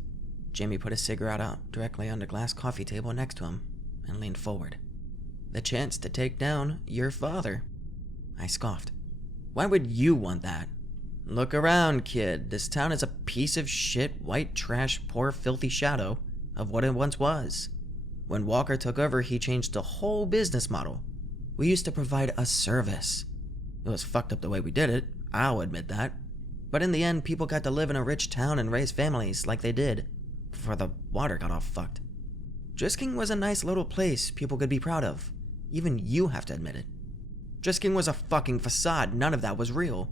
Jamie put a cigarette out directly on the glass coffee table next to him and leaned forward. "The chance to take down your father." I scoffed. "Why would you want that? Look around, kid. This town is a piece of shit, white trash, poor, filthy shadow of what it once was. When Walker took over, he changed the whole business model. We used to provide a service. It was fucked up the way we did it, I'll admit that. But in the end, people got to live in a rich town and raise families like they did, before the water got all fucked. Drisking was a nice little place people could be proud of. Even you have to admit it. Drisking was a fucking facade. None of that was real.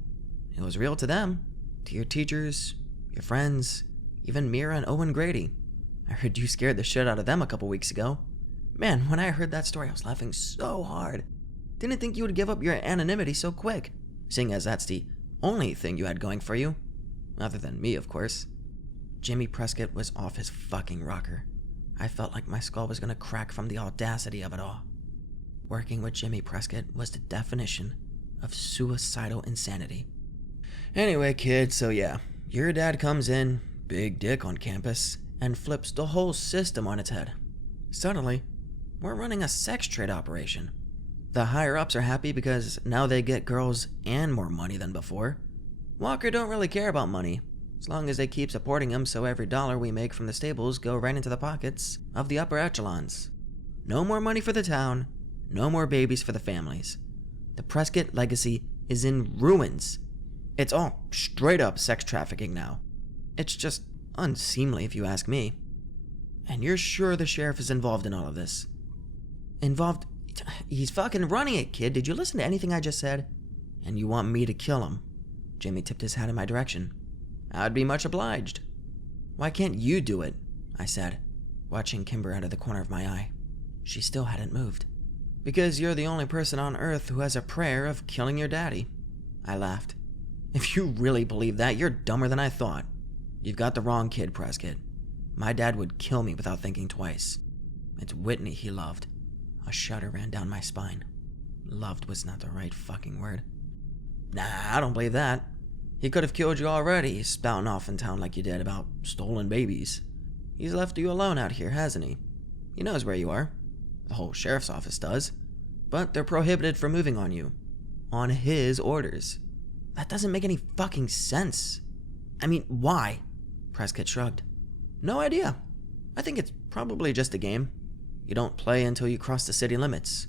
It was real to them, to your teachers, your friends, even Mera and Owen Grady. I heard you scared the shit out of them a couple weeks ago. Man, when I heard that story, I was laughing so hard. Didn't think you would give up your anonymity so quick, seeing as that's the only thing you had going for you. Other than me, of course. Jimmy Prescott was off his fucking rocker. I felt like my skull was gonna crack from the audacity of it all. Working with Jimmy Prescott was the definition of suicidal insanity. Anyway, kid, so yeah, your dad comes in, big dick on campus, and flips the whole system on its head. Suddenly, we're running a sex trade operation. The higher-ups are happy because now they get girls and more money than before. Walker don't really care about money, as long as they keep supporting him, so every dollar we make from the stables go right into the pockets of the upper echelons. No more money for the town, no more babies for the families. The Prescott legacy is in ruins. It's all straight-up sex trafficking now. It's just unseemly if you ask me. And you're sure the sheriff is involved in all of this? Involved? He's fucking running it, kid. Did you listen to anything I just said? And you want me to kill him? Jimmy tipped his hat in my direction. I'd be much obliged. Why can't you do it? I said, watching Kimber out of the corner of my eye. She still hadn't moved. Because you're the only person on Earth who has a prayer of killing your daddy. I laughed. If you really believe that, you're dumber than I thought. You've got the wrong kid, Prescott. My dad would kill me without thinking twice. It's Whitney he loved. A shudder ran down my spine. Loved was not the right fucking word. Nah, I don't believe that. He could have killed you already, spouting off in town like you did about stolen babies. He's left you alone out here, hasn't he? He knows where you are. The whole sheriff's office does. But they're prohibited from moving on you. On his orders. That doesn't make any fucking sense. I mean, why? Prescott shrugged. No idea. I think it's probably just a game. You don't play until you cross the city limits.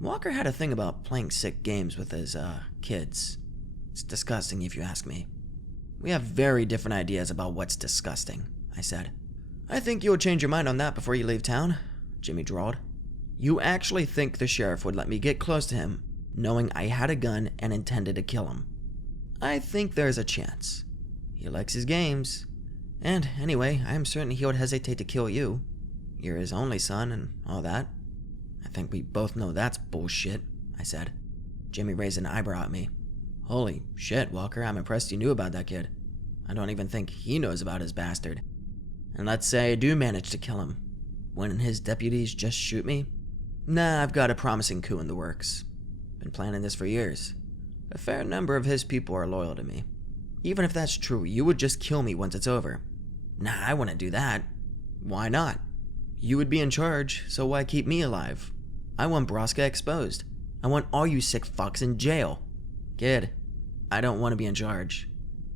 Walker had a thing about playing sick games with his, kids. It's disgusting if you ask me. We have very different ideas about what's disgusting, I said. I think you'll change your mind on that before you leave town, Jimmy drawled. You actually think the sheriff would let me get close to him, knowing I had a gun and intended to kill him? I think there's a chance. He likes his games. And anyway, I'm certain he would hesitate to kill you. You're his only son and all that. I think we both know that's bullshit, I said. Jimmy raised an eyebrow at me. Holy shit, Walker, I'm impressed you knew about that kid. I don't even think he knows about his bastard. And let's say I do manage to kill him. Wouldn't his deputies just shoot me? Nah, I've got a promising coup in the works. Been planning this for years. A fair number of his people are loyal to me. Even if that's true, you would just kill me once it's over. Nah, I wouldn't do that. Why not? You would be in charge, so why keep me alive? I want Borrasca exposed. I want all you sick fucks in jail. Kid, I don't want to be in charge.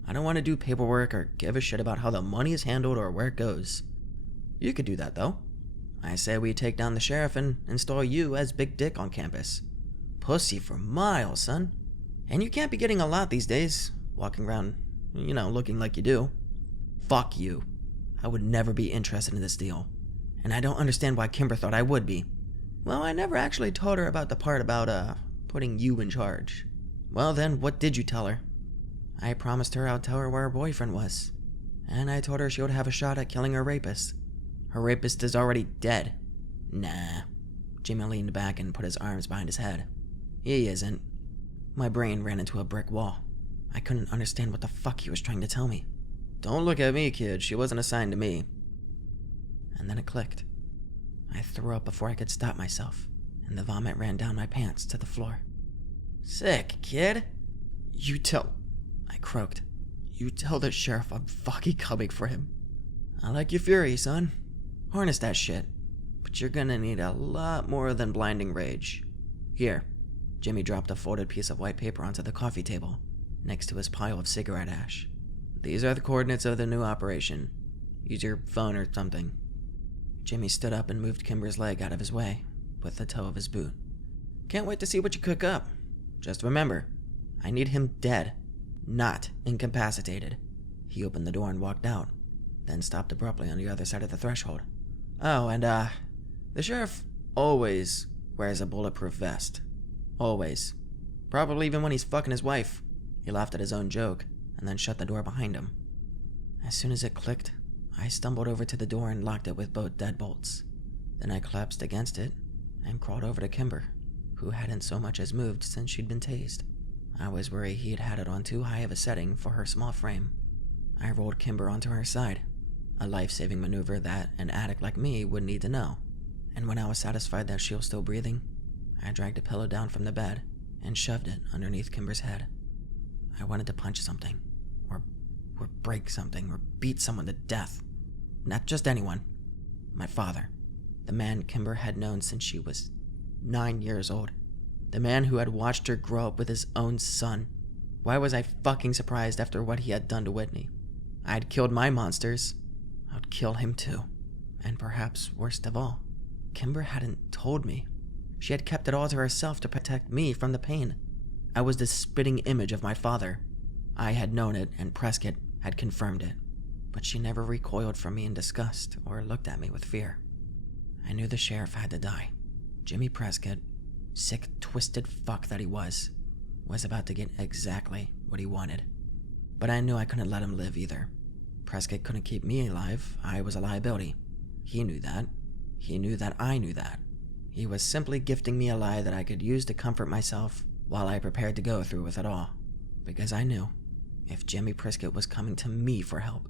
I don't want to do paperwork or give a shit about how the money is handled or where it goes. You could do that, though. I say we take down the sheriff and install you as Big Dick on campus. Pussy for miles, son. And you can't be getting a lot these days, walking around, looking like you do. Fuck you. I would never be interested in this deal. And I don't understand why Kimber thought I would be. Well, I never actually told her about the part about, putting you in charge. Well then, what did you tell her? I promised her I'd tell her where her boyfriend was. And I told her she would have a shot at killing her rapist. Her rapist is already dead. Nah. Jimmy leaned back and put his arms behind his head. He isn't. My brain ran into a brick wall. I couldn't understand what the fuck he was trying to tell me. Don't look at me, kid. She wasn't assigned to me. And then it clicked. I threw up before I could stop myself, and the vomit ran down my pants to the floor. Sick, kid. I croaked. You tell the sheriff I'm fucking coming for him. I like your fury, son. Harness that shit. But you're gonna need a lot more than blinding rage. Here. Jimmy dropped a folded piece of white paper onto the coffee table. next to his pile of cigarette ash. "These are the coordinates of the new operation. Use your phone or something." Jimmy stood up and moved Kimber's leg out of his way with the toe of his boot. "Can't wait to see what you cook up. Just remember, I need him dead, not incapacitated." He opened the door and walked out, then stopped abruptly on the other side of the threshold. "Oh, and the sheriff always wears a bulletproof vest. Always. Probably even when he's fucking his wife." He laughed at his own joke, and then shut the door behind him. As soon as it clicked, I stumbled over to the door and locked it with both deadbolts. Then I collapsed against it and crawled over to Kimber, who hadn't so much as moved since she'd been tased. I was worried he'd had it on too high of a setting for her small frame. I rolled Kimber onto her side, a life-saving maneuver that an addict like me would need to know. And when I was satisfied that she was still breathing, I dragged a pillow down from the bed and shoved it underneath Kimber's head. I wanted to punch something, or break something, or beat someone to death. Not just anyone. My father. The man Kimber had known since she was 9 years old. The man who had watched her grow up with his own son. Why was I fucking surprised after what he had done to Whitney? I'd killed my monsters. I'd kill him too. And perhaps worst of all, Kimber hadn't told me. She had kept it all to herself to protect me from the pain. I was the spitting image of my father. I had known it, and Prescott had confirmed it. But she never recoiled from me in disgust or looked at me with fear. I knew the sheriff had to die. Jimmy Prescott, sick, twisted fuck that he was about to get exactly what he wanted. But I knew I couldn't let him live either. Prescott couldn't keep me alive. I was a liability. He knew that. He knew that I knew that. He was simply gifting me a lie that I could use to comfort myself while I prepared to go through with it all. Because I knew if Jimmy Prescott was coming to me for help,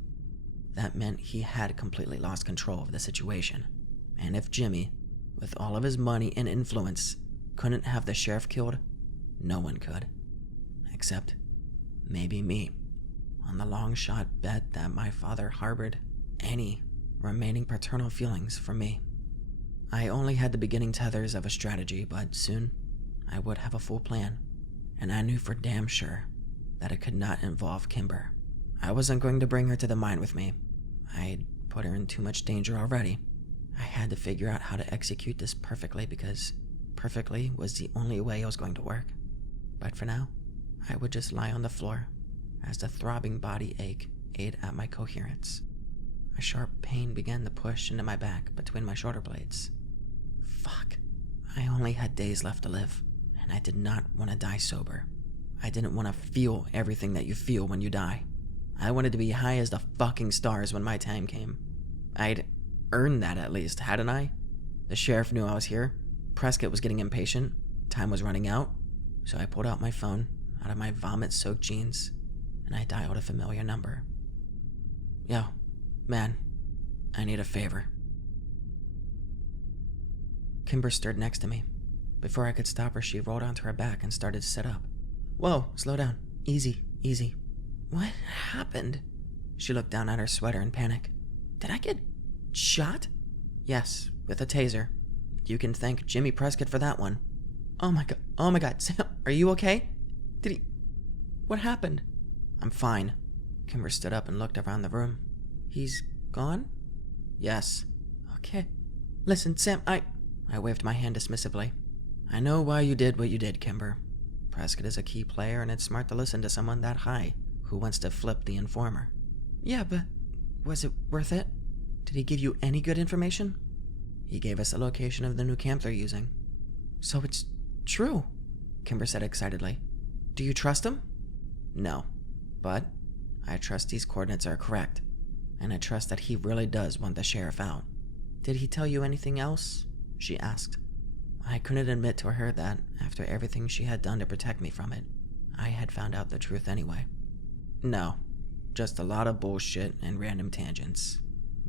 that meant he had completely lost control of the situation. And if Jimmy, with all of his money and influence, couldn't have the sheriff killed, no one could. Except maybe me, on the long shot bet that my father harbored any remaining paternal feelings for me. I only had the beginning tethers of a strategy, but soon I would have a full plan, and I knew for damn sure that it could not involve Kimber. I wasn't going to bring her to the mine with me. I'd put her in too much danger already. I had to figure out how to execute this perfectly, because perfectly was the only way it was going to work. But for now, I would just lie on the floor as the throbbing body ache ate at my coherence. A sharp pain began to push into my back between my shoulder blades. Fuck. I only had days left to live, and I did not want to die sober. I didn't want to feel everything that you feel when you die. I wanted to be high as the fucking stars when my time came. I'd earned that at least, hadn't I? The sheriff knew I was here. Prescott was getting impatient. Time was running out. So I pulled out my phone out of my vomit-soaked jeans, and I dialed a familiar number. "Yo, man, I need a favor." Kimber stirred next to me. Before I could stop her, she rolled onto her back and started to sit up. "Whoa, slow down. Easy, easy. What happened?" She looked down at her sweater in panic. "Did I get shot?" "Yes, with a taser. You can thank Jimmy Prescott for that one." Oh my god, Sam, are you okay? What happened?" "I'm fine." Kimber stood up and looked around the room. "He's gone?" "Yes." "Okay. Listen, Sam, I waved my hand dismissively. "I know why you did what you did, Kimber. Prescott is a key player, and it's smart to listen to someone that high who wants to flip the informer." "Yeah, but was it worth it? Did he give you any good information?" "He gave us the location of the new camp they're using." "So it's true," Kimber said excitedly. "Do you trust him?" "No, but I trust these coordinates are correct, and I trust that he really does want the sheriff out." "Did he tell you anything else?" she asked. I couldn't admit to her that, after everything she had done to protect me from it, I had found out the truth anyway. "No, just a lot of bullshit and random tangents.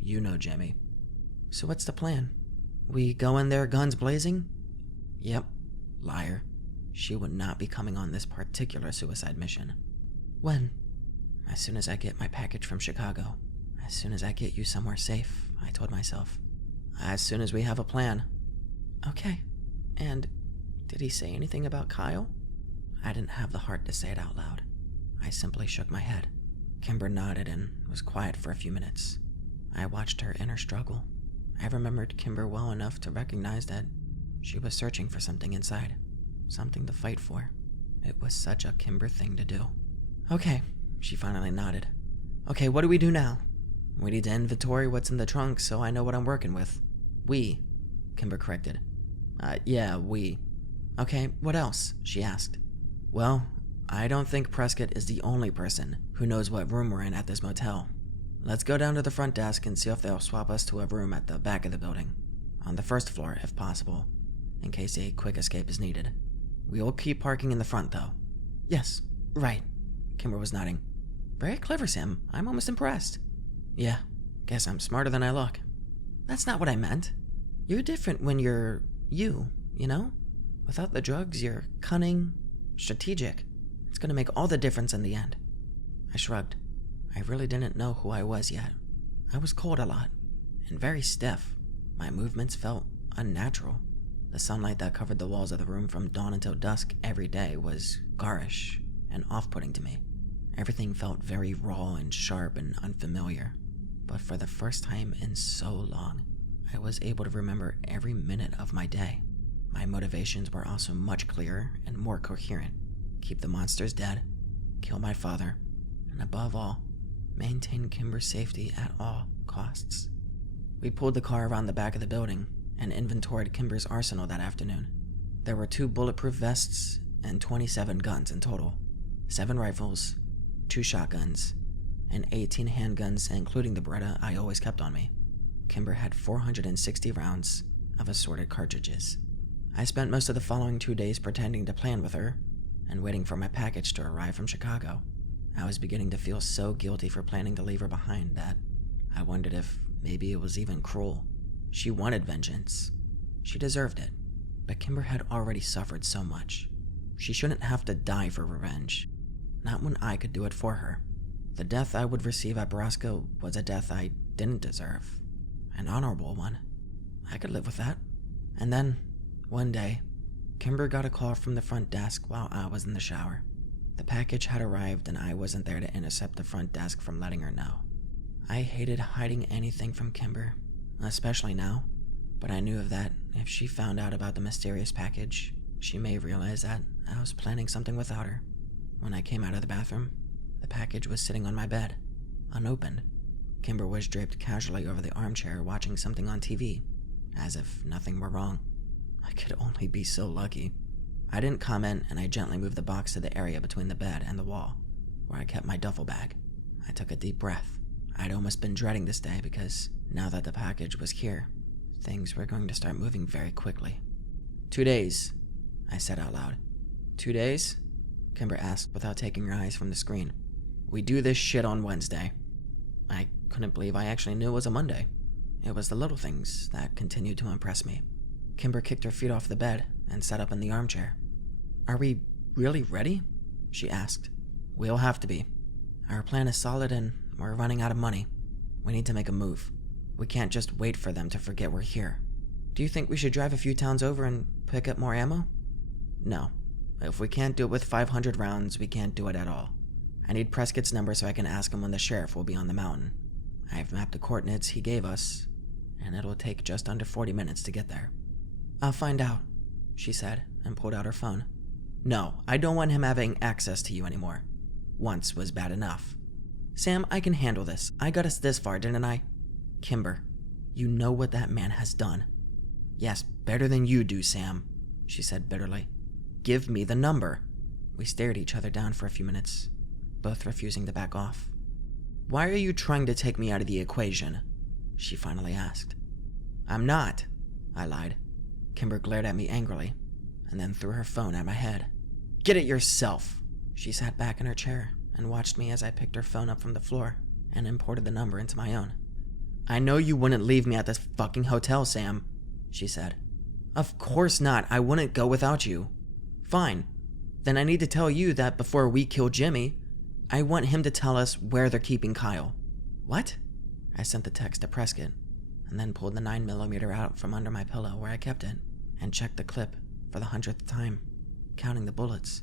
You know Jimmy." "So what's the plan? We go in there guns blazing?" "Yep, liar. She would not be coming on this particular suicide mission." "When?" "As soon as I get my package from Chicago. As soon as I get you somewhere safe," I told myself. "As soon as we have a plan." "Okay. And did he say anything about Kyle?" I didn't have the heart to say it out loud. I simply shook my head. Kimber nodded and was quiet for a few minutes. I watched her inner struggle. I remembered Kimber well enough to recognize that she was searching for something inside, something to fight for. It was such a Kimber thing to do. Okay, she finally nodded. Okay, what do we do now? We need to inventory what's in the trunk so I know what I'm working with. We, Kimber corrected. Yeah, we. Okay, what else? She asked. Well, I don't think Prescott is the only person who knows what room we're in at this motel. Let's go down to the front desk and see if they'll swap us to a room at the back of the building, on the first floor if possible, in case a quick escape is needed. We'll keep parking in the front though. Yes, right. Kimber was nodding. Very clever, Sam. I'm almost impressed. Yeah, guess I'm smarter than I look. That's not what I meant. You're different when you're you know? Without the drugs, you're cunning, strategic. It's gonna make all the difference in the end. I shrugged. I really didn't know who I was yet. I was cold a lot, and very stiff. My movements felt unnatural. The sunlight that covered the walls of the room from dawn until dusk every day was garish and off-putting to me. Everything felt very raw and sharp and unfamiliar. But for the first time in so long, I was able to remember every minute of my day. My motivations were also much clearer and more coherent. Keep the monsters dead, kill my father, and above all, maintain Kimber's safety at all costs. We pulled the car around the back of the building and inventoried Kimber's arsenal that afternoon. There were 2 bulletproof vests and 27 guns in total, 7 rifles, 2 shotguns, and 18 handguns, including the Beretta I always kept on me. Kimber had 460 rounds of assorted cartridges. I spent most of the following 2 days pretending to plan with her and waiting for my package to arrive from Chicago. I was beginning to feel so guilty for planning to leave her behind that I wondered if maybe it was even cruel. She wanted vengeance. She deserved it. But Kimber had already suffered so much. She shouldn't have to die for revenge. Not when I could do it for her. The death I would receive at Borrasca was a death I didn't deserve. An honorable one. I could live with that. And then, one day, Kimber got a call from the front desk while I was in the shower. The package had arrived and I wasn't there to intercept the front desk from letting her know. I hated hiding anything from Kimber, especially now, but I knew that if she found out about the mysterious package, she may realize that I was planning something without her. When I came out of the bathroom, the package was sitting on my bed, unopened. Kimber was draped casually over the armchair watching something on TV, as if nothing were wrong. I could only be so lucky. I didn't comment and I gently moved the box to the area between the bed and the wall, where I kept my duffel bag. I took a deep breath. I'd almost been dreading this day because now that the package was here, things were going to start moving very quickly. 2 days, I said out loud. 2 days? Kimber asked without taking her eyes from the screen. We do this shit on Wednesday. I couldn't believe I actually knew it was a Monday. It was the little things that continued to impress me. Kimber kicked her feet off the bed and sat up in the armchair. Are we really ready? She asked. We'll have to be. Our plan is solid and we're running out of money. We need to make a move. We can't just wait for them to forget we're here. Do you think we should drive a few towns over and pick up more ammo? No. If we can't do it with 500 rounds, we can't do it at all. I need Prescott's number so I can ask him when the sheriff will be on the mountain. I have mapped the coordinates he gave us, and it'll take just under 40 minutes to get there. I'll find out, she said, and pulled out her phone. No, I don't want him having access to you anymore. Once was bad enough. Sam, I can handle this. I got us this far, didn't I? Kimber, you know what that man has done. Yes, better than you do, Sam, she said bitterly. Give me the number. We stared each other down for a few minutes, both refusing to back off. Why are you trying to take me out of the equation? She finally asked. I'm not, I lied. Kimber glared at me angrily, and then threw her phone at my head. Get it yourself. She sat back in her chair and watched me as I picked her phone up from the floor and imported the number into my own. I know you wouldn't leave me at this fucking hotel, Sam, she said. Of course not. I wouldn't go without you. Fine. Then I need to tell you that before we kill Jimmy, I want him to tell us where they're keeping Kyle. What? I sent the text to Prescott, and then pulled the 9mm out from under my pillow where I kept it, and checked the clip for the 100th time, counting the bullets.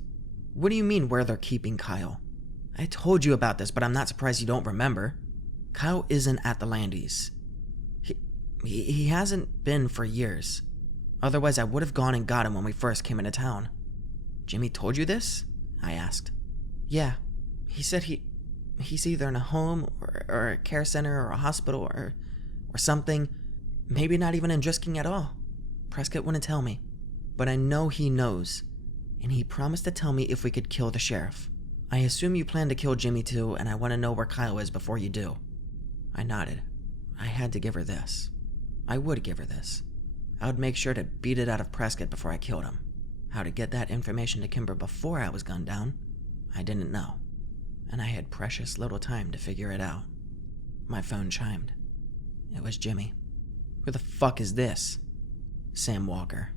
What do you mean where they're keeping Kyle? I told you about this, but I'm not surprised you don't remember. Kyle isn't at the Landys. He hasn't been for years. Otherwise, I would have gone and got him when we first came into town. Jimmy told you this? I asked. Yeah. He said he's either in a home or a care center or a hospital or something. Maybe not even in Drisking at all. Prescott wouldn't tell me. But I know he knows. And he promised to tell me if we could kill the sheriff. I assume you plan to kill Jimmy too, and I want to know where Kyle is before you do. I nodded. I had to give her this. I would give her this. I would make sure to beat it out of Prescott before I killed him. How to get that information to Kimber before I was gunned down, I didn't know. And I had precious little time to figure it out. My phone chimed. It was Jimmy. Who the fuck is this? Sam Walker.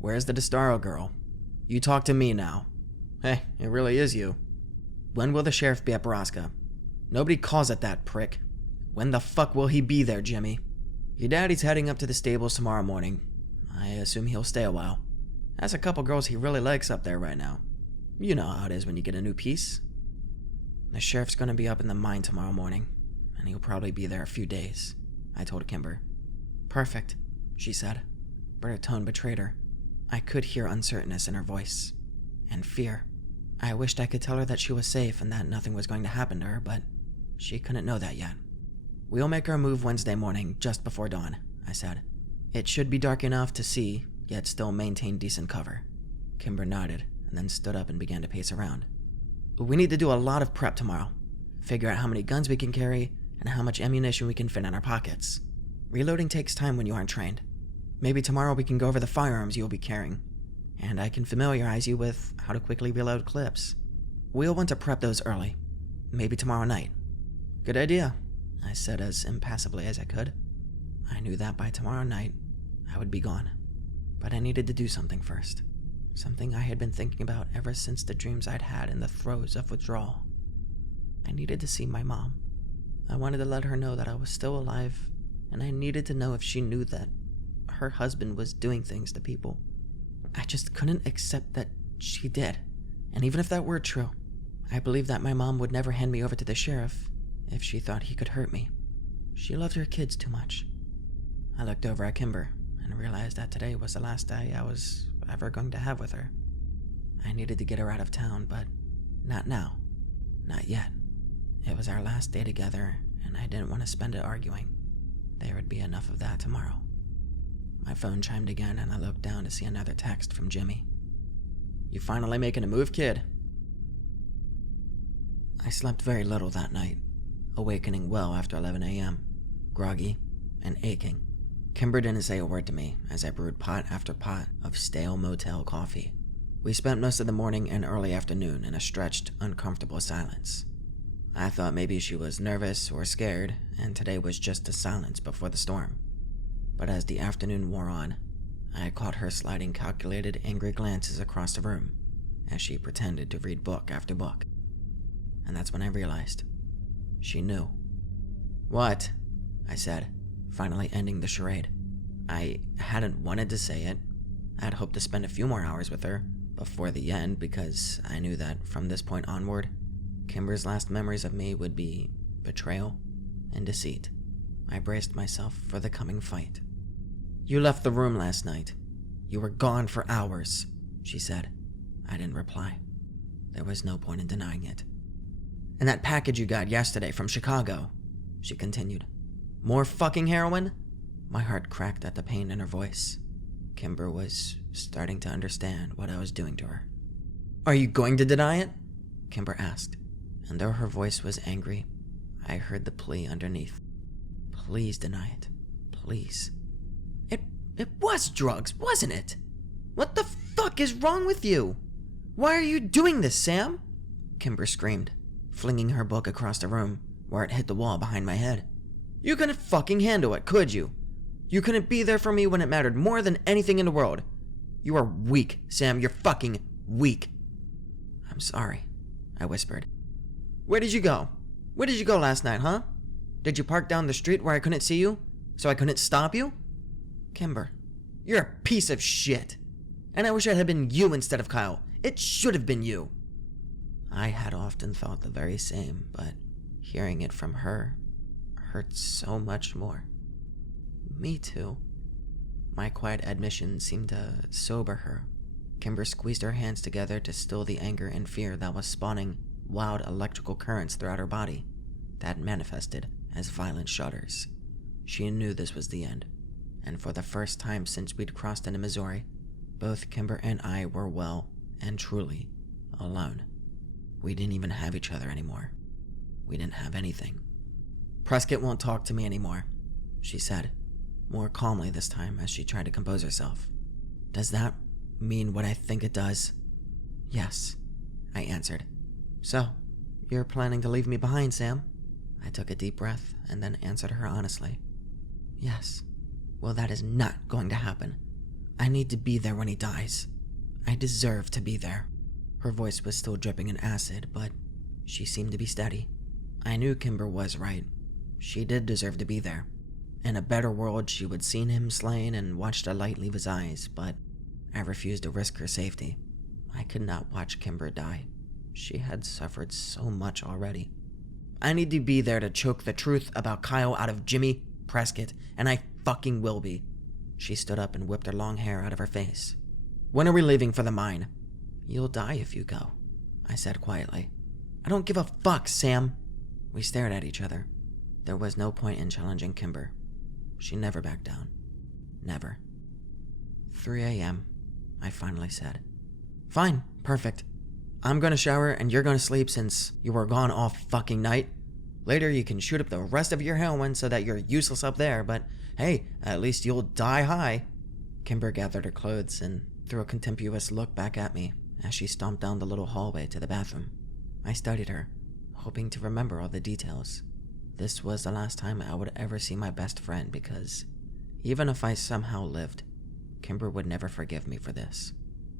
Where's the DeStaro girl? You talk to me now. Hey, it really is you. When will the sheriff be at Borrasca? Nobody calls it that, prick. When the fuck will he be there, Jimmy? Your daddy's heading up to the stables tomorrow morning. I assume he'll stay a while. Has a couple girls he really likes up there right now. You know how it is when you get a new piece. The sheriff's gonna be up in the mine tomorrow morning, and he'll probably be there a few days, I told Kimber. Perfect, she said, but her tone betrayed her. I could hear uncertainness in her voice, and fear. I wished I could tell her that she was safe and that nothing was going to happen to her, but she couldn't know that yet. We'll make our move Wednesday morning, just before dawn, I said. It should be dark enough to see, yet still maintain decent cover. Kimber nodded, and then stood up and began to pace around. We need to do a lot of prep tomorrow. Figure out how many guns we can carry, and how much ammunition we can fit in our pockets. Reloading takes time when you aren't trained. Maybe tomorrow we can go over the firearms you'll be carrying, and I can familiarize you with how to quickly reload clips. We'll want to prep those early. Maybe tomorrow night. Good idea, I said as impassively as I could. I knew that by tomorrow night, I would be gone. But I needed to do something first. Something I had been thinking about ever since the dreams I'd had in the throes of withdrawal. I needed to see my mom. I wanted to let her know that I was still alive, and I needed to know if she knew that her husband was doing things to people. I just couldn't accept that she did. And even if that were true, I believed that my mom would never hand me over to the sheriff if she thought he could hurt me. She loved her kids too much. I looked over at Kimber and realized that today was the last day I was ever going to have with her. I needed to get her out of town, but not now. Not yet. It was our last day together, and I didn't want to spend it arguing. There would be enough of that tomorrow. My phone chimed again, and I looked down to see another text from Jimmy. You finally making a move, kid? I slept very little that night, awakening well after 11 a.m., groggy and aching. Kimber didn't say a word to me as I brewed pot after pot of stale Motel coffee. We spent most of the morning and early afternoon in a stretched, uncomfortable silence. I thought maybe she was nervous or scared, and today was just a silence before the storm. But as the afternoon wore on, I caught her sliding calculated, angry glances across the room as she pretended to read book after book. And that's when I realized she knew. What? I said, finally ending the charade. I hadn't wanted to say it. I'd hoped to spend a few more hours with her before the end because I knew that from this point onward, Kimber's last memories of me would be betrayal and deceit. I braced myself for the coming fight. You left the room last night. You were gone for hours, she said. I didn't reply. There was no point in denying it. And that package you got yesterday from Chicago, she continued. More fucking heroin? My heart cracked at the pain in her voice. Kimber was starting to understand what I was doing to her. Are you going to deny it? Kimber asked, and though her voice was angry, I heard the plea underneath. Please deny it. Please. It was drugs, wasn't it? What the fuck is wrong with you? Why are you doing this, Sam? Kimber screamed, flinging her book across the room where it hit the wall behind my head. You couldn't fucking handle it, could you? You couldn't be there for me when it mattered more than anything in the world. You are weak, Sam. You're fucking weak. I'm sorry, I whispered. Where did you go? Where did you go last night, huh? Did you park down the street where I couldn't see you, so I couldn't stop you? Kimber, you're a piece of shit. And I wish it had been you instead of Kyle. It should have been you. I had often thought the very same, but hearing it from her hurt so much more. Me too. My quiet admission seemed to sober her. Kimber squeezed her hands together to still the anger and fear that was spawning wild electrical currents throughout her body that manifested as violent shudders. She knew this was the end, and for the first time since we'd crossed into Missouri, both Kimber and I were well and truly alone. We didn't even have each other anymore. We didn't have anything. "Prescott won't talk to me anymore," she said, more calmly this time as she tried to compose herself. "Does that mean what I think it does?" "Yes," I answered. "So, you're planning to leave me behind, Sam?" I took a deep breath and then answered her honestly. "Yes." "Well, that is not going to happen. I need to be there when he dies. I deserve to be there." Her voice was still dripping in acid, but she seemed to be steady. I knew Kimber was right. She did deserve to be there. In a better world, she would seen him slain and watched a light leave his eyes, but I refused to risk her safety. I could not watch Kimber die. She had suffered so much already. "I need to be there to choke the truth about Kyle out of Jimmy Prescott, and I fucking will be." She stood up and whipped her long hair out of her face. "When are we leaving for the mine?" "You'll die if you go," I said quietly. "I don't give a fuck, Sam." We stared at each other. There was no point in challenging Kimber. She never backed down. Never. 3 a.m., I finally said. "Fine, perfect. I'm gonna shower and you're gonna sleep since you were gone all fucking night. Later you can shoot up the rest of your heroin so that you're useless up there, but hey, at least you'll die high." Kimber gathered her clothes and threw a contemptuous look back at me as she stomped down the little hallway to the bathroom. I studied her, hoping to remember all the details. This was the last time I would ever see my best friend because, even if I somehow lived, Kimber would never forgive me for this.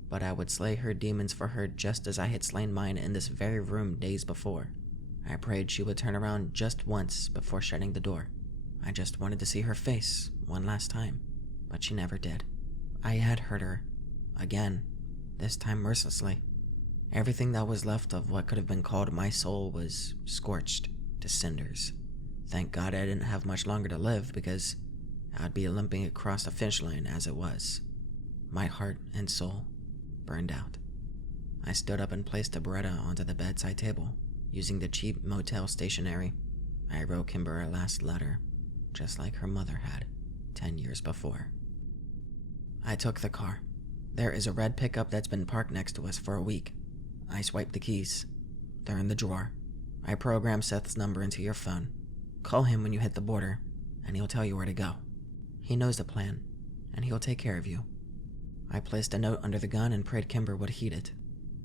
But I would slay her demons for her just as I had slain mine in this very room days before. I prayed she would turn around just once before shutting the door. I just wanted to see her face one last time, but she never did. I had hurt her. Again, this time mercilessly. Everything that was left of what could have been called my soul was scorched to cinders. Thank God I didn't have much longer to live because I'd be limping across the finish line as it was. My heart and soul burned out. I stood up and placed a Beretta onto the bedside table, using the cheap motel stationery. I wrote Kimber a last letter, just like her mother had 10 years before. I took the car. There is a red pickup that's been parked next to us for a week. I swiped the keys. They're in the drawer. I programmed Seth's number into your phone. Call him when you hit the border, and he'll tell you where to go. He knows the plan, and he'll take care of you. I placed a note under the gun and prayed Kimber would heed it.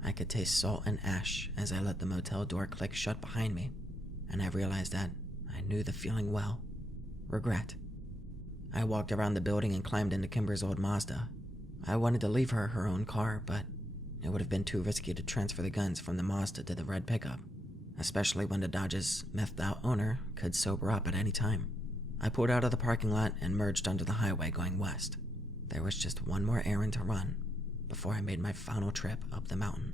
I could taste salt and ash as I let the motel door click shut behind me, and I realized that I knew the feeling well. Regret. I walked around the building and climbed into Kimber's old Mazda. I wanted to leave her her own car, but it would have been too risky to transfer the guns from the Mazda to the red pickup, especially when the Dodge's methed-out owner could sober up at any time. I pulled out of the parking lot and merged onto the highway going west. There was just one more errand to run before I made my final trip up the mountain.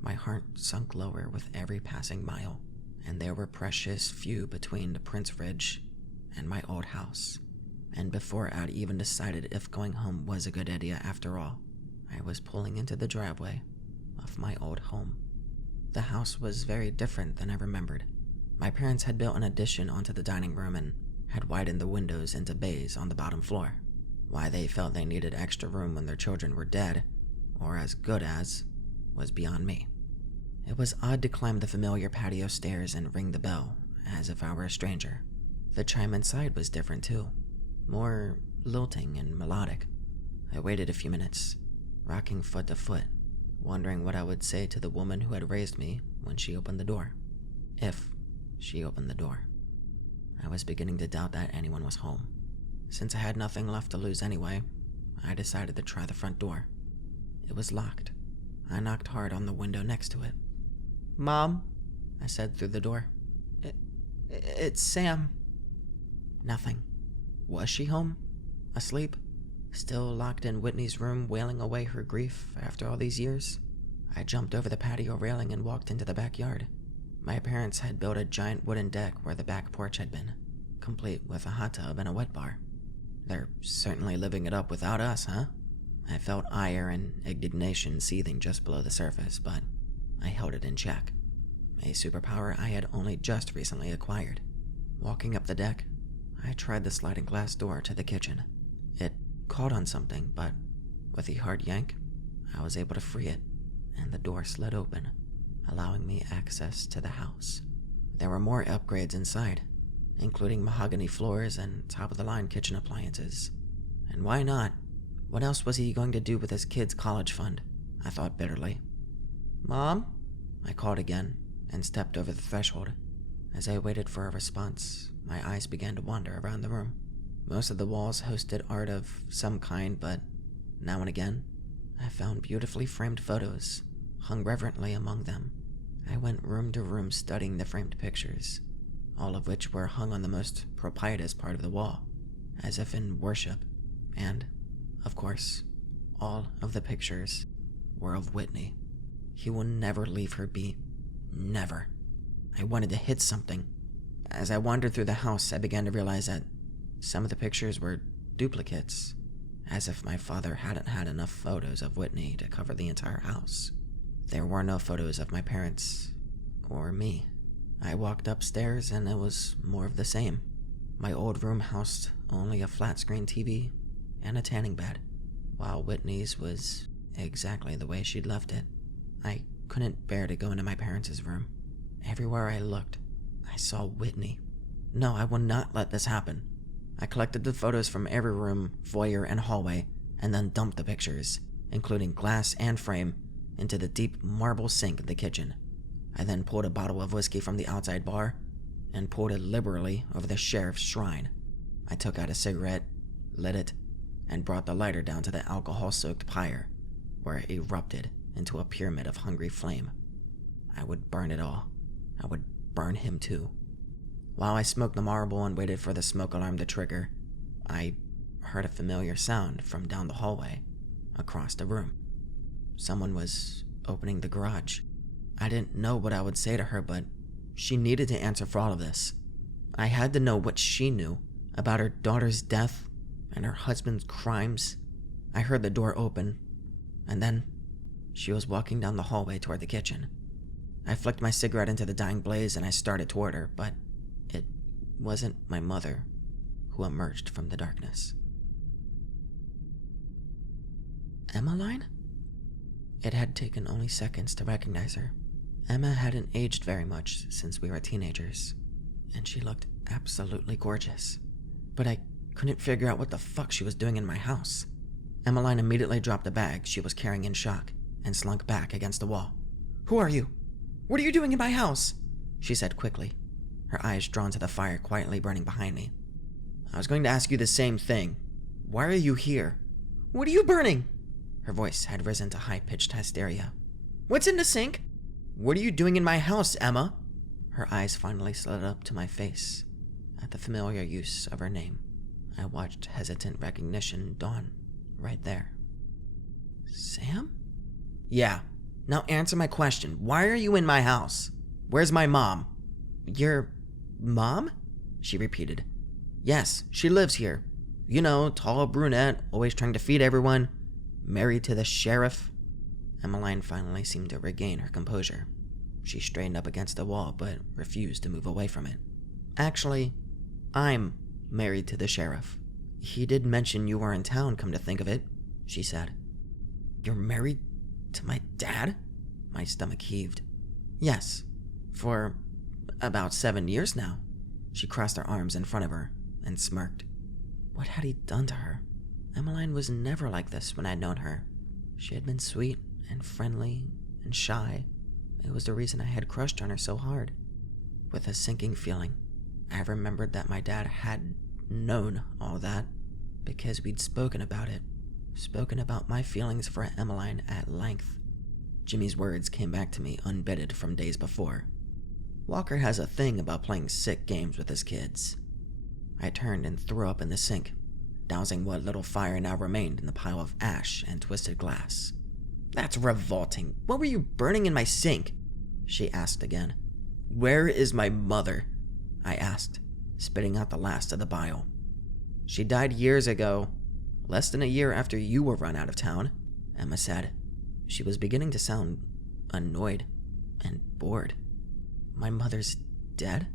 My heart sunk lower with every passing mile, and there were precious few between the Prince Ridge and my old house. And before I'd even decided if going home was a good idea after all, I was pulling into the driveway of my old home. The house was very different than I remembered. My parents had built an addition onto the dining room and had widened the windows into bays on the bottom floor. Why they felt they needed extra room when their children were dead, or as good as, was beyond me. It was odd to climb the familiar patio stairs and ring the bell, as if I were a stranger. The chime inside was different too, more lilting and melodic. I waited a few minutes, rocking foot to foot, wondering what I would say to the woman who had raised me when she opened the door. If she opened the door. I was beginning to doubt that anyone was home. Since I had nothing left to lose anyway, I decided to try the front door. It was locked. I knocked hard on the window next to it. "Mom," I said through the door. It's Sam." Nothing. Was she home? Asleep? Still locked in Whitney's room, wailing away her grief after all these years? I jumped over the patio railing and walked into the backyard. My parents had built a giant wooden deck where the back porch had been, complete with a hot tub and a wet bar. They're certainly living it up without us, huh? I felt ire and indignation seething just below the surface, but I held it in check. A superpower I had only just recently acquired. Walking up the deck, I tried the sliding glass door to the kitchen. It caught on something, but with a hard yank, I was able to free it, and the door slid open, allowing me access to the house. There were more upgrades inside, including mahogany floors and top-of-the-line kitchen appliances. And why not? What else was he going to do with his kid's college fund? I thought bitterly. "Mom?" I called again and stepped over the threshold. As I waited for a response, my eyes began to wander around the room. Most of the walls hosted art of some kind, but now and again, I found beautifully framed photos hung reverently among them. I went room to room studying the framed pictures, all of which were hung on the most propitious part of the wall, as if in worship. And, of course, all of the pictures were of Whitney. He will never leave her be. Never. I wanted to hit something. As I wandered through the house, I began to realize that some of the pictures were duplicates, as if my father hadn't had enough photos of Whitney to cover the entire house. There were no photos of my parents or me. I walked upstairs and it was more of the same. My old room housed only a flat-screen TV and a tanning bed, while Whitney's was exactly the way she'd left it. I couldn't bear to go into my parents' room. Everywhere I looked, I saw Whitney. No, I will not let this happen. I collected the photos from every room, foyer, and hallway, and then dumped the pictures, including glass and frame, into the deep marble sink in the kitchen. I then pulled a bottle of whiskey from the outside bar and poured it liberally over the sheriff's shrine. I took out a cigarette, lit it, and brought the lighter down to the alcohol-soaked pyre, where it erupted into a pyramid of hungry flame. I would burn it all. I would burn him too. While I smoked the marble and waited for the smoke alarm to trigger, I heard a familiar sound from down the hallway, across the room. Someone was opening the garage. I didn't know what I would say to her, but she needed to answer for all of this. I had to know what she knew about her daughter's death and her husband's crimes. I heard the door open, and then she was walking down the hallway toward the kitchen. I flicked my cigarette into the dying blaze and I started toward her, but it wasn't my mother who emerged from the darkness. Emmeline? It had taken only seconds to recognize her. Emma hadn't aged very much since we were teenagers, and she looked absolutely gorgeous. But I couldn't figure out what the fuck she was doing in my house. Emmeline immediately dropped the bag she was carrying in shock and slunk back against the wall. "Who are you? What are you doing in my house?" she said quickly, her eyes drawn to the fire quietly burning behind me. "I was going to ask you the same thing. Why are you here?" "What are you burning?" Her voice had risen to high-pitched hysteria. "What's in the sink?" "What are you doing in my house, Emma?" Her eyes finally slid up to my face. At the familiar use of her name, I watched hesitant recognition dawn right there. "Sam?" "Yeah. Now answer my question. Why are you in my house? Where's my mom?" "Your mom?" she repeated. "Yes, she lives here. You know, tall brunette, always trying to feed everyone. Married to the sheriff." Emmeline finally seemed to regain her composure. She straightened up against the wall, but refused to move away from it. "Actually, I'm married to the sheriff. He did mention you were in town, come to think of it," she said. "You're married to my dad?" My stomach heaved. "Yes, for about 7 years now." She crossed her arms in front of her and smirked. What had he done to her? Emmeline was never like this when I'd known her. She had been sweet and friendly and shy. It was the reason I had crushed on her so hard. With a sinking feeling, I remembered that my dad had known all that because we'd spoken about it. Spoken about my feelings for Emmeline at length. Jimmy's words came back to me unbidden from days before. Walker has a thing about playing sick games with his kids. I turned and threw up in the sink, dousing what little fire now remained in the pile of ash and twisted glass. That's revolting. What were you burning in my sink? She asked again. Where is my mother? I asked, spitting out the last of the bile. She died years ago, less than a year after you were run out of town, Emma said. She was beginning to sound annoyed and bored. My mother's dead?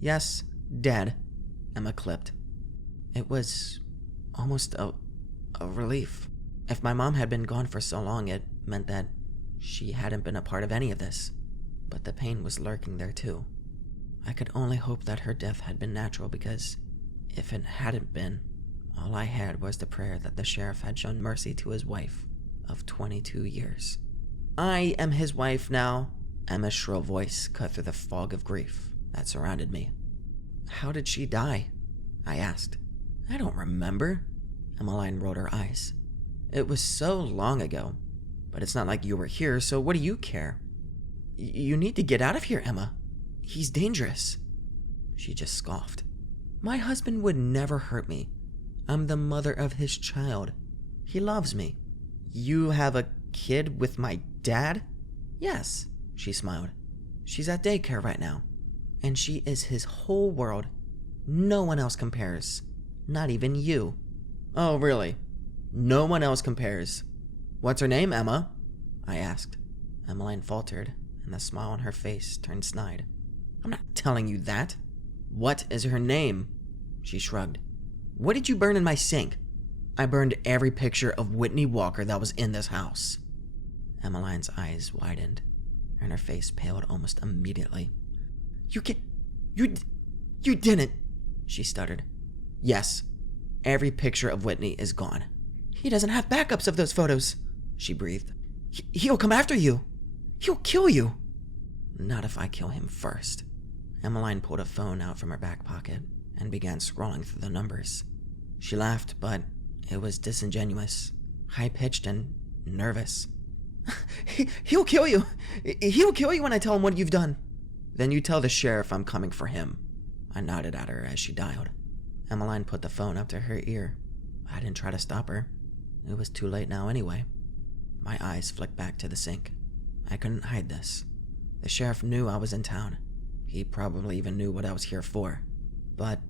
Yes, dead, Emma clipped. It was almost a relief. If my mom had been gone for so long, it meant that she hadn't been a part of any of this. But the pain was lurking there too. I could only hope that her death had been natural, because if it hadn't been, all I had was the prayer that the sheriff had shown mercy to his wife of 22 years. I am his wife now, Emma's shrill voice cut through the fog of grief that surrounded me. How did she die? I asked. I don't remember. Emmeline rolled her eyes. It was so long ago, but it's not like you were here, so what do you care? You need to get out of here, Emma. He's dangerous. She just scoffed. My husband would never hurt me. I'm the mother of his child. He loves me. You have a kid with my dad? Yes, she smiled. She's at daycare right now, and she is his whole world. No one else compares. Not even you. Oh, really? No one else compares. What's her name, Emma? I asked. Emmeline faltered, and the smile on her face turned snide. I'm not telling you that. What is her name? She shrugged. What did you burn in my sink? I burned every picture of Whitney Walker that was in this house. Emmeline's eyes widened, and her face paled almost immediately. You didn't, she stuttered. Yes, every picture of Whitney is gone. He doesn't have backups of those photos, she breathed. He'll come after you. He'll kill you. Not if I kill him first. Emmeline pulled a phone out from her back pocket and began scrolling through the numbers. She laughed, but it was disingenuous, high-pitched, and nervous. He'll kill you. He'll kill you when I tell him what you've done. Then you tell the sheriff I'm coming for him. I nodded at her as she dialed. Emmeline put the phone up to her ear. I didn't try to stop her. It was too late now anyway. My eyes flicked back to the sink. I couldn't hide this. The sheriff knew I was in town. He probably even knew what I was here for. But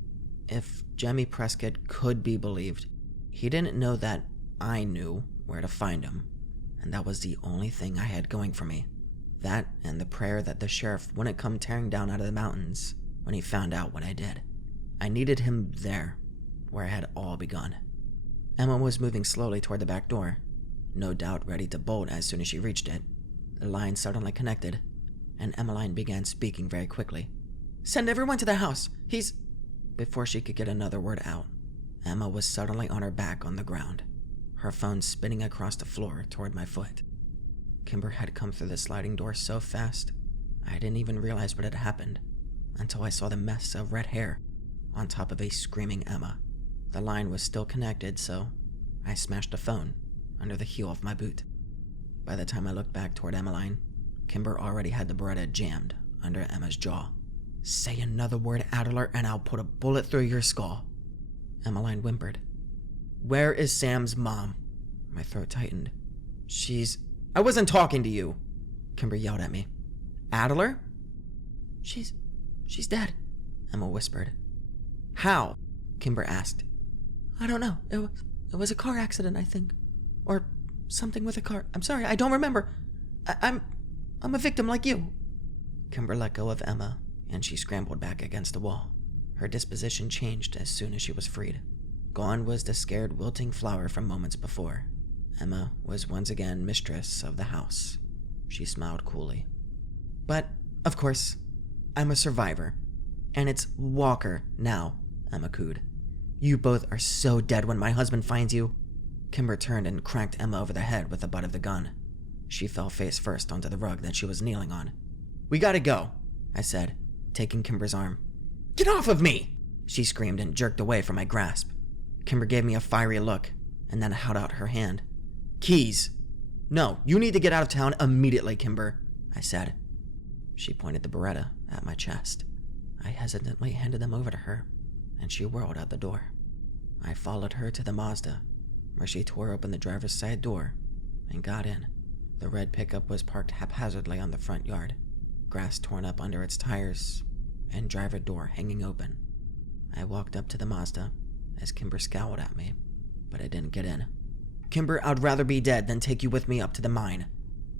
if Jemmy Prescott could be believed, he didn't know that I knew where to find him. And that was the only thing I had going for me. That and the prayer that the sheriff wouldn't come tearing down out of the mountains when he found out what I did. I needed him there, where it had all begun. Emma was moving slowly toward the back door, no doubt ready to bolt as soon as she reached it. The line suddenly connected, and Emmeline began speaking very quickly. Send everyone to the house. He's... Before she could get another word out, Emma was suddenly on her back on the ground, her phone spinning across the floor toward my foot. Kimber had come through the sliding door so fast, I didn't even realize what had happened until I saw the mess of red hair on top of a screaming Emma. The line was still connected, so I smashed the phone under the heel of my boot. By the time I looked back toward Emmeline, Kimber already had the Beretta jammed under Emma's jaw. Say another word, Adler, and I'll put a bullet through your skull. Emmeline whimpered. Where is Sam's mom? My throat tightened. I wasn't talking to you, Kimber yelled at me. Adler? She's dead, Emma whispered. How? Kimber asked. I don't know. It was a car accident, I think. Or something with a car. I'm sorry, I don't remember. I'm a victim like you. Kimber let go of Emma, and she scrambled back against the wall. Her disposition changed as soon as she was freed. Gone was the scared, wilting flower from moments before. Emma was once again mistress of the house. She smiled coolly. But, of course, I'm a survivor. And it's Walker now, Emma cooed. You both are so dead when my husband finds you. Kimber turned and cracked Emma over the head with the butt of the gun. She fell face first onto the rug that she was kneeling on. We gotta go, I said, taking Kimber's arm. Get off of me! She screamed and jerked away from my grasp. Kimber gave me a fiery look, and then held out her hand. Keys! No, you need to get out of town immediately, Kimber, I said. She pointed the Beretta at my chest. I hesitantly handed them over to her, and she whirled out the door. I followed her to the Mazda, where she tore open the driver's side door and got in. The red pickup was parked haphazardly on the front yard, grass torn up under its tires, and driver door hanging open. I walked up to the Mazda as Kimber scowled at me, but I didn't get in. "Kimber, I'd rather be dead than take you with me up to the mine,"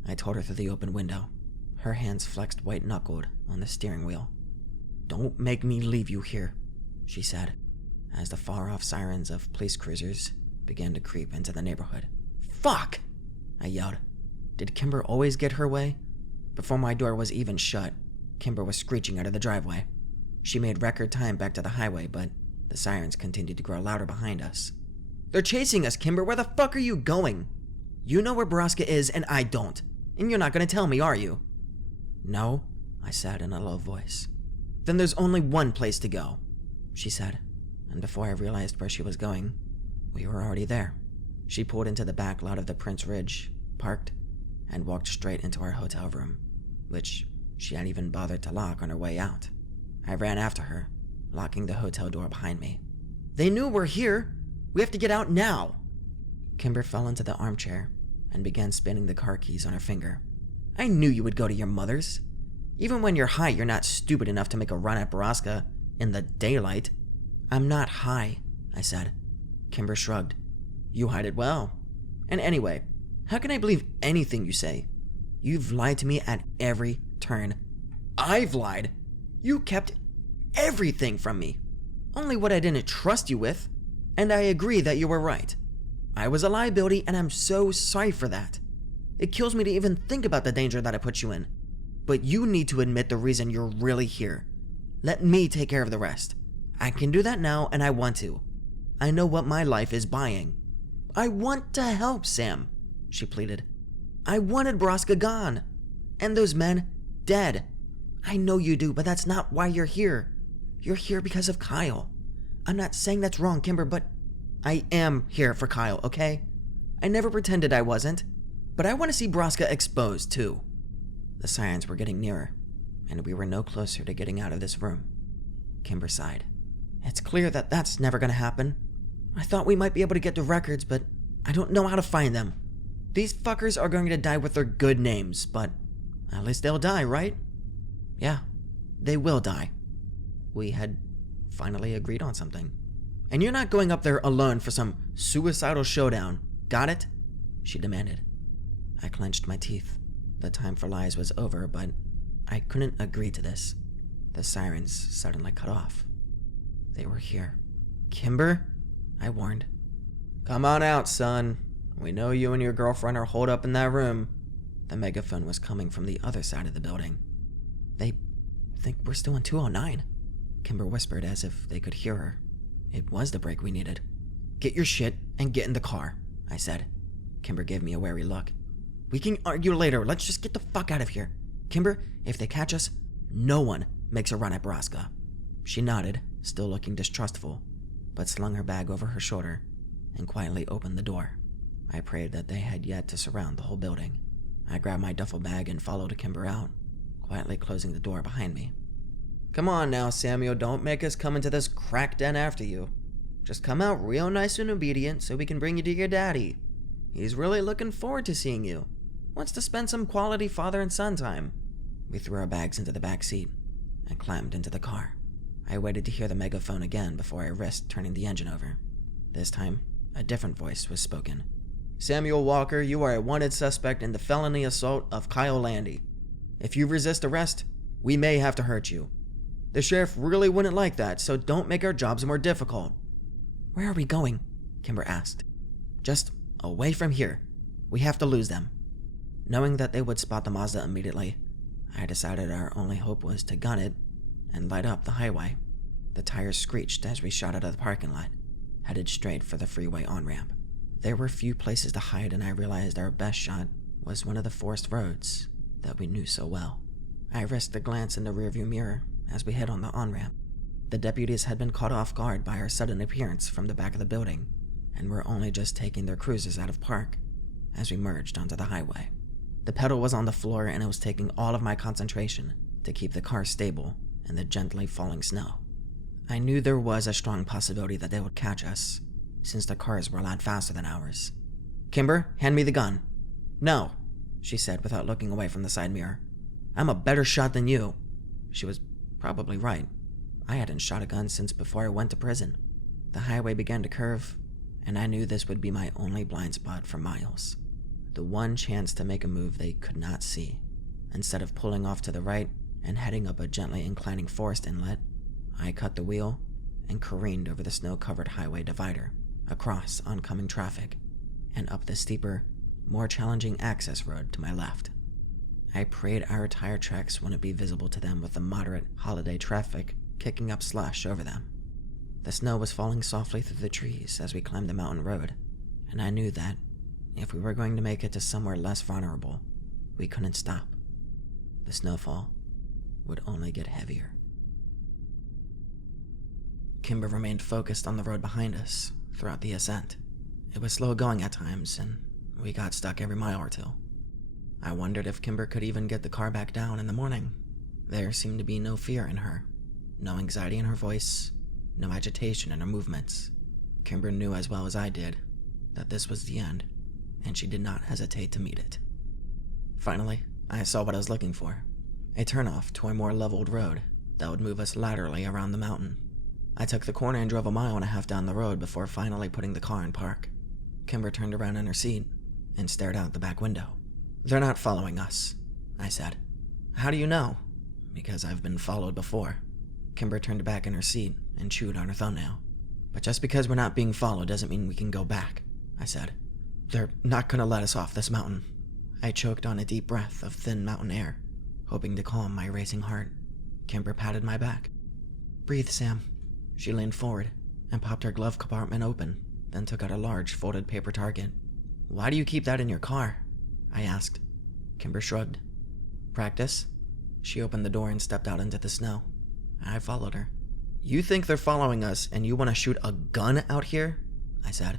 I told her through the open window. Her hands flexed white-knuckled on the steering wheel. "Don't make me leave you here," she said, as the far-off sirens of police cruisers began to creep into the neighborhood. "Fuck!" I yelled. Did Kimber always get her way? Before my door was even shut, Kimber was screeching out of the driveway. She made record time back to the highway, but the sirens continued to grow louder behind us. "They're chasing us, Kimber! Where the fuck are you going? You know where Borrasca is, and I don't. And you're not gonna tell me, are you?" "No," I said in a low voice. "Then there's only one place to go," she said, and before I realized where she was going, we were already there. She pulled into the back lot of the Prince Ridge, parked, and walked straight into our hotel room, which she hadn't even bothered to lock on her way out. I ran after her, locking the hotel door behind me. "They knew we're here! We have to get out now!" Kimber fell into the armchair and began spinning the car keys on her finger. "I knew you would go to your mother's. Even when you're high, you're not stupid enough to make a run at Borrasca in the daylight." "I'm not high," I said. Kimber shrugged. "You hide it well. And anyway, how can I believe anything you say? You've lied to me at every turn." "I've lied? You kept everything from me. Only what I didn't trust you with. And I agree that you were right. I was a liability, and I'm so sorry for that. It kills me to even think about the danger that I put you in. But you need to admit the reason you're really here. Let me take care of the rest. I can do that now, and I want to. I know what my life is buying." "I want to help, Sam," she pleaded. "I wanted Borrasca gone. And those men dead. I know you do, but that's not why you're here. You're here because of Kyle. I'm not saying that's wrong, Kimber, but I am here for Kyle, okay? I never pretended I wasn't. But I want to see Borrasca exposed, too." The sirens were getting nearer, and we were no closer to getting out of this room. Kimber sighed. "It's clear that that's never going to happen. I thought we might be able to get the records, but I don't know how to find them. These fuckers are going to die with their good names, but at least they'll die, right?" "Yeah, they will die." We had finally agreed on something. "And you're not going up there alone for some suicidal showdown, got it?" she demanded. I clenched my teeth. The time for lies was over, but I couldn't agree to this. The sirens suddenly cut off. They were here. "Kimber?" I warned. "Come on out, son. We know you and your girlfriend are holed up in that room." The megaphone was coming from the other side of the building. "They think we're still in 209, Kimber whispered as if they could hear her. It was the break we needed. "Get your shit and get in the car," I said. Kimber gave me a wary look. "We can argue later. Let's just get the fuck out of here. Kimber, if they catch us, no one makes a run at Borrasca." She nodded, still looking distrustful, but slung her bag over her shoulder and quietly opened the door. I prayed that they had yet to surround the whole building. I grabbed my duffel bag and followed Kimber out, quietly closing the door behind me. "Come on now, Samuel, don't make us come into this crack den after you. Just come out real nice and obedient so we can bring you to your daddy. He's really looking forward to seeing you. Wants to spend some quality father and son time." We threw our bags into the back seat and climbed into the car. I waited to hear the megaphone again before I risked turning the engine over. This time, a different voice was spoken. "Samuel Walker, you are a wanted suspect in the felony assault of Kyle Landy. If you resist arrest, we may have to hurt you. The sheriff really wouldn't like that, so don't make our jobs more difficult." "Where are we going?" Kimber asked. "Just away from here. We have to lose them." Knowing that they would spot the Mazda immediately, I decided our only hope was to gun it and light up the highway. The tires screeched as we shot out of the parking lot, headed straight for the freeway on-ramp. There were few places to hide, and I realized our best shot was one of the forest roads that we knew so well. I risked a glance in the rearview mirror as we hit on the on-ramp. The deputies had been caught off guard by our sudden appearance from the back of the building, and were only just taking their cruisers out of park as we merged onto the highway. The pedal was on the floor, and it was taking all of my concentration to keep the car stable in the gently falling snow. I knew there was a strong possibility that they would catch us, since their cars were a lot faster than ours. "Kimber, hand me the gun." "No," she said without looking away from the side mirror. I'm a better shot than you. She was probably right. I hadn't shot a gun since before I went to prison. The highway began to curve, and I knew this would be my only blind spot for miles. The one chance to make a move they could not see. Instead of pulling off to the right and heading up a gently inclining forest inlet, I cut the wheel and careened over the snow-covered highway divider, across oncoming traffic, and up the steeper, more challenging access road to my left. I prayed our tire tracks wouldn't be visible to them with the moderate holiday traffic kicking up slush over them. The snow was falling softly through the trees as we climbed the mountain road, and I knew that if we were going to make it to somewhere less vulnerable, we couldn't stop. The snowfall would only get heavier. Kimber remained focused on the road behind us throughout the ascent. It was slow going at times, and we got stuck every mile or two. I wondered if Kimber could even get the car back down in the morning. There seemed to be no fear in her, no anxiety in her voice, no agitation in her movements. Kimber knew as well as I did that this was the end, and she did not hesitate to meet it. Finally, I saw what I was looking for, a turnoff to a more leveled road that would move us laterally around the mountain. I took the corner and drove 1.5 miles down the road before finally putting the car in park. Kimber turned around in her seat and stared out the back window. They're not following us, I said. How do you know? Because I've been followed before. Kimber turned back in her seat and chewed on her thumbnail. But just because we're not being followed doesn't mean we can go back, I said. They're not gonna let us off this mountain. I choked on a deep breath of thin mountain air, hoping to calm my racing heart. Kimber patted my back. Breathe, Sam. She leaned forward and popped her glove compartment open, then took out a large folded paper target. Why do you keep that in your car? I asked. Kimber shrugged. Practice? She opened the door and stepped out into the snow. I followed her. You think they're following us and you want to shoot a gun out here? I said.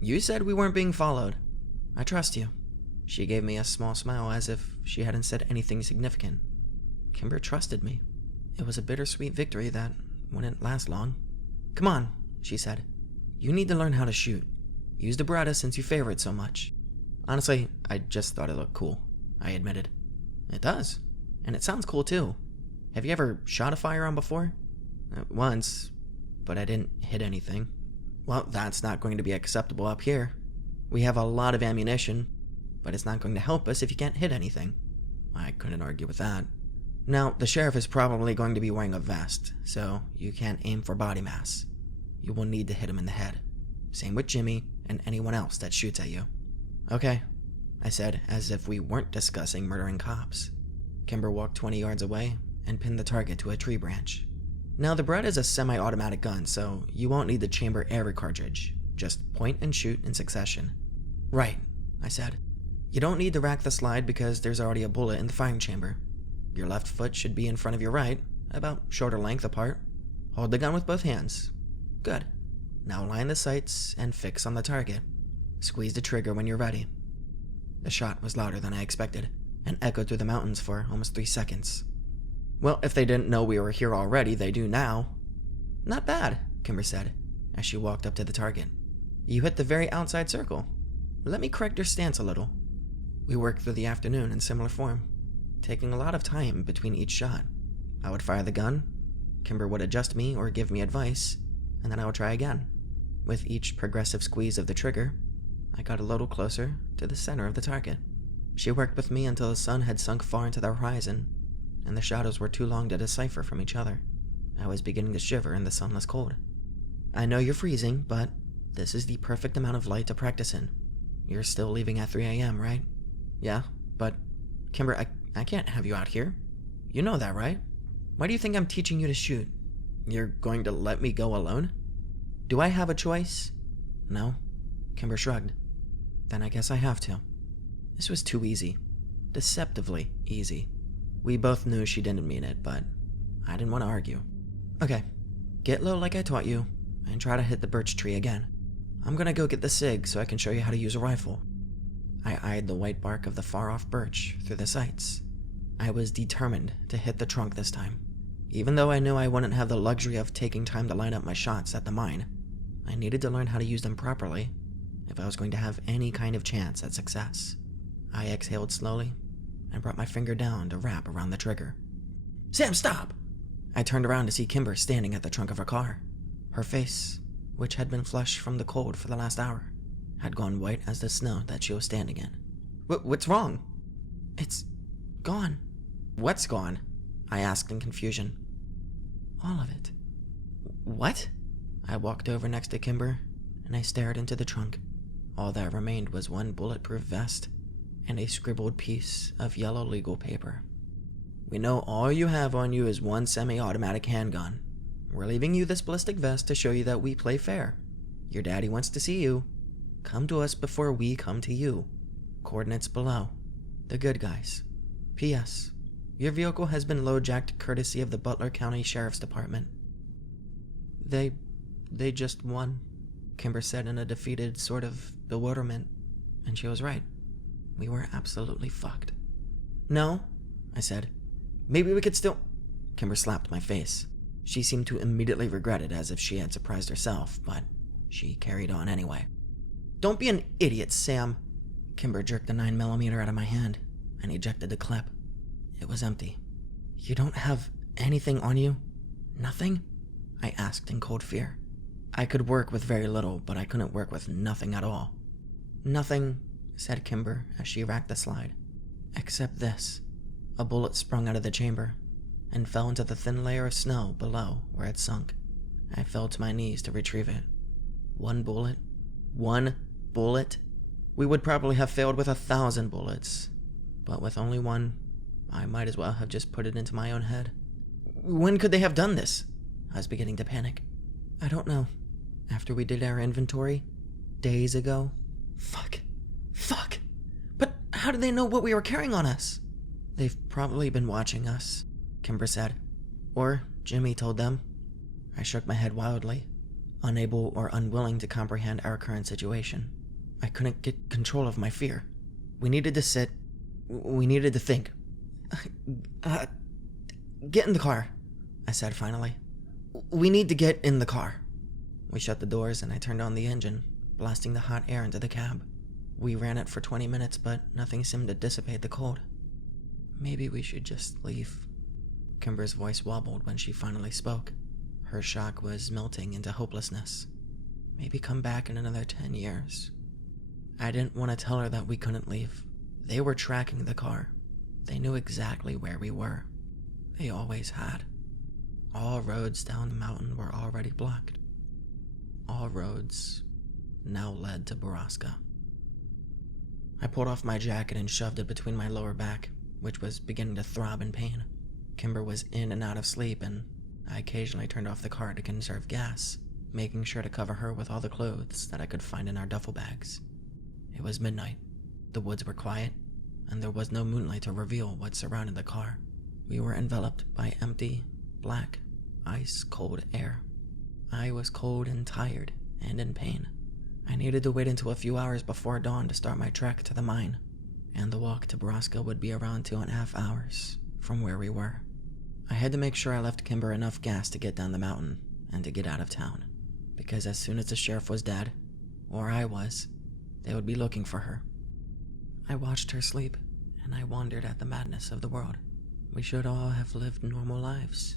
You said we weren't being followed. I trust you. She gave me a small smile as if she hadn't said anything significant. Kimber trusted me. It was a bittersweet victory that wouldn't last long. Come on, she said. You need to learn how to shoot. Use the Beretta since you favor it so much. Honestly, I just thought it looked cool, I admitted. It does. And it sounds cool too. Have you ever shot a firearm before? Once, but I didn't hit anything. Well, that's not going to be acceptable up here. We have a lot of ammunition, but it's not going to help us if you can't hit anything. I couldn't argue with that. Now, the sheriff is probably going to be wearing a vest, so you can't aim for body mass. You will need to hit him in the head. Same with Jimmy and anyone else that shoots at you. Okay, I said, as if we weren't discussing murdering cops. Kimber walked 20 yards away and pinned the target to a tree branch. Now, the Beretta is a semi-automatic gun, so you won't need the chamber air cartridge. Just point and shoot in succession. Right, I said. You don't need to rack the slide because there's already a bullet in the firing chamber. Your left foot should be in front of your right, about shoulder length apart. Hold the gun with both hands. Good. Now line the sights and fix on the target. Squeeze the trigger when you're ready. The shot was louder than I expected, and echoed through the mountains for almost 3 seconds. Well, if they didn't know we were here already, they do now. Not bad, Kimber said, as she walked up to the target. You hit the very outside circle. Let me correct your stance a little. We worked through the afternoon in similar form, taking a lot of time between each shot. I would fire the gun, Kimber would adjust me or give me advice, and then I would try again. With each progressive squeeze of the trigger, I got a little closer to the center of the target. She worked with me until the sun had sunk far into the horizon, and the shadows were too long to decipher from each other. I was beginning to shiver in the sunless cold. I know you're freezing, but this is the perfect amount of light to practice in. You're still leaving at 3 a.m., right? Yeah, but Kimber, I can't have you out here. You know that, right? Why do you think I'm teaching you to shoot? You're going to let me go alone? Do I have a choice? No. Kimber shrugged. Then I guess I have to. This was too easy. Deceptively easy. We both knew she didn't mean it, but I didn't want to argue. Okay, get low like I taught you, and try to hit the birch tree again. I'm gonna go get the SIG so I can show you how to use a rifle. I eyed the white bark of the far-off birch through the sights. I was determined to hit the trunk this time. Even though I knew I wouldn't have the luxury of taking time to line up my shots at the mine, I needed to learn how to use them properly if I was going to have any kind of chance at success. I exhaled slowly and brought my finger down to wrap around the trigger. "Sam, stop!" I turned around to see Kimber standing at the trunk of her car. Her face, which had been flushed from the cold for the last hour, had gone white as the snow that she was standing in. What's wrong?" "It's gone." "What's gone?" I asked in confusion. "All of it." "What?" I walked over next to Kimber, and I stared into the trunk. All that remained was one bulletproof vest and a scribbled piece of yellow legal paper. "We know all you have on you is one semi-automatic handgun. We're leaving you this ballistic vest to show you that we play fair. Your daddy wants to see you. Come to us before we come to you. Coordinates below. The good guys. P.S. Your vehicle has been low-jacked courtesy of the Butler County Sheriff's Department." They just won," Kimber said in a defeated sort of bewilderment, and she was right. We were absolutely fucked. "No," I said. "Maybe we could still—" Kimber slapped my face. She seemed to immediately regret it as if she had surprised herself, but she carried on anyway. "Don't be an idiot, Sam." Kimber jerked the 9mm out of my hand and ejected the clip. It was empty. "You don't have anything on you? Nothing?" I asked in cold fear. I could work with very little, but I couldn't work with nothing at all. "Nothing," said Kimber as she racked the slide. "Except this." A bullet sprung out of the chamber and fell into the thin layer of snow below where it sunk. I fell to my knees to retrieve it. One bullet? One bullet? We would probably have failed with 1,000 bullets. But with only one, I might as well have just put it into my own head. When could they have done this? I was beginning to panic. "I don't know. After we did our inventory? Days ago? Fuck. But how did they know what we were carrying on us?" "They've probably been watching us," Kimber said. "Or Jimmy told them." I shook my head wildly, unable or unwilling to comprehend our current situation. I couldn't get control of my fear. We needed to sit. We needed to think. Get in the car," I said finally. "We need to get in the car." We shut the doors and I turned on the engine, blasting the hot air into the cab. We ran it for 20 minutes, but nothing seemed to dissipate the cold. "Maybe we should just leave." Kimber's voice wobbled when she finally spoke. Her shock was melting into hopelessness. "Maybe come back in another 10 years. I didn't want to tell her that we couldn't leave. They were tracking the car. They knew exactly where we were. They always had. All roads down the mountain were already blocked. All roads now led to Borrasca. I pulled off my jacket and shoved it between my lower back, which was beginning to throb in pain. Kimber was in and out of sleep, and I occasionally turned off the car to conserve gas, making sure to cover her with all the clothes that I could find in our duffel bags. It was midnight. The woods were quiet, and there was no moonlight to reveal what surrounded the car. We were enveloped by empty, black, ice-cold air. I was cold and tired and in pain. I needed to wait until a few hours before dawn to start my trek to the mine, and the walk to Borrasca would be around 2.5 hours from where we were. I had to make sure I left Kimber enough gas to get down the mountain and to get out of town, because as soon as the sheriff was dead, or I was, they would be looking for her. I watched her sleep, and I wondered at the madness of the world. We should all have lived normal lives,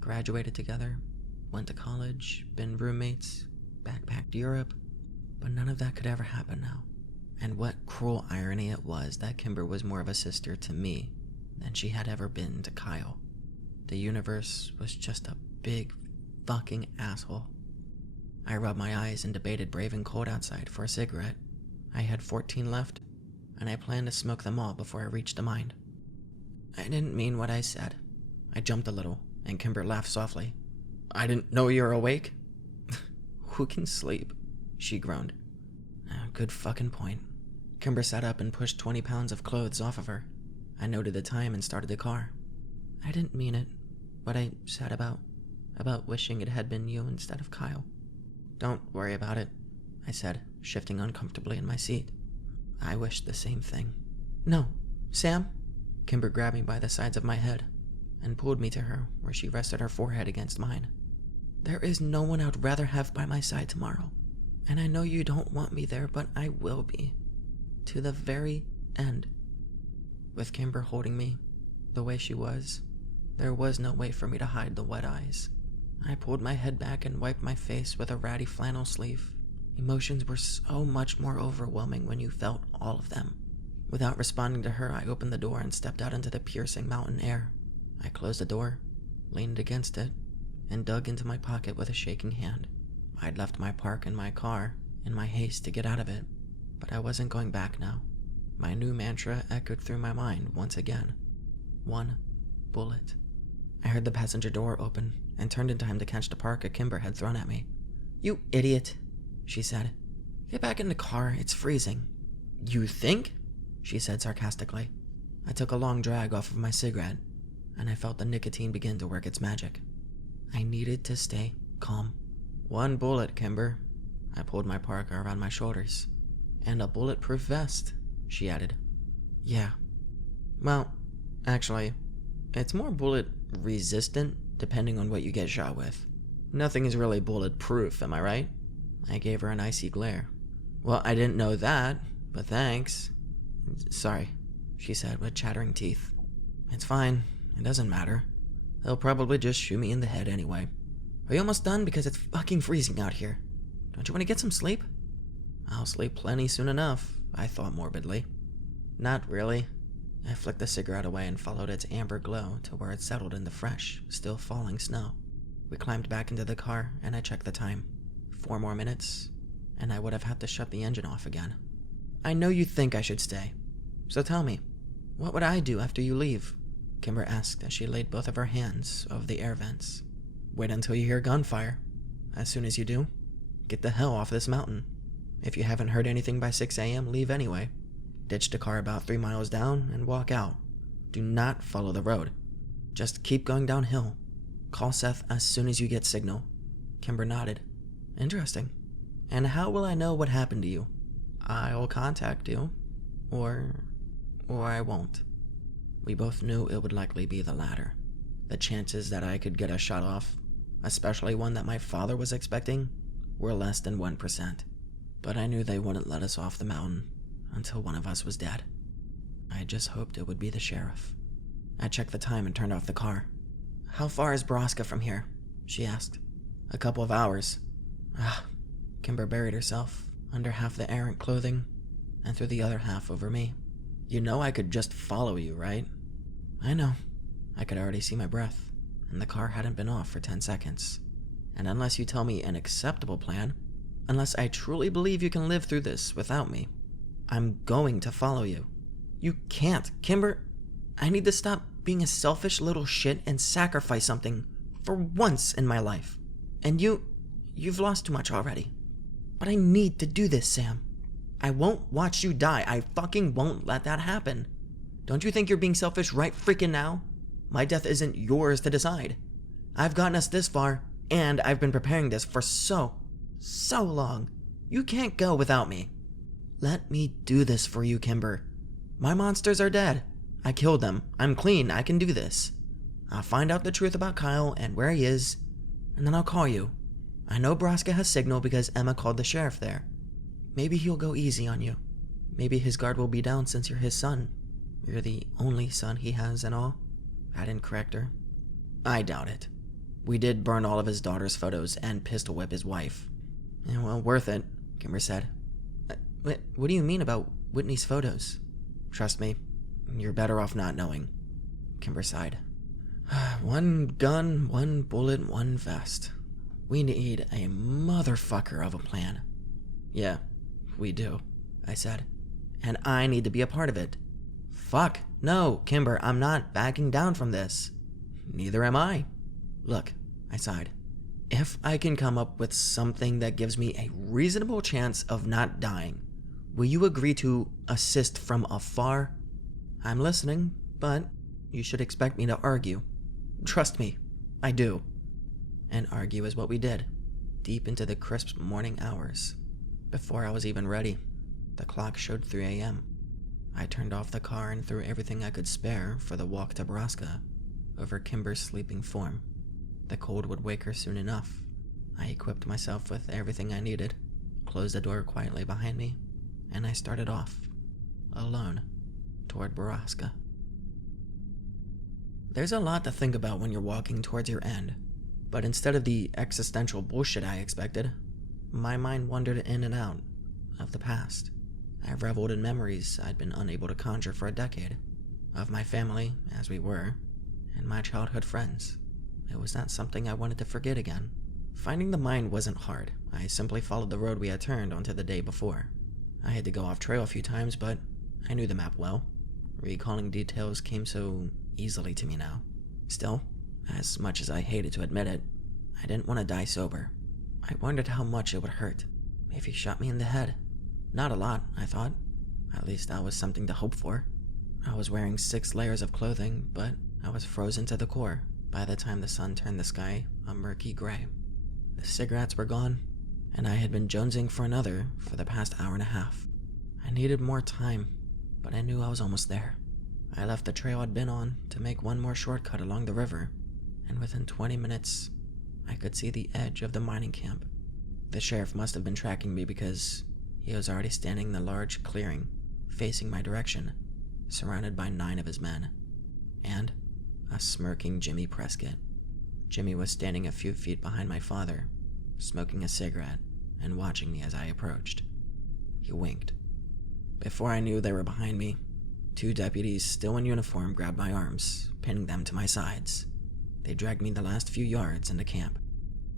graduated together, went to college, been roommates, backpacked Europe, but none of that could ever happen now. And what cruel irony it was that Kimber was more of a sister to me than she had ever been to Kyle. The universe was just a big fucking asshole. I rubbed my eyes and debated braving cold outside for a cigarette. I had 14 left, and I planned to smoke them all before I reached the mine. I didn't mean what I said. I jumped a little, and Kimber laughed softly. "I didn't know you were awake." "Who can sleep?" she groaned. Good fucking point. Kimber sat up and pushed 20 pounds of clothes off of her. I noted the time and started the car. "I didn't mean it, what I said about wishing it had been you instead of Kyle." "Don't worry about it," I said, shifting uncomfortably in my seat. "I wish the same thing." "No, Sam?" Kimber grabbed me by the sides of my head and pulled me to her where she rested her forehead against mine. "There is no one I'd rather have by my side tomorrow. And I know you don't want me there, but I will be. To the very end. With Kimber holding me the way she was, there was no way for me to hide the wet eyes. I pulled my head back and wiped my face with a ratty flannel sleeve. Emotions were so much more overwhelming when you felt all of them. Without responding to her, I opened the door and stepped out into the piercing mountain air. I closed the door, leaned against it, and dug into my pocket with a shaking hand. I'd left my park and my car in my haste to get out of it, but I wasn't going back now. My new mantra echoed through my mind once again. 1 bullet. I heard the passenger door open and turned in time to catch the parka Kimber had thrown at me. "You idiot," she said. "Get back in the car, it's freezing." "You think?" she said sarcastically. I took a long drag off of my cigarette, and I felt the nicotine begin to work its magic. I needed to stay calm. 1 bullet, Kimber. I pulled my parka around my shoulders. "And a bulletproof vest," she added. "Yeah. Well, actually, it's more bullet resistant depending on what you get shot with. Nothing is really bulletproof, am I right?" I gave her an icy glare. "Well, I didn't know that, but thanks." "Sorry," she said with chattering teeth. "It's fine. It doesn't matter. They'll probably just shoot me in the head anyway. Are you almost done? Because it's fucking freezing out here. Don't you want to get some sleep?" "I'll sleep plenty soon enough," I thought morbidly. "Not really." I flicked the cigarette away and followed its amber glow to where it settled in the fresh, still falling snow. We climbed back into the car, and I checked the time. 4 more minutes, and I would have had to shut the engine off again. "I know you think I should stay. So tell me, what would I do after you leave?" Kimber asked as she laid both of her hands over the air vents. "Wait until you hear gunfire. As soon as you do, get the hell off this mountain. If you haven't heard anything by 6 a.m., leave anyway. Ditch the car about 3 miles down and walk out. Do not follow the road. Just keep going downhill. Call Seth as soon as you get signal." Kimber nodded. "Interesting. And how will I know what happened to you?" "I'll contact you. Or I won't." We both knew it would likely be the latter. The chances that I could get a shot off, especially one that my father was expecting, were less than 1%. But I knew they wouldn't let us off the mountain until one of us was dead. I just hoped it would be the sheriff. I checked the time and turned off the car. "How far is Borrasca from here?" she asked. "A couple of hours." Kimber buried herself under half the errant clothing and threw the other half over me. "You know I could just follow you, right?" "I know." I could already see my breath, and the car hadn't been off for 10 seconds. "And unless you tell me an acceptable plan, unless I truly believe you can live through this without me, I'm going to follow you." "You can't, Kimber. I need to stop being a selfish little shit and sacrifice something for once in my life. And you've lost too much already. But I need to do this, Sam. I won't watch you die. I fucking won't let that happen. Don't you think you're being selfish right freaking now? My death isn't yours to decide. I've gotten us this far, and I've been preparing this for so long. You can't go without me. Let me do this for you, Kimber. My monsters are dead. I killed them. I'm clean. I can do this. I'll find out the truth about Kyle and where he is, and then I'll call you. I know Borrasca has signal because Emma called the sheriff there. Maybe he'll go easy on you. Maybe his guard will be down since you're his son. You're the only son he has and all." I didn't correct her. "I doubt it. We did burn all of his daughter's photos and pistol whip his wife." "Yeah, well, worth it," Kimber said. What do you mean about Whitney's photos?" "Trust me, you're better off not knowing." Kimber sighed. 1 gun, 1 bullet, 1 vest. We need a motherfucker of a plan." "Yeah, we do," I said. "And I need to be a part of it." "Fuck, no, Kimber, I'm not backing down from this." "Neither am I." "Look," I sighed. "If I can come up with something that gives me a reasonable chance of not dying, will you agree to assist from afar?" "I'm listening, but you should expect me to argue. Trust me, I do." And argue is what we did, deep into the crisp morning hours. Before I was even ready, the clock showed 3 a.m. I turned off the car and threw everything I could spare for the walk to Borrasca over Kimber's sleeping form. The cold would wake her soon enough. I equipped myself with everything I needed, closed the door quietly behind me, and I started off, alone, toward Borrasca. There's a lot to think about when you're walking towards your end, but instead of the existential bullshit I expected, my mind wandered in and out of the past. I reveled in memories I'd been unable to conjure for a decade, of my family, as we were, and my childhood friends. It was not something I wanted to forget again. Finding the mine wasn't hard. I simply followed the road we had turned onto the day before. I had to go off trail a few times, but I knew the map well. Recalling details came so easily to me now. Still, as much as I hated to admit it, I didn't want to die sober. I wondered how much it would hurt if he shot me in the head. Not a lot, I thought. At least that was something to hope for. I was wearing 6 layers of clothing, but I was frozen to the core by the time the sun turned the sky a murky gray. The cigarettes were gone, and I had been jonesing for another for the past hour and a half. I needed more time, but I knew I was almost there. I left the trail I'd been on to make one more shortcut along the river, and within 20 minutes, I could see the edge of the mining camp. The sheriff must have been tracking me because he was already standing in the large clearing, facing my direction, surrounded by 9 of his men, and a smirking Jimmy Prescott. Jimmy was standing a few feet behind my father, smoking a cigarette and watching me as I approached. He winked. Before I knew they were behind me, 2 deputies still in uniform grabbed my arms, pinning them to my sides. They dragged me the last few yards into camp.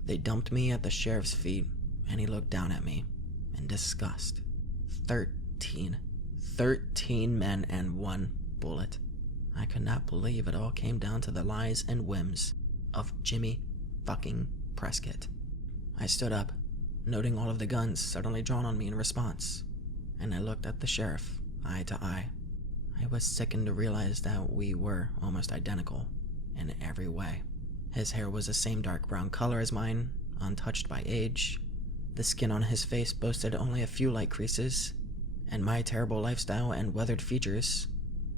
They dumped me at the sheriff's feet, and he looked down at me in disgust. 13 men and 1 bullet. I could not believe it all came down to the lies and whims of Jimmy fucking Prescott. I stood up, noting all of the guns suddenly drawn on me in response, and I looked at the sheriff, eye to eye. I was sickened to realize that we were almost identical in every way. His hair was the same dark brown color as mine, untouched by age. The skin on his face boasted only a few light creases, and my terrible lifestyle and weathered features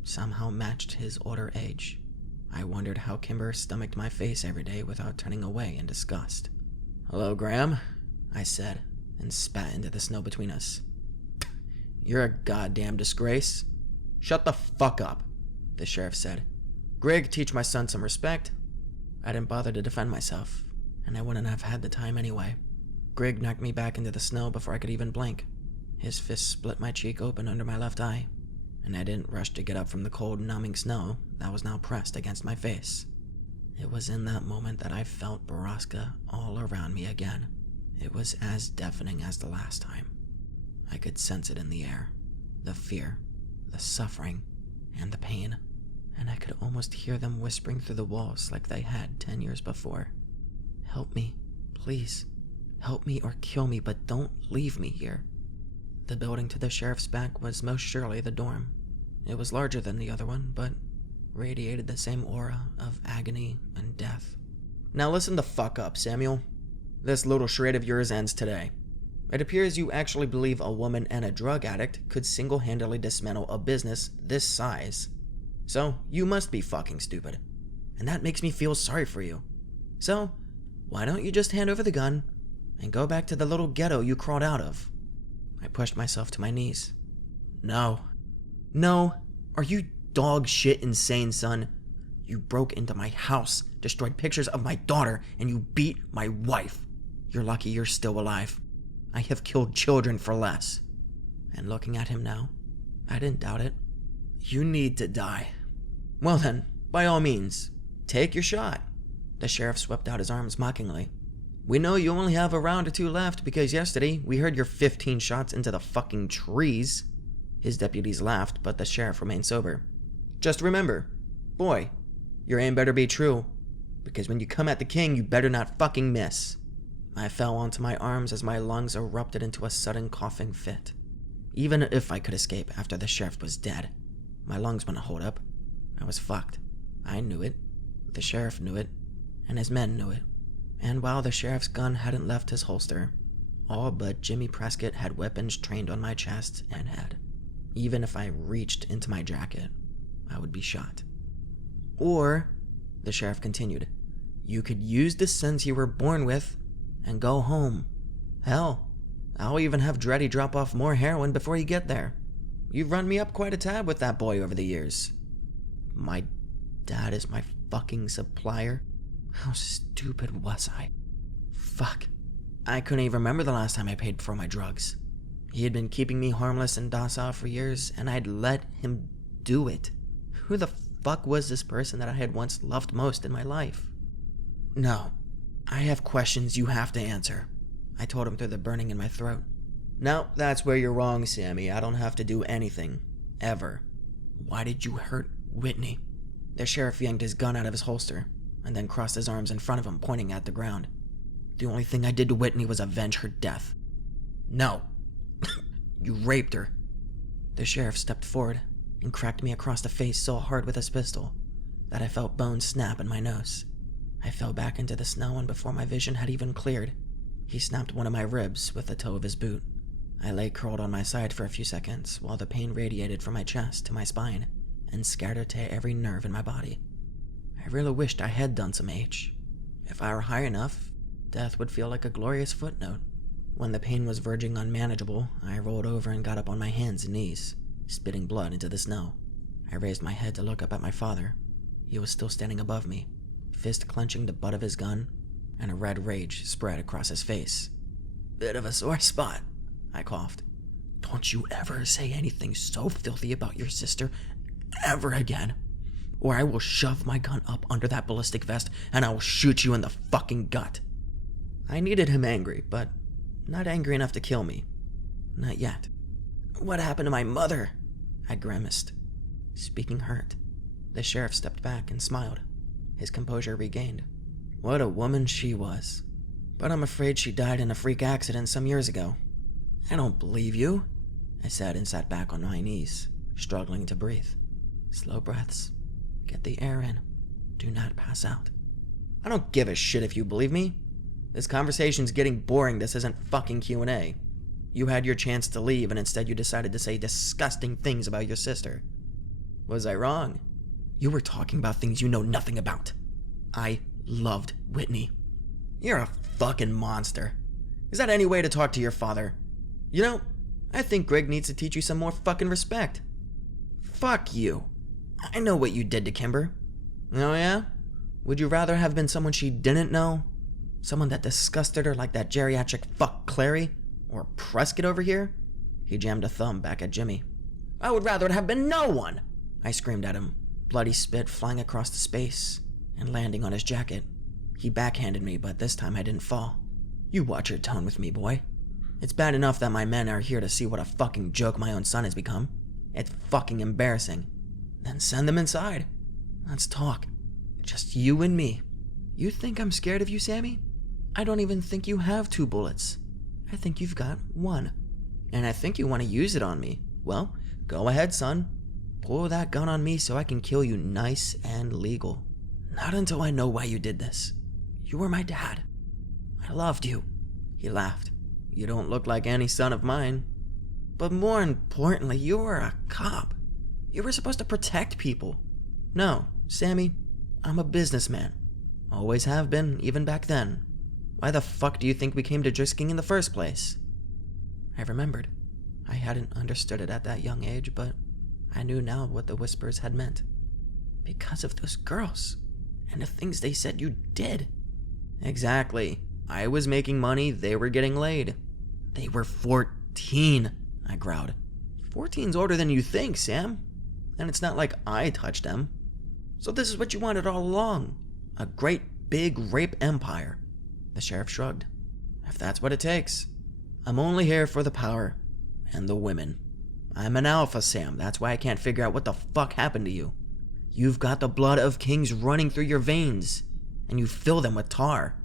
somehow matched his older age. I wondered how Kimber stomached my face every day without turning away in disgust. "Hello, Graham," I said, and spat into the snow between us. "You're a goddamn disgrace." "Shut the fuck up," the sheriff said. "Greg, teach my son some respect." I didn't bother to defend myself, and I wouldn't have had the time anyway. Greg knocked me back into the snow before I could even blink. His fist split my cheek open under my left eye, and I didn't rush to get up from the cold, numbing snow that was now pressed against my face. It was in that moment that I felt Borrasca all around me again. It was as deafening as the last time. I could sense it in the air, the fear, the suffering, and the pain, and I could almost hear them whispering through the walls like they had 10 years before. "Help me, please. Help me or kill me, but don't leave me here." The building to the sheriff's back was most surely the dorm. It was larger than the other one, but radiated the same aura of agony and death. "Now listen the fuck up, Samuel. This little charade of yours ends today. It appears you actually believe a woman and a drug addict could single-handedly dismantle a business this size. So, you must be fucking stupid. And that makes me feel sorry for you. So, why don't you just hand over the gun and go back to the little ghetto you crawled out of?" I pushed myself to my knees. No. Are you dog shit insane, son? You broke into my house, destroyed pictures of my daughter, and you beat my wife. You're lucky you're still alive. I have killed children for less. And looking at him now, I didn't doubt it. "You need to die." "Well then, by all means, take your shot." The sheriff swept out his arms mockingly. "We know you only have a round or 2 left because yesterday we heard your 15 shots into the fucking trees." His deputies laughed, but the sheriff remained sober. "Just remember, boy, your aim better be true, because when you come at the king, you better not fucking miss." I fell onto my arms as my lungs erupted into a sudden coughing fit. Even if I could escape after the sheriff was dead, my lungs wouldn't hold up. I was fucked. I knew it. The sheriff knew it. And his men knew it. And while the sheriff's gun hadn't left his holster, all but Jimmy Prescott had weapons trained on my chest and head. Even if I reached into my jacket, I would be shot. "Or," the sheriff continued, "you could use the sense you were born with and go home. Hell, I'll even have Dreddy drop off more heroin before you get there. You've run me up quite a tab with that boy over the years." "My dad is my fucking supplier? How stupid was I? Fuck. I couldn't even remember the last time I paid for my drugs. He had been keeping me harmless and docile for years, and I'd let him do it. Who the fuck was this person that I had once loved most in my life? No. I have questions you have to answer, I told him through the burning in my throat. No, that's where you're wrong, Sammy. I don't have to do anything. Ever. Why did you hurt Whitney? The sheriff yanked his gun out of his holster, and then crossed his arms in front of him, pointing at the ground. The only thing I did to Whitney was avenge her death. No. You raped her. The sheriff stepped forward and cracked me across the face so hard with his pistol that I felt bones snap in my nose. I fell back into the snow, and before my vision had even cleared, he snapped one of my ribs with the toe of his boot. I lay curled on my side for a few seconds while the pain radiated from my chest to my spine and scattered to every nerve in my body. I really wished I had done some H. If I were high enough, death would feel like a glorious footnote. When the pain was verging unmanageable, I rolled over and got up on my hands and knees, spitting blood into the snow. I raised my head to look up at my father. He was still standing above me, fist clenching the butt of his gun, and a red rage spread across his face. Bit of a sore spot, I coughed. Don't you ever say anything so filthy about your sister ever again, or I will shove my gun up under that ballistic vest and I will shoot you in the fucking gut. I needed him angry, but not angry enough to kill me. Not yet. What happened to my mother? I grimaced, speaking hurt. The sheriff stepped back and smiled, his composure regained. What a woman she was. But I'm afraid she died in a freak accident some years ago. I don't believe you, I said and sat back on my knees, struggling to breathe. Slow breaths. Get the air in. Do not pass out. I don't give a shit if you believe me. This conversation's getting boring. This isn't fucking Q&A. You had your chance to leave, and instead you decided to say disgusting things about your sister. Was I wrong? You were talking about things you know nothing about. I loved Whitney. You're a fucking monster. Is that any way to talk to your father? You know, I think Greg needs to teach you some more fucking respect. Fuck you. I know what you did to Kimber. Oh yeah? Would you rather have been someone she didn't know? Someone that disgusted her like that geriatric fuck Clary? Or Prescott over here? He jammed a thumb back at Jimmy. I would rather it have been no one! I screamed at him, bloody spit flying across the space and landing on his jacket. He backhanded me, but this time I didn't fall. You watch your tone with me, boy. It's bad enough that my men are here to see what a fucking joke my own son has become. It's fucking embarrassing. Then send them inside. Let's talk. Just you and me. You think I'm scared of you, Sammy? I don't even think you have 2 bullets. I think you've got 1. And I think you want to use it on me. Well, go ahead, son. Pull that gun on me so I can kill you nice and legal. Not until I know why you did this. You were my dad. I loved you. He laughed. You don't look like any son of mine. But more importantly, you were a cop. You were supposed to protect people. No, Sammy, I'm a businessman. Always have been, even back then. Why the fuck do you think we came to Drisking in the first place? I remembered. I hadn't understood it at that young age, but I knew now what the whispers had meant. Because of those girls, and the things they said you did. Exactly. I was making money, they were getting laid. They were 14, I growled. 14's older than you think, Sam. And it's not like I touched them. So this is what you wanted all along. A great big rape empire. The sheriff shrugged. If that's what it takes. I'm only here for the power and the women. I'm an alpha, Sam. That's why I can't figure out what the fuck happened to you. You've got the blood of kings running through your veins, and you fill them with tar.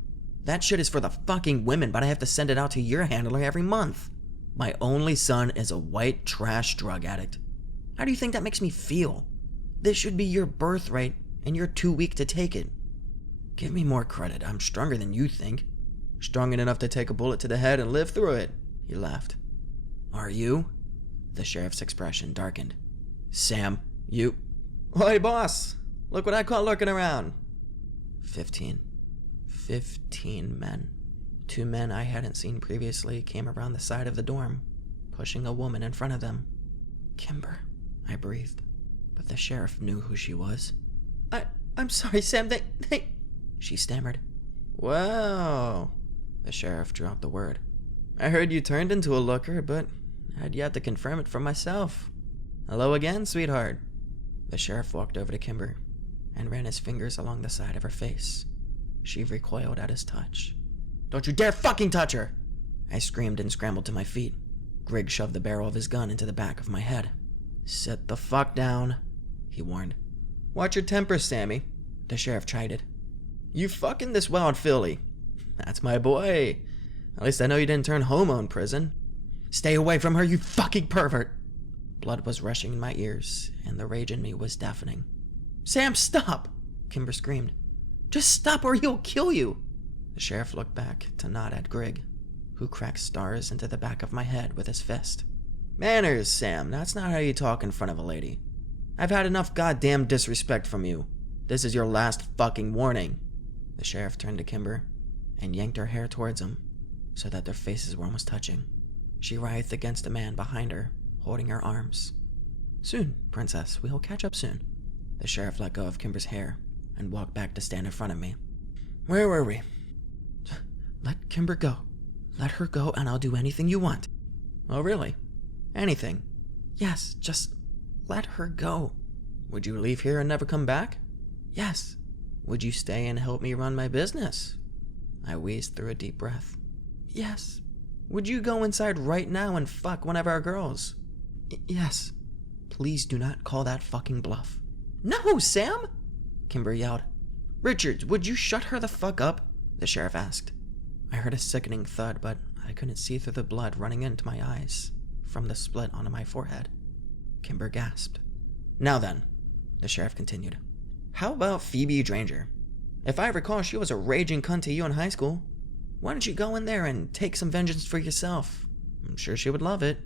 That shit is for the fucking women, but I have to send it out to your handler every month. My only son is a white trash drug addict. How do you think that makes me feel? This should be your birthright, and you're too weak to take it. Give me more credit. I'm stronger than you think. Strong enough to take a bullet to the head and live through it. He laughed. Are you? The sheriff's expression darkened. Sam, you... Oi, boss! Look what I call lurking around. 15 men. 2 men I hadn't seen previously came around the side of the dorm, pushing a woman in front of them. Kimber, I breathed, but the sheriff knew who she was. I'm sorry, Sam, they... She stammered. Well, the sheriff dropped the word. I heard you turned into a looker, but I'd yet to confirm it for myself. Hello again, sweetheart. The sheriff walked over to Kimber and ran his fingers along the side of her face. She recoiled at his touch. Don't you dare fucking touch her! I screamed and scrambled to my feet. Grigg shoved the barrel of his gun into the back of my head. Sit the fuck down, he warned. Watch your temper, Sammy, the sheriff chided. You fucking this wild filly. That's my boy. At least I know you didn't turn homo in prison. Stay away from her, you fucking pervert! Blood was rushing in my ears, and the rage in me was deafening. Sam, stop! Kimber screamed. Just stop or he'll kill you! The sheriff looked back to nod at Grigg, who cracked stars into the back of my head with his fist. Manners, Sam, that's not how you talk in front of a lady. I've had enough goddamn disrespect from you. This is your last fucking warning. The sheriff turned to Kimber and yanked her hair towards him, so that their faces were almost touching. She writhed against a man behind her, holding her arms. Soon, princess, we'll catch up soon. The sheriff let go of Kimber's hair and walked back to stand in front of me. Where were we? Let Kimber go. Let her go and I'll do anything you want. Oh, really? Anything? Yes, just let her go. Would you leave here and never come back? Yes. Would you stay and help me run my business? I wheezed through a deep breath. Yes. Would you go inside right now and fuck one of our girls? Yes. Please do not call that fucking bluff. No, Sam! Kimber yelled. Richards, would you shut her the fuck up? The sheriff asked. I heard a sickening thud, but I couldn't see through the blood running into my eyes from the split onto my forehead. Kimber gasped. Now then, the sheriff continued. How about Phoebe Dranger? If I recall, she was a raging cunt to you in high school. Why don't you go in there and take some vengeance for yourself? I'm sure she would love it.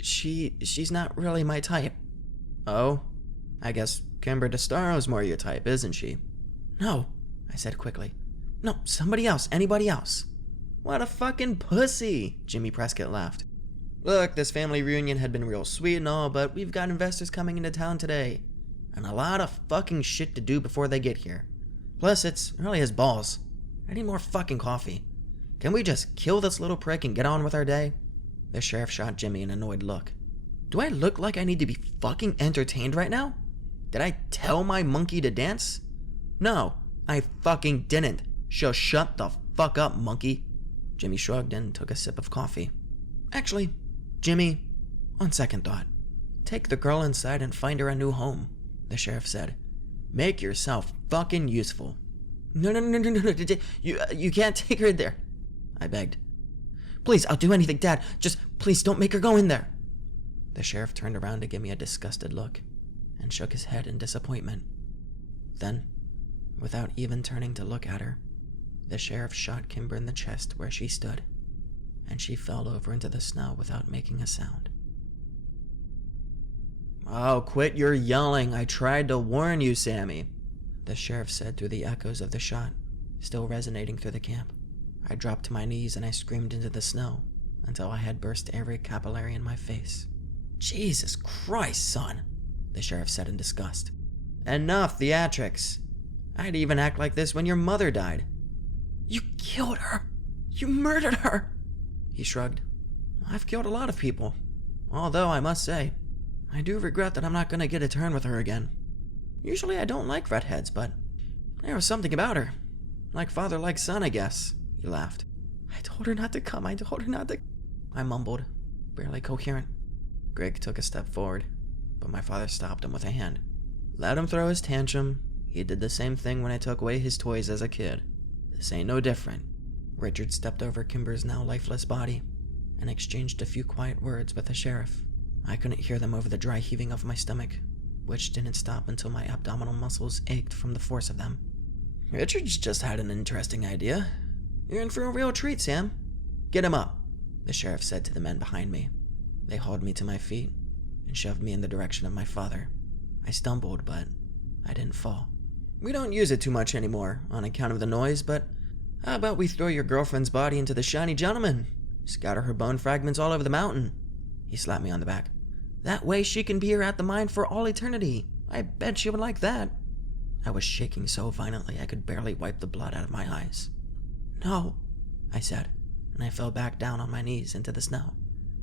She's not really my type. Oh? I guess Kimber DeStaro's more your type, isn't she? No, I said quickly. No, somebody else, anybody else. What a fucking pussy, Jimmy Prescott laughed. Look, this family reunion had been real sweet and all, but we've got investors coming into town today. And a lot of fucking shit to do before they get here. Plus, it's early as balls. I need more fucking coffee. Can we just kill this little prick and get on with our day? The sheriff shot Jimmy an annoyed look. Do I look like I need to be fucking entertained right now? Did I tell my monkey to dance? No, I fucking didn't. So shut the fuck up, monkey. Jimmy shrugged and took a sip of coffee. Actually, Jimmy, on second thought, take the girl inside and find her a new home, the sheriff said. Make yourself fucking useful. No. You can't take her in there, I begged. Please, I'll do anything, Dad. Just please don't make her go in there. The sheriff turned around to give me a disgusted look and shook his head in disappointment. Then, without even turning to look at her, the sheriff shot Kimber in the chest where she stood, and she fell over into the snow without making a sound. Oh, quit your yelling. I tried to warn you, Sammy, the sheriff said through the echoes of the shot, still resonating through the camp. I dropped to my knees and I screamed into the snow until I had burst every capillary in my face. Jesus Christ, son, the sheriff said in disgust. Enough theatrics. I'd even act like this when your mother died. You killed her. You murdered her. He shrugged. I've killed a lot of people. Although, I must say, I do regret that I'm not going to get a turn with her again. Usually I don't like redheads, but there was something about her. Like father, like son, I guess. He laughed. I told her not to come. I mumbled, barely coherent. Greg took a step forward, but my father stopped him with a hand. Let him throw his tantrum. He did the same thing when I took away his toys as a kid. This ain't no different. Richard stepped over Kimber's now lifeless body and exchanged a few quiet words with the sheriff. I couldn't hear them over the dry heaving of my stomach, which didn't stop until my abdominal muscles ached from the force of them. Richard's just had an interesting idea. You're in for a real treat, Sam. Get him up, the sheriff said to the men behind me. They hauled me to my feet and shoved me in the direction of my father. I stumbled, but I didn't fall. We don't use it too much anymore on account of the noise, but how about we throw your girlfriend's body into the shiny gentleman? Scatter her bone fragments all over the mountain. He slapped me on the back. That way she can be here at the mine for all eternity, I bet you would like that. I was shaking so violently I could barely wipe the blood out of my eyes. No, I said, and I fell back down on my knees into the snow.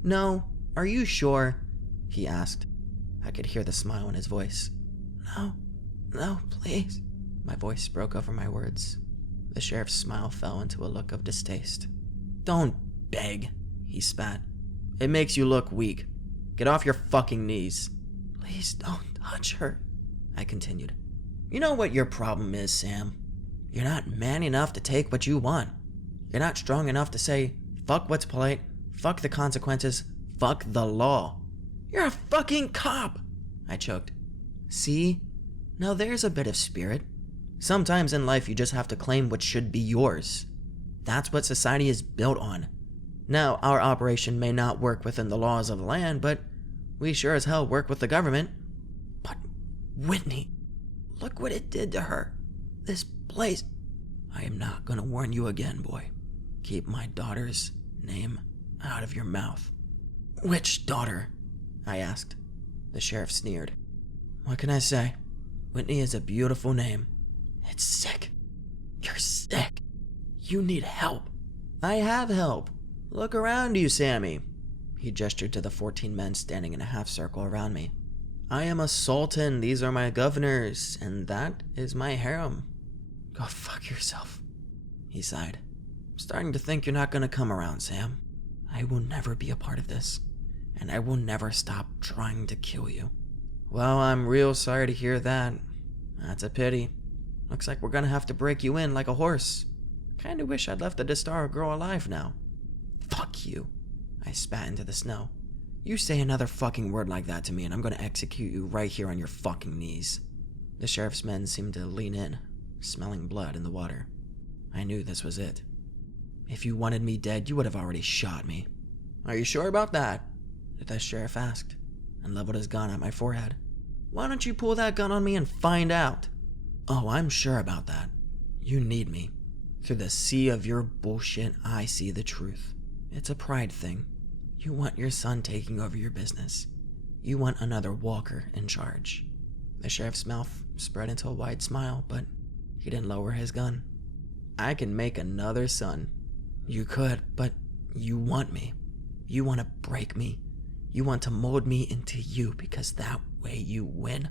No, are you sure? He asked. I could hear the smile in his voice. No, please. My voice broke over my words. The sheriff's smile fell into a look of distaste. Don't beg, he spat. It makes you look weak. Get off your fucking knees. Please don't touch her, I continued. You know what your problem is, Sam? You're not man enough to take what you want. You're not strong enough to say, fuck what's polite, fuck the consequences, fuck the law. You're a fucking cop, I choked. See? Now there's a bit of spirit. Sometimes in life you just have to claim what should be yours. That's what society is built on. Now, our operation may not work within the laws of the land, but we sure as hell work with the government. But, Whitney, look what it did to her. This place. I am not gonna warn you again, boy. Keep my daughter's name out of your mouth. Which daughter? I asked. The sheriff sneered. What can I say? Whitney is a beautiful name. It's sick. You're sick. You need help. I have help. Look around you, Sammy. He gestured to the 14 men standing in a half circle around me. I am a sultan, these are my governors, and that is my harem. Go fuck yourself, he sighed. I'm starting to think you're not gonna come around, Sam. I will never be a part of this, and I will never stop trying to kill you. Well, I'm real sorry to hear that. That's a pity. Looks like we're gonna have to break you in like a horse. Kinda wish I'd left the Destar girl alive now. Fuck you. I spat into the snow. You say another fucking word like that to me and I'm gonna execute you right here on your fucking knees. The sheriff's men seemed to lean in, smelling blood in the water. I knew this was it. If you wanted me dead, you would have already shot me. Are you sure about that? The sheriff asked, and leveled his gun at my forehead. Why don't you pull that gun on me and find out? Oh, I'm sure about that. You need me. Through the sea of your bullshit, I see the truth. It's a pride thing. You want your son taking over your business. You want another Walker in charge. The sheriff's mouth spread into a wide smile, but he didn't lower his gun. I can make another son. You could, but you want me. You want to break me. You want to mold me into you because that way you win.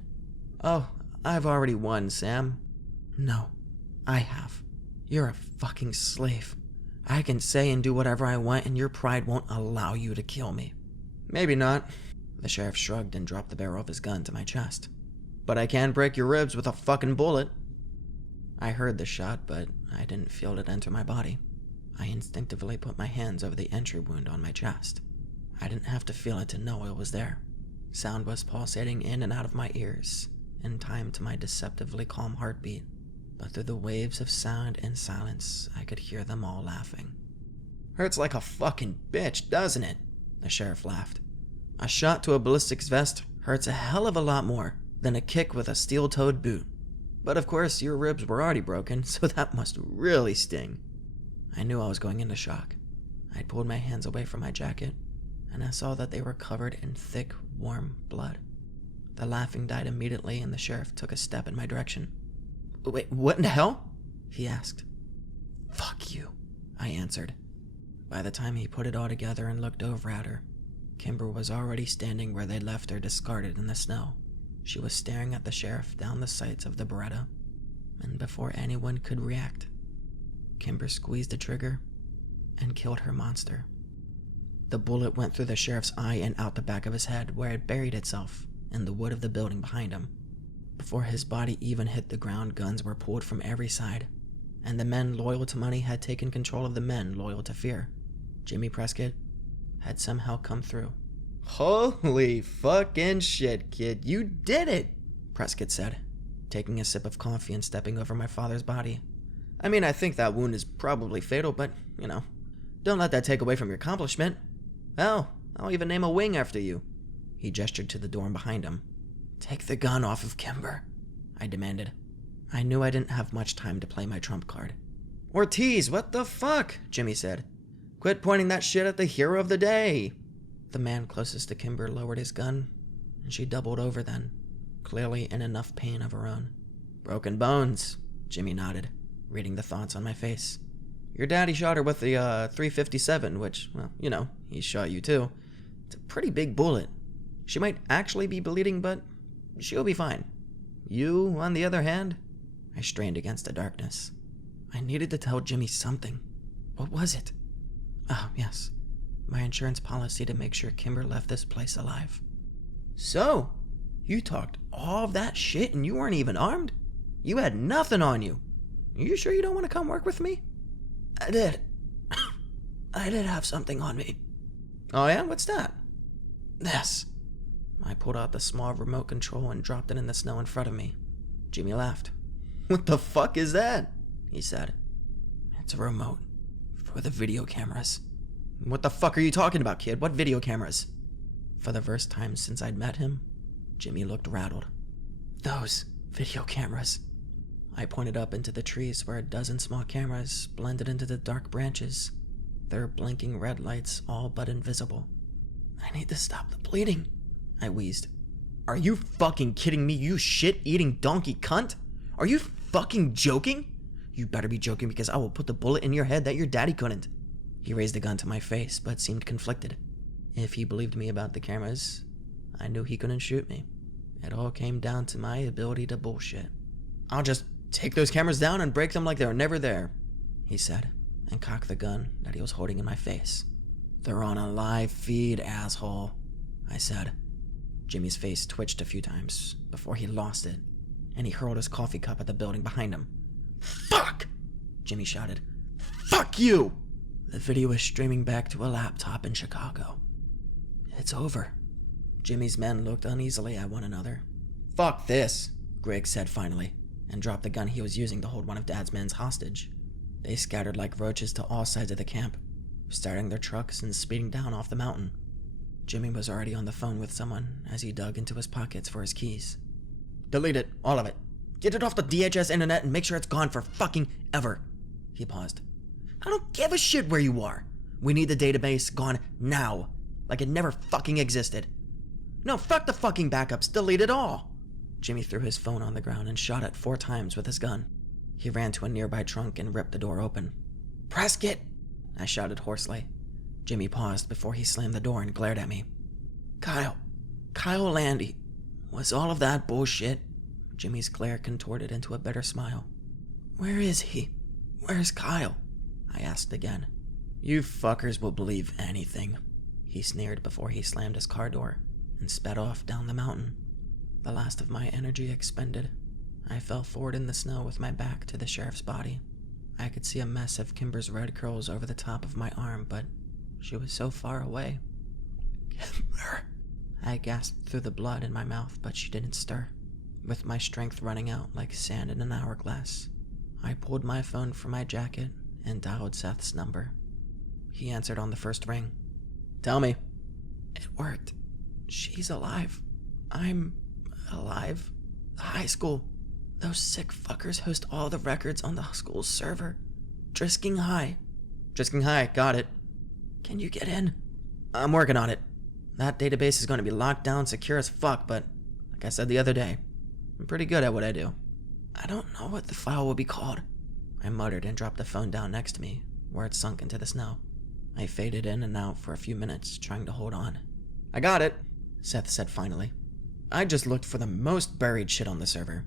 Oh, I've already won, Sam. No, I have. You're a fucking slave. I can say and do whatever I want and your pride won't allow you to kill me. Maybe not. The sheriff shrugged and dropped the barrel of his gun to my chest. But I can break your ribs with a fucking bullet. I heard the shot, but I didn't feel it enter my body. I instinctively put my hands over the entry wound on my chest. I didn't have to feel it to know it was there. Sound was pulsating in and out of my ears, in time to my deceptively calm heartbeat. But through the waves of sound and silence, I could hear them all laughing. Hurts like a fucking bitch, doesn't it? The sheriff laughed. A shot to a ballistics vest hurts a hell of a lot more than a kick with a steel-toed boot. But of course, your ribs were already broken, so that must really sting. I knew I was going into shock. I pulled my hands away from my jacket, and I saw that they were covered in thick, warm blood. The laughing died immediately, and the sheriff took a step in my direction. Wait, what in the hell? He asked. Fuck you, I answered. By the time he put it all together and looked over at her, Kimber was already standing where they'd left her discarded in the snow. She was staring at the sheriff down the sights of the Beretta, and before anyone could react, Kimber squeezed the trigger and killed her monster. The bullet went through the sheriff's eye and out the back of his head, where it buried itself in the wood of the building behind him. Before his body even hit the ground, guns were pulled from every side, and the men loyal to money had taken control of the men loyal to fear. Jimmy Prescott had somehow come through. Holy fucking shit, kid, you did it, Prescott said, taking a sip of coffee and stepping over my father's body. I mean, I think that wound is probably fatal, but, don't let that take away from your accomplishment. Hell, I'll even name a wing after you. He gestured to the dorm behind him. Take the gun off of Kimber, I demanded. I knew I didn't have much time to play my trump card. Ortiz, what the fuck? Jimmy said. Quit pointing that shit at the hero of the day. The man closest to Kimber lowered his gun, and she doubled over then, clearly in enough pain of her own. Broken bones, Jimmy nodded, reading the thoughts on my face. Your daddy shot her with the .357, which, well, you know, he shot you too. It's a pretty big bullet. She might actually be bleeding, but she'll be fine. You, on the other hand, I strained against the darkness. I needed to tell Jimmy something. What was it? Oh, yes. My insurance policy to make sure Kimber left this place alive. So, you talked all of that shit and you weren't even armed? You had nothing on you. You sure you don't want to come work with me? I did. I did have something on me. Oh yeah? What's that? This. I pulled out the small remote control and dropped it in the snow in front of me. Jimmy laughed. What the fuck is that? He said. It's a remote. For the video cameras. What the fuck are you talking about, kid? What video cameras? For the first time since I'd met him, Jimmy looked rattled. Those video cameras. I pointed up into the trees where a dozen small cameras blended into the dark branches, their blinking red lights all but invisible. I need to stop the bleeding, I wheezed. Are you fucking kidding me, you shit-eating donkey cunt? Are you fucking joking? You better be joking because I will put the bullet in your head that your daddy couldn't. He raised the gun to my face, but seemed conflicted. If he believed me about the cameras, I knew he couldn't shoot me. It all came down to my ability to bullshit. I'll just take those cameras down and break them like they were never there, he said, and cocked the gun that he was holding in my face. They're on a live feed, asshole, I said. Jimmy's face twitched a few times before he lost it, and he hurled his coffee cup at the building behind him. Fuck! Jimmy shouted. Fuck you! The video is streaming back to a laptop in Chicago. It's over. Jimmy's men looked uneasily at one another. Fuck this, Greg said finally, and dropped the gun he was using to hold one of Dad's men hostage. They scattered like roaches to all sides of the camp, starting their trucks and speeding down off the mountain. Jimmy was already on the phone with someone as he dug into his pockets for his keys. Delete it, all of it. Get it off the DHS internet and make sure it's gone for fucking ever. He paused. I don't give a shit where you are. We need the database gone now, like it never fucking existed. No, fuck the fucking backups, delete it all. Jimmy threw his phone on the ground and shot it 4 times with his gun. He ran to a nearby trunk and ripped the door open. Prescott! I shouted hoarsely. Jimmy paused before he slammed the door and glared at me. Kyle Landy, was all of that bullshit? Jimmy's glare contorted into a bitter smile. Where is he? Where's Kyle? I asked again. You fuckers will believe anything, he sneered before he slammed his car door and sped off down the mountain. The last of my energy expended. I fell forward in the snow with my back to the sheriff's body. I could see a mess of Kimber's red curls over the top of my arm, but she was so far away. Kimber! I gasped through the blood in my mouth, but she didn't stir. With my strength running out like sand in an hourglass, I pulled my phone from my jacket and dialed Seth's number. He answered on the first ring. Tell me. It worked. She's alive. I'm alive. The high school. Those sick fuckers host all the records on the school's server. Drisking High. Drisking High, got it. Can you get in? I'm working on it. That database is going to be locked down secure as fuck, but like I said the other day, I'm pretty good at what I do. I don't know what the file will be called, I muttered and dropped the phone down next to me, where it sunk into the snow. I faded in and out for a few minutes, trying to hold on. I got it, Seth said finally. I just looked for the most buried shit on the server.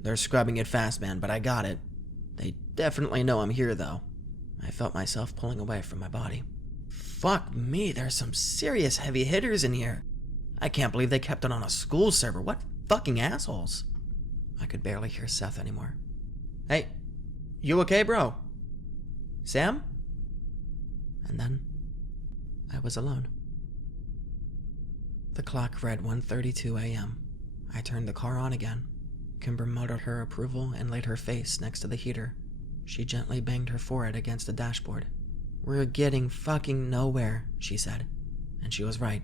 They're scrubbing it fast, man, but I got it. They definitely know I'm here, though. I felt myself pulling away from my body. Fuck me, there's some serious heavy hitters in here. I can't believe they kept it on a school server. What fucking assholes. I could barely hear Seth anymore. Hey, you okay, bro? Sam? And then I was alone. The clock read 1:32 a.m. I turned the car on again. Kimber muttered her approval and laid her face next to the heater. She gently banged her forehead against the dashboard. We're getting fucking nowhere, she said. And she was right.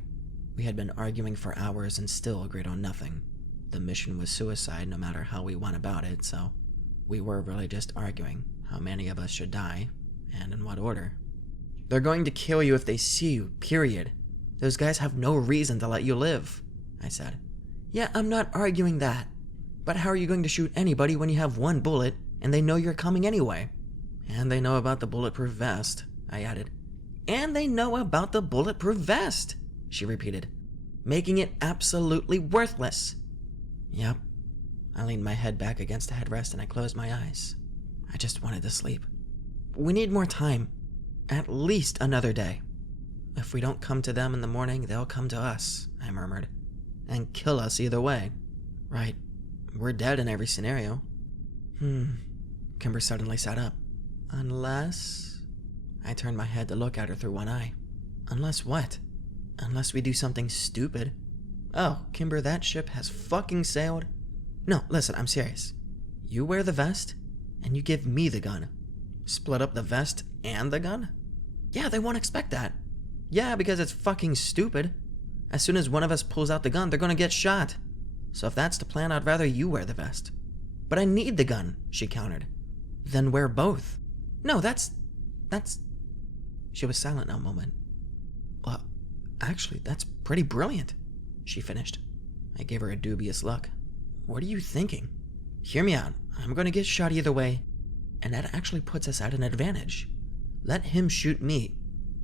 We had been arguing for hours and still agreed on nothing. The mission was suicide no matter how we went about it, so we were really just arguing how many of us should die, and in what order. They're going to kill you if they see you, period. Those guys have no reason to let you live, I said. Yeah, I'm not arguing that. But how are you going to shoot anybody when you have one bullet and they know you're coming anyway? And they know about the bulletproof vest, I added. And they know about the bulletproof vest, she repeated, making it absolutely worthless. Yep. I leaned my head back against the headrest and I closed my eyes. I just wanted to sleep. We need more time. At least another day. If we don't come to them in the morning, they'll come to us, I murmured. And kill us either way. Right. We're dead in every scenario. Kimber suddenly sat up. Unless... I turned my head to look at her through one eye. Unless what? Unless we do something stupid. Oh, Kimber, that ship has fucking sailed. No, listen, I'm serious. You wear the vest, and you give me the gun. Split up the vest and the gun? Yeah, they won't expect that. Yeah, because it's fucking stupid. As soon as one of us pulls out the gun, they're gonna get shot. So if that's the plan, I'd rather you wear the vest. But I need the gun, she countered. Then wear both. No, that's... She was silent a moment. Well, actually, that's pretty brilliant, she finished. I gave her a dubious look. What are you thinking? Hear me out. I'm gonna get shot either way, and that actually puts us at an advantage. Let him shoot me,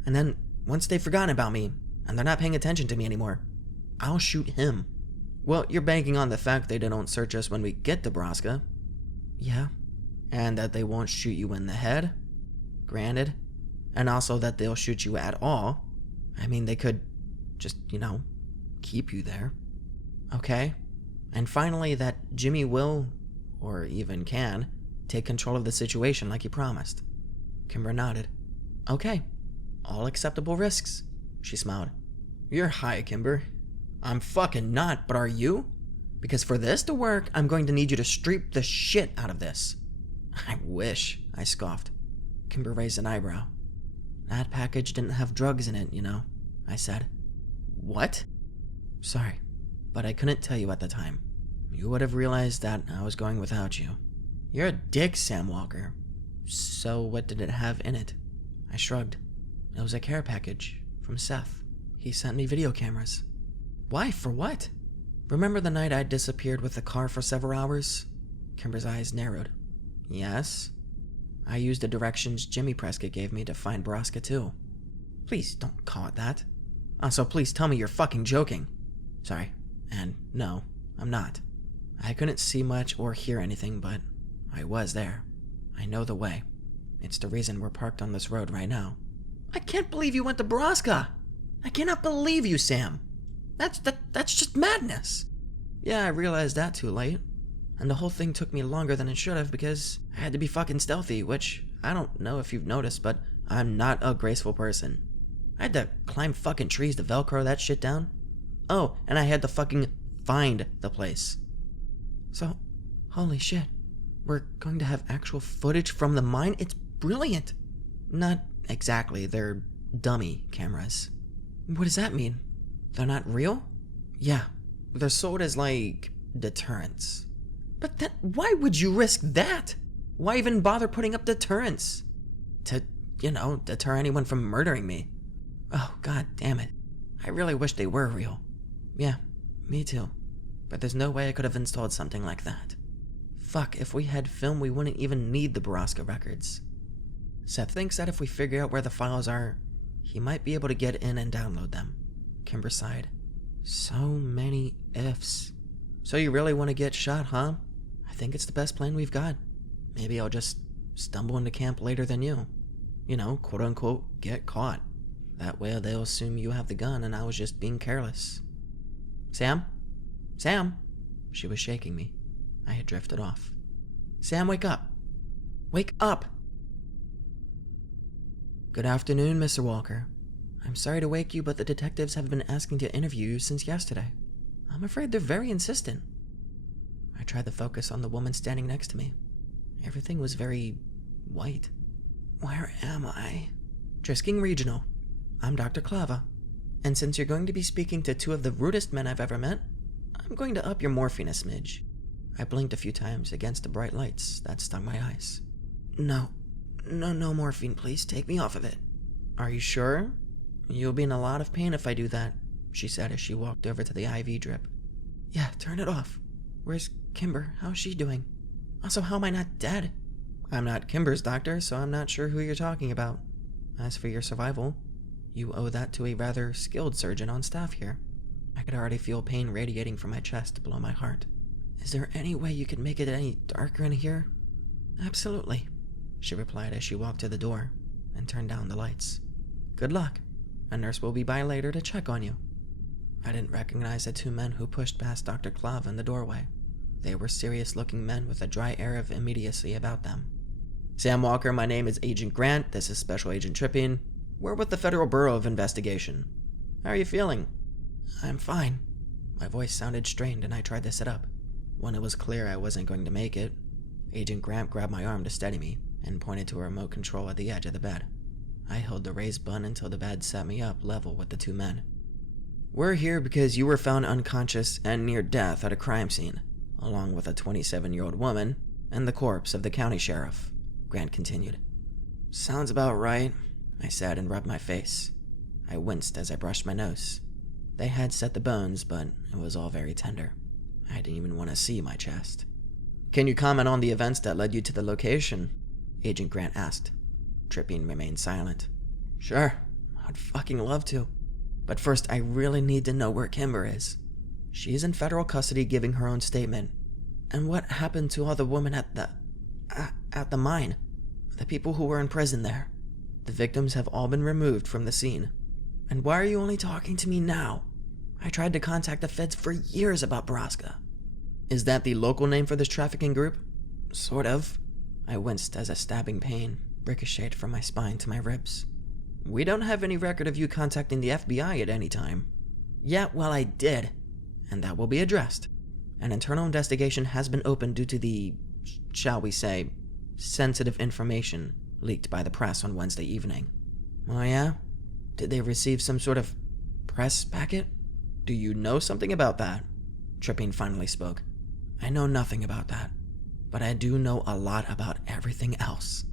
and then once they've forgotten about me, and they're not paying attention to me anymore, I'll shoot him. Well, you're banking on the fact they don't search us when we get to Borrasca. Yeah. And that they won't shoot you in the head. Granted. And also that they'll shoot you at all. I mean, they could just, keep you there. Okay. And finally, that Jimmy will, or even can, take control of the situation like he promised. Kimber nodded. Okay. All acceptable risks, she smiled. You're high, Kimber. I'm fucking not, but are you? Because for this to work, I'm going to need you to streep the shit out of this. I wish, I scoffed. Kimber raised an eyebrow. That package didn't have drugs in it, I said. What? Sorry, but I couldn't tell you at the time. You would have realized that I was going without you. You're a dick, Sam Walker. So what did it have in it? I shrugged. It was a care package from Seth. He sent me video cameras. Why? For what? Remember the night I disappeared with the car for several hours? Kimber's eyes narrowed. Yes. I used the directions Jimmy Prescott gave me to find Borrasca too. Please don't call it that. Also, please tell me you're fucking joking. Sorry. And no, I'm not. I couldn't see much or hear anything, but I was there. I know the way. It's the reason we're parked on this road right now. I can't believe you went to Borrasca! I cannot believe you, Sam! That's just madness! Yeah, I realized that too late. And the whole thing took me longer than it should have because I had to be fucking stealthy, which I don't know if you've noticed, but I'm not a graceful person. I had to climb fucking trees to Velcro that shit down. Oh, and I had to fucking find the place. So, holy shit. We're going to have actual footage from the mine? It's brilliant! Not exactly, they're dummy cameras. What does that mean? They're not real? Yeah, they're sold as, deterrents. But then, why would you risk that? Why even bother putting up deterrents? To, deter anyone from murdering me. Oh, god damn it. I really wish they were real. Yeah, me too. But there's no way I could have installed something like that. Fuck, if we had film, we wouldn't even need the Borrasca records. Seth thinks that if we figure out where the files are, he might be able to get in and download them. Kimber sighed. So many ifs. So you really want to get shot, huh? I think it's the best plan we've got. Maybe I'll just stumble into camp later than you. Quote-unquote, get caught. That way they'll assume you have the gun and I was just being careless. Sam? Sam? She was shaking me. I had drifted off. Sam, wake up. Wake up! Good afternoon, Mr. Walker. I'm sorry to wake you, but the detectives have been asking to interview you since yesterday. I'm afraid they're very insistent. I tried to focus on the woman standing next to me. Everything was very white. Where am I? Drisking Regional. I'm Dr. Clava. And since you're going to be speaking to two of the rudest men I've ever met, I'm going to up your morphine a smidge. I blinked a few times against the bright lights that stung my eyes. No morphine, please. Take me off of it. Are you sure? You'll be in a lot of pain if I do that, she said as she walked over to the IV drip. Yeah, turn it off. Where's Kimber? How's she doing? Also, how am I not dead? I'm not Kimber's doctor, so I'm not sure who you're talking about. As for your survival, you owe that to a rather skilled surgeon on staff here. I could already feel pain radiating from my chest below my heart. Is there any way you could make it any darker in here? Absolutely, she replied as she walked to the door and turned down the lights. Good luck. A nurse will be by later to check on you. I didn't recognize the two men who pushed past Dr. Clav in the doorway. They were serious-looking men with a dry air of immediacy about them. Sam Walker, my name is Agent Grant. This is Special Agent Tripping. We're with the Federal Bureau of Investigation. How are you feeling? I'm fine. My voice sounded strained and I tried to sit up. When it was clear I wasn't going to make it, Agent Grant grabbed my arm to steady me and pointed to a remote control at the edge of the bed. I held the raised button until the bed set me up level with the two men. We're here because you were found unconscious and near death at a crime scene, along with a 27-year-old woman and the corpse of the county sheriff, Grant continued. Sounds about right, I said and rubbed my face. I winced as I brushed my nose. They had set the bones, but it was all very tender. I didn't even want to see my chest. Can you comment on the events that led you to the location? Agent Grant asked. Tripping remained silent. Sure, I'd fucking love to. But first, I really need to know where Kimber is. She's in federal custody giving her own statement. And what happened to all the women at the mine? The people who were in prison there. The victims have all been removed from the scene. And why are you only talking to me now? I tried to contact the feds for years about Borrasca. Is that the local name for this trafficking group? Sort of. I winced as a stabbing pain ricocheted from my spine to my ribs. We don't have any record of you contacting the FBI at any time. Yeah, well, I did. And that will be addressed. An internal investigation has been opened due to the, shall we say, sensitive information leaked by the press on Wednesday evening. Oh yeah? Did they receive some sort of press packet? Do you know something about that? Tripping finally spoke. I know nothing about that, but I do know a lot about everything else.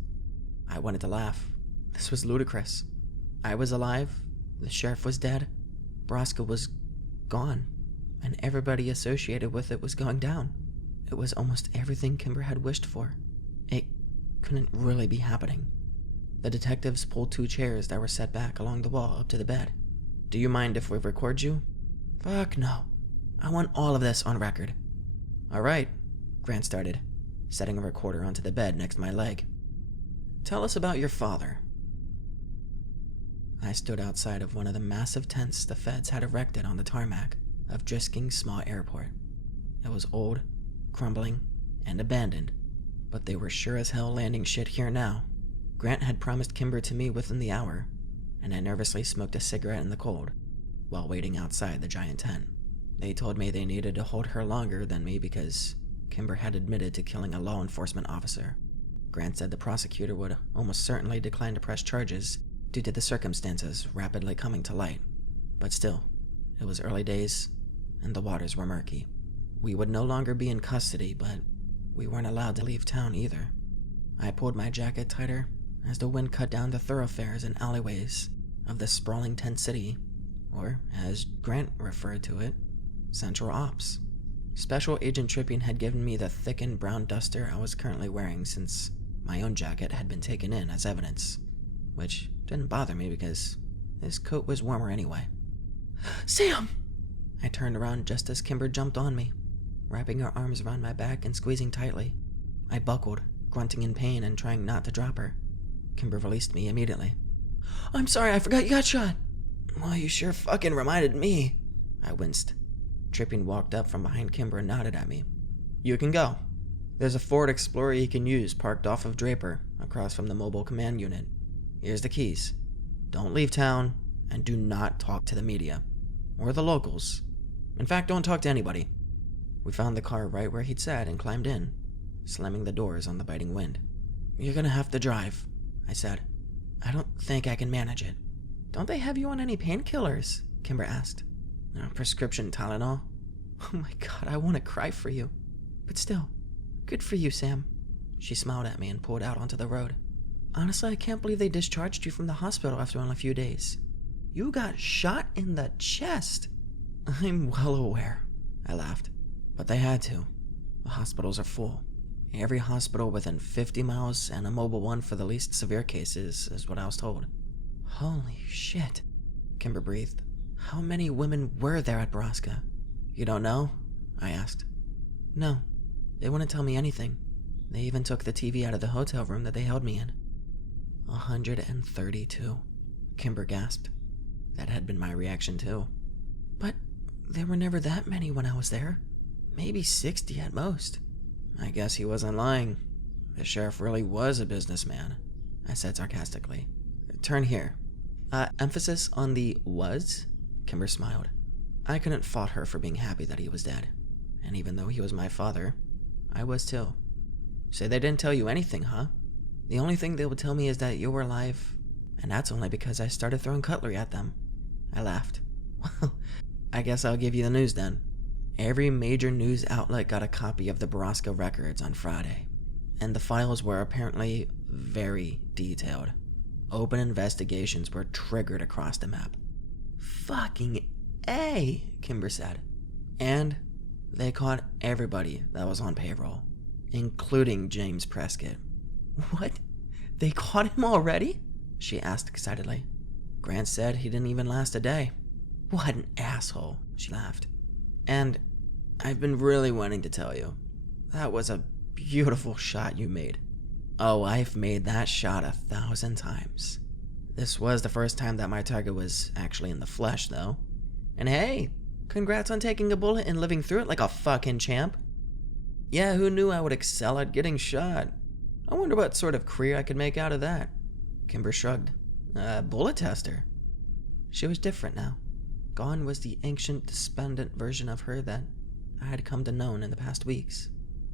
I wanted to laugh. This was ludicrous. I was alive, the sheriff was dead, Borrasca was gone, and everybody associated with it was going down. It was almost everything Kimber had wished for. It couldn't really be happening. The detectives pulled two chairs that were set back along the wall up to the bed. Do you mind if we record you? Fuck no. I want all of this on record. All right, Grant started, setting a recorder onto the bed next to my leg. Tell us about your father. I stood outside of one of the massive tents the feds had erected on the tarmac of Drisking small airport. It was old, crumbling, and abandoned, but they were sure as hell landing shit here now. Grant had promised Kimber to me within the hour, and I nervously smoked a cigarette in the cold while waiting outside the giant tent. They told me they needed to hold her longer than me because Kimber had admitted to killing a law enforcement officer. Grant said the prosecutor would almost certainly decline to press charges due to the circumstances rapidly coming to light. But still, it was early days, and the waters were murky. We would no longer be in custody, but we weren't allowed to leave town either. I pulled my jacket tighter as the wind cut down the thoroughfares and alleyways of the sprawling tent city, or, as Grant referred to it, Central Ops. Special Agent Tripping had given me the thickened brown duster I was currently wearing since my own jacket had been taken in as evidence, which didn't bother me because this coat was warmer anyway. Sam! I turned around just as Kimber jumped on me, wrapping her arms around my back and squeezing tightly. I buckled, grunting in pain and trying not to drop her. Kimber released me immediately. I'm sorry, I forgot you got shot. Well, you sure fucking reminded me. I winced. Tripping walked up from behind Kimber and nodded at me. You can go. There's a Ford Explorer you can use parked off of Draper, across from the mobile command unit. Here's the keys. Don't leave town, and do not talk to the media. Or the locals. In fact, don't talk to anybody. We found the car right where he'd said and climbed in, slamming the doors on the biting wind. You're gonna have to drive, I said. I don't think I can manage it. Don't they have you on any painkillers? Kimber asked. Prescription Tylenol. Oh my god, I want to cry for you. But still, good for you, Sam. She smiled at me and pulled out onto the road. Honestly, I can't believe they discharged you from the hospital after only a few days. You got shot in the chest. I'm well aware, I laughed. But they had to. The hospitals are full. Every hospital within 50 miles and a mobile one for the least severe cases is what I was told. Holy shit, Kimber breathed. How many women were there at Borrasca? You don't know? I asked. No, they wouldn't tell me anything. They even took the TV out of the hotel room that they held me in. 132, Kimber gasped. That had been my reaction too. But there were never that many when I was there. Maybe 60 at most. I guess he wasn't lying. The sheriff really was a businessman, I said sarcastically. Turn here. Emphasis on the was? Kimber smiled. I couldn't fault her for being happy that he was dead. And even though he was my father, I was too. So they didn't tell you anything, huh? The only thing they would tell me is that you were alive, and that's only because I started throwing cutlery at them. I laughed. Well, I guess I'll give you the news then. Every major news outlet got a copy of the Borrasca records on Friday, and the files were apparently very detailed. Open investigations were triggered across the map. Fucking A, Kimber said. And they caught everybody that was on payroll, including James Prescott. What? They caught him already? She asked excitedly. Grant said he didn't even last a day. What an asshole, she laughed. And I've been really wanting to tell you. That was a beautiful shot you made. Oh, I've made that shot 1,000 times. This was the first time that my target was actually in the flesh, though. And hey, congrats on taking a bullet and living through it like a fucking champ. Yeah, who knew I would excel at getting shot? I wonder what sort of career I could make out of that. Kimber shrugged. Bullet tester. She was different now. Gone was the ancient, despondent version of her that I had come to know in the past weeks.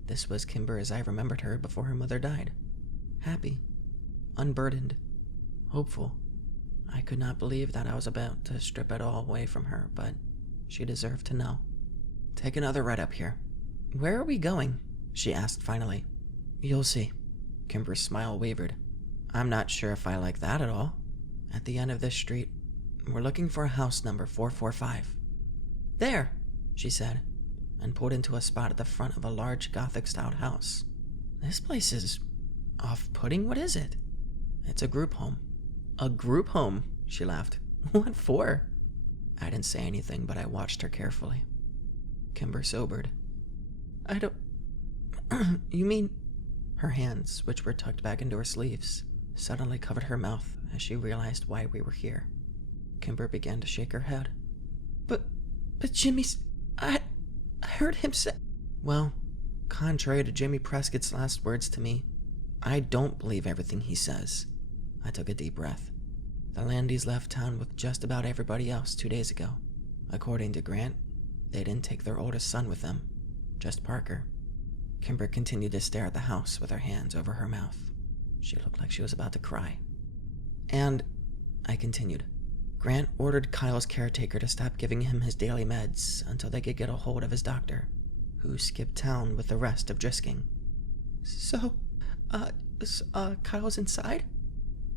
This was Kimber as I remembered her before her mother died. Happy, unburdened, hopeful. I could not believe that I was about to strip it all away from her, but she deserved to know. Take another ride up here. Where are we going? She asked finally. You'll see. Kimber's smile wavered. I'm not sure if I like that at all. At the end of this street, we're looking for a house number 445. There, she said, and pulled into a spot at the front of a large Gothic-styled house. This place is off-putting. What is it? It's a group home. A group home? She laughed. What for? I didn't say anything, but I watched her carefully. Kimber sobered. I don't... You mean... Her hands, which were tucked back into her sleeves, suddenly covered her mouth as she realized why we were here. Kimber began to shake her head. But Jimmy's... I heard him say... Well, contrary to Jimmy Prescott's last words to me, I don't believe everything he says. I took a deep breath. The Landys left town with just about everybody else 2 days ago. According to Grant, they didn't take their oldest son with them, just Parker. Kimber continued to stare at the house with her hands over her mouth. She looked like she was about to cry. And, I continued, Grant ordered Kyle's caretaker to stop giving him his daily meds until they could get a hold of his doctor, who skipped town with the rest of Drisking. So, Kyle's inside?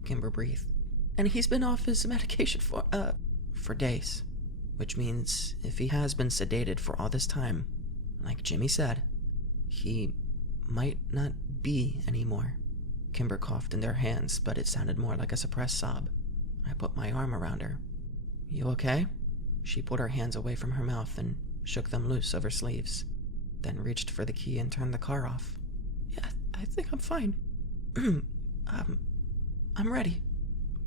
Kimber breathed. And he's been off his medication for days. Which means if he has been sedated for all this time, like Jimmy said, he might not be anymore. Kimber coughed in their hands, but it sounded more like a suppressed sob. I put my arm around her. You okay? She pulled her hands away from her mouth and shook them loose of her sleeves, then reached for the key and turned the car off. Yeah, I think I'm fine. I'm ready.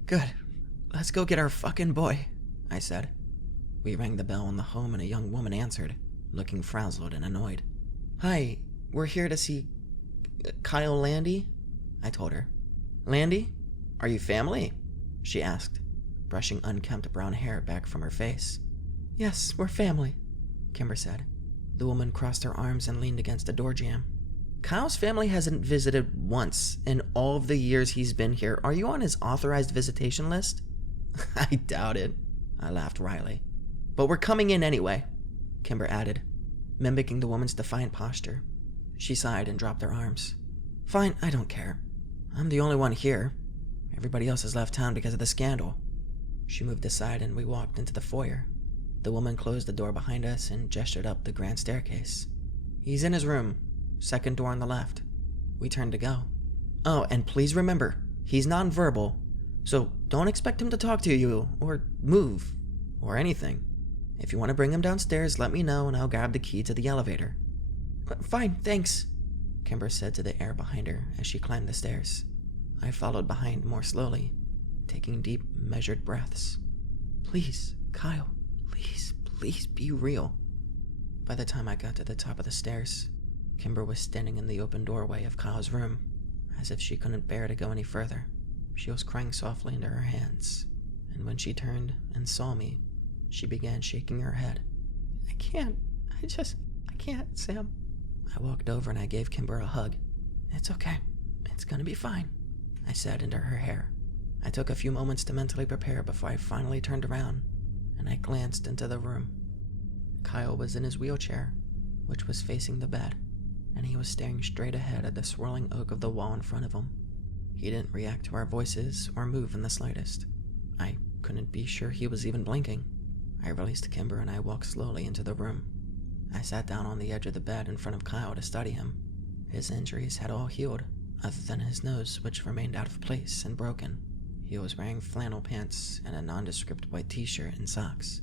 Good. Let's go get our fucking boy, I said. We rang the bell on the home and a young woman answered, looking frazzled and annoyed. Hi, we're here to see Kyle Landy, I told her. Landy? Are you family? She asked, brushing unkempt brown hair back from her face. Yes, we're family, Kimber said. The woman crossed her arms and leaned against a door jamb. Kyle's family hasn't visited once in all of the years he's been here. Are you on his authorized visitation list? I doubt it, I laughed wryly. But we're coming in anyway, Kimber added, mimicking the woman's defiant posture. She sighed and dropped her arms. Fine, I don't care. I'm the only one here. Everybody else has left town because of the scandal. She moved aside and we walked into the foyer. The woman closed the door behind us and gestured up the grand staircase. "He's in his room. Second door on the left." We turned to go. "Oh, and please remember, he's nonverbal, so don't expect him to talk to you, or move, or anything. If you want to bring him downstairs, let me know and I'll grab the key to the elevator." "Fine, thanks," Kimber said to the air behind her as she climbed the stairs. I followed behind more slowly, taking deep, measured breaths. "Please, Kyle, please be real." By the time I got to the top of the stairs, Kimber was standing in the open doorway of Kyle's room, as if she couldn't bear to go any further. She was crying softly into her hands, and when she turned and saw me, she began shaking her head. I can't, Sam." I walked over and I gave Kimber a hug. "It's okay. It's gonna be fine," I said into her hair. I took a few moments to mentally prepare before I finally turned around, and I glanced into the room. Kyle was in his wheelchair, which was facing the bed, and he was staring straight ahead at the swirling oak of the wall in front of him. He didn't react to our voices or move in the slightest. I couldn't be sure he was even blinking. I released Kimber and I walked slowly into the room. I sat down on the edge of the bed in front of Kyle to study him. His injuries had all healed, other than his nose, which remained out of place and broken. He was wearing flannel pants and a nondescript white t-shirt and socks.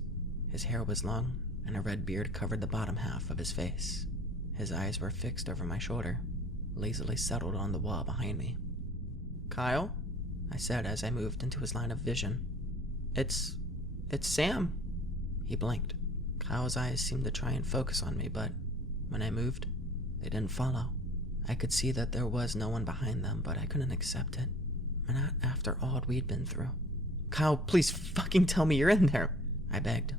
His hair was long, and a red beard covered the bottom half of his face. His eyes were fixed over my shoulder, lazily settled on the wall behind me. "Kyle?" I said as I moved into his line of vision. It's Sam." He blinked. Kyle's eyes seemed to try and focus on me, but when I moved, they didn't follow. I could see that there was no one behind them, but I couldn't accept it. Not after all we'd been through. "Kyle, please fucking tell me you're in there," I begged,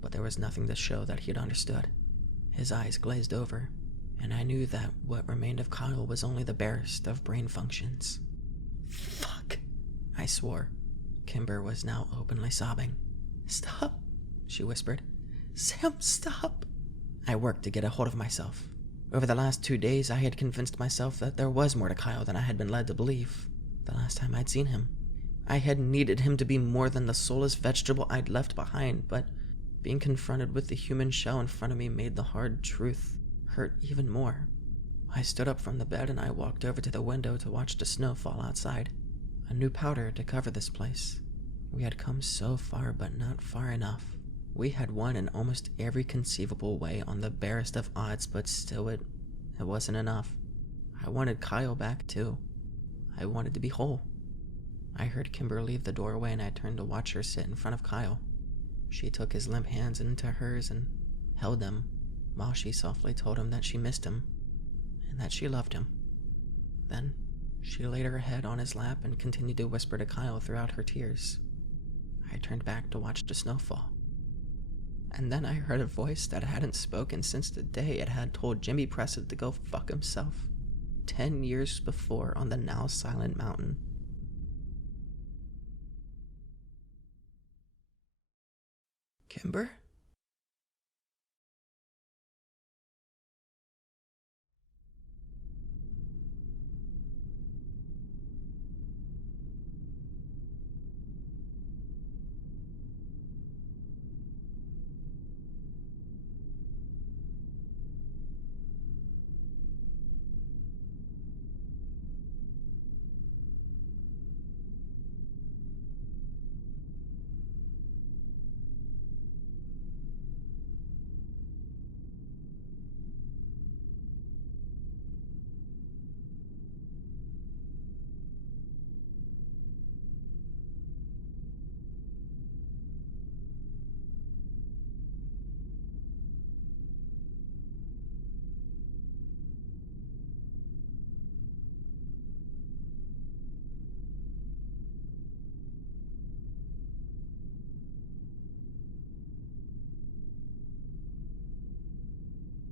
but there was nothing to show that he'd understood. His eyes glazed over, and I knew that what remained of Kyle was only the barest of brain functions. "Fuck," I swore. Kimber was now openly sobbing. "Stop," she whispered. "Sam, stop." I worked to get a hold of myself. Over the last 2 days, I had convinced myself that there was more to Kyle than I had been led to believe. The last time I'd seen him, I had needed him to be more than the soulless vegetable I'd left behind, but being confronted with the human shell in front of me made the hard truth hurt even more. I stood up from the bed and I walked over to the window to watch the snow fall outside. A new powder to cover this place. We had come so far, but not far enough. We had won in almost every conceivable way on the barest of odds, but still it wasn't enough. I wanted Kyle back too. I wanted to be whole. I heard Kimber leave the doorway and I turned to watch her sit in front of Kyle. She took his limp hands into hers and held them while she softly told him that she missed him and that she loved him. Then she laid her head on his lap and continued to whisper to Kyle throughout her tears. I turned back to watch the snowfall. And then I heard a voice that hadn't spoken since the day it had told Jimmy Prescott to go fuck himself 10 years before on the now silent mountain. "Kimber?"